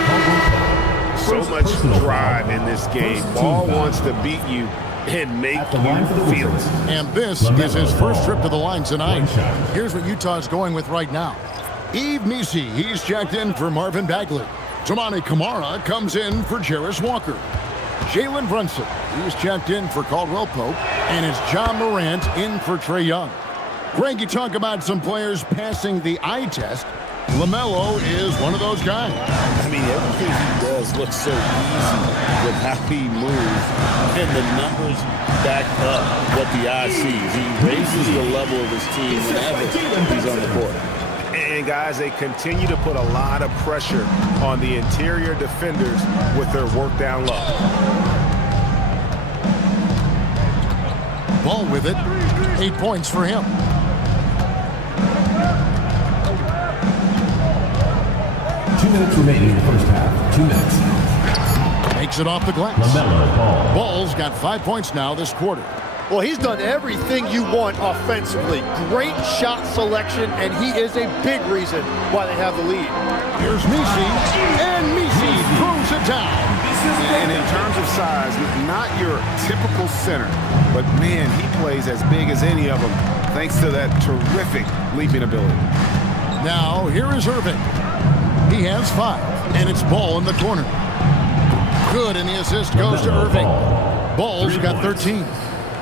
so much drive in this game. Ball wants to beat you and make you feel it. And this is his first trip to the line tonight. Here's what Utah's going with right now. Yves Missi, he's checked in for Marvin Bagley. Toumani Camara comes in for Jarris Walker. Jalen Brunson, he's checked in for Caldwell Pope. And it's John Morant in for Trae Young. Greg, you talk about some players passing the eye test. LaMelo is one of those guys. I mean, everything he does looks so easy with how he moves, and the numbers back up what the eye sees. He raises the level of his team whenever he's on the court. And guys, they continue to put a lot of pressure on the interior defenders with their work down low. Ball with it. 8 points for him. Minutes remaining in the first half. 2 minutes. Makes it off the glass. LaMelo Ball. Ball's got 5 points now this quarter. Well, he's done everything you want offensively. Great shot selection, and he is a big reason why they have the lead. Here's Missi, and Missi throws it down. And in terms of size, not your typical center, but man, he plays as big as any of them thanks to that terrific leaping ability. Now, here is Irving. He has 5, and it's Ball in the corner. Good, and the assist goes to Irving. Ball's got 13.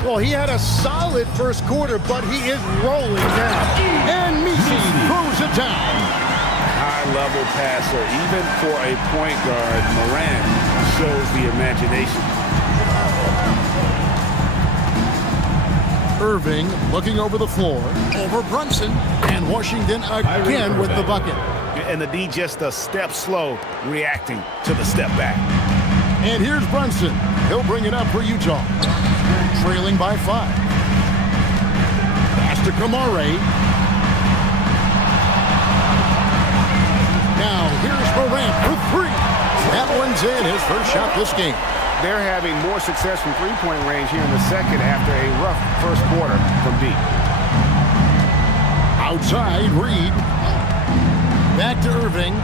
Well, he had a solid first quarter, but he is rolling now. And Missi throws it down. High-level passer, even for a point guard, Morant shows the imagination. Irving looking over the floor, over Brunson, and Washington again with the bucket. And the D just a step slow, reacting to the step back. And here's Brunson. He'll bring it up for Utah. Trailing by 5. Pass to Camara. Now here's Morant for 3. That one's in, his first shot this game. They're having more success from three-point range here in the second after a rough first quarter from deep. Outside, Reed. Back to Irving.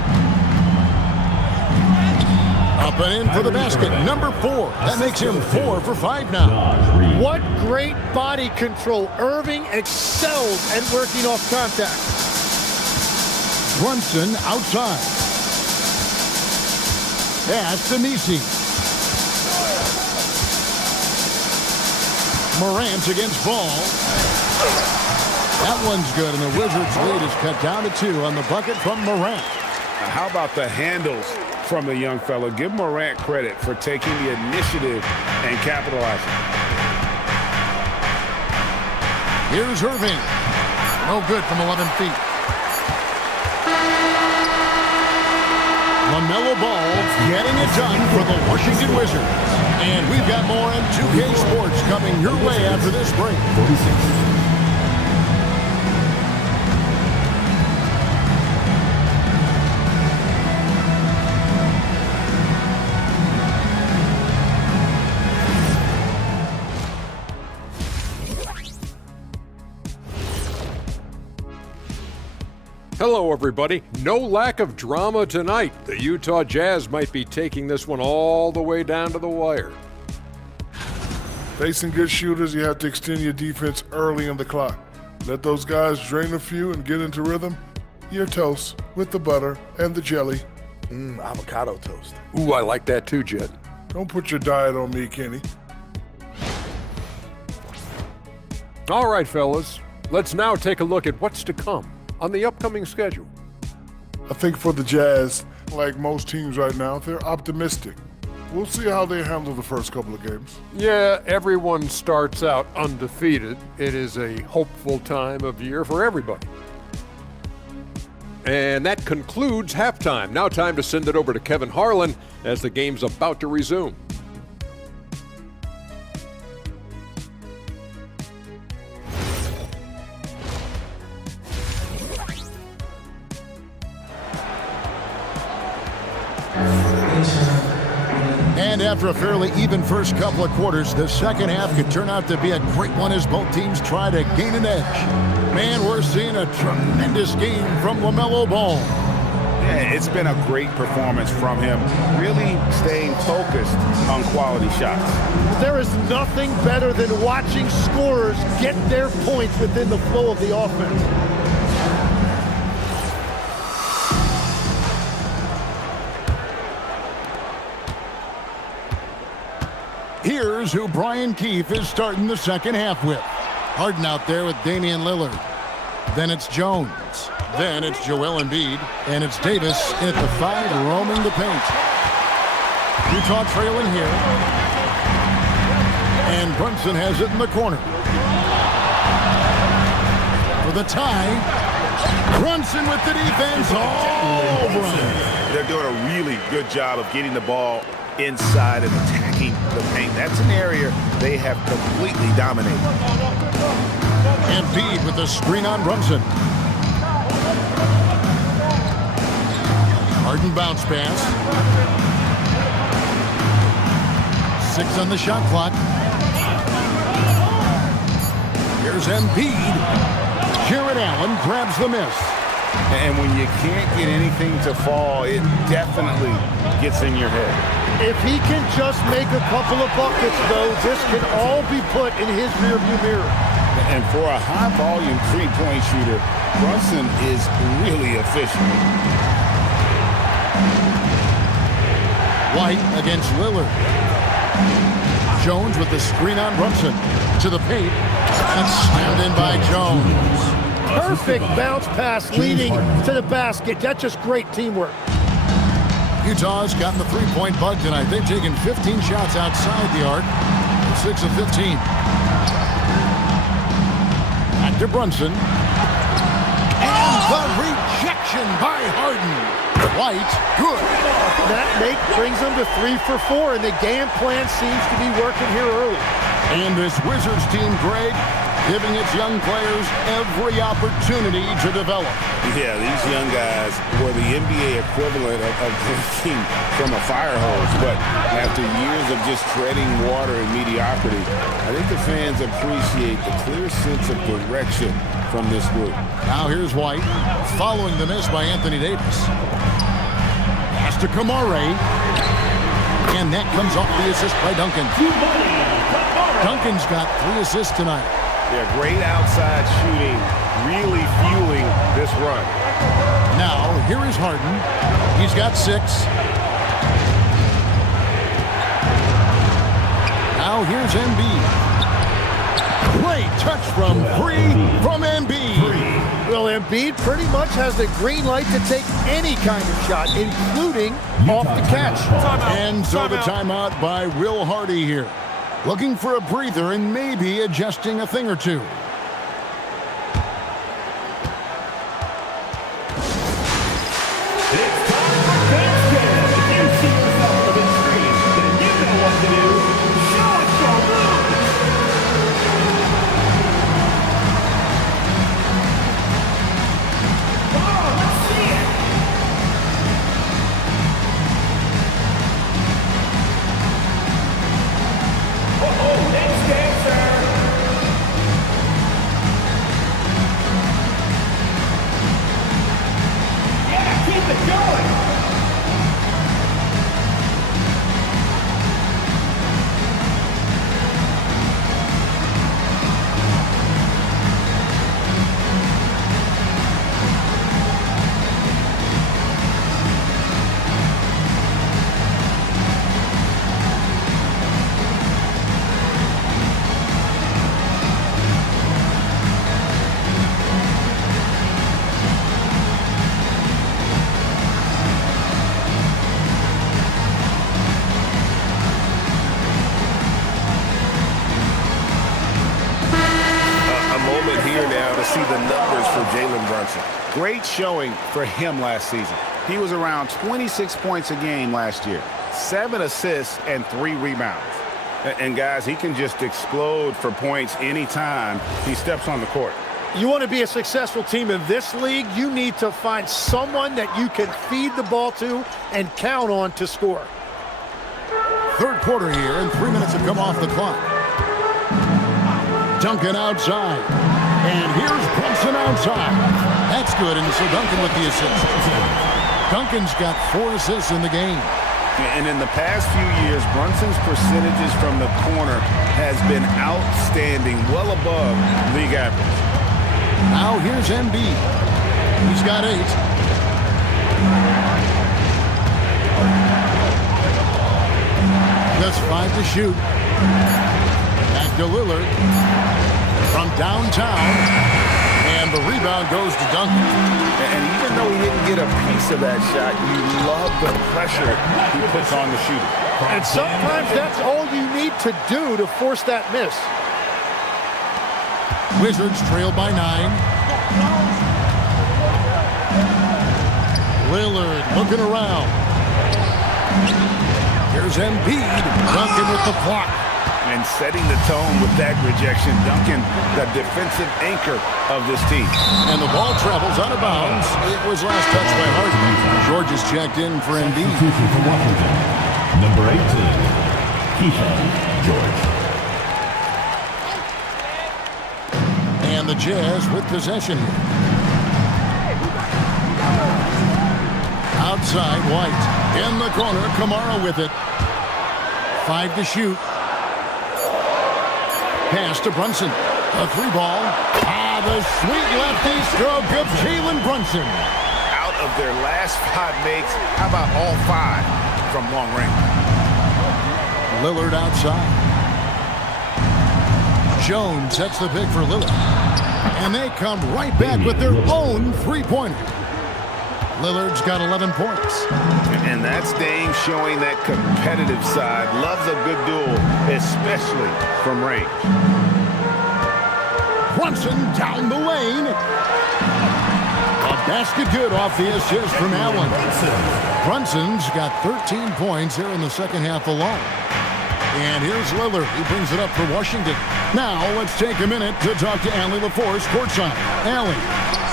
Up and in for the basket. Number 4. That makes him 4 for 5 now. What great body control. Irving excels at working off contact. Brunson outside. Pass to Missi. Morant against Ball. That one's good, and the Wizards' lead is cut down to 2 on the bucket from Morant. Now, how about the handles from the young fella? Give Morant credit for taking the initiative and capitalizing. Here's Irving. No good from 11 feet. LaMelo Ball getting it done for the Washington Wizards. And we've got more on 2K Sports coming your way after this break. 46. Hello, everybody. No lack of drama tonight. The Utah Jazz might be taking this one all the way down to the wire. Facing good shooters, you have to extend your defense early in the clock. Let those guys drain a few and get into rhythm. Your toast with the butter and the jelly. Avocado toast. Ooh, I like that too, Jed. Don't put your diet on me, Kenny. All right, fellas. Let's now take a look at what's to come on the upcoming schedule. I think for the Jazz, like most teams right now, they're optimistic. We'll see how they handle the first couple of games. Yeah, everyone starts out undefeated. It is a hopeful time of year for everybody. And that concludes halftime. Now time to send it over to Kevin Harlan as the game's about to resume. And after a fairly even first couple of quarters, the second half could turn out to be a great one as both teams try to gain an edge. Man, we're seeing a tremendous game from LaMelo Ball. Yeah, it's been a great performance from him, really staying focused on quality shots. There is nothing better than watching scorers get their points within the flow of the offense. Here's who Brian Keefe is starting the second half with. Harden out there with Damian Lillard. Then it's Jones. Then it's Joel Embiid. And it's Davis in at the 5, roaming the paint. Utah trailing here. And Brunson has it in the corner. For the tie. Brunson with the defense. Oh, Brunson. They're doing a really good job of getting the ball inside and attacking the paint. That's an area they have completely dominated. Embiid with the screen on Brunson. Harden bounce pass. 6 on the shot clock. Here's Embiid. Jarrett Allen grabs the miss. And when you can't get anything to fall, it definitely gets in your head. If he can just make a couple of buckets, though, this can all be put in his rearview mirror. And for a high-volume three-point shooter, Brunson is really efficient. White against Lillard. Jones with the screen on Brunson. To the paint. And slammed in by Jones. Perfect bounce pass leading to the basket. That's just great teamwork. Utah's gotten the three-point bug tonight. They've taken 15 shots outside the arc. 6 of 15. Back to Brunson. And the rejection by Harden. White, good. That brings them to 3 for 4, and the game plan seems to be working here early. And this Wizards team, Greg, giving its young players every opportunity to develop. Yeah, these young guys were the NBA equivalent of drinking from a fire hose. But after years of just treading water and mediocrity, I think the fans appreciate the clear sense of direction from this group. Now here's White, following the miss by Anthony Davis. Pass to Kamare. And that comes off the assist by Duncan. Duncan's got 3 assists tonight. Yeah, great outside shooting, really fueling this run. Now, here is Harden. He's got 6. Now, here's Embiid. Great touch from 3 from Embiid. Well, Embiid pretty much has the green light to take any kind of shot, including off the catch. And so the timeout by Will Hardy here. Looking for a breather and maybe adjusting a thing or two. Great showing for him last season. He was around 26 points a game last year, 7 assists and 3 rebounds. And guys, he can just explode for points anytime he steps on the court. You want to be a successful team in this league, you need to find someone that you can feed the ball to and count on to score. Third quarter here, and 3 minutes have come off the clock. Duncan outside. And here's Brunson outside. That's good, and so Duncan with the assist. Duncan's got 4 assists in the game. And in the past few years, Brunson's percentages from the corner has been outstanding, well above league average. Now here's Embiid. He's got 8. Just 5 to shoot. Back to Lillard. From downtown. And the rebound goes to Duncan. And even though he didn't get a piece of that shot, you love the pressure he puts on the shooter. And sometimes that's all you need to do to force that miss. Wizards trail by 9. Lillard looking around. Here's Embiid. Duncan with the block. And setting the tone with that rejection. Duncan, the defensive anchor of this team. And the ball travels out of bounds. It was last touched by Harden. George is checked in for Embiid. From Washington, number 18, Keyshawn George. And the Jazz with possession. Outside, White. In the corner, Kamara with it. 5 to shoot. Pass to Brunson. A 3 ball. The sweet lefty stroke of Jalen Brunson. Out of their last 5 makes, how about all 5 from long range? Lillard outside. Jones sets the pick for Lillard. And they come right back with their own 3-pointer. Lillard's got 11 points. And that's Dame showing that competitive side. Loves a good duel, especially from range. Brunson down the lane. A basket good off the assist from Allen. Brunson's got 13 points here in the second half alone. And here's Lillard. He brings it up for Washington. Now let's take a minute to talk to Allie LaForce courtside. Allie.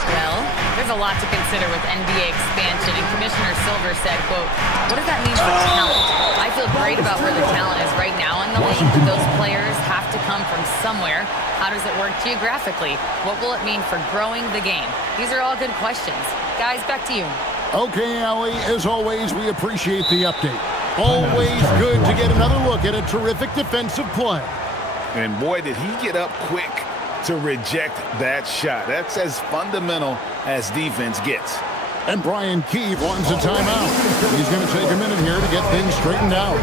Well, there's a lot to consider with NBA expansion, and Commissioner Silver said, quote, what does that mean for talent? I feel great about where the talent is right now in the league, but those players have to come from somewhere. How does it work geographically? What will it mean for growing the game? These are all good questions. Guys, back to you. Okay, Allie, as always, we appreciate the update. Always good to get another look at a terrific defensive play. And boy, did he get up quick to reject that shot. That's as fundamental as defense gets. And Brian Keefe wants a timeout. He's going to take a minute here to get things straightened out.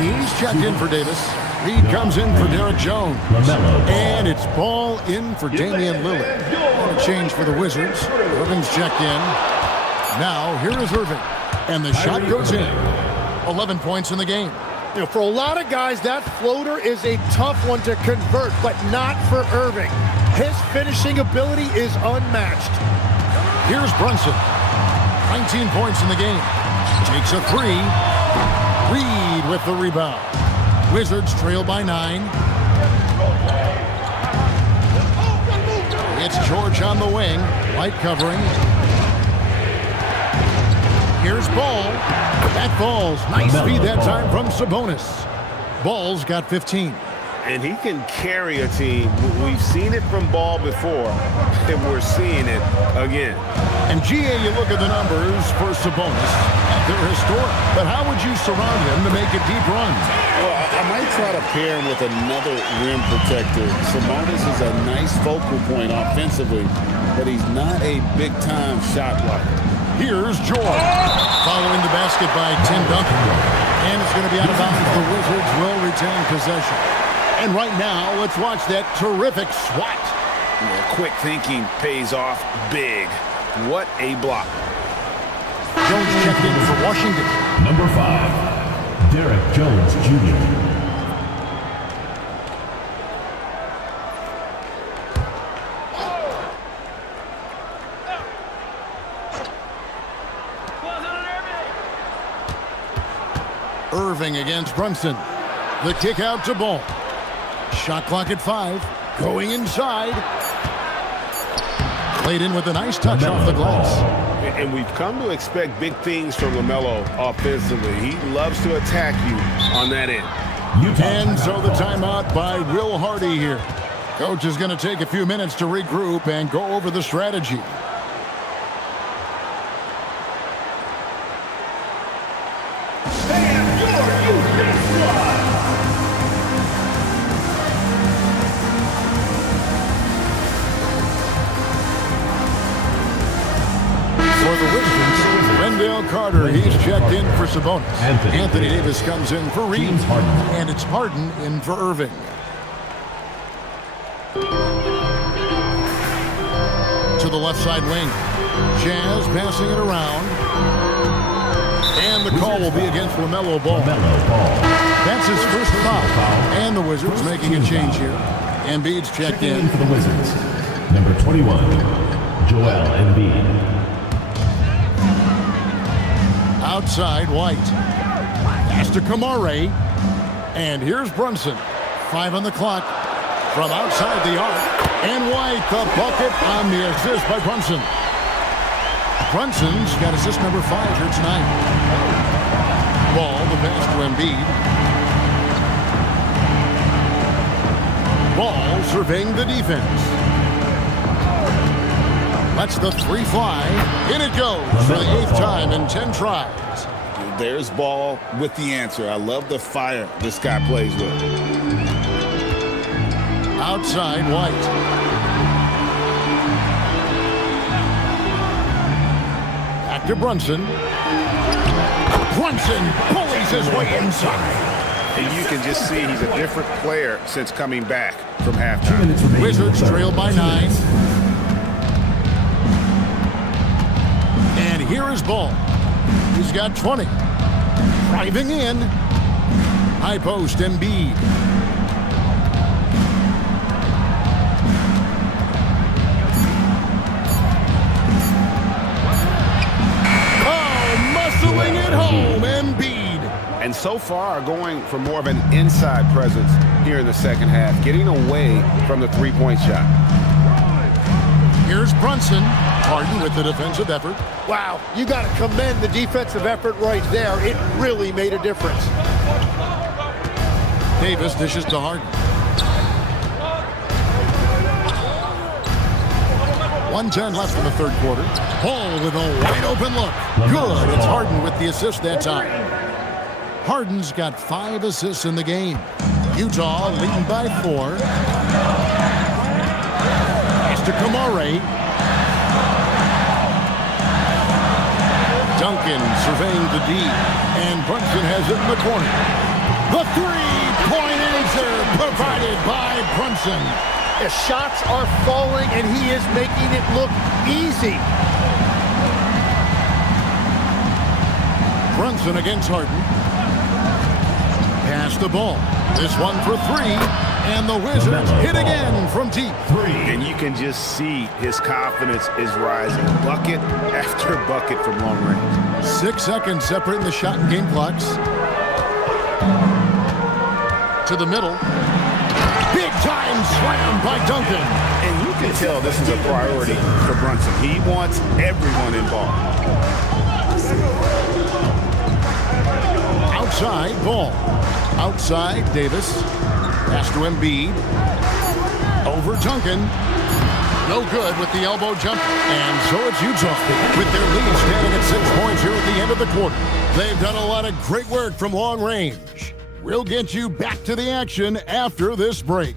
He's checked in for Davis. Reed comes in for Derek Jones. And it's ball in for Damian Lillard. And a change for the Wizards. Irving's checked in. Now, here is Irving. And the shot goes in. 11 points in the game. You know, for a lot of guys, that floater is a tough one to convert, but not for Irving. His finishing ability is unmatched. Here's Brunson. 19 points in the game. Takes a 3. Reed with the rebound. Wizards trail by 9. It's George on the wing. White covering. Here's Ball. That falls. Nice feed that time from Sabonis. Ball's got 15. And he can carry a team. We've seen it from Ball before, and we're seeing it again. And GA, you look at the numbers for Sabonis. They're historic. But how would you surround him to make a deep run? Well, I might try to pair him with another rim protector. Sabonis is a nice focal point offensively, but he's not a big-time shot blocker. Here's George. Following the basket by Tim Duncan. And it's going to be out of bounds. The Wizards will retain possession. And right now, let's watch that terrific swat. Yeah, quick thinking pays off big. What a block. Jones checked in for Washington. Number 5, Derek Jones Jr. Irving against Brunson. The kick out to Ball. Shot clock at 5. Going inside. Played in with a nice touch off the glass. And we've come to expect big things from LaMelo offensively. He loves to attack you on that end. And so the timeout by Will Hardy here. Coach is going to take a few minutes to regroup and go over the strategy. For the Wizards, Wendell Carter, he's checked in for Sabonis. Anthony Davis comes in for Reed, and it's Harden in for Irving. To the left side wing, Jazz passing it around, and the call will be against LaMelo Ball. That's his first foul, and the Wizards making a change here. Embiid's checked in for the Wizards. Number 21, Joel Embiid. Outside, White. Pass to Kamare. And here's Brunson. 5 on the clock. From outside the arc. And White, the bucket on the assist by Brunson. Brunson's got assist number 5 here tonight. Ball, the pass to Embiid. Ball surveying the defense. Lets the 3 fly. In it goes for the 8th time in 10 tries. There's Ball with the answer. I love the fire this guy plays with. Outside, White. Back to Brunson. Brunson pulleys his way inside. And you can just see he's a different player since coming back from halftime. Wizards trail by 9. And here is Ball. He's got 20. Driving in. High post, Embiid. Oh, muscling it home, Embiid. And so far going for more of an inside presence here in the second half, getting away from the three-point shot. Here's Brunson. Harden with the defensive effort. Wow, you got to commend the defensive effort right there. It really made a difference. Davis dishes to Harden. 1:10 left in the third quarter. Ball with a wide open look. Good. It's Harden with the assist that time. Harden's got 5 assists in the game. Utah leading by 4. Pass to Kamare. Duncan surveying the D, and Brunson has it in the corner. The 3-point answer provided by Brunson. The shots are falling, and he is making it look easy. Brunson against Harden. Pass the ball. This one for 3, and the Wizards hit again from deep. 3. And you can just see his confidence is rising. Bucket after bucket from long range. 6 seconds separating the shot and game clocks. To the middle. Big time slam by Duncan. And you can tell this is a priority for Brunson. He wants everyone involved. Outside, Ball. Outside, Davis. Pass to Embiid. Over Duncan. No good with the elbow jumper. And so it's Utah with their lead standing at 6 points here at the end of the quarter. They've done a lot of great work from long range. We'll get you back to the action after this break.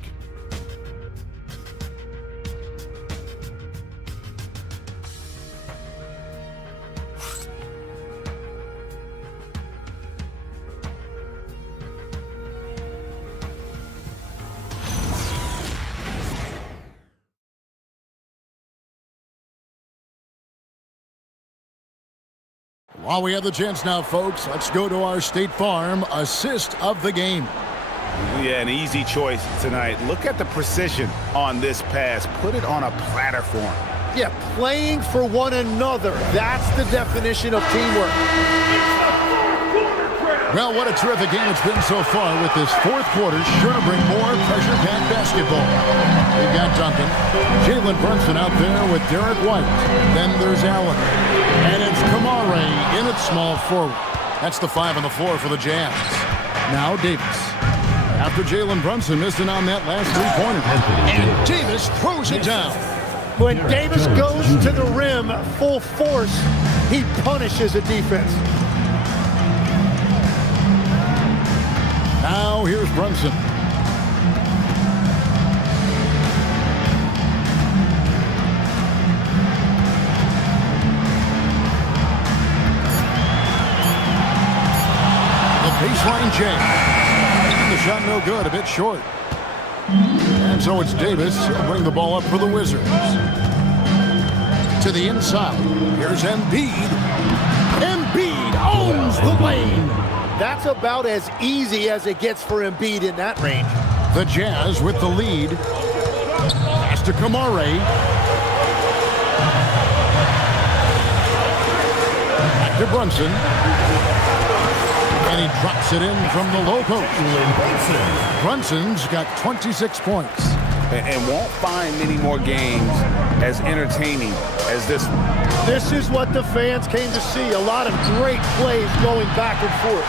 While we have the chance now, folks, let's go to our State Farm assist of the game. Yeah, an easy choice tonight. Look at the precision on this pass. Put it on a platter for him. Yeah, playing for one another. That's the definition of teamwork. It's the fourth quarter crowd. Well, what a terrific game it's been so far, with this fourth quarter sure to bring more pressure-packed basketball. We've got Duncan, Jalen Brunson out there with Derek White. Then there's Allen. And it's Kamare in at small forward. That's the 5 on the floor for the Jazz. Now Davis. After Jalen Brunson missed it on that last three-pointer. And Davis throws it down. When Davis goes to the rim full force, he punishes a defense. Now here's Brunson. The baseline jam. The shot no good, a bit short. And so it's Davis. He'll bring the ball up for the Wizards. To the inside. Here's Embiid. Embiid owns the lane. That's about as easy as it gets for Embiid in that range. The Jazz with the lead. Pass to Kamare. Back to Brunson. And he drops it in from the low post. Brunson's got 26 points. And won't find many more games as entertaining as this one. This is what the fans came to see. A lot of great plays going back and forth.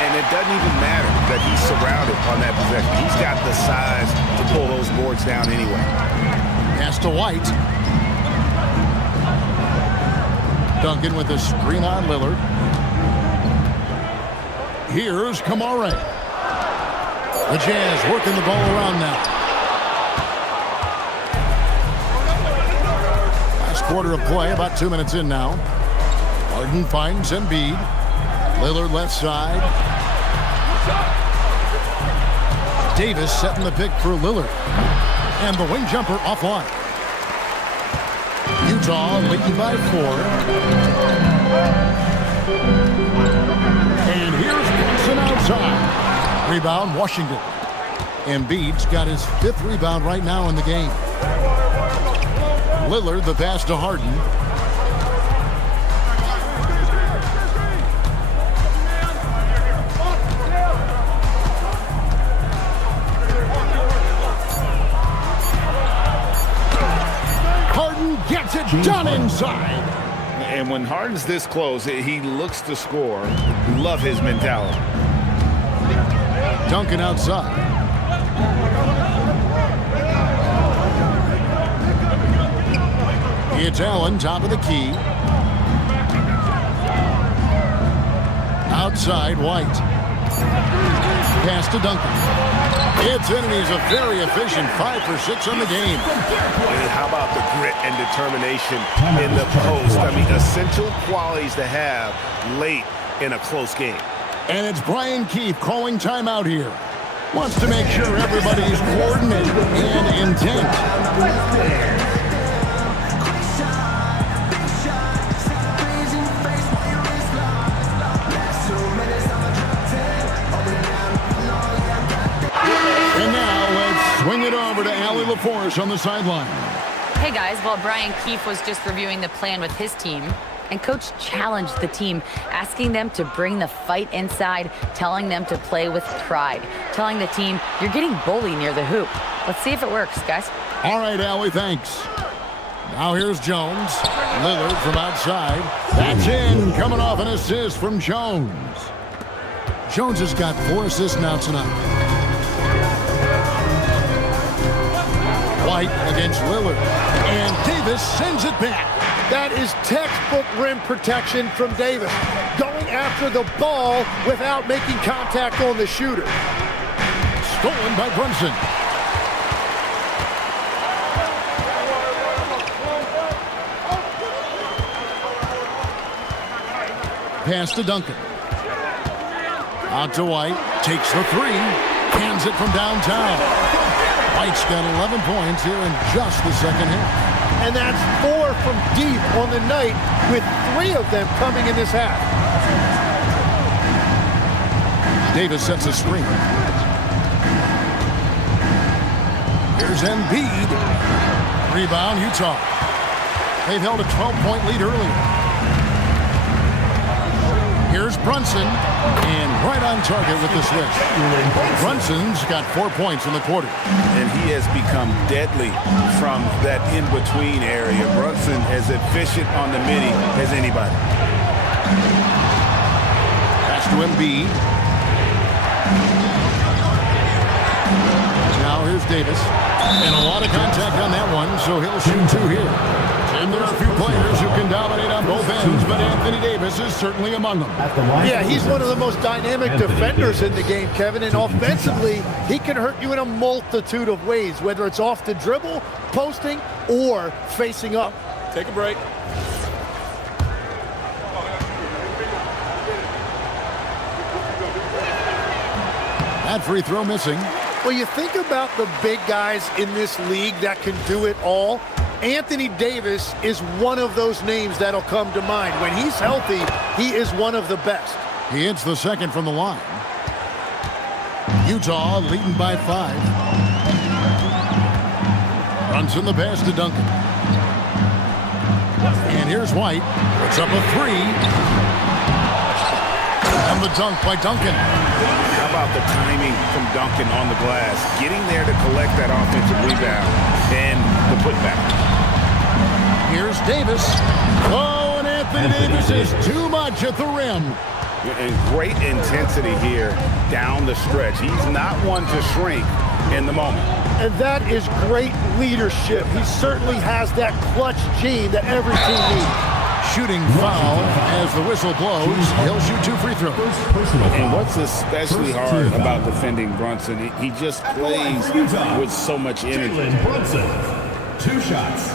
And it doesn't even matter that he's surrounded on that possession. He's got the size to pull those boards down anyway. Pass to White. Duncan with a screen on Lillard. Here's Kamare. The Jazz working the ball around now. Last quarter of play, about 2 minutes in now. Harden finds Embiid. Lillard left side. Davis setting the pick for Lillard. And the wing jumper offline. Utah leading by 4. And here's Brunson outside. Rebound, Washington. Embiid's got his 5th rebound right now in the game. Lillard, the pass to Harden. Harden gets it done inside. And when Harden's this close, he looks to score. Love his mentality. Duncan outside. It's Allen, top of the key. Outside, White. Pass to Duncan. It's in, and he's a very efficient 5 for 6 on the game. And how about the grit and determination in the post? I mean, essential qualities to have late in a close game. And it's Brian Keefe calling timeout here. Wants to make sure everybody's coordinated and intent. And now let's swing it over to Allie LaForce on the sideline. Hey guys, well, Brian Keefe was just reviewing the plan with his team. And Coach challenged the team, asking them to bring the fight inside, telling them to play with pride, telling the team, you're getting bullied near the hoop. Let's see if it works, guys. All right, Allie, thanks. Now here's Jones. Lillard from outside. That's in, coming off an assist from Jones. Jones has got 4 assists now tonight. White against Lillard. And Davis sends it back. That is textbook rim protection from Davis. Going after the ball without making contact on the shooter. Stolen by Brunson. Pass to Duncan. Out to White. Takes the 3. Hands it from downtown. White's got 11 points here in just the second half. And that's 4 from deep on the night, with 3 of them coming in this half. Davis sets a screen. Here's Embiid. Rebound, Utah. They've held a 12-point lead earlier. Here's Brunson, and right on target with the switch. Brunson's got 4 points in the quarter. And he has become deadly from that in-between area. Brunson as efficient on the midi as anybody. Pass to Embiid. Now here's Davis. And a lot of contact on that one, so he'll shoot 2 here. And there are a few players who can dominate on both ends, but Anthony Davis is certainly among them. Yeah, he's one of the most dynamic defenders in the game, Kevin, and offensively, he can hurt you in a multitude of ways, whether it's off the dribble, posting, or facing up. Take a break. That free throw missing. Well, you think about the big guys in this league that can do it all. Anthony Davis is one of those names that'll come to mind. When he's healthy, he is one of the best. He hits the second from the line. Utah leading by 5. Brunson the pass to Duncan. And here's White. Puts up a 3. And the dunk by Duncan. How about the timing from Duncan on the glass? Getting there to collect that offensive rebound and the putback. Here's Davis. Oh, and Anthony Davis is too much at the rim. And great intensity here down the stretch. He's not one to shrink in the moment. And that is great leadership. He certainly has that clutch gene that every team needs. Shooting foul as the whistle blows. He'll shoot 2 free throws. And what's especially hard about defending Brunson, he just plays with so much energy. Brunson, 2 shots.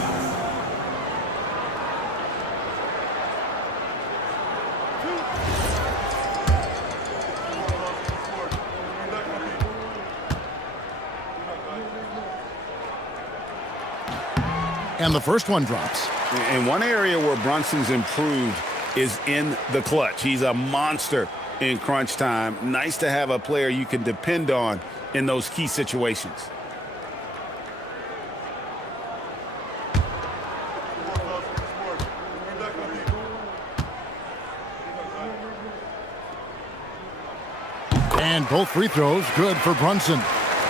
And the first one drops. And one area where Brunson's improved is in the clutch. He's a monster in crunch time. Nice to have a player you can depend on in those key situations. And both free throws good for Brunson.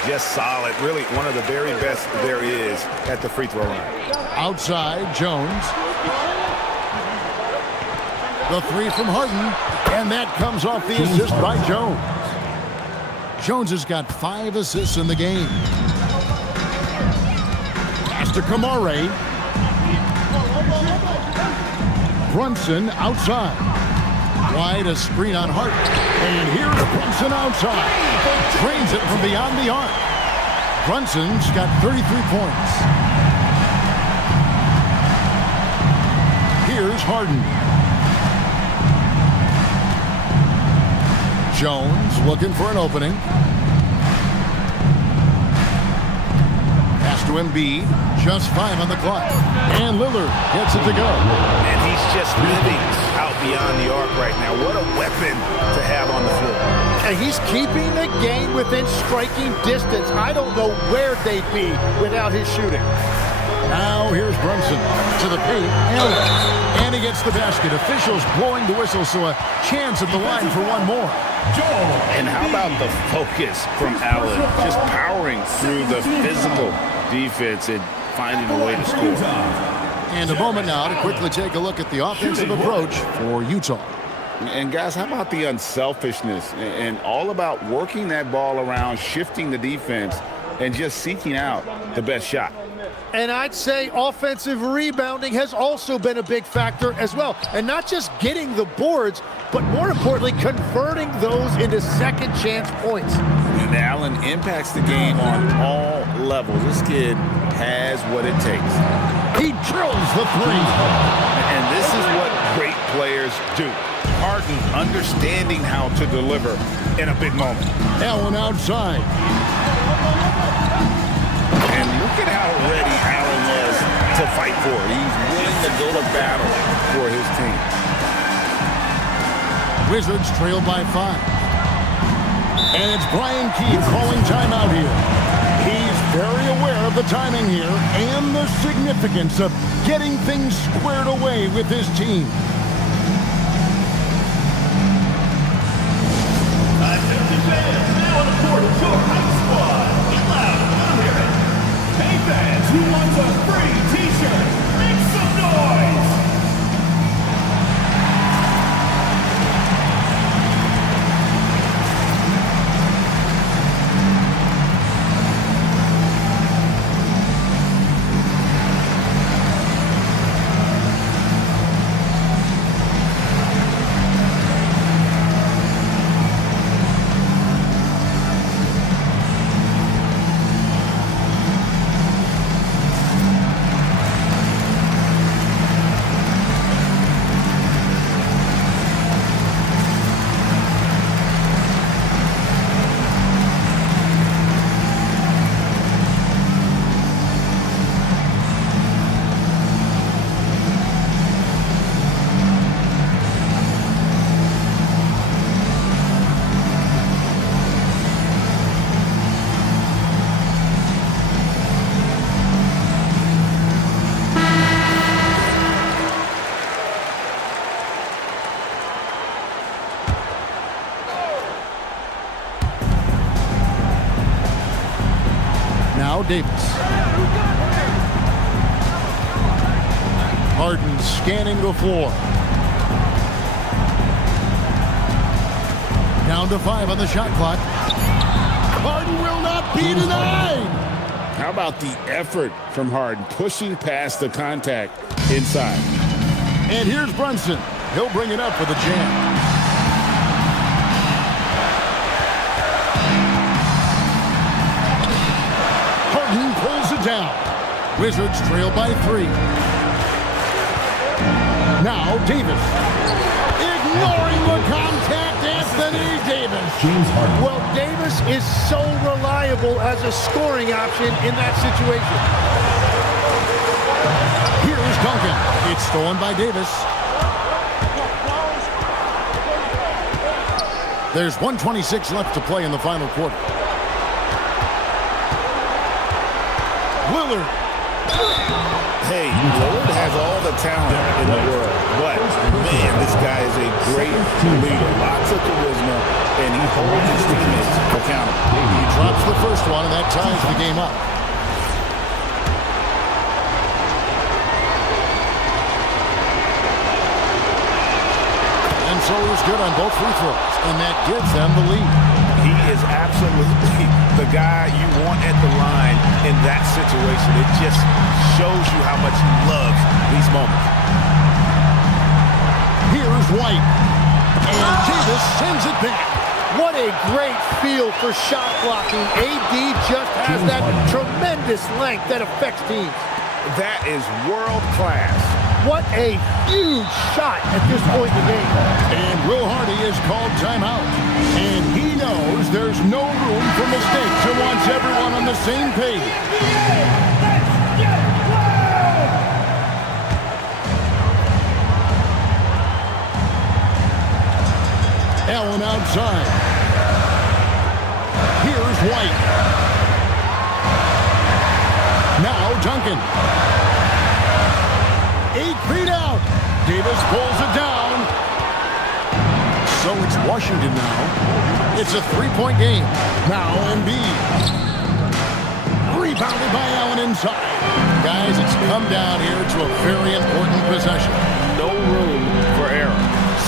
Just solid. Really one of the very best there is at the free throw line. Outside, Jones. The 3 from Harden. And that comes off the assist by Jones. Jones has got 5 assists in the game. Pass to Kamare. Brunson outside. Wide, a screen on Harden. And here's Brunson outside. Drains it from beyond the arc. Brunson's got 33 points. Here's Harden. Jones looking for an opening. Pass to Embiid. Just 5 on the clock. And Lillard gets it to go. And he's just living out beyond the arc right now. What a weapon to have on the floor. And he's keeping the game within striking distance. I don't know where they'd be without his shooting. Now here's Brunson to the paint. And he gets the basket. Officials blowing the whistle, so a chance at the line for one more. And how about the focus from Allen? Just powering through the physical defense and finding a way to score. And a moment now to quickly take a look at the offensive approach for Utah. And guys, how about the unselfishness and all about working that ball around, shifting the defense, and just seeking out the best shot. And I'd say offensive rebounding has also been a big factor as well. And not just getting the boards, but more importantly, converting those into second chance points. And Allen impacts the game on all levels. This kid has what it takes. He drills the 3. And this is what great players do. Harden understanding how to deliver in a big moment. Allen outside. And look at how ready Allen was to fight for it. He's willing to go to battle for his team. Wizards trail by 5. And it's Brian Keith calling timeout here. He's very aware of the timing here and the significance of getting things squared away with his team. a free t-shirt. Make some noise. Now Davis. Harden scanning the floor. Down to 5 on the shot clock. Harden will not be denied. How about the effort from Harden, pushing past the contact inside? And here's Brunson. He'll bring it up with a jam. Harden pulls it down. Wizards trail by 3. Now Davis. Ignoring the contact, Anthony Davis. James Harden. Well, Davis is so reliable as a scoring option in that situation. Here's Duncan. It's stolen by Davis. There's 1:26 left to play in the final quarter. Lillard. Hey, Lillard has all the talent in the world, but man, this guy is a great leader. Lots of charisma, and he holds his teammates accountable. He drops the first one, and that ties the game up. And so is good on both free throws, and that gives them the lead. He is absolutely the guy you want at the line in that situation. It just shows you how much he loves these moments. Here's White. And Davis sends it back. What a great feel for shot blocking. AD just has that tremendous length that affects teams. That is world class. What a huge shot at this point in the game. And Will Hardy is called timeout. And he knows there's no room for mistakes and wants everyone on the same page. Allen outside. Here's White. Now Duncan. 8 feet out. Davis pulls it down. So it's Washington now. It's a 3-point game. Now Embiid. Rebounded by Allen inside. Guys, it's come down here to a very important possession. No room for error.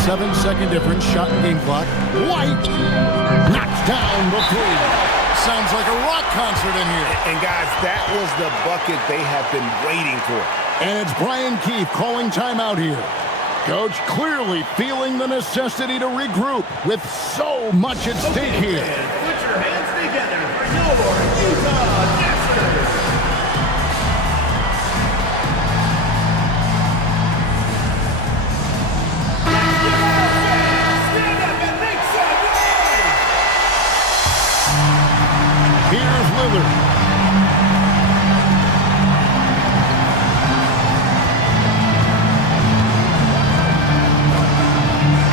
7-second difference, shot and game clock. White knocks down the 3. Sounds like a rock concert in here. And guys, that was the bucket they have been waiting for. And it's Brian Keefe calling timeout here. Coach clearly feeling the necessity to regroup with so much at stake here. Put your hands together for your Utah Jazz. Stand up and make some noise. Here's Lillard.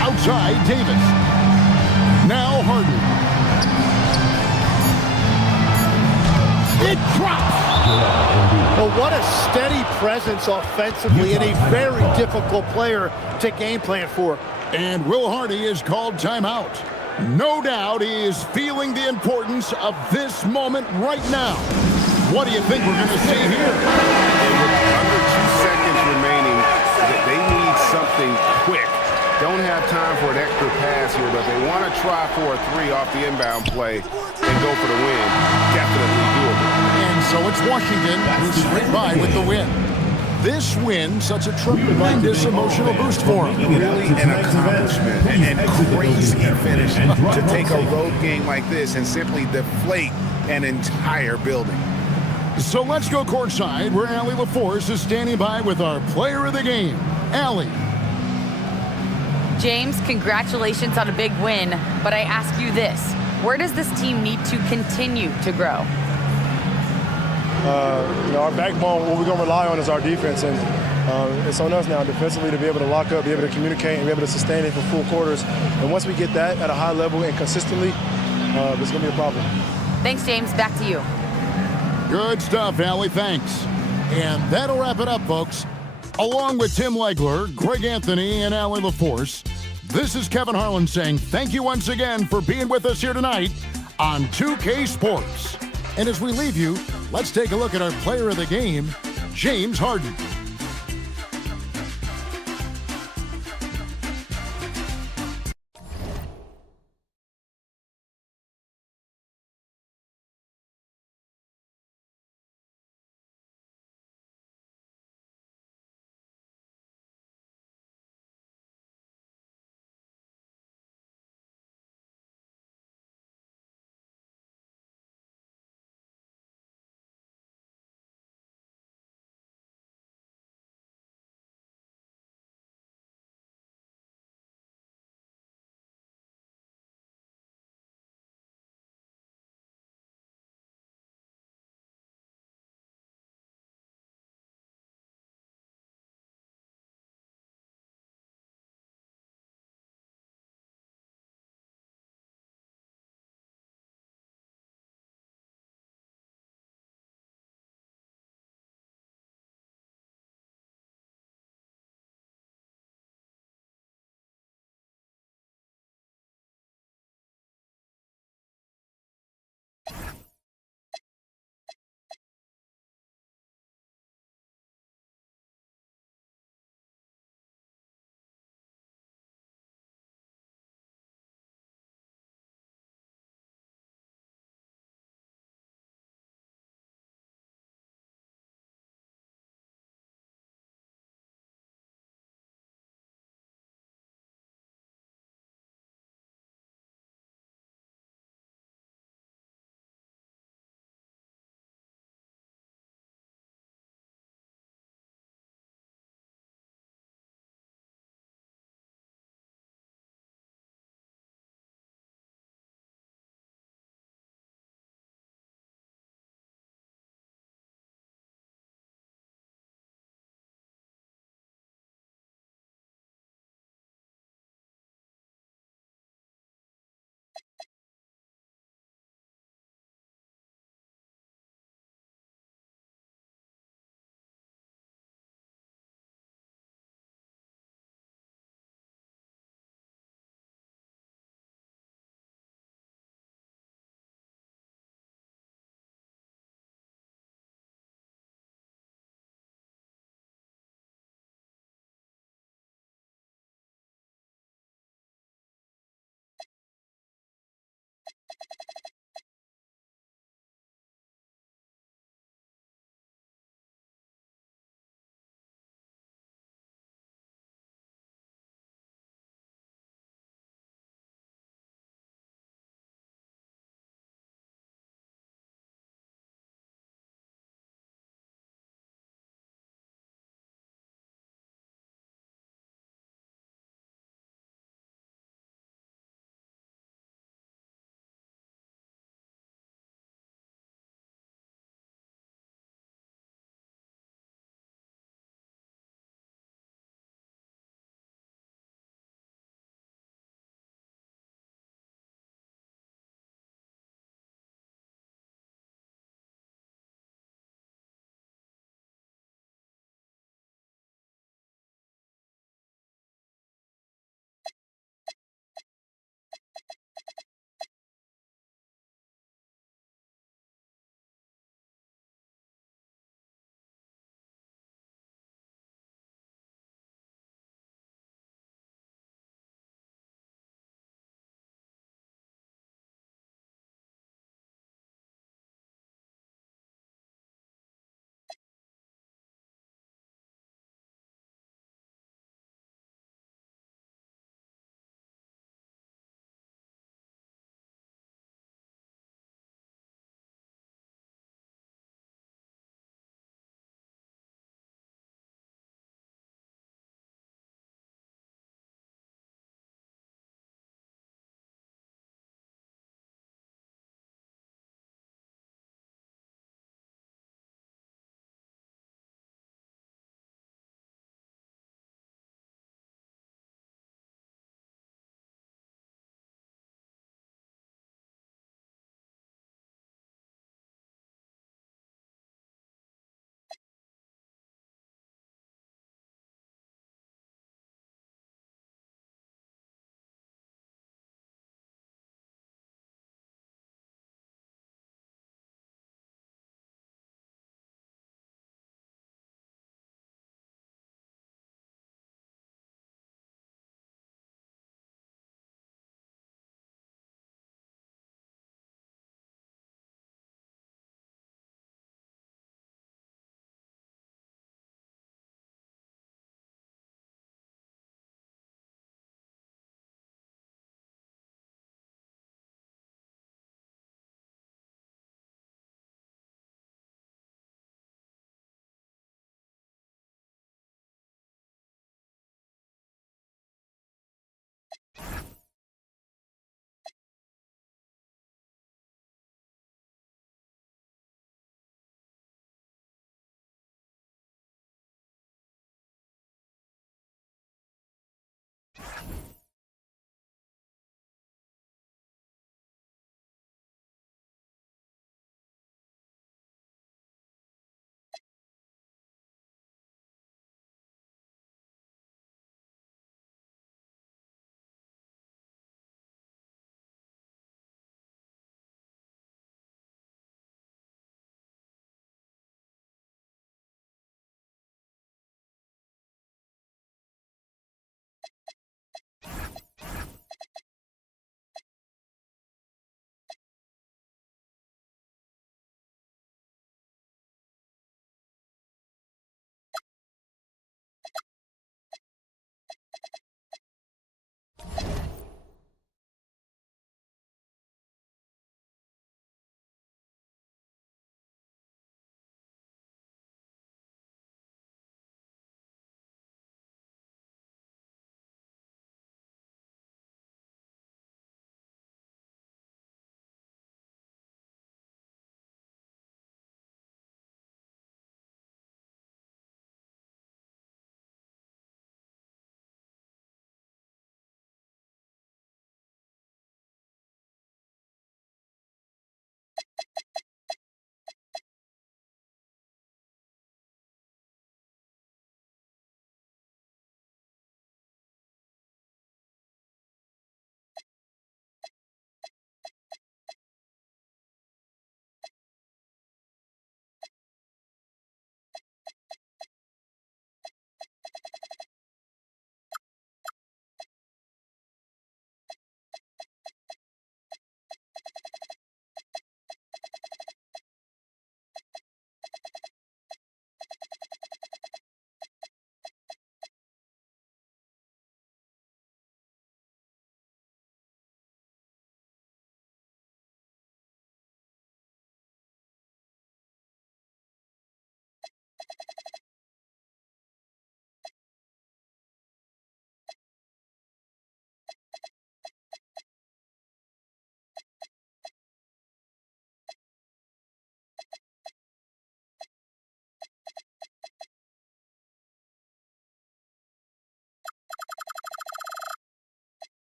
Outside, Davis. Now Harden. It drops. Well, what a steady presence offensively and a very difficult player to game plan for. And Will Hardy is called timeout. No doubt he is feeling the importance of this moment right now. What do you think we're going to see here? With under 2 seconds remaining, they need something quick. Don't have time for an extra pass here, but they want to try for a 3 off the inbound play and go for the win. Definitely doable. And so it's Washington who scraped by with the win. This win, such a tremendous emotional boost for them. Really an accomplishment and crazy finish to take a road game like this and simply deflate an entire building. So let's go courtside where Allie LaForce is standing by with our player of the game, Allie. James, congratulations on a big win, but I ask you this. Where does this team need to continue to grow? Our backbone, what we're going to rely on is our defense, and it's on us now defensively to be able to lock up, be able to communicate, and be able to sustain it for full quarters. And once we get that at a high level and consistently, it's going to be a problem. Thanks, James. Back to you. Good stuff, Allie. Thanks. And that'll wrap it up, folks. Along with Tim Legler, Greg Anthony, and Allie LaForce, this is Kevin Harlan saying thank you once again for being with us here tonight on 2K Sports. And as we leave you, let's take a look at our player of the game, James Harden.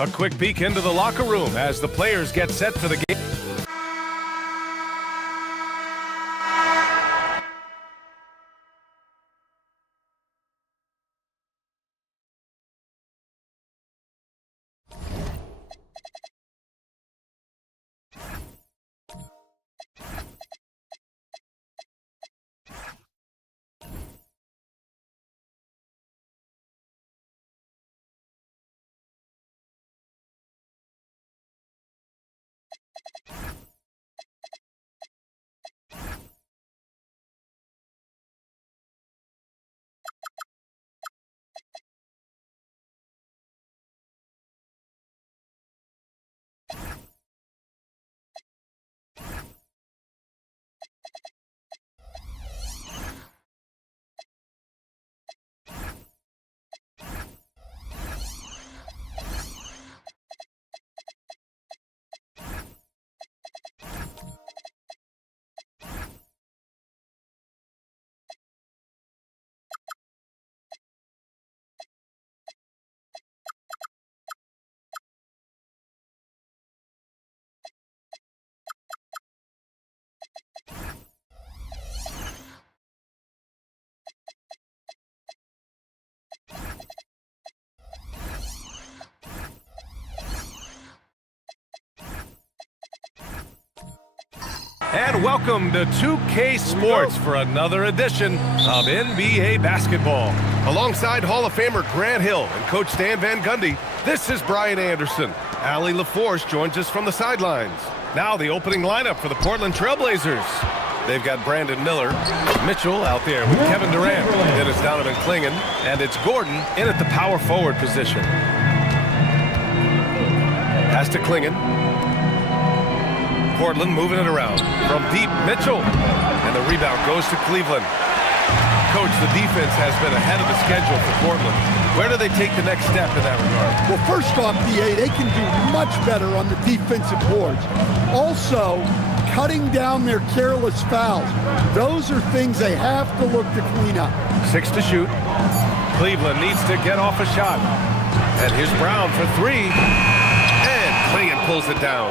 A quick peek into the locker room as the players get set for the game. And welcome to 2K Sports for another edition of NBA basketball. Alongside Hall of Famer Grant Hill and Coach Stan Van Gundy, this is Brian Anderson. Allie LaForce joins us from the sidelines. Now the opening lineup for the Portland Trailblazers. They've got Brandon Miller, Mitchell out there with Kevin Durant. Then it's Donovan Clingan, and it's Gordon in at the power forward position. Pass to Clingan. Portland moving it around. From deep, Mitchell. And the rebound goes to Cleveland. Coach, the defense has been ahead of the schedule for Portland. Where do they take the next step in that regard? Well, first off, DA, they can do much better on the defensive boards. Also, cutting down their careless fouls. Those are things they have to look to clean up. 6 to shoot. Cleveland needs to get off a shot. And here's Brown for 3. And Clingan pulls it down.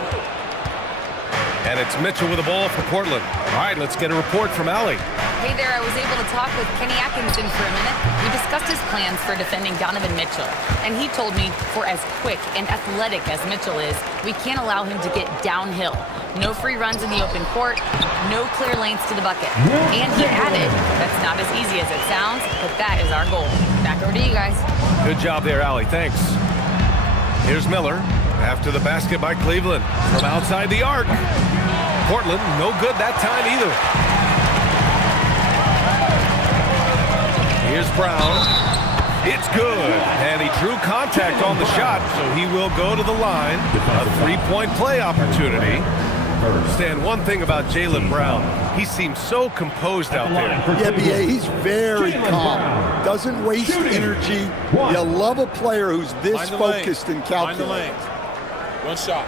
And it's Mitchell with the ball for Portland. All right, let's get a report from Allie. Hey there, I was able to talk with Kenny Atkinson for a minute. We discussed his plans for defending Donovan Mitchell. And he told me for as quick and athletic as Mitchell is, we can't allow him to get downhill. No free runs in the open court, no clear lanes to the bucket. And he added, that's not as easy as it sounds, but that is our goal. Back over to you guys. Good job there, Allie. Thanks. Here's Miller after the basket by Cleveland from outside the arc. Portland, no good that time either. Here's Brown. It's good. And he drew contact on the shot, so he will go to the line. A three-point play opportunity. Stan, one thing about Jaylen Brown, he seems so composed out there. Yeah, B.A., he's very calm. Doesn't waste energy. You love a player who's this focused and calculated. Find the lane. One shot.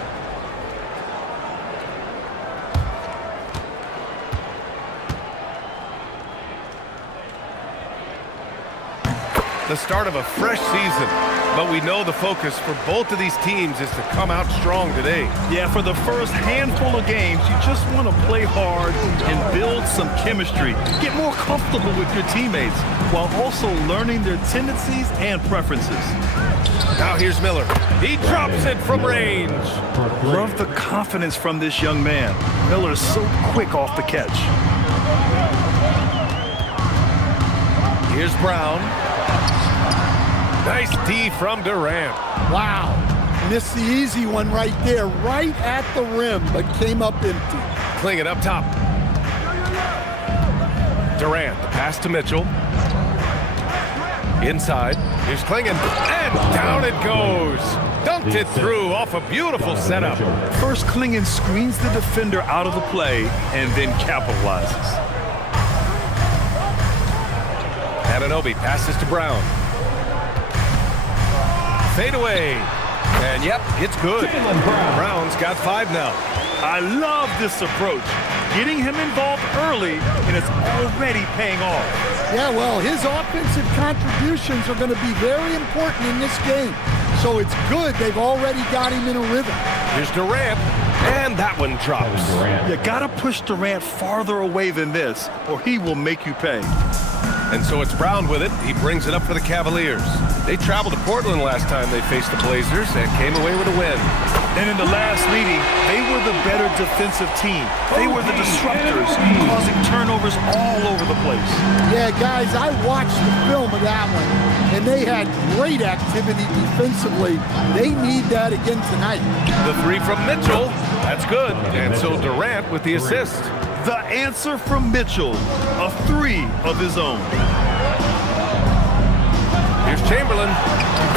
the start of a fresh season. But we know the focus for both of these teams is to come out strong today. Yeah, for the first handful of games, you just want to play hard and build some chemistry. Get more comfortable with your teammates while also learning their tendencies and preferences. Now here's Miller. He drops it from range. Love the confidence from this young man. Miller is so quick off the catch. Here's Brown. Nice D from Durant. Wow. Missed the easy one right there, right at the rim, but came up empty. Clingan up top. Durant, the pass to Mitchell. Inside. Here's Clingan. And down it goes. Dunked it through off a beautiful setup. First, Clingan screens the defender out of the play and then capitalizes. Anunoby passes to Brown. Fade away. And yep, it's good. Brown's got 5 now. I love this approach. Getting him involved early, and it's already paying off. Yeah, well, his offensive contributions are going to be very important in this game. So it's good they've already got him in a rhythm. Here's Durant, and that one drops. You got to push Durant farther away than this, or he will make you pay. And so it's Brown with it. He brings it up for the Cavaliers. They traveled to Portland last time they faced the Blazers and came away with a win. And in the last meeting, they were the better defensive team. They were the disruptors, causing turnovers all over the place. Yeah, guys, I watched the film of that one, and they had great activity defensively. They need that again tonight. The 3 from Mitchell. That's good. And so Durant with the assist. The answer from Mitchell, a 3 of his own. Here's Chamberlain.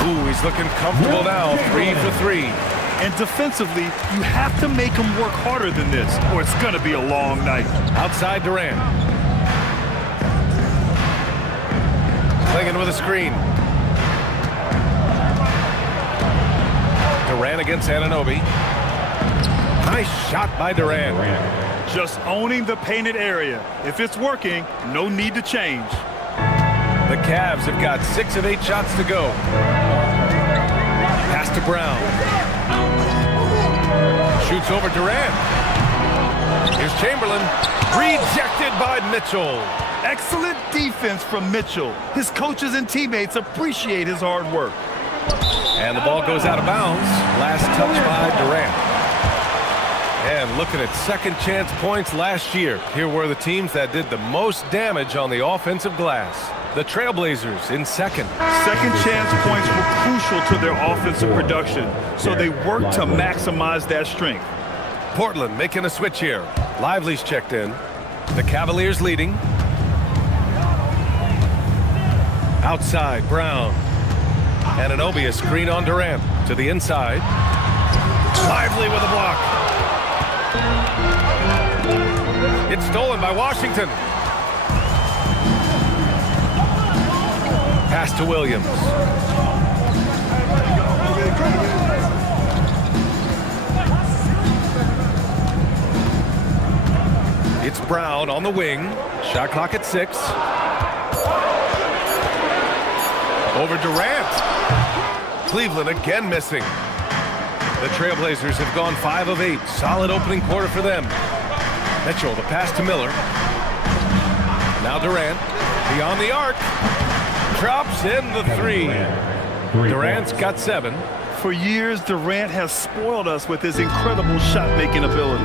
Ooh, he's looking comfortable now. 3 for 3. And defensively, you have to make him work harder than this, or it's going to be a long night. Outside Durant. Clingan with a screen. Durant against Anunoby. Nice shot by Durant. Just owning the painted area. If it's working, no need to change. The Cavs have got 6 of 8 shots to go. Pass to Brown. Shoots over Durant. Here's Chamberlain. Rejected by Mitchell. Excellent defense from Mitchell. His coaches and teammates appreciate his hard work. And the ball goes out of bounds. Last touch by Durant. And looking at second chance points last year, here were the teams that did the most damage on the offensive glass. The Trailblazers in second. Second chance points were crucial to their offensive production, so they worked to maximize that strength. Portland making a switch here. Lively's checked in. The Cavaliers leading. Outside, Brown. Anunoby, a screen on Durant. To the inside. Lively with a block. It's stolen by Washington. Pass to Williams. It's Brown on the wing. Shot clock at 6. Over Durant. Cleveland again missing. The Trailblazers have gone 5 of 8. Solid opening quarter for them. Mitchell, the pass to Miller. Now Durant, beyond the arc. Drops in the 3. Durant's got 7. For years, Durant has spoiled us with his incredible shot-making ability.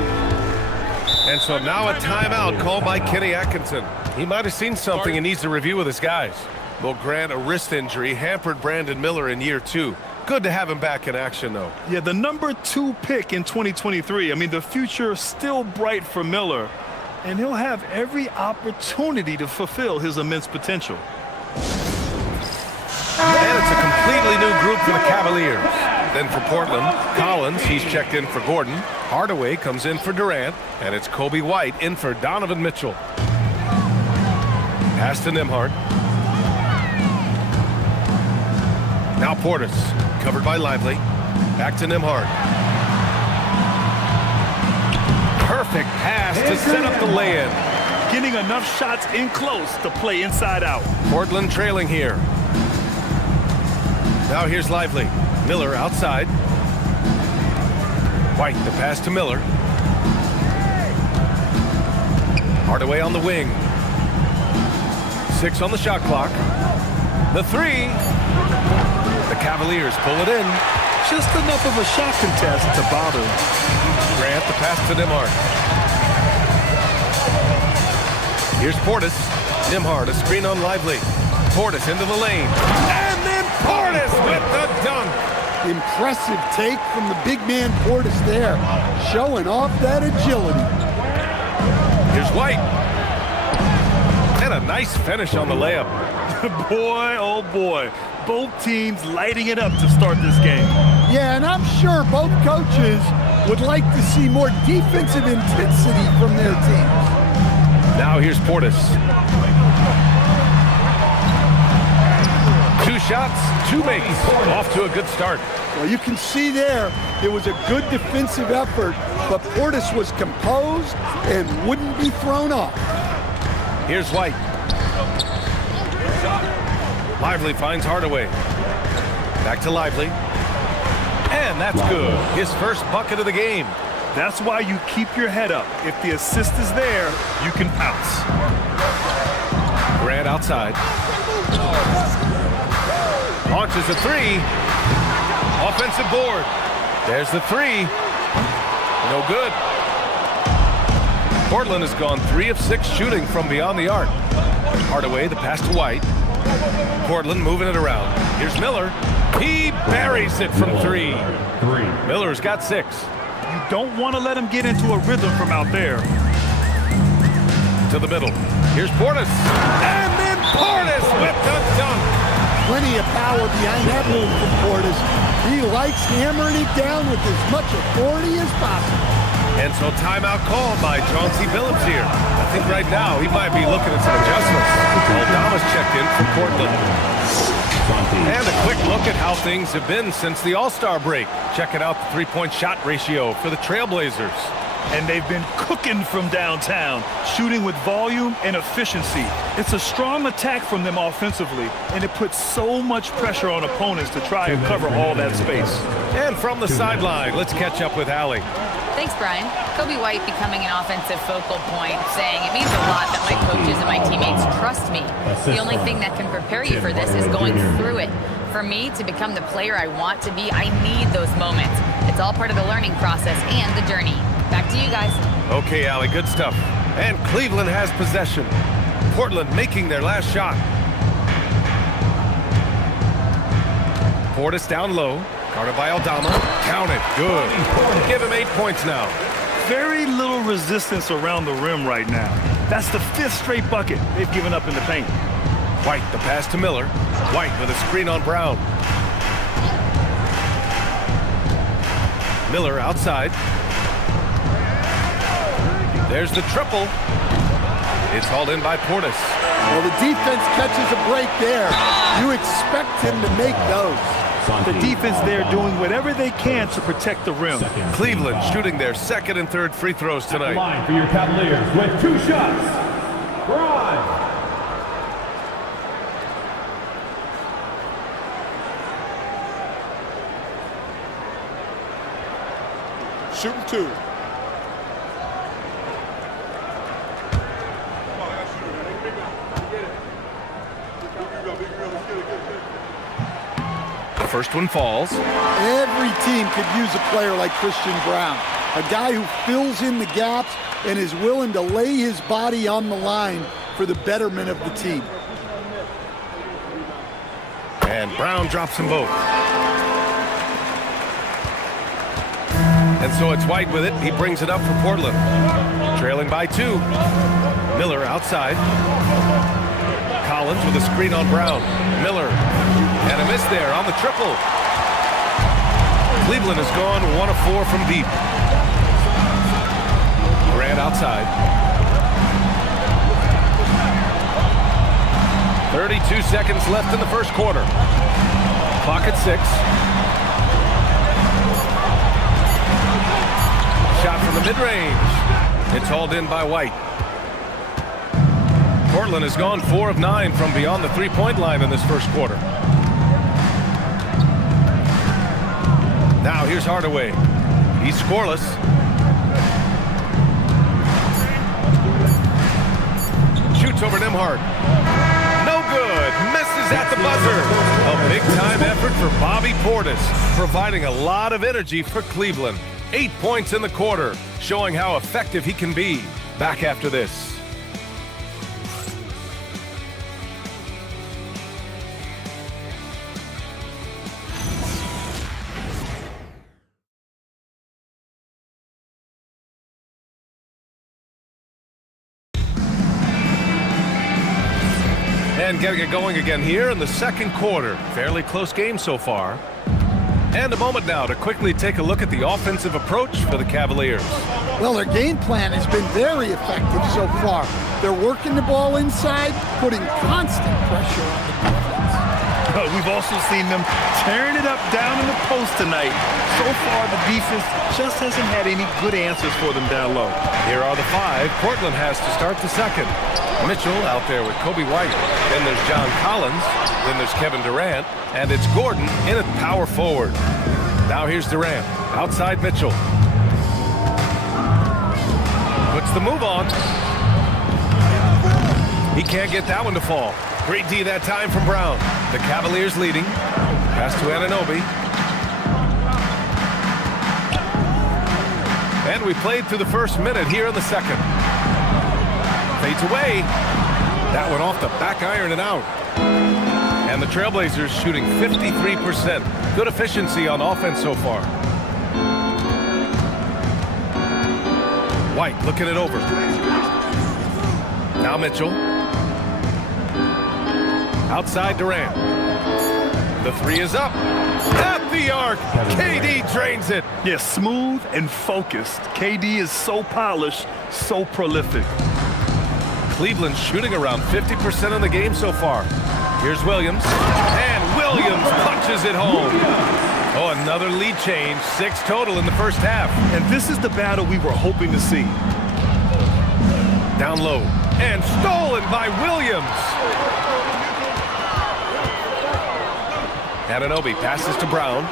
And so now a timeout called by Kenny Atkinson. He might have seen something and needs to review with his guys. Well, Grant, a wrist injury hampered Brandon Miller in year 2. Good to have him back in action, though. Yeah, the number 2 pick in 2023. I mean, the future is still bright for Miller, and he'll have every opportunity to fulfill his immense potential. And it's a completely new group for the Cavaliers. Then for Portland, Collins, he's checked in for Gordon. Hardaway comes in for Durant, and it's Kobe White in for Donovan Mitchell. Pass to Nembhard. Now Portis, covered by Lively. Back to Nembhard. Perfect pass to set up the lay-in. Getting enough shots in close to play inside out. Portland trailing here. Now here's Lively. Miller outside. White, the pass to Miller. Hardaway on the wing. 6 on the shot clock. The 3. The Cavaliers pull it in. Just enough of a shot contest to bother him. Grant, the pass to Nembhard. Here's Portis. Nembhard, a screen on Lively. Portis into the lane. And then Portis with the dunk. Impressive take from the big man Portis there, showing off that agility. Here's White. And a nice finish on the layup. Boy, oh boy. Both teams lighting it up to start this game. Yeah, and I'm sure both coaches would like to see more defensive intensity from their teams. Now here's Portis. 2 shots, 2 makes. Off to a good start. Well, you can see there, it was a good defensive effort, but Portis was composed and wouldn't be thrown off. Here's White. Lively finds Hardaway. Back to Lively. And that's good. His first bucket of the game. That's why you keep your head up. If the assist is there, you can pounce. Grant outside. Launches a 3. Offensive board. There's the 3. No good. Portland has gone 3 of 6 shooting from beyond the arc. Hardaway, the pass to White. Portland moving it around. Here's Miller. He buries it from 3. Miller's got 6. You don't want to let him get into a rhythm from out there. To the middle. Here's Portis. And then Portis with the dunk. Plenty of power behind that move from Portis. He likes hammering it down with as much authority as possible. And so timeout called by Chauncey Billups here. I think right now he might be looking at some adjustments. Aldama's checked in from Portland. And a quick look at how things have been since the All-Star break. Checking out the three-point shot ratio for the Trailblazers. And they've been cooking from downtown, shooting with volume and efficiency. It's a strong attack from them offensively, and it puts so much pressure on opponents to try and cover all that space. And from the sideline, let's catch up with Allie. Thanks, Brian. Kobe White becoming an offensive focal point, saying it means a lot that my coaches and my teammates trust me. The only thing that can prepare you for this is going through it. For me to become the player I want to be, I need those moments. It's all part of the learning process and the journey. Back to you guys. Okay, Allie, good stuff. And Cleveland has possession. Portland making their last shot. Portis down low. Guarded by Aldama. Count it. Good. Give him 8 points now. Very little resistance around the rim right now. That's the 5th straight bucket they've given up in the paint. White, the pass to Miller. White with a screen on Brown. Miller outside. There's the triple. It's hauled in by Portis. Well, the defense catches a break there. You expect him to make those. The defense there doing whatever they can to protect the rim. Cleveland shooting their 2nd and 3rd free throws tonight. Line for your Cavaliers with 2 shots. Bron. Shooting 2. The first one falls. Every team could use a player like Christian Braun, a guy who fills in the gaps and is willing to lay his body on the line for the betterment of the team. And Brown drops them both. And so it's White with it. He brings it up for Portland. Trailing by 2. Miller outside. Collins with a screen on Brown. Miller. And a miss there on the triple. Cleveland has gone 1 of 4 from deep. Grant outside. 32 seconds left in the first quarter. Clock at 6. Shot from the mid-range. It's hauled in by White. Portland has gone 4 of 9 from beyond the three-point line in this first quarter. Now here's Hardaway. He's scoreless. Shoots over Nembhard. No good. Misses at the buzzer. A big-time effort for Bobby Portis, providing a lot of energy for Cleveland. 8 points in the quarter, showing how effective he can be. Back after this. And getting it going again here in the second quarter. Fairly close game so far. And a moment now to quickly take a look at the offensive approach for the Cavaliers. Well, their game plan has been very effective so far. They're working the ball inside, putting constant pressure on the defense. We've also seen them tearing it up down in the post tonight. So far, the defense just hasn't had any good answers for them down low. Here are the 5 Portland has to start the second. Mitchell out there with Kobe White. Then there's John Collins. Then there's Kevin Durant. And it's Gordon in at power forward. Now here's Durant. Outside Mitchell. Puts the move on. He can't get that one to fall. Great D that time from Brown. The Cavaliers leading. Pass to Anunoby. And we played through the first minute here in the second. Fades away. That one off the back iron and out. And the Trailblazers shooting 53%. Good efficiency on offense so far. White looking it over. Now Mitchell. Outside Durant. The 3 is up. At the arc. KD drains it. Yeah, smooth and focused. KD is so polished, so prolific. Cleveland shooting around 50% of the game so far. Here's Williams. And Williams punches it home. Oh, another lead change. 6 total in the first half. And this is the battle we were hoping to see. Down low. And stolen by Williams. Anunoby passes to Brown.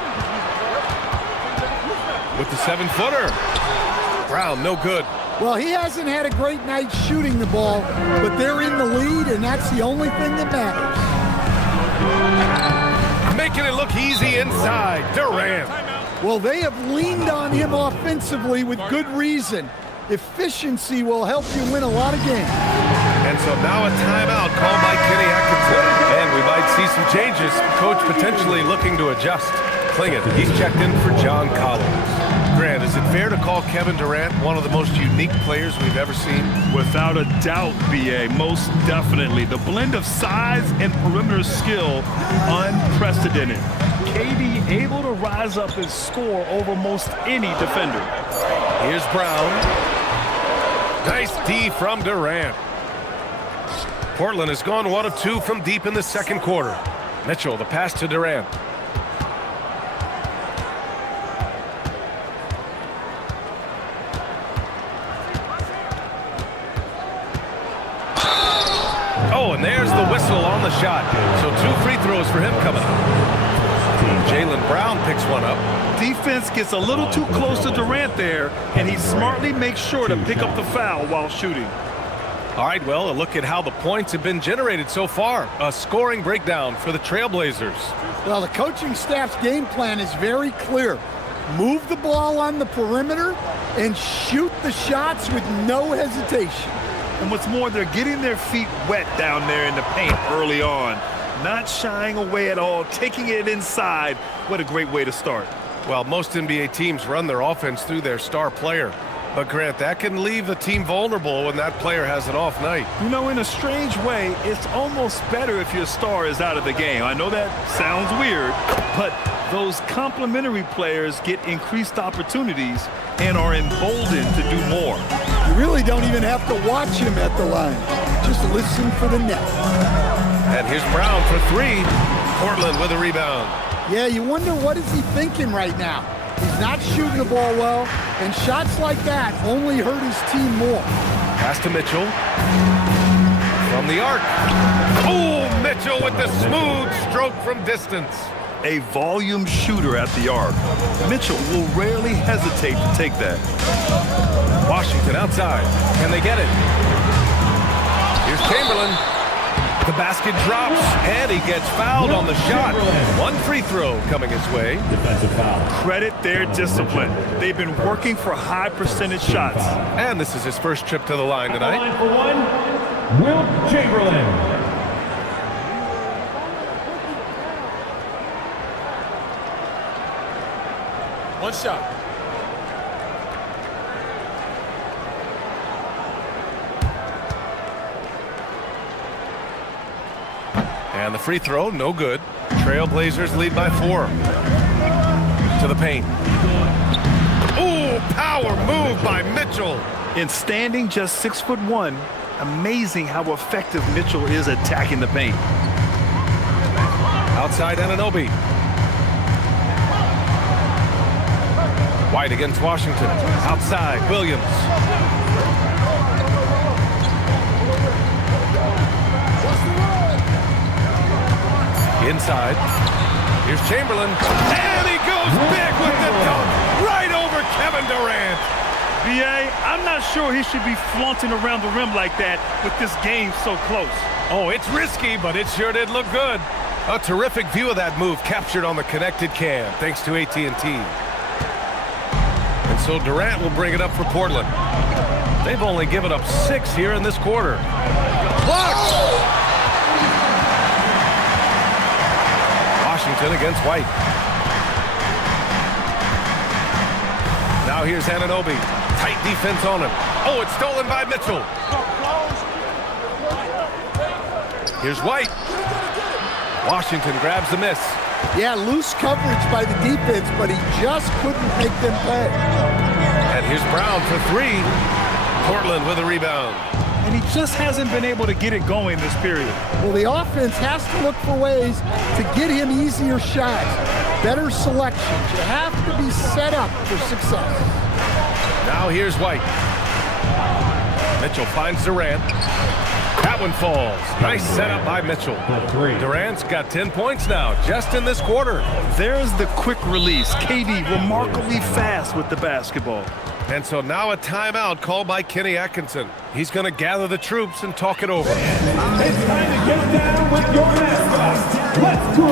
With the 7-footer. Brown, no good. Well, he hasn't had a great night shooting the ball, but they're in the lead, and that's the only thing that matters. Making it look easy inside. Durant. Well, they have leaned on him offensively with good reason. Efficiency will help you win a lot of games. And so now a timeout called by Kenny Atkinson. And we might see some changes. Coach potentially looking to adjust. Klingin, he's checked in for John Collins. Grant, is it fair to call Kevin Durant one of the most unique players we've ever seen? Without a doubt, B.A., most definitely. The blend of size and perimeter skill, unprecedented. KD able to rise up and score over most any defender. Here's Brown. Nice D from Durant. Portland has gone 1 of 2 from deep in the second quarter. Mitchell, the pass to Durant. Oh, and there's the whistle on the shot. So 2 free throws for him coming up. Jaylen Brown picks one up. Defense gets a little too close to Durant there, and he smartly makes sure to pick up the foul while shooting. All right, well, a look at how the points have been generated so far. A scoring breakdown for the Trailblazers. Well, the coaching staff's game plan is very clear. Move the ball on the perimeter and shoot the shots with no hesitation. And what's more, they're getting their feet wet down there in the paint early on. Not shying away at all, taking it inside. What a great way to start. Well, most NBA teams run their offense through their star player. But, Grant, that can leave the team vulnerable when that player has an off night. You know, in a strange way, it's almost better if your star is out of the game. I know that sounds weird, but those complementary players get increased opportunities and are emboldened to do more. You really don't even have to watch him at the line. Just listen for the net. And here's Brown for 3. Portland with a rebound. Yeah, you wonder what is he thinking right now. He's not shooting the ball well, and shots like that only hurt his team more. Pass to Mitchell. From the arc. Oh, Mitchell with the smooth stroke from distance. a volume shooter at the arc. Mitchell will rarely hesitate to take that. Washington outside. Can they get it? Here's Chamberlain. The basket drops, and he gets fouled on the shot. One free throw coming his way. Defensive foul. Credit their discipline. They've been working for high percentage shots. And this is his first trip to the line tonight. Line for one, Wilt Chamberlain. One shot. And the free throw, no good. Trailblazers lead by 4. To the paint. Ooh, power move by Mitchell. In standing just 6'1", amazing how effective Mitchell is attacking the paint. Outside Anunoby. White against Washington. Outside Williams. Inside. Here's Chamberlain. And he goes big with the dunk right over Kevin Durant. B.A., I'm not sure he should be flaunting around the rim like that with this game so close. Oh, it's risky, but it sure did look good. A terrific view of that move captured on the connected cam, thanks to AT&T. And so Durant will bring it up for Portland. They've only given up 6 here in this quarter. Blocked! Washington against White. Now here's Anunoby. Tight defense on him. Oh, it's stolen by Mitchell. Here's White. Washington grabs the miss. Yeah, loose coverage by the defense, but he just couldn't make them pay. And here's Brown for 3. Portland with a rebound. And he just hasn't been able to get it going this period. Well, the offense has to look for ways to get him easier shots, better selections. You have to be set up for success. Now here's White. Mitchell finds Durant. That one falls. Nice setup by Mitchell. Durant's got 10 points now, just in this quarter. There's the quick release. KD remarkably fast with the basketball. And so now a timeout called by Kenny Atkinson. He's going to gather the troops and talk it over. It's time to get down with your mascots. Let's go.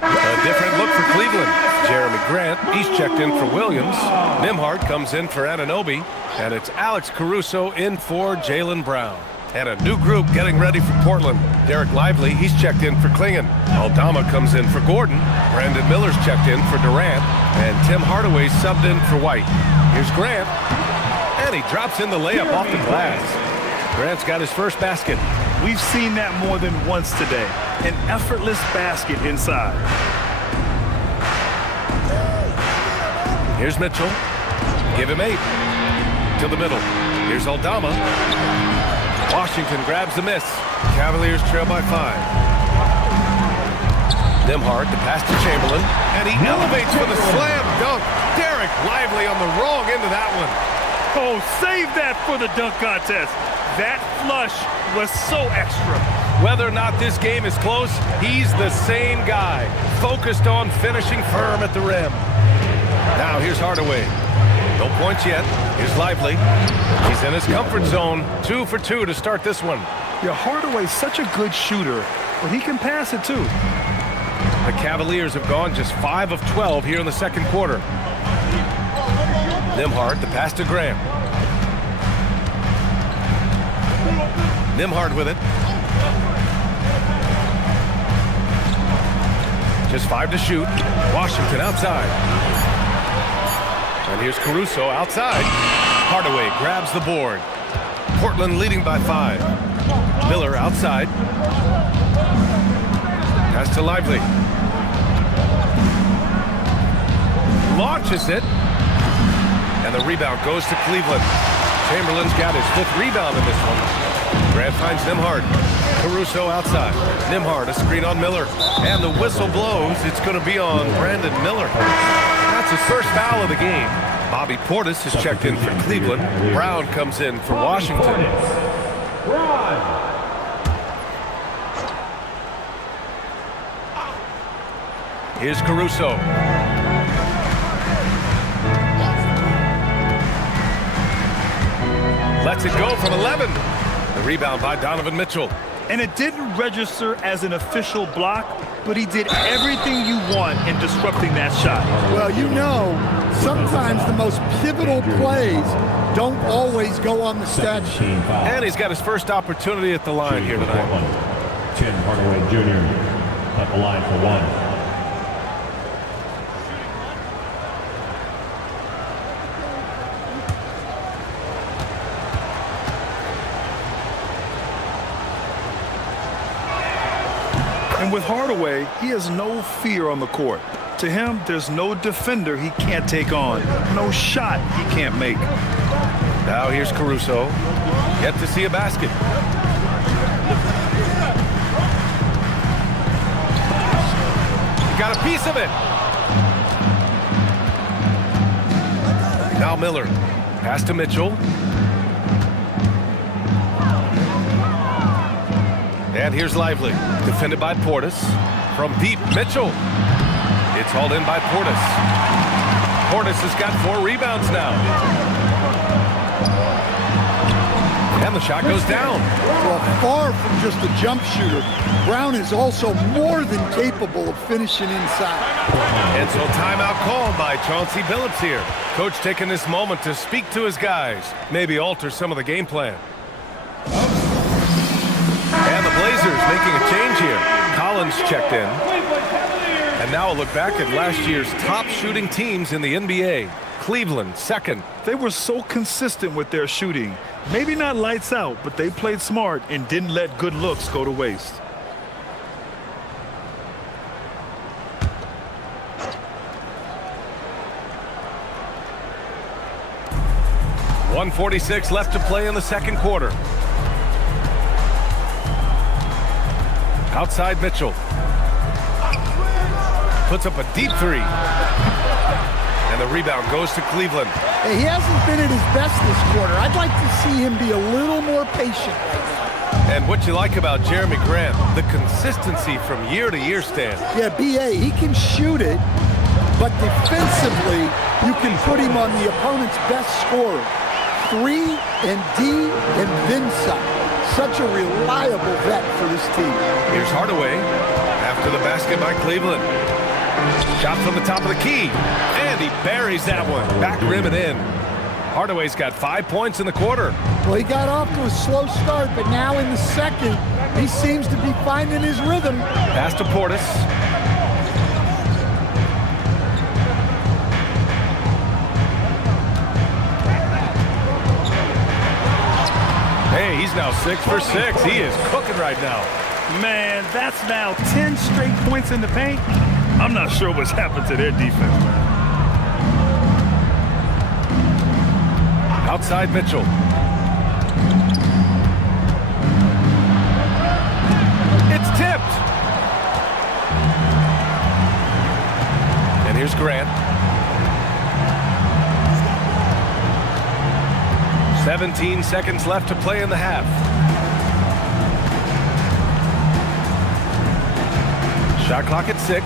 A different look for Cleveland. Jeremy Grant, he's checked in for Williams. Nembhard comes in for Anunoby. And it's Alex Caruso in for Jaylen Brown. And a new group getting ready for Portland. Derek Lively, he's checked in for Klingon. Aldama comes in for Gordon. Brandon Miller's checked in for Durant. And Tim Hardaway subbed in for White. Here's Grant. And he drops in the layup off the glass. Grant's got his first basket. We've seen that more than once today. An effortless basket inside. Here's Mitchell. Give him 8. To the middle. Here's Aldama. Washington grabs the miss. Cavaliers trail by 5. Nembhard, the pass to Chamberlain. And he elevates for the slam dunk. Derek Lively on the wrong end of that one. Oh, save that for the dunk contest. That flush was so extra. Whether or not this game is close, he's the same guy. Focused on finishing firm at the rim. Now here's Hardaway. No points yet. Here's Lively. He's in his comfort zone. 2 for 2 to start this one. Yeah, Hardaway's such a good shooter, but he can pass it too. The Cavaliers have gone just 5 of 12 here in the second quarter. Nembhard, the pass to Graham. Nembhard with it. Just 5 to shoot. Washington outside. And here's Caruso outside. Hardaway grabs the board. Portland leading by 5. Miller outside. Pass to Lively. Launches it. And the rebound goes to Cleveland. Chamberlain's got his 5th rebound in this one. Grant finds Nembhard. Caruso outside. Nembhard, a screen on Miller. And the whistle blows. It's going to be on Brandon Miller. That's his first foul of the game. Bobby Portis has checked in for Cleveland. Brown comes in for Washington. Here's Caruso. Lets it go from 11. The rebound by Donovan Mitchell. And it didn't register as an official block, but he did everything you want in disrupting that shot. Well, you know, sometimes the most pivotal plays don't always go on the stat sheet. And he's got his first opportunity at the line here tonight. Tim Hardaway Jr. at the line for one. And with Hardaway, he has no fear on the court. To him, there's no defender he can't take on, no shot he can't make. Now here's Caruso. Yet to see a basket. Got a piece of it. Now Miller. Pass to Mitchell. And here's Lively. Defended by Portis. From deep, Mitchell. It's hauled in by Portis. Portis has got 4 rebounds now. And the shot goes down. Well, far from just a jump shooter, Brown is also more than capable of finishing inside. And so timeout called by Chauncey Billups here. Coach taking this moment to speak to his guys. Maybe alter some of the game plan. And the Blazers making a change here. Collins checked in. And now a look back at last year's top shooting teams in the NBA. Cleveland, second. They were so consistent with their shooting. Maybe not lights out, but they played smart and didn't let good looks go to waste. .146 left to play in the second quarter. Outside Mitchell. Puts up a deep 3. And the rebound goes to Cleveland. Hey, he hasn't been at his best this quarter. I'd like to see him be a little more patient right now. And what you like about Jeremy Grant, the consistency from year to year, Stan. Yeah, B.A., he can shoot it, but defensively, you can put him on the opponent's best scorer. 3 and D and then some. Such a reliable vet for this team. Here's Hardaway after the basket by Cleveland. Shot from the top of the key. And he buries that one. Back rim and in. Hardaway's got 5 points in the quarter. Well, he got off to a slow start, but now in the second, he seems to be finding his rhythm. Pass to Portis. Hey, he's now 6 for 6. He is cooking right now. Man, that's now 10 straight points in the paint. I'm not sure what's happened to their defense, man. Outside Mitchell. It's tipped. And here's Grant. 17 seconds left to play in the half. Shot clock at 6.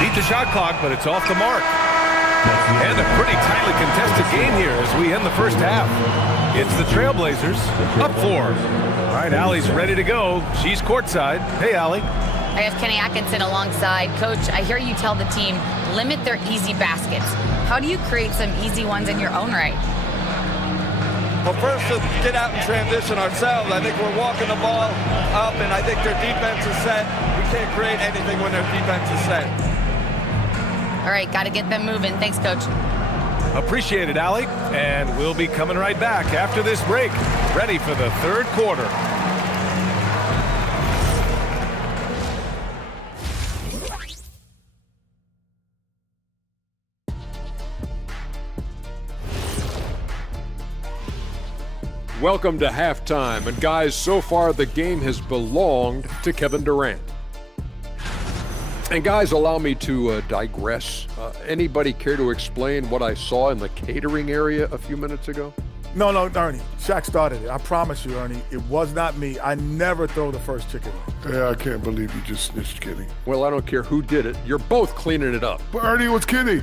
Beat the shot clock, but it's off the mark. And a pretty tightly contested game here as we end the first half. It's the Trailblazers up 4. All right, Allie's ready to go. She's courtside. Hey, Allie. I have Kenny Atkinson alongside. Coach, I hear you tell the team, limit their easy baskets. How do you create some easy ones in your own right? Well, first, to get out and transition ourselves. I think we're walking the ball up, and I think their defense is set. We can't create anything when their defense is set. All right, got to get them moving. Thanks, Coach. Appreciate it, Allie. And we'll be coming right back after this break. Ready for the third quarter. Welcome to halftime, and guys, so far the game has belonged to Kevin Durant. And guys, allow me to digress. Anybody care to explain what I saw in the catering area a few minutes ago? No, Ernie. Shaq started it. I promise you, Ernie. It was not me. I never throw the first chicken wing. Yeah, I can't believe you just snitched Kenny. Well, I don't care who did it. You're both cleaning it up. But Ernie was Kenny.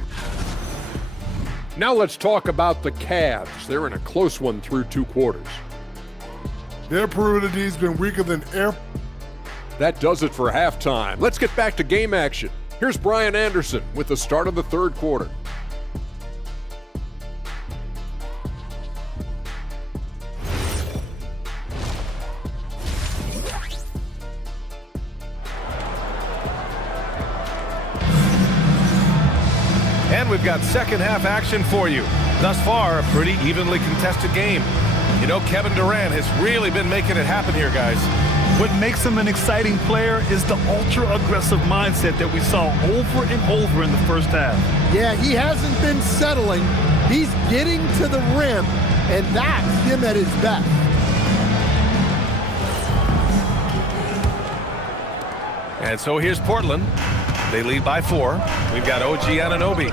Now let's talk about the Cavs. They're in a close one through 2 quarters. Their perimeter D's been weaker than air. That does it for halftime. Let's get back to game action. Here's Brian Anderson with the start of the 3rd quarter. And we've got second half action for you. Thus far, a pretty evenly contested game. You know, Kevin Durant has really been making it happen here, guys. What makes him an exciting player is the ultra-aggressive mindset that we saw over and over in the first half. Yeah, he hasn't been settling. He's getting to the rim, and that's him at his best. And so here's Portland. They lead by 4. We've got OG Anunoby.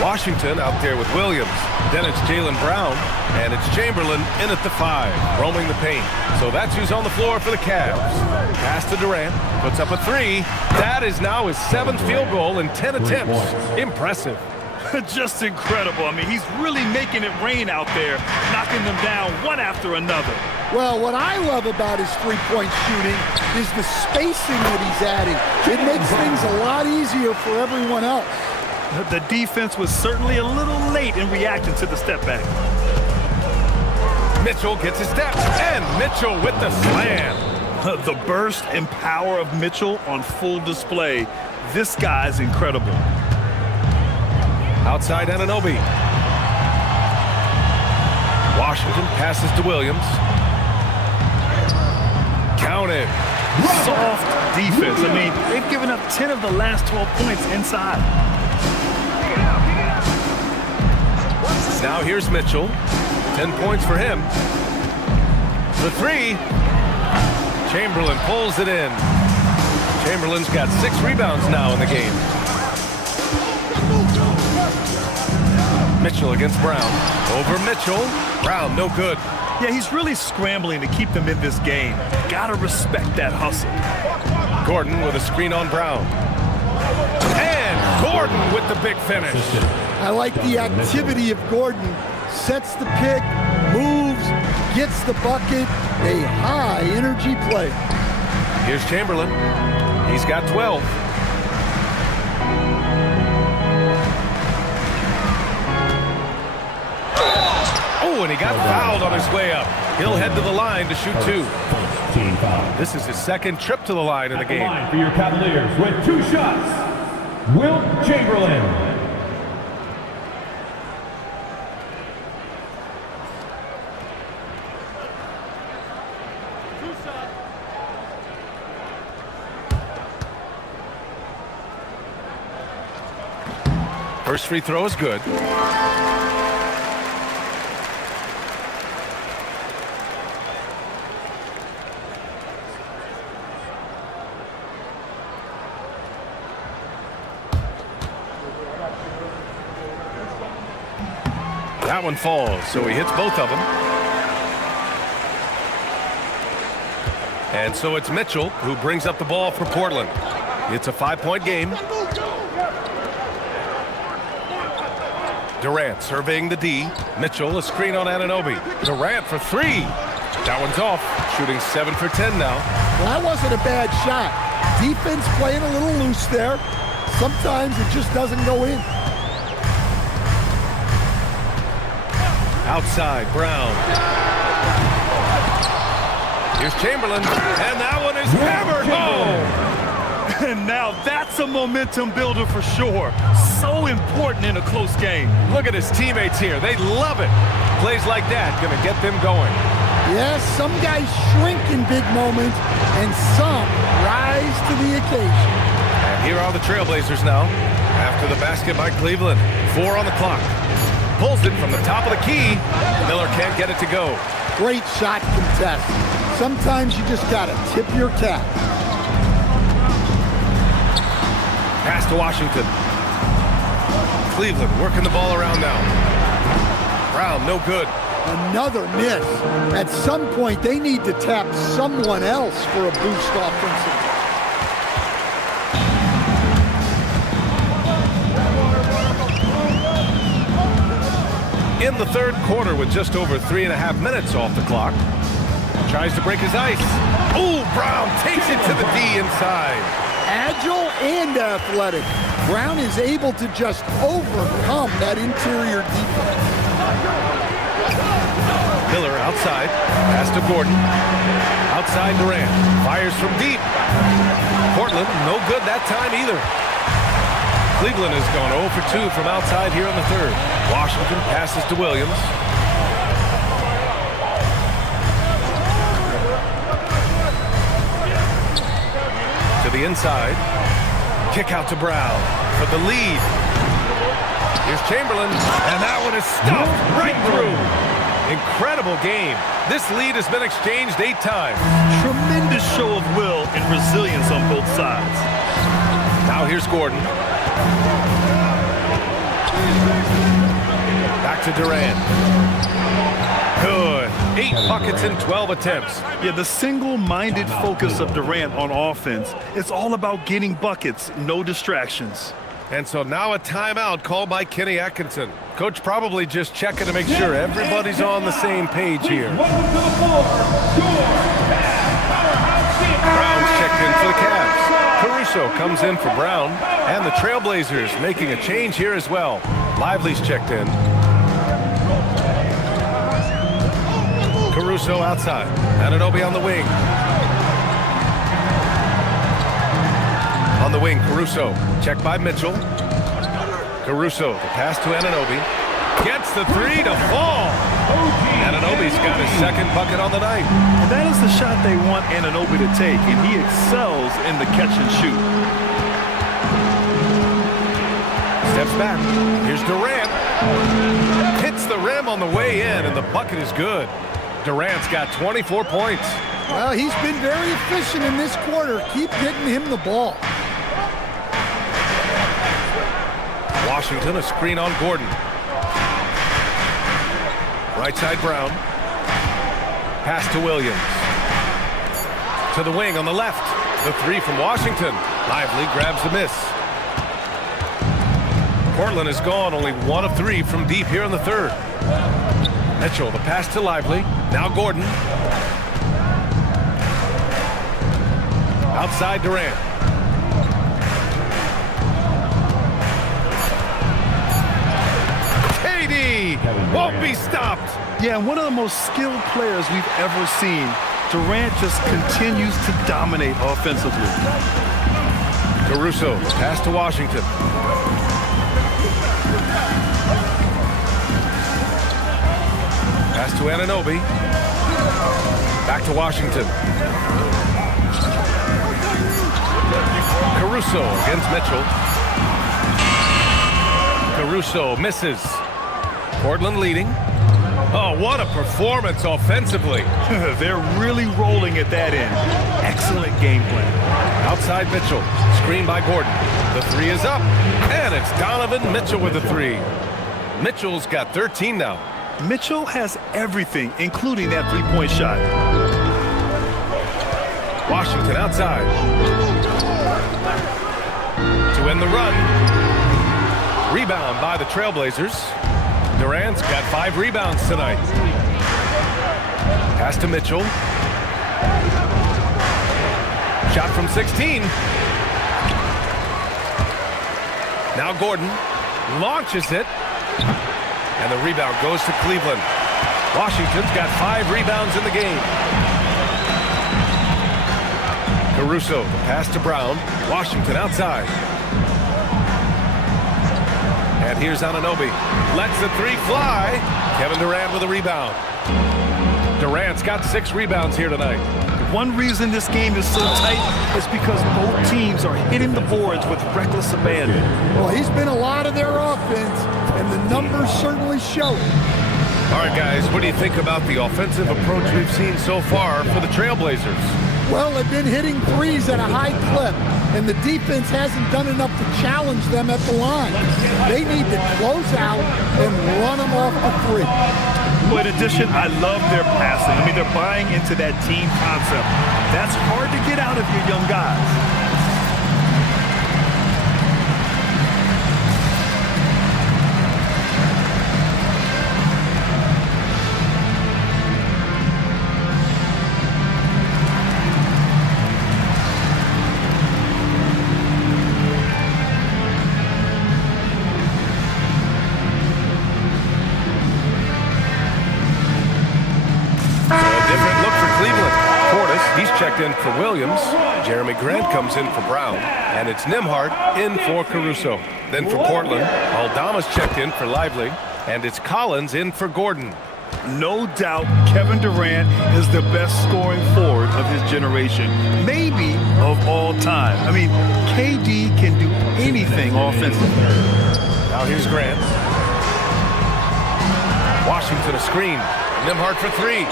Washington out there with Williams. Then it's Jaylen Brown. And it's Chamberlain in at the 5, roaming the paint. So that's who's on the floor for the Cavs. Pass to Durant. Puts up a 3. That is now his 7th field goal in 10 attempts. Impressive. Just incredible. I mean, he's really making it rain out there, knocking them down one after another. Well, what I love about his three-point shooting is the spacing that he's adding. It makes things a lot easier for everyone else. The defense was certainly a little late in reacting to the step back. Mitchell gets his step, and Mitchell with the slam. The burst and power of Mitchell on full display. This guy's incredible. Outside Anunoby. Washington passes to Williams. Counted. Soft defense. I mean, they've given up 10 of the last 12 points inside. Now here's Mitchell. 10 points for him. The 3. Chamberlain pulls it in. Chamberlain's got 6 rebounds now in the game. Mitchell against Brown. Over Mitchell. Brown, no good. Yeah, he's really scrambling to keep them in this game. Gotta respect that hustle. Gordon with a screen on Brown. And Gordon with the big finish. I like the activity of Gordon. Sets the pick, moves, gets the bucket. A high-energy play. Here's Chamberlain. He's got 12. Oh, and he got fouled on his way up. He'll head to the line to shoot 2. This is his 2nd trip to the line in the game. For your Cavaliers with 2 shots, Wilt Chamberlain. First free throw is good. That one falls, so he hits both of them. And so it's Mitchell who brings up the ball for Portland. It's a 5-point game. Durant surveying the D. Mitchell, a screen on Anunoby. Durant for 3. That one's off. Shooting 7 for 10 now. Well, that wasn't a bad shot. Defense playing a little loose there. Sometimes it just doesn't go in. Outside, Brown. Here's Chamberlain, and that one is hammered home. And now that's a momentum builder for sure. So important in a close game. Look at his teammates here. They love it. Plays like that going to get them going. Yes, some guys shrink in big moments, and some rise to the occasion. And here are the Trailblazers now. After the basket by Cleveland. 4 on the clock. Pulls it from the top of the key. Miller can't get it to go. Great shot contest. Sometimes you just got to tip your cap. Pass to Washington. Cleveland working the ball around now. Brown, no good. Another miss. At some point, they need to tap someone else for a boost offensively. In the third quarter with just over 3.5 minutes off the clock. Tries to break his ice. Oh, Brown takes it to the D inside. Agile and athletic. Brown is able to just overcome that interior defense. Miller outside. Pass to Gordon. Outside Durant. Fires from deep. Portland, no good that time either. Cleveland has gone 0 for 2 from outside here in the third. Washington passes to Williams. To the inside. Kick out to Brown for the lead. Here's Chamberlain, and that one is stuffed right through. Incredible game. This lead has been exchanged 8 times. Tremendous show of will and resilience on both sides. Now here's Gordon. Back to Durant. Good. 8 buckets in 12 attempts. Yeah, the single-minded focus of Durant on offense, it's all about getting buckets, no distractions. And so now a timeout called by Kenny Atkinson. Coach probably just checking to make sure everybody's on the same page here. Brown's checked in for the Cavs. Caruso comes in for Brown. And the Trailblazers making a change here as well. Lively's checked in. Caruso outside. Anunoby on the wing. On the wing, Caruso. Checked by Mitchell. Caruso, the pass to Anunoby. Gets the 3 to fall. Anunoby's got his second bucket on the night. That is the shot they want Anunoby to take, and he excels in the catch and shoot. Steps back. Here's Durant. Hits the rim on the way in, and the bucket is good. Durant's got 24 points. Well, he's been very efficient in this quarter. Keep getting him the ball. Washington, a screen on Gordon. Right side Brown. Pass to Williams. To the wing on the left. The 3 from Washington. Lively grabs the miss. Portland has gone only 1 of 3 from deep here in the third. Mitchell, the pass to Lively. Now Gordon. Outside Durant. KD won't be stopped. Yeah, one of the most skilled players we've ever seen. Durant just continues to dominate offensively. Caruso, pass to Washington. Pass to Anunoby. Back to Washington. Caruso against Mitchell. Caruso misses. Portland leading. Oh, what a performance offensively. They're really rolling at that end. Excellent game plan. Outside Mitchell. Screen by Gordon. The 3 is up. And it's Donovan Mitchell with the 3. Mitchell's got 13 now. Mitchell has everything, including that three-point shot. Washington outside. To end the run. Rebound by the Trailblazers. Durant's got 5 rebounds tonight. Pass to Mitchell. Shot from 16. Now Gordon launches it. And the rebound goes to Cleveland. Washington's got 5 rebounds in the game. Caruso, the pass to Brown. Washington outside. And here's Anunoby. Lets the 3 fly. Kevin Durant with a rebound. Durant's got 6 rebounds here tonight. One reason this game is so tight is because both teams are hitting the boards with reckless abandon. Well, he's been a lot of their offense, and the numbers certainly show it. All right, guys, what do you think about the offensive approach we've seen so far for the Trailblazers? Well, they've been hitting threes at a high clip, and the defense hasn't done enough to challenge them at the line. They need to close out and run them off the three. Well, in addition, I love their passing. I mean, they're buying into that team concept. That's hard to get out of your young guys. Checked in for Williams. Jeremy Grant comes in for Brown. And it's Nembhard in for Caruso. Then for Portland, Aldama's checked in for Lively. And it's Collins in for Gordon. No doubt Kevin Durant is the best scoring forward of his generation, maybe of all time. I mean, KD can do anything offensively. Now here's Grant. Washington a screen. Nembhard for three.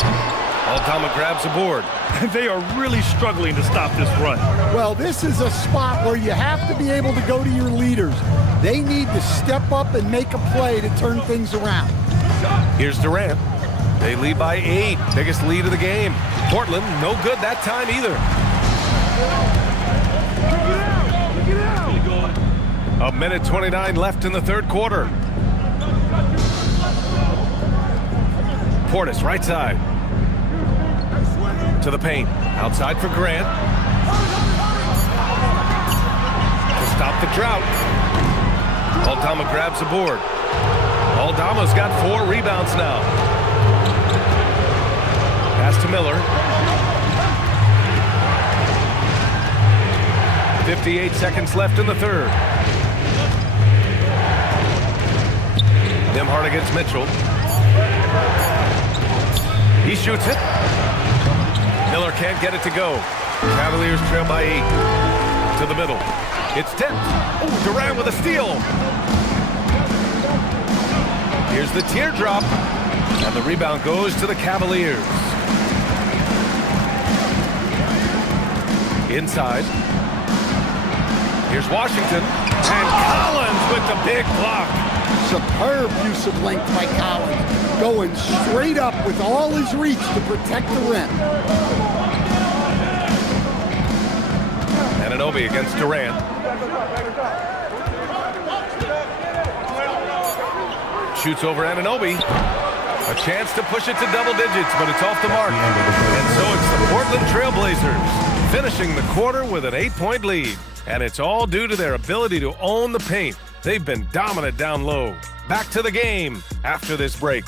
Aldama grabs a board. They are really struggling to stop this run. Well, this is a spot where you have to be able to go to your leaders. They need to step up and make a play to turn things around. Here's Durant. They lead by 8. Biggest lead of the game. Portland, no good that time either. A minute 29 left in the third quarter. Portis, right side. To the paint. Outside for Grant. To stop the drought. Aldama grabs the board. Aldama's got 4 rebounds now. Pass to Miller. 58 seconds left in the third. Nembhard against Mitchell. He shoots it. Miller can't get it to go. Cavaliers trail by 8. To the middle. It's tipped. Oh, Durant with a steal. Here's the teardrop. And the rebound goes to the Cavaliers. Inside. Here's Washington. And Collins with the big block. Superb use of length by Collins. Going straight up with all his reach to protect the rim. Anunoby against Durant. Shoots over Anunoby. A chance to push it to double digits, but it's off the mark. And so it's the Portland Trailblazers finishing the quarter with an 8-point lead. And it's all due to their ability to own the paint. They've been dominant down low. Back to the game after this break.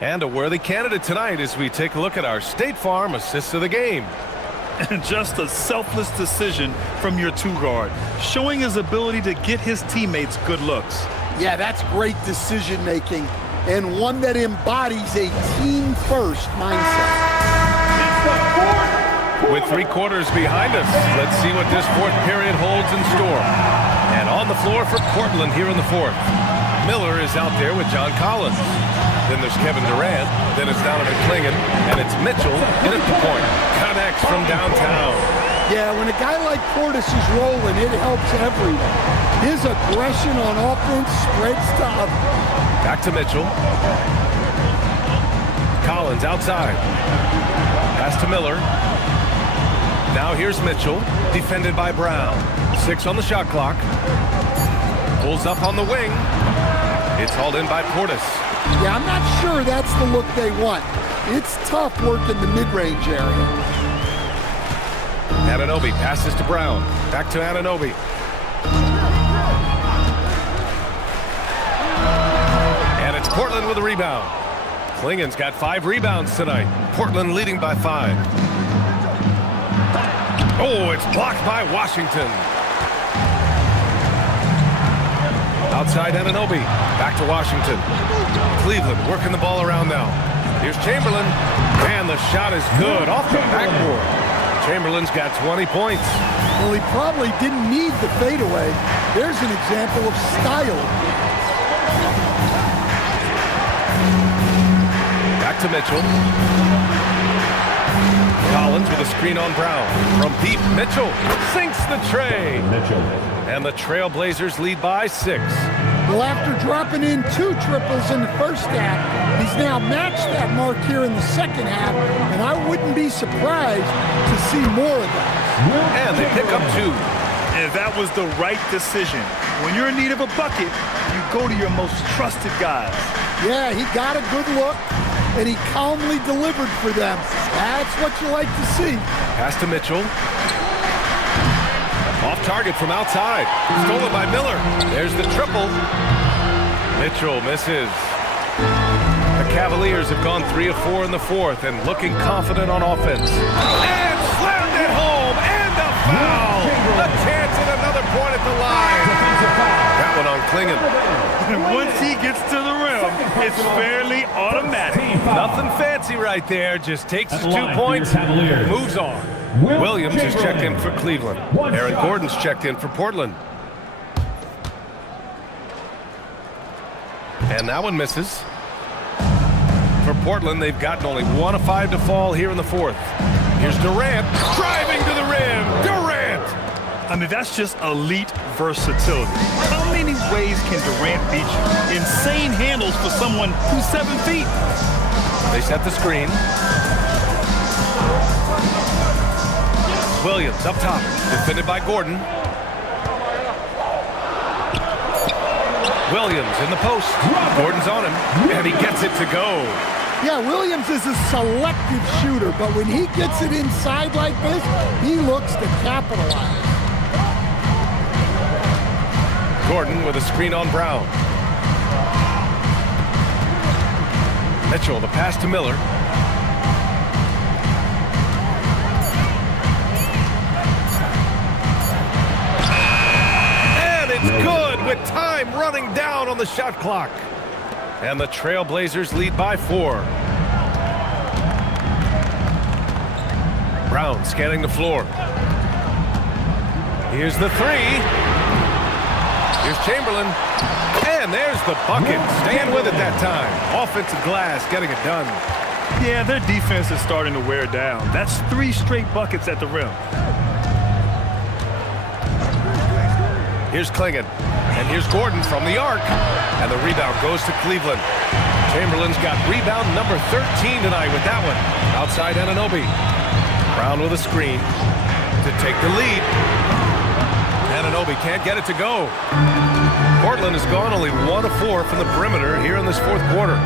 And a worthy candidate tonight as we take a look at our State Farm assist of the game. And just a selfless decision from your two-guard, showing his ability to get his teammates good looks. Yeah, that's great decision-making, and one that embodies a team-first mindset. With 3 quarters behind us, let's see what this fourth period holds in store. And on the floor for Portland here in the fourth. Miller is out there with John Collins. Then there's Kevin Durant. Then it's Donovan Clingan. And it's Mitchell in at the point. Connects from downtown. Yeah, when a guy like Portis is rolling, it helps everyone. His aggression on offense spreads to others. Back to Mitchell. Collins outside. Pass to Miller. Now here's Mitchell, defended by Brown. 6 on the shot clock. Pulls up on the wing. It's hauled in by Portis. Yeah, I'm not sure that's the look they want. It's tough work in the mid-range area. Anunoby passes to Brown. Back to Anunoby. And it's Portland with a rebound. Clingan's got 5 rebounds tonight. Portland leading by 5. Oh, it's blocked by Washington. Outside Anunoby. Back to Washington. Cleveland working the ball around now. Here's Chamberlain, and the shot is good off the backboard. Chamberlain's got 20 points. Well, he probably didn't need the fadeaway. There's an example of style. Back to Mitchell. Collins with a screen on Brown. From deep, Mitchell sinks the tray. And the Trailblazers lead by 6. Well, after dropping in 2 triples in the first half, he's now matched that mark here in the second half, and I wouldn't be surprised to see more of that. And they pick up 2. And that was the right decision. When you're in need of a bucket, you go to your most trusted guys. Yeah, he got a good look, and he calmly delivered for them. That's what you like to see. Pass to Mitchell. Off target from outside. Stolen by Miller. There's the triple. Mitchell misses. The Cavaliers have gone 3 of 4 in the fourth and looking confident on offense. And slammed it home. And a foul. A chance at another point at the line. That one on Klingon. And once he gets to the rim, it's fairly automatic. Nothing fancy right there. Just takes his 2 points, moves on. Williams is checked in for Cleveland. Aaron Gordon's checked in for Portland. And that one misses. For Portland, they've gotten only 1 of 5 to fall here in the fourth. Here's Durant driving to the rim. Durant! I mean, that's just elite versatility. How many ways can Durant beat you? Insane handles for someone who's 7 feet. They set the screen. Williams up top, defended by Gordon. Williams in the post. Gordon's on him, and he gets it to go. Yeah, Williams is a selective shooter, but when he gets it inside like this, he looks to capitalize. Gordon with a screen on Brown. Mitchell, the pass to Miller. Good with time running down on the shot clock. And the Trailblazers lead by 4. Brown scanning the floor. Here's the 3. Here's Chamberlain. And there's the bucket. Staying with it that time. Offensive glass getting it done. Yeah, their defense is starting to wear down. That's 3 straight buckets at the rim. Here's Klingon, and here's Gordon from the arc, and the rebound goes to Cleveland. Chamberlain's got rebound number 13 tonight with that one. Outside Anunoby. Brown with a screen to take the lead. Anunoby can't get it to go. Portland has gone only 1 of 4 from the perimeter here in this fourth quarter.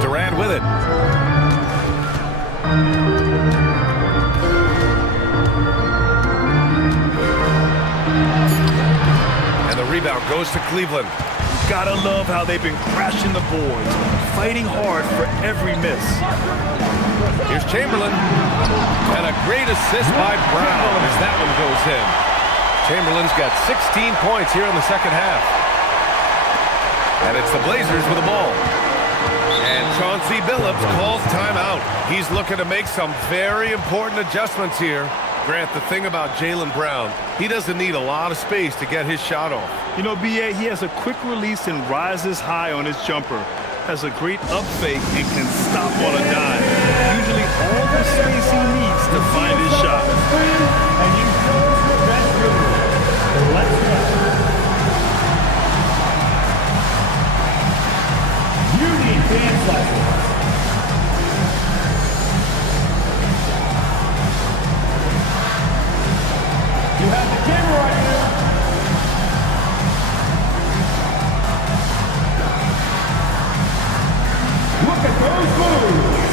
Durant with it. Rebound goes to Cleveland. Gotta love how they've been crashing the boards, fighting hard for every miss. Here's Chamberlain. And a great assist by Brown as that one goes in. Chamberlain's got 16 points here in the second half. And it's the Blazers with the ball. And Chauncey Billups calls timeout. He's looking to make some very important adjustments here. Grant, the thing about Jaylen Brown, he doesn't need a lot of space to get his shot off. You know, B.A., he has a quick release and rises high on his jumper. Has a great up fake and can stop on a dime. Usually all the space he needs to find his shot. You need dance lessons. You have the camera right here. Look at those moves.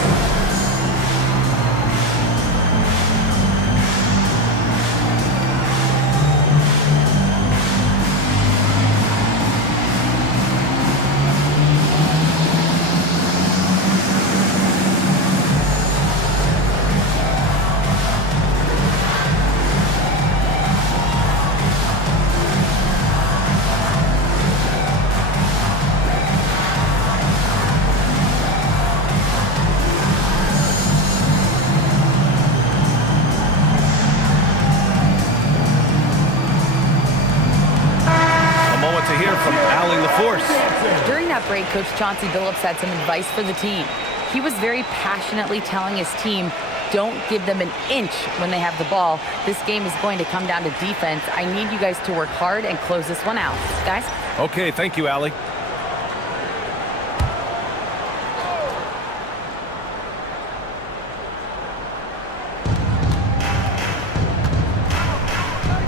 from Allie LaForce. During that break, Coach Chauncey Billups had some advice for the team. He was very passionately telling his team, don't give them an inch when they have the ball. This game is going to come down to defense. I need you guys to work hard and close this one out. Guys? Okay, thank you, Allie.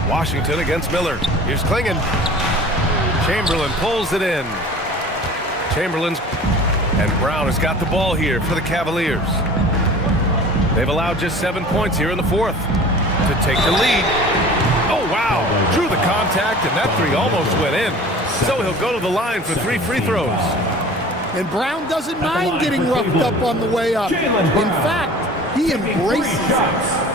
Washington against Miller. Here's Klingon. Chamberlain pulls it in. Chamberlain's and Brown has got the ball here for the Cavaliers. They've allowed just 7 points here in the fourth to take the lead. Oh, wow. Drew the contact, and that three almost went in. So he'll go to the line for 3 free throws. And Brown doesn't mind getting roughed up on the way up. In fact, he embraces it.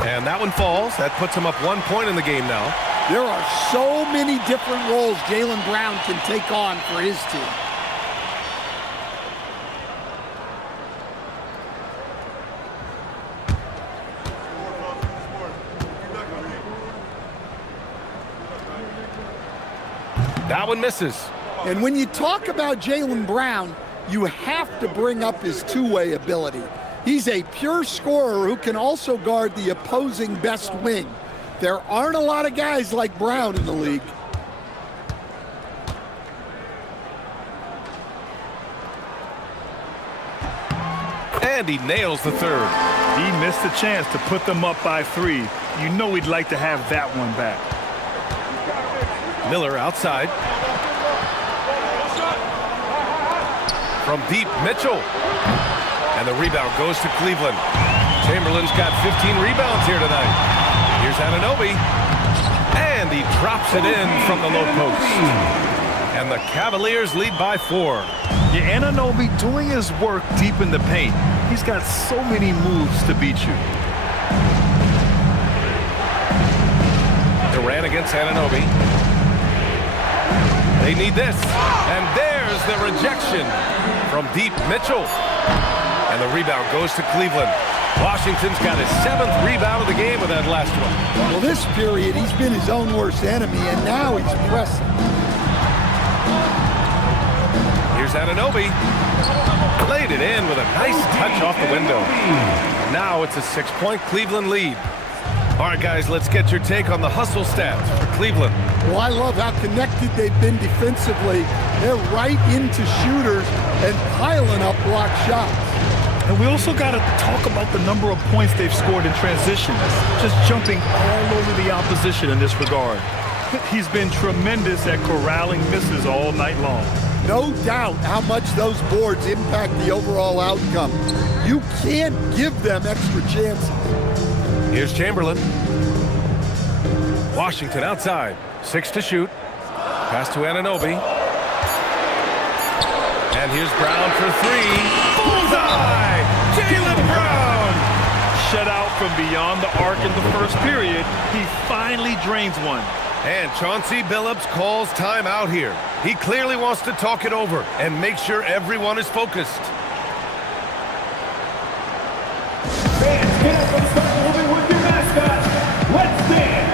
And that one falls. That puts him up 1 point in the game now. There are so many different roles Jaylen Brown can take on for his team. That one misses. And when you talk about Jaylen Brown, you have to bring up his two-way ability. He's a pure scorer who can also guard the opposing best wing. There aren't a lot of guys like Brown in the league. And he nails the third. He missed a chance to put them up by 3. You know he'd like to have that one back. Miller outside. From deep, Mitchell. And the rebound goes to Cleveland. Chamberlain's got 15 rebounds here tonight. Here's Anunoby. And he drops it in from the low post. And the Cavaliers lead by 4. Yeah, Anunoby doing his work deep in the paint. He's got so many moves to beat you. Durant against Anunoby. They need this. And there's the rejection from deep, Mitchell. And the rebound goes to Cleveland. Washington's got his 7th rebound of the game with that last one. Well, this period, he's been his own worst enemy, and now he's pressing. Here's Anunoby. Laid it in with a nice touch off the window. Now it's a 6-point Cleveland lead. All right, guys, let's get your take on the hustle stats for Cleveland. Well, I love how connected they've been defensively. They're right into shooters and piling up block shots. And we also got to talk about the number of points they've scored in transition, just jumping all over the opposition in this regard. He's been tremendous at corralling misses all night long. No doubt how much those boards impact the overall outcome. You can't give them extra chances. Here's Chamberlain. Washington outside. 6 to shoot. Pass to Anunoby. And here's Brown for 3. Bullseye! Jaylen Brown! Shut out from beyond the arc in the first period. He finally drains one. And Chauncey Billups calls timeout here. He clearly wants to talk it over and make sure everyone is focused. Fans, get up and start moving with your mascot. Let's dance.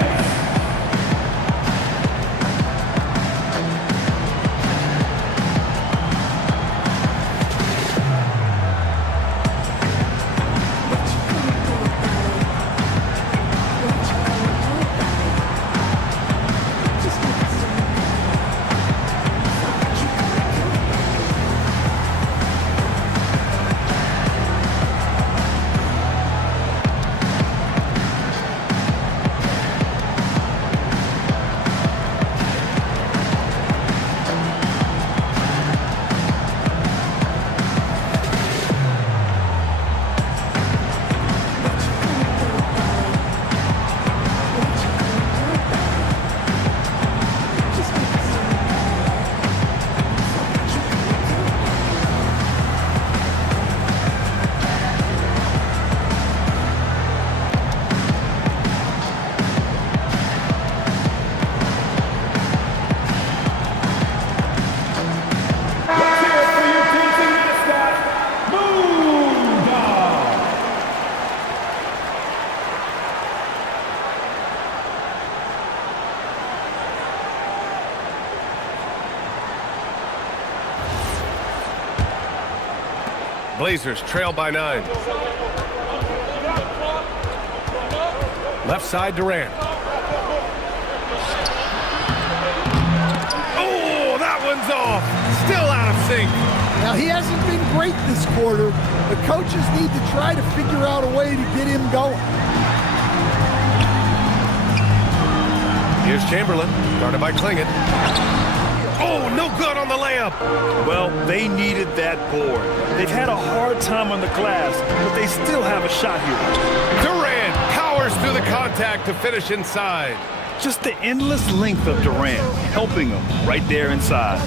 Blazers trail by 9. Left side, Durant. Oh, that one's off. Still out of sync. Now, he hasn't been great this quarter. The coaches need to try to figure out a way to get him going. Here's Chamberlain, guarded by Clingan. Oh, no good on the layup. Well, they needed that board. They've had a hard time on the glass, but they still have a shot here. Durant powers through the contact to finish inside. Just the endless length of Durant, helping him right there inside.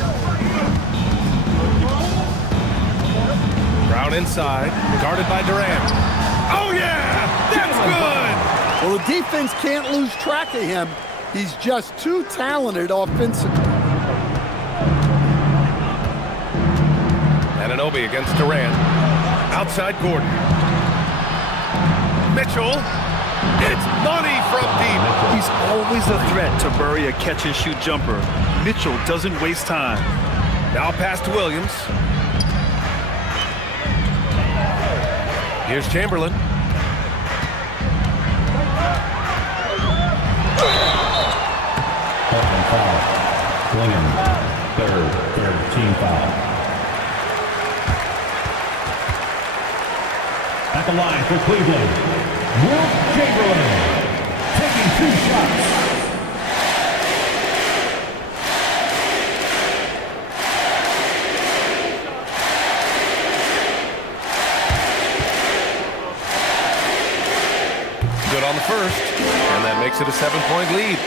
Brown inside, guarded by Durant. Oh, yeah! That's good! Well, the defense can't lose track of him. He's just too talented offensively. Anunoby against Durant. Outside Gordon. Mitchell. It's money from deep. He's always a threat to bury a catch-and-shoot jumper. Mitchell doesn't waste time. Now pass to Williams. Here's Chamberlain. Second foul. Clingan. Third team foul. At the line for Cleveland, Wilt Chamberlain, taking 2 shots. Good on the first, and that makes it a 7-point lead.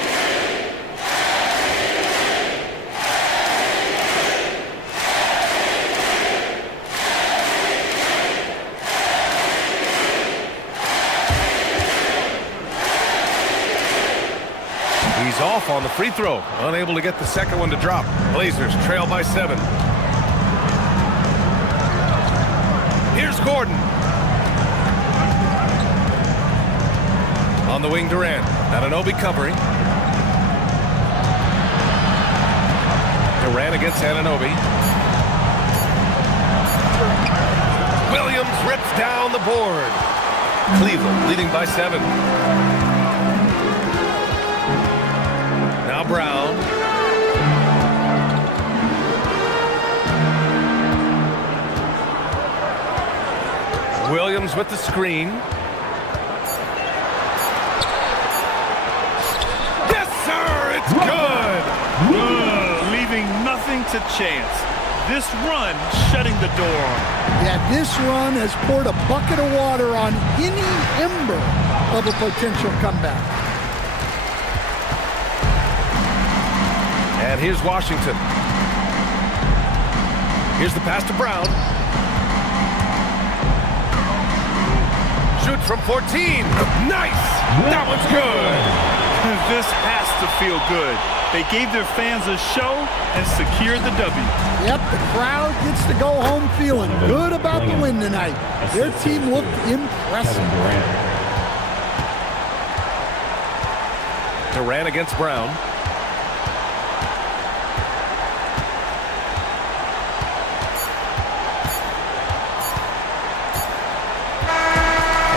He's off on the free throw, unable to get the second one to drop. Blazers trail by 7. Here's Gordon. On the wing, Durant. Anunoby covering. Durant against Anunoby. Williams rips down the board. Cleveland leading by 7. Now Brown. Williams with the screen. Yes, sir! It's good! Leaving nothing to chance. This run shutting the door on him. Yeah, this run has poured a bucket of water on any ember of a potential comeback. And here's Washington. Here's the pass to Brown. Shoots from 14. Nice! That one's good! This has to feel good. They gave their fans a show and secured the W. Yep, the crowd gets to go home feeling good about the win tonight. Their team looked impressive. Durant against Brown.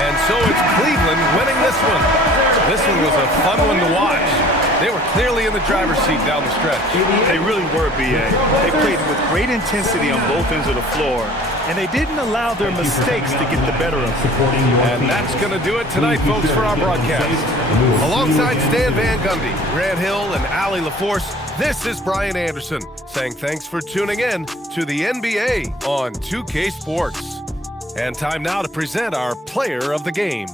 And so it's Cleveland winning this one. This one was a fun one to watch. They were clearly in the driver's seat down the stretch. They really were, B.A. They played with great intensity on both ends of the floor, and they didn't allow their mistakes to get the better of them. And that's going to do it tonight, folks, for our broadcast. Alongside Stan Van Gundy, Grant Hill, and Allie LaForce, this is Brian Anderson saying thanks for tuning in to the NBA on 2K Sports. And time now to present our player of the game.